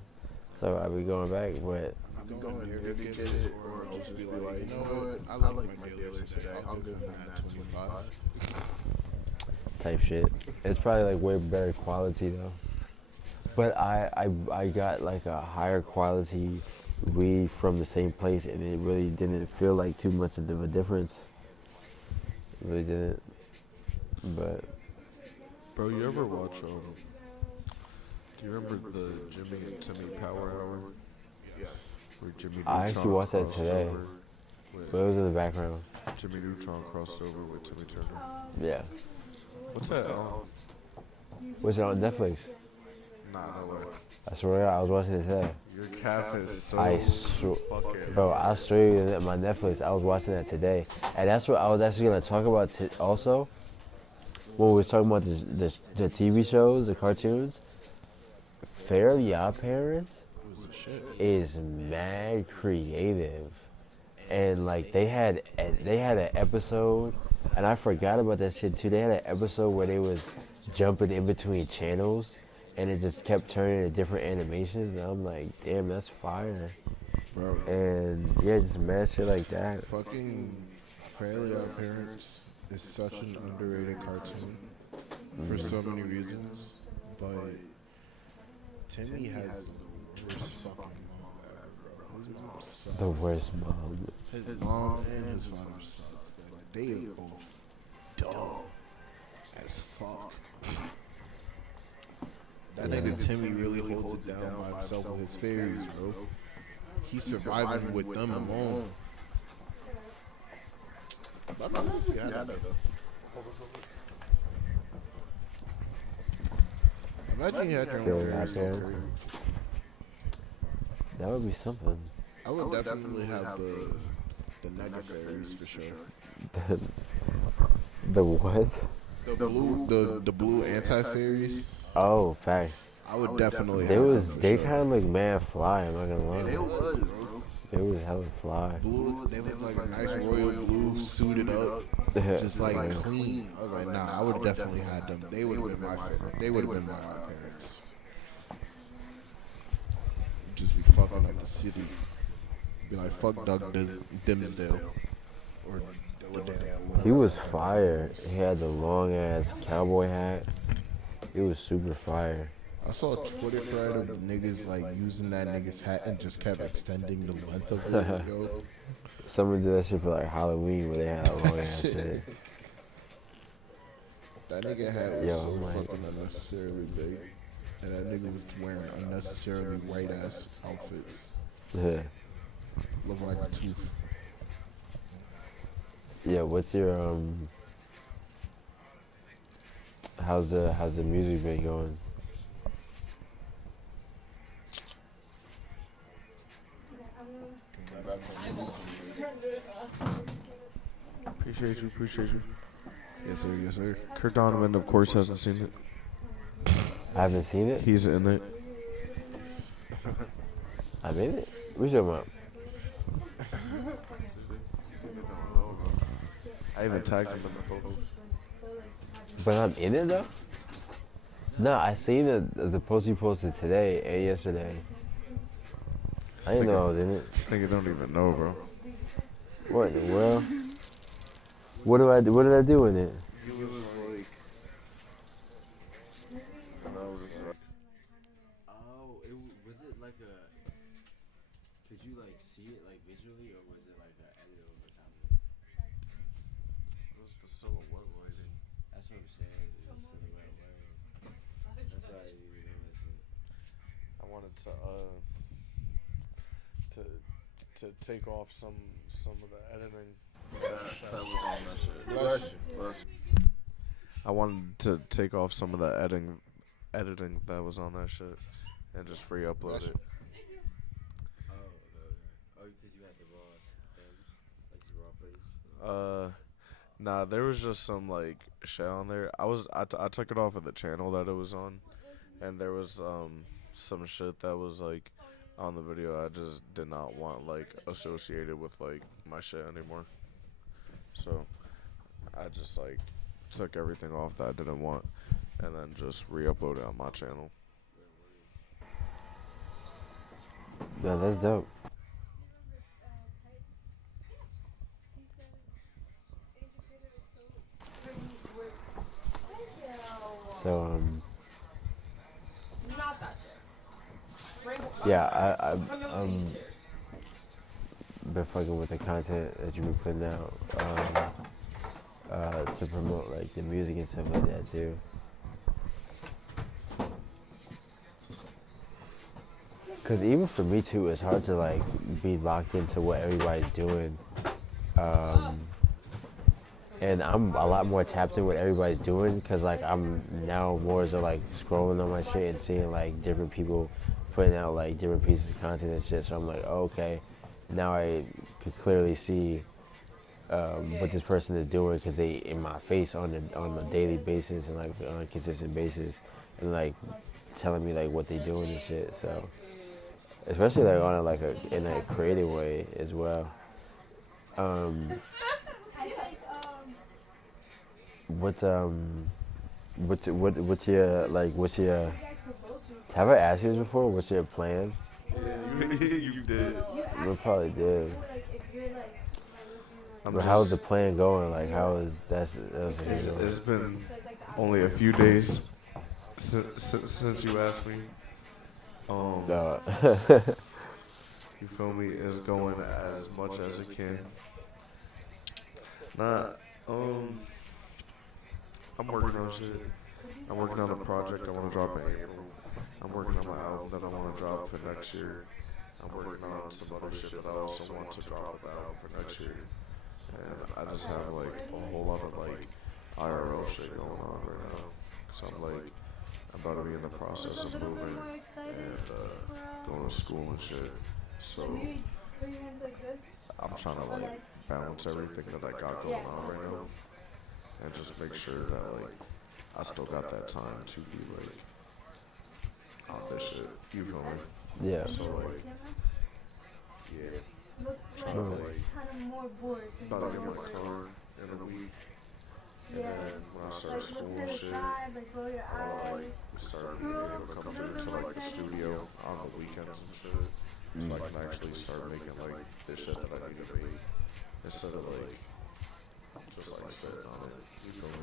So I be going back, but I'm going there to get it, or I'll just be like, you know what? I like my dealer today. I'll give them that 25. type shit. It's probably like way better quality though. But I got like a higher quality weed from the same place, and it really didn't feel like too much of a difference. It really didn't. But Bro, you ever watch do you remember the Jimmy and Timmy Power Hour? Yeah. Where Jimmy I Neutron actually watched that crossed today. over with- But it was in the background. Jimmy Neutron crossed over with Timmy Turner. Yeah. What's that? Was it on Netflix? Nah, no way. I swear I was watching it today. Your cap is so I swear, fucking. bro, I'll show you that my Netflix. I was watching that today, and that's what I was actually gonna talk about also. When we was talking about the TV shows, the cartoons, Fairly Odd Parents is mad creative, and like they had an episode, and I forgot about that shit too. They had an episode where they was jumping in between channels, and it just kept turning to different animations. And I'm like, damn, that's fire. Bro. And yeah, just mad shit like that. Fucking Fairly Odd Parents is such an underrated cartoon for so many reasons, but Timmy has the worst fucking mom ever, bro. His mom sucks. The worst mom. His mom and his father sucks. Like, they are both dumb as fuck. That nigga Timmy really holds it down by himself with his fairies, bro. He's surviving with them alone. But I'm not Imagine you had your own Fairly Odd fairies. Parents. That would be something. I would definitely have the nugget fairies for sure. The what? The blue anti fairies. Oh, facts. I would definitely They have was them for they sure. kind of look mad fly. I'm not gonna lie. They was, bro. They was hella fly. Blue, they look like a nice royal blue, suited up, just like clean. I was like, nah, I would have definitely had them. They would have been my favorite. They would have been my parents. Just be fucking up the city. Be like, fuck Doug Dimsdale. Or Dilladale. He was fire. He had the long ass cowboy hat. He was super fire. I saw a Twitter thread of niggas like using that nigga's hat and just kept extending the length of it. Yo. Someone did that shit for like Halloween where they had a long ass shit. That nigga hat was Yo, so I'm like- fucking unnecessarily big. And that nigga was wearing unnecessarily white ass outfits. Yeah. Looked like a tooth. Yeah, what's your how's the music been going? Appreciate you. Yes, sir. Yes, sir. Kirk Donovan, of course, hasn't seen it. I haven't seen it. He's in it. I'm in it. What you talking about? I even tagged him in the photos. But I'm in it though. No, I seen the post you posted today and yesterday. I didn't know I was in it. Nigga don't even know, bro. What in the world? What do I do? What did I do in it? He was like, and I was like, Oh, was it like a? Could you like see it like visually, or was it like an edit over top of it? it was the silhouette lighting. That's what I'm saying. It's a silhouette lighting. That's why I didn't even know that shit. I wanted to take off some of the editing that was on that shit. Bless you. I wanted to take off some of the editing that was on that shit and just re-upload it. Oh, because you had the raw things, like the raw footage. Nah, there was just some like shit on there. I took it off of the channel that it was on, and there was some shit that was like on the video I just did not want like associated with like my shit anymore. So I just like took everything off that I didn't want and then just re-upload it on my channel. Yeah, that's dope. So yeah, I'm been fucking with the content that you've been putting out to promote like the music and stuff like that too. Cause even for me too, it's hard to like be locked into what everybody's doing. And I'm a lot more tapped in what everybody's doing, cause like I'm now more so like scrolling on my shit and seeing like different people putting out like different pieces of content and shit. So I'm like, oh, okay, now I could clearly see what this person is doing, cause they in my face on a daily basis and like on a consistent basis, and like telling me like what they doing and shit. So especially like on in a creative way as well. What's your have I asked you this before? What's your plan? Yeah, you did. We probably did. But how's the plan going? Like, how is that? It's been only a few days since you asked me. You feel me? It's going as much as it can. I'm working on shit. I'm working on a project I want to drop in April. I'm working on my album that I want to drop for next year. I'm working on some other shit that I also want to drop out for next year. And I just have like a whole lot of like IRL shit going on right now. So I'm about to be in the process of moving and going to school and shit. So I'm trying to like balance everything that I got going on right now and just make sure that like I still got that time to be like on this shit. You feel me? Yeah. So like, yeah. Trying to like about to get my car in a week. And then when I start school and shit, I'll like start being able to come into like the studio on the weekends and shit. So I can actually start making like this shit that I need to make instead of like just like sitting on it. You feel me?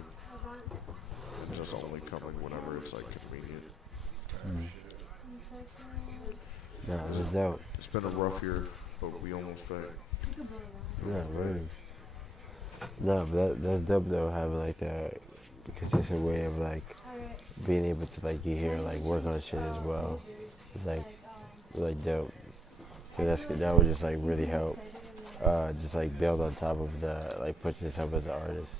And just only coming whenever it's like convenient. Yeah, that's dope. It's been a rough year, but we almost back. Yeah, really. No, but that's dope though, having like a consistent way of like being able to like get here, like work on shit as well. It's like dope. So that would just like really help. just like build on top of the like pushing yourself as an artist.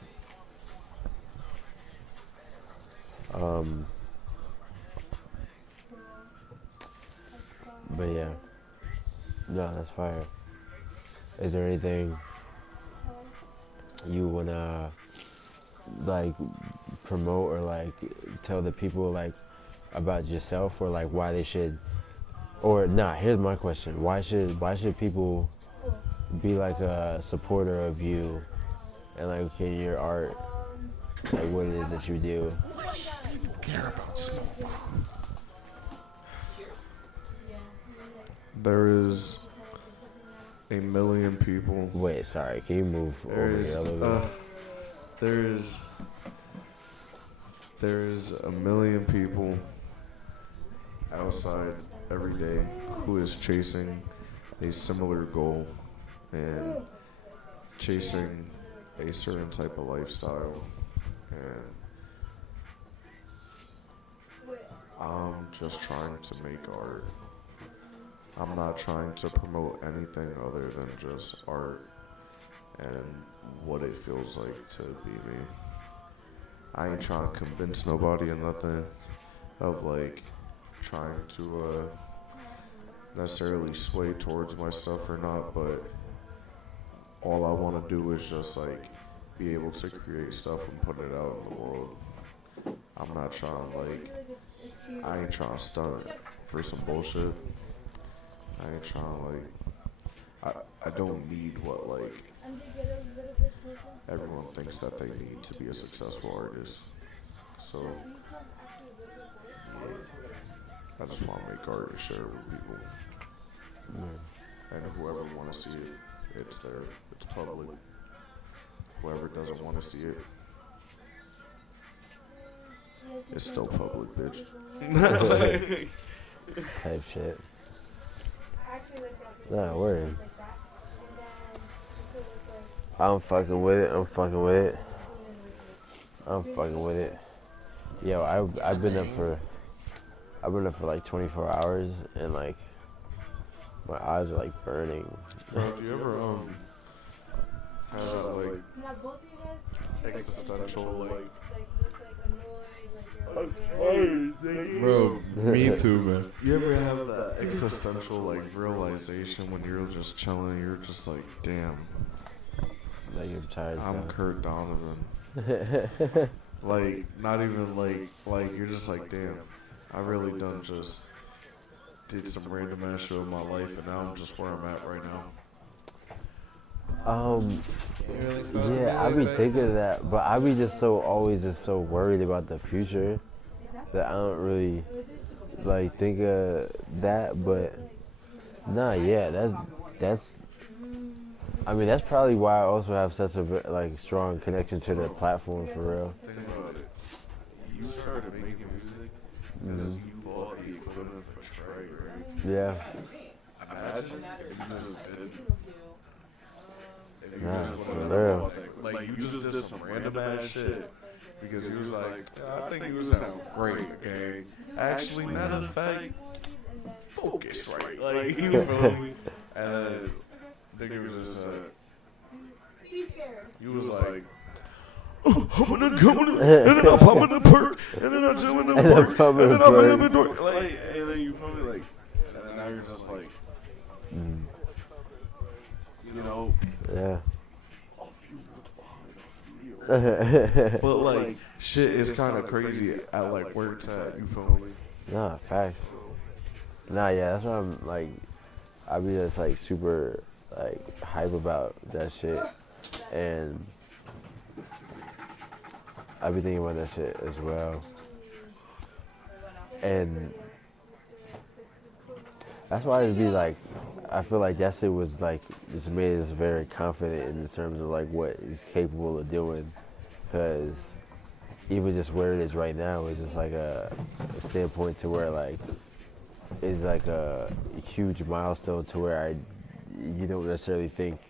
But yeah, no, that's fire. Is there anything you wanna like promote or like tell the people like about yourself, or like why they should, or nah, here's my question: why should people be like a supporter of you and like okay, your art, like what it is that you do? There is a million people. Wait, sorry, can you move over here a little bit? There's a million people outside every day who is chasing a similar goal and chasing a certain type of lifestyle, and I'm just trying to make art. I'm not trying to promote anything other than just art and what it feels like to be me. I ain't trying to convince nobody of nothing, of like trying to necessarily sway towards my stuff or not, but all I want to do is just like be able to create stuff and put it out in the world. I'm not trying I ain't trying to stunt for some bullshit. I ain't trying I don't need what like everyone thinks that they need to be a successful artist. So I just want to make art and share it with people. And whoever want to see it, it's there. It's public. Whoever doesn't want to see it, it's still public, bitch. Type shit. Nah, word. I'm fucking with it. I'm fucking with it. Yo, I've been up for like 24 hours and like my eyes are like burning. Bro, do you ever have that like existential Bro, me too, man. You ever have that existential like realization when you're just chilling, you're just like, damn, like you're tired. I'm Kurt Donovan. Like not even like you're just like, damn, I really done just did some random ass shit in my life, and now I'm just where I'm at right now. Yeah, I be thinking of that, but I be just always so worried about the future that I don't really like think of that. But nah, yeah, that's. I mean, that's probably why I also have such a like strong connection to the platform for real. Think about it. You started making music because you bought the equipment for Trey, right? Yeah. Imagine if you just did. Nah, for real. Like you just did some random ass shit because you was like, I think you sound great, okay? Actually, matter of fact, focus right, like you feel me? And then nigga was just you was like, I'm gonna go and then I'm pumping the perk and then I'm doing the perk and then I'm in the door, like, and then you feel me, like, and now you're just like, you know. Yeah. But like shit is kind of crazy at like where it's at. You feel me? Nah, facts. Nah, yeah, that's why I'm like, I be just like super like hype about that shit, and I be thinking about that shit as well, and that's why I just be like, I feel like that shit was like just made us very confident in terms of like what he's capable of doing, because even just where it is right now is just like a standpoint to where like it's like a huge milestone to where you don't necessarily think,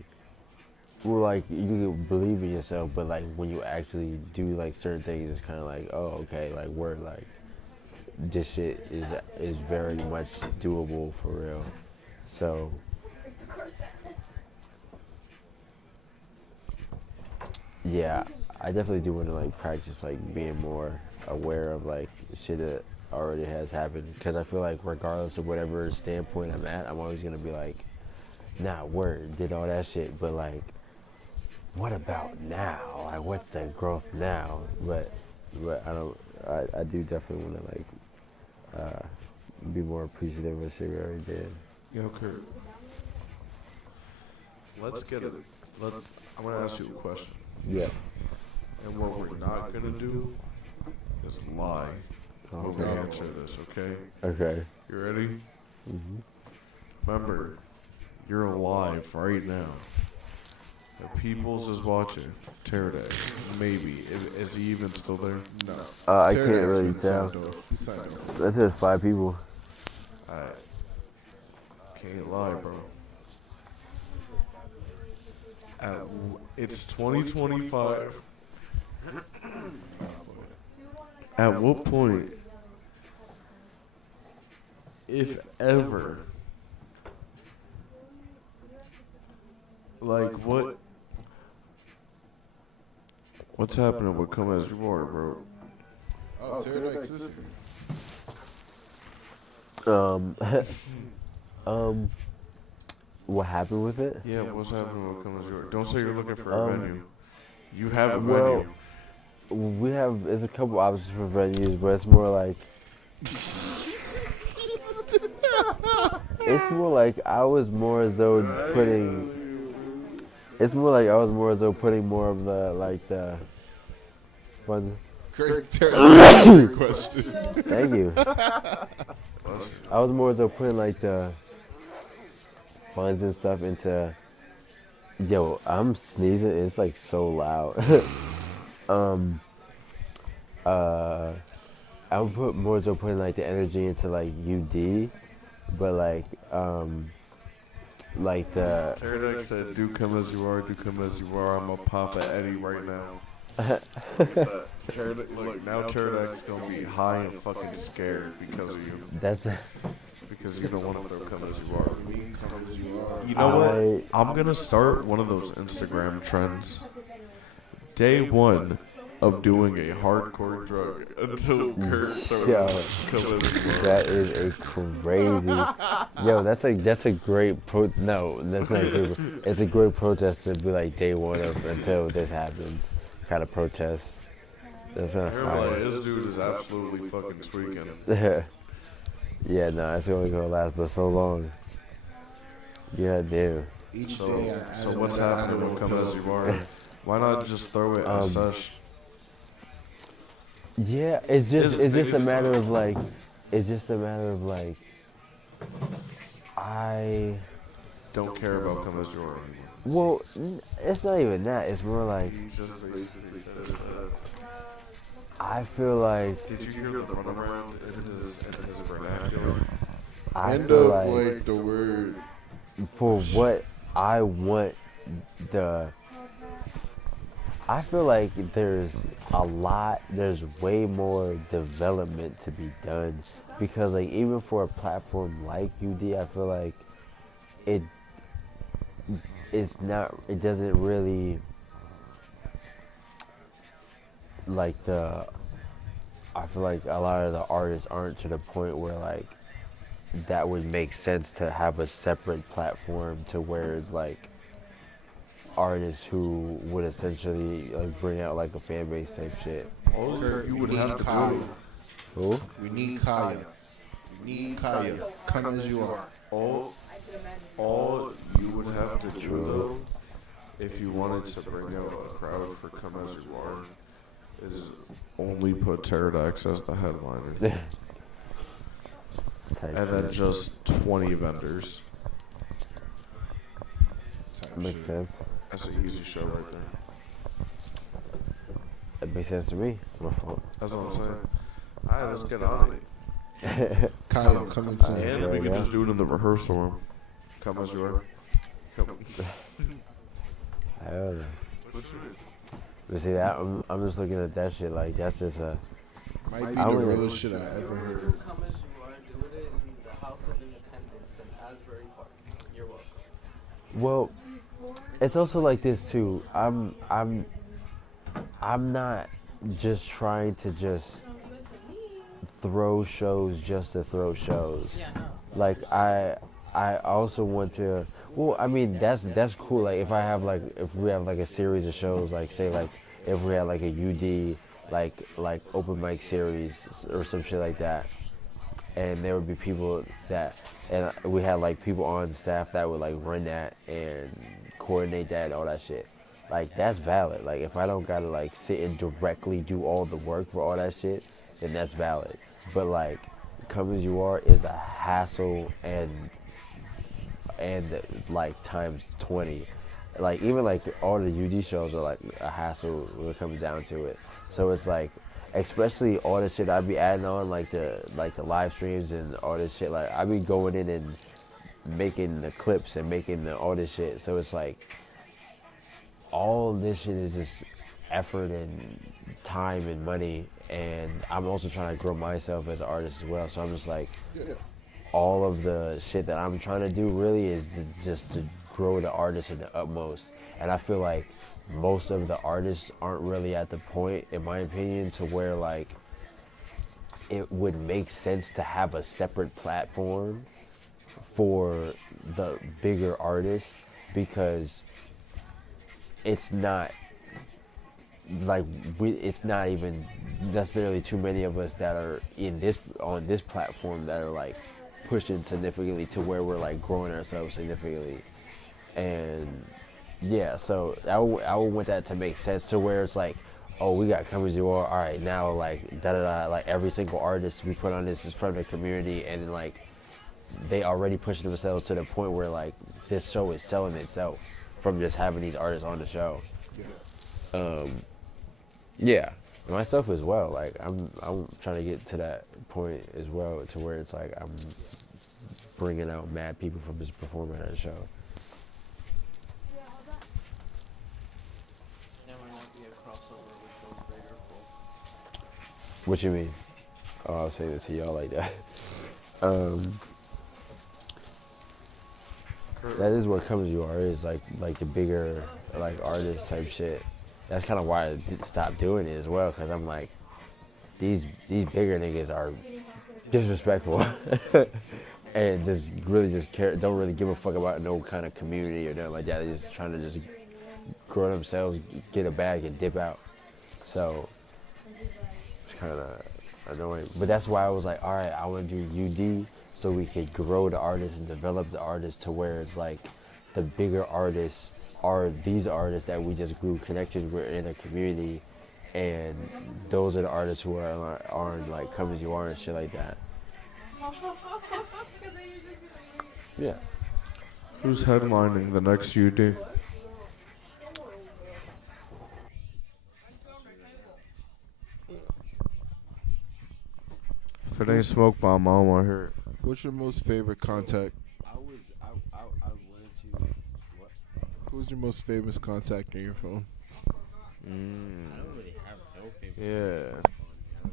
well, like you can believe in yourself, but like when you actually do like certain things, it's kind of like, oh, okay, like we're like this shit is very much doable for real. So yeah, I definitely do want to like practice like being more aware of like shit that already has happened, because I feel like regardless of whatever standpoint I'm at, I'm always gonna be like, nah, word, did all that shit, but like, what about now? Like, what's the growth now? But I don't. I do definitely want to like be more appreciative of shit we already did. Yo, Kurt. Let's get it. I'm gonna ask you a question. Yeah. And what we're not gonna do is lie. We're gonna answer this, okay? Okay. You ready? Mm-hmm. Remember, you're alive right now. The Peoples is watching. Pterodax, maybe. Is he even still there? No. I can't really tell. That's just 5 people. Alright. Can't lie, bro. It's 2025. At what point, if ever, like what's happening with Come As You Are, bro? Oh, Pterodax is What happened with it? Yeah, what's happening with Come As You Are? Don't say you're looking for a venue. You have a well, venue. there's a couple options for venues, but it's more like I was more as though putting. It's more like I was more as though putting more of the like the fun. Great question. Thank you. I was more as though putting like the funds and stuff into. Yo, I'm sneezing. It's like so loud. I would put more so putting like the energy into like UD, but like the. Pterodax said, "Do come as you are, do come as you are." I'm a Papa Eddie right now. Look, now Pterodax gonna be high and fucking scared because of you. Because you don't want to throw Come As You Are. You know what? I'm gonna start one of those Instagram trends. Day 1 of doing a hardcore drug until Kurt throws Come As You Are. That is a crazy. Yo, that's a great no, that's not great. It's a great protest to be like day 1 of until this happens. Kind of protest. That's not fire. Like, this dude is absolutely fucking tweaking. Yeah, no, it's only gonna last but so long. Yeah, dude. So what's happening with Come As You Are? Why not just throw it as such? Yeah, it's just a matter of like, I don't care about Come As You Are anymore. Well, it's not even that. It's more like He just basically said that. I feel like. Did you hear the runaround in his vernacular? I feel like the word. For what I want, I feel like there's way more development to be done, because like even for a platform like UD, I feel like it doesn't really like I feel like a lot of the artists aren't to the point where like that would make sense to have a separate platform to where it's like artists who would essentially like bring out like a fan base type shit. You would have to do. Who? We need Kaya. We need Kaya. Come As You Are. All you would have to do though, if you wanted to bring out a crowd for Come As You Are, is only put Pterodax as the headliner. And then just 20 vendors. Makes sense. That's an easy show right there. It makes sense to me. My fault. That's what I'm saying. Alright, let's get on it. Kyle, come into and we can just do it in the rehearsal room. Come As You Are. I don't know. But see, that I'm just looking at that shit like that's just a. Might be the realest shit I ever heard. Come As You Are, do it in the House of Independence in Asbury Park. You're welcome. Well, it's also like this too. I'm not just trying to just throw shows just to throw shows. Like I also want to. Well, I mean that's cool. Like if we have like a series of shows, like say like if we had like a UD like open mic series or some shit like that, and there would be people that, and we had like people on staff that would like run that and coordinate that and all that shit. Like that's valid. Like if I don't gotta like sit and directly do all the work for all that shit, then that's valid. But like Come As You Are is a hassle and like times 20. Like even like all the UD shows are like a hassle when it comes down to it. So it's like, especially all the shit I be adding on, like the live streams and all this shit. Like I be going in and making the clips and making all this shit. So it's like all this shit is just effort and time and money. And I'm also trying to grow myself as an artist as well. So I'm just like, all of the shit that I'm trying to do really is just to grow the artist in the utmost. And I feel like most of the artists aren't really at the point, in my opinion, to where like it would make sense to have a separate platform for the bigger artists, because it's not like it's not even necessarily too many of us that are on this platform that are like pushing significantly to where we're like growing ourselves significantly. And yeah, so I would want that to make sense to where it's like, oh, we got Come As You Are, all right, now like like every single artist we put on this is from the community, and like they already pushing themselves to the point where like this show is selling itself from just having these artists on the show. Yeah, myself as well. Like I'm trying to get to that point as well, to where it's like I'm bringing out mad people from just performing at a show. What you mean? Oh, I'll say it to y'all like that. That is what Come As You Are is, like the bigger like artist type shit. That's kind of why I stopped doing it as well, because I'm like, these bigger niggas are disrespectful and just really just don't really give a fuck about no kind of community or nothing like that. They're just trying to just grow themselves, get a bag, and dip out. So it's kind of annoying. But that's why I was like, all right, I want to do UD so we could grow the artists and develop the artists to where it's like the bigger artists are these artists that we just grew connections with in a community, and those are the artists who are like Come As You Are and shit like that. Yeah. Who's headlining the next UD? If it ain't Smoke Bomb, I don't want to hear it. What's your most favorite contact? I wanted to. What? Who's your most famous contact on your phone? I don't really have no favorite. Yeah.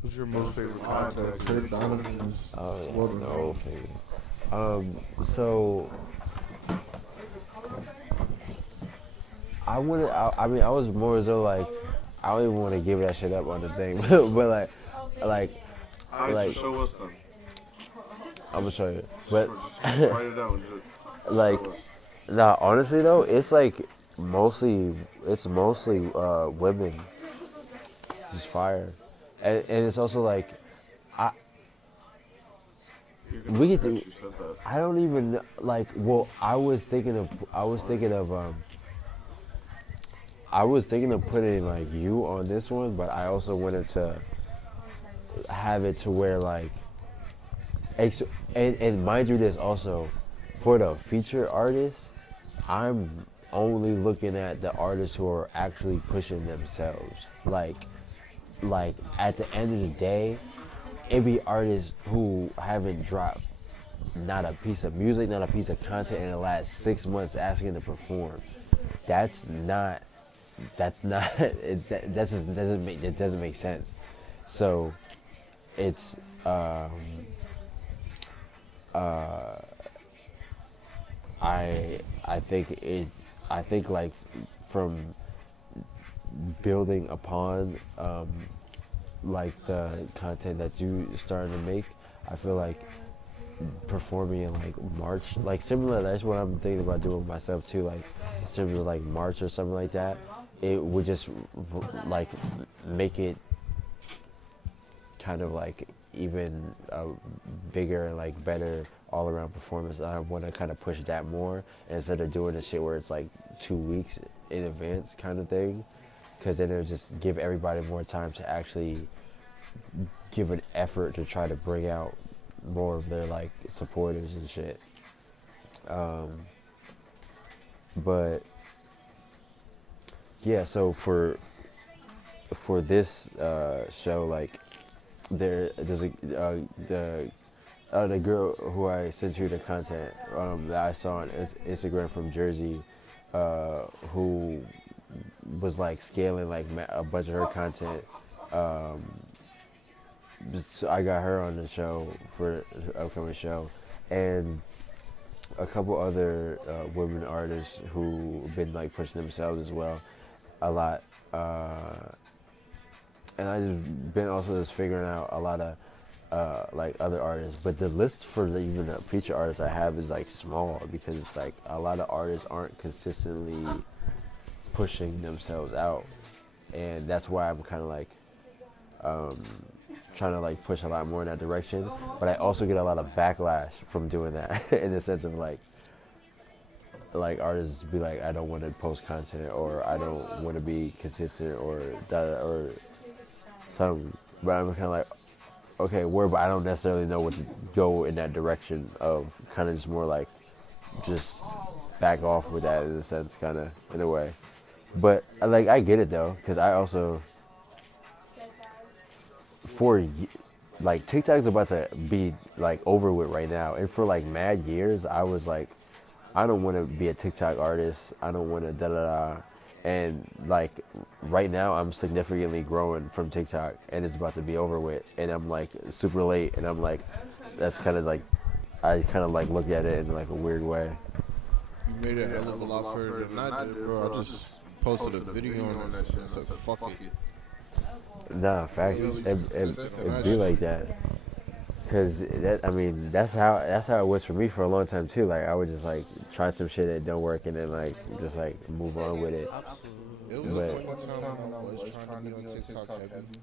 Who's your most favorite contact? Kurt Donovan is. Oh yeah, no favorite. So I was more so like, I don't even want to give that shit up on the thing, but like show us them. I'm gonna show you, but Just write it out and just like, nah, honestly though, it's like mostly women, just fire, and it's also like we get to. I don't even like. Well, I was thinking of putting like you on this one, but I also wanted to have it to where like, and mind you, this also for the feature artists, I'm only looking at the artists who are actually pushing themselves. Like at the end of the day, it be artists who haven't dropped not a piece of music, not a piece of content in the last 6 months asking to perform. It doesn't make sense. So it's I think like from building upon like the content that you started to make. I feel like performing in like March, like similar, that's what I'm thinking about doing myself too, like in terms of like March or something like that. It would just like make it kind of like even bigger and like better all around performance. I want to kind of push that more instead of doing the shit where it's like 2 weeks in advance kind of thing, because then it'll just give everybody more time to actually give an effort to try to bring out more of their like supporters and shit. But yeah, so for this show, like there's the girl who I sent you the content that I saw on Instagram from Jersey, who was like scaling like a bunch of her content. So I got her on the show for the upcoming show, and a couple other women artists who've been like pushing themselves as well a lot. And I just been also just figuring out a lot of like other artists, but the list for even the feature artists I have is like small, because it's like a lot of artists aren't consistently pushing themselves out, and that's why I'm kind of like trying to like push a lot more in that direction. But I also get a lot of backlash from doing that in the sense of like artists be like, I don't want to post content, or I don't want to be consistent, or that, or something. But I'm kind of like, okay, but I don't necessarily know what to go in that direction of, kind of just more like just back off with that in a sense, kind of in a way. But like I get it though, because I also like TikTok's about to be like over with right now, and for like mad years I was like, I don't want to be a TikTok artist, I don't want to da-da-da, and like right now I'm significantly growing from TikTok, and it's about to be over with, and I'm like super late, and I'm like, that's kind of like, I kind of like look at it in like a weird way. You made it a hell of a lot further than I did, bro. I just posted a video on that shit and said, fuck it. Nah, facts. It be like that. Cause that, I mean, that's how it was for me for a long time too. Like I would just like try some shit that don't work, and then like just like move on with it. It was a point in time when I was trying to be on TikTok heavy,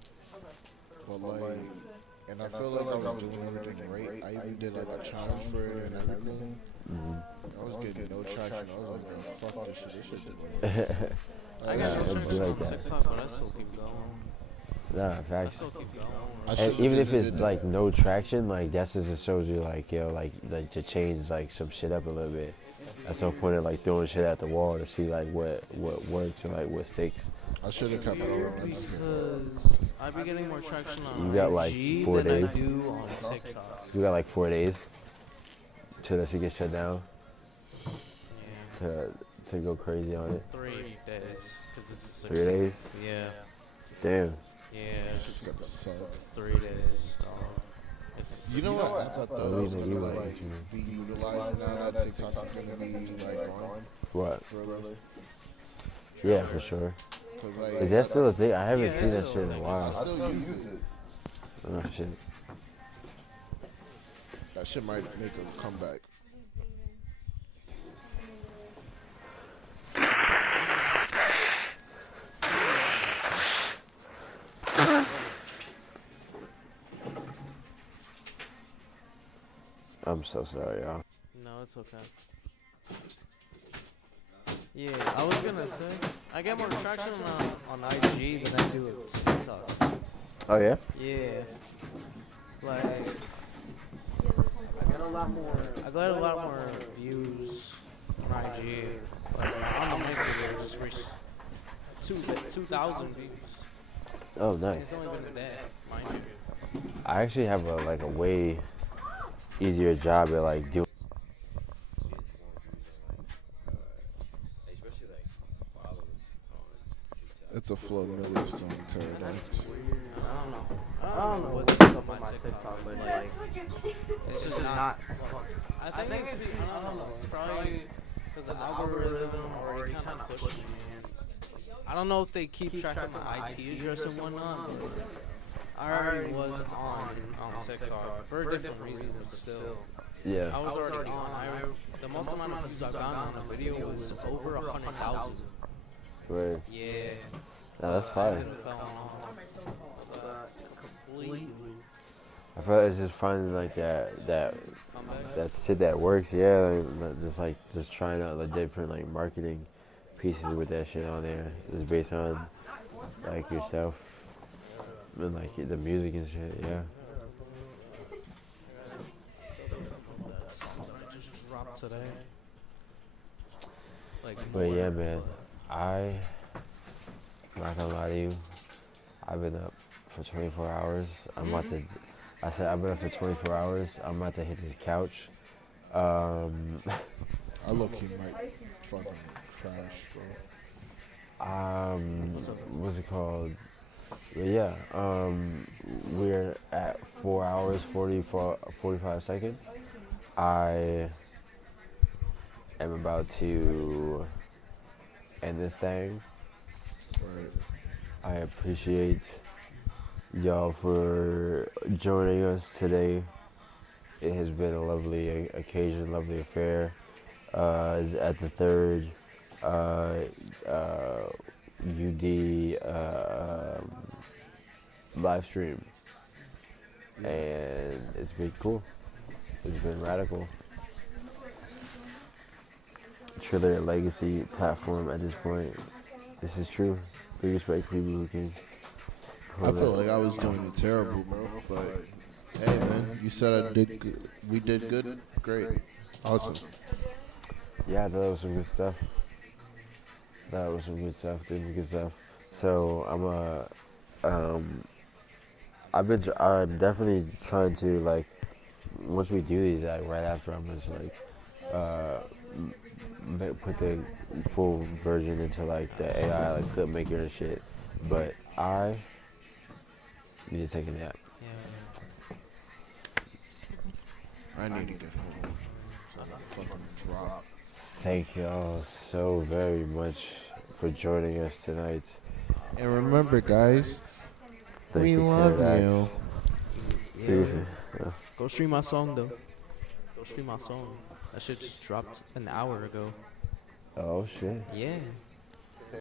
but like, and I feel like I was doing everything right. I even did like a challenge for it and everything. I was getting no traction. I was like, man, fuck this shit. This shit didn't work. I got no traction on TikTok, but I still keep going. Nah, facts. I And even if it's like no traction, like that just shows you like, yo, like to change like some shit up a little bit. At some point of like throwing shit at the wall to see like what works and like what sticks. I should have kept it around. Because I've been getting more traction on You got like IG 4 than days. I do on TikTok. You got like 4 days till that shit gets shut down. To go crazy on it. 3 days. 'Cause it's 3 days? Yeah. Damn. Yeah. It's got to suck. It's 3 days. It's You know what? I thought that was you gonna like like be utilized now that TikTok is gonna be like gone. What? Further. Yeah, for sure. 'Cause, like, Is that still a thing? I haven't Yeah, seen that it's shit in a still- while. I still use it. Oh shit. That shit might make a comeback. I'm so sorry, y'all. No, it's okay. Yeah, I was gonna say, I get more traction on IG than I do with TikTok. Oh yeah? Yeah. Like, I get a lot more views on IG. Like, on the main video, just reached 2,000 views. Oh, nice. It's only been a day, mind you. I actually have a way easier job at like doing. It's a Flo Milli song, Pterodactyls. I don't know what's up on my TikTok, but like, it's just not. I think it's, I don't know, it's probably because the algorithm already kind of pushed me. I I don't know if they keep track of my IP address and whatnot. I already was on TikTok for different reasons, but still. Yeah. I was already on. The most amount of views I've gotten on a video was over 100,000. Right. Yeah. No, that's fine. Completely. I feel like it's just finding like that shit that works. Yeah, like, just trying out like different like marketing pieces with that shit on there. Just based on like yourself and like the music and shit. Yeah. Just dropped today. But yeah, man, I'm not gonna lie to you. I've been up for 24 hours. I'm about to. I said I've been up for 24 hours. I'm about to hit this couch. I look, you might fucking crash, bro. What's it called? But yeah, we're at 4 hours 45 seconds. I am about to end this thing. Right. I appreciate y'all for joining us today. It has been a lovely occasion, lovely affair. At the third UD live stream, and it's been cool. It's been radical. Truly a legacy platform at this point. This is true. Big respect for people who can. I feel like I was doing it terrible, bro. But hey, man, you said I did good. We did good. Great. Awesome. Yeah, that was some good stuff. Doing some good stuff. So I'm definitely trying to like, once we do these, like right after, I'm just like, put the full version into like the AI like clip maker and shit. But I need to take a nap. I need to get home. So I fucking drop. Thank y'all so very much for joining us tonight. And remember, guys, Thank we you, love Terax. you. Seriously. Yeah. Go stream my song though. Go stream my song. That shit just dropped an hour ago. Oh shit. Yeah.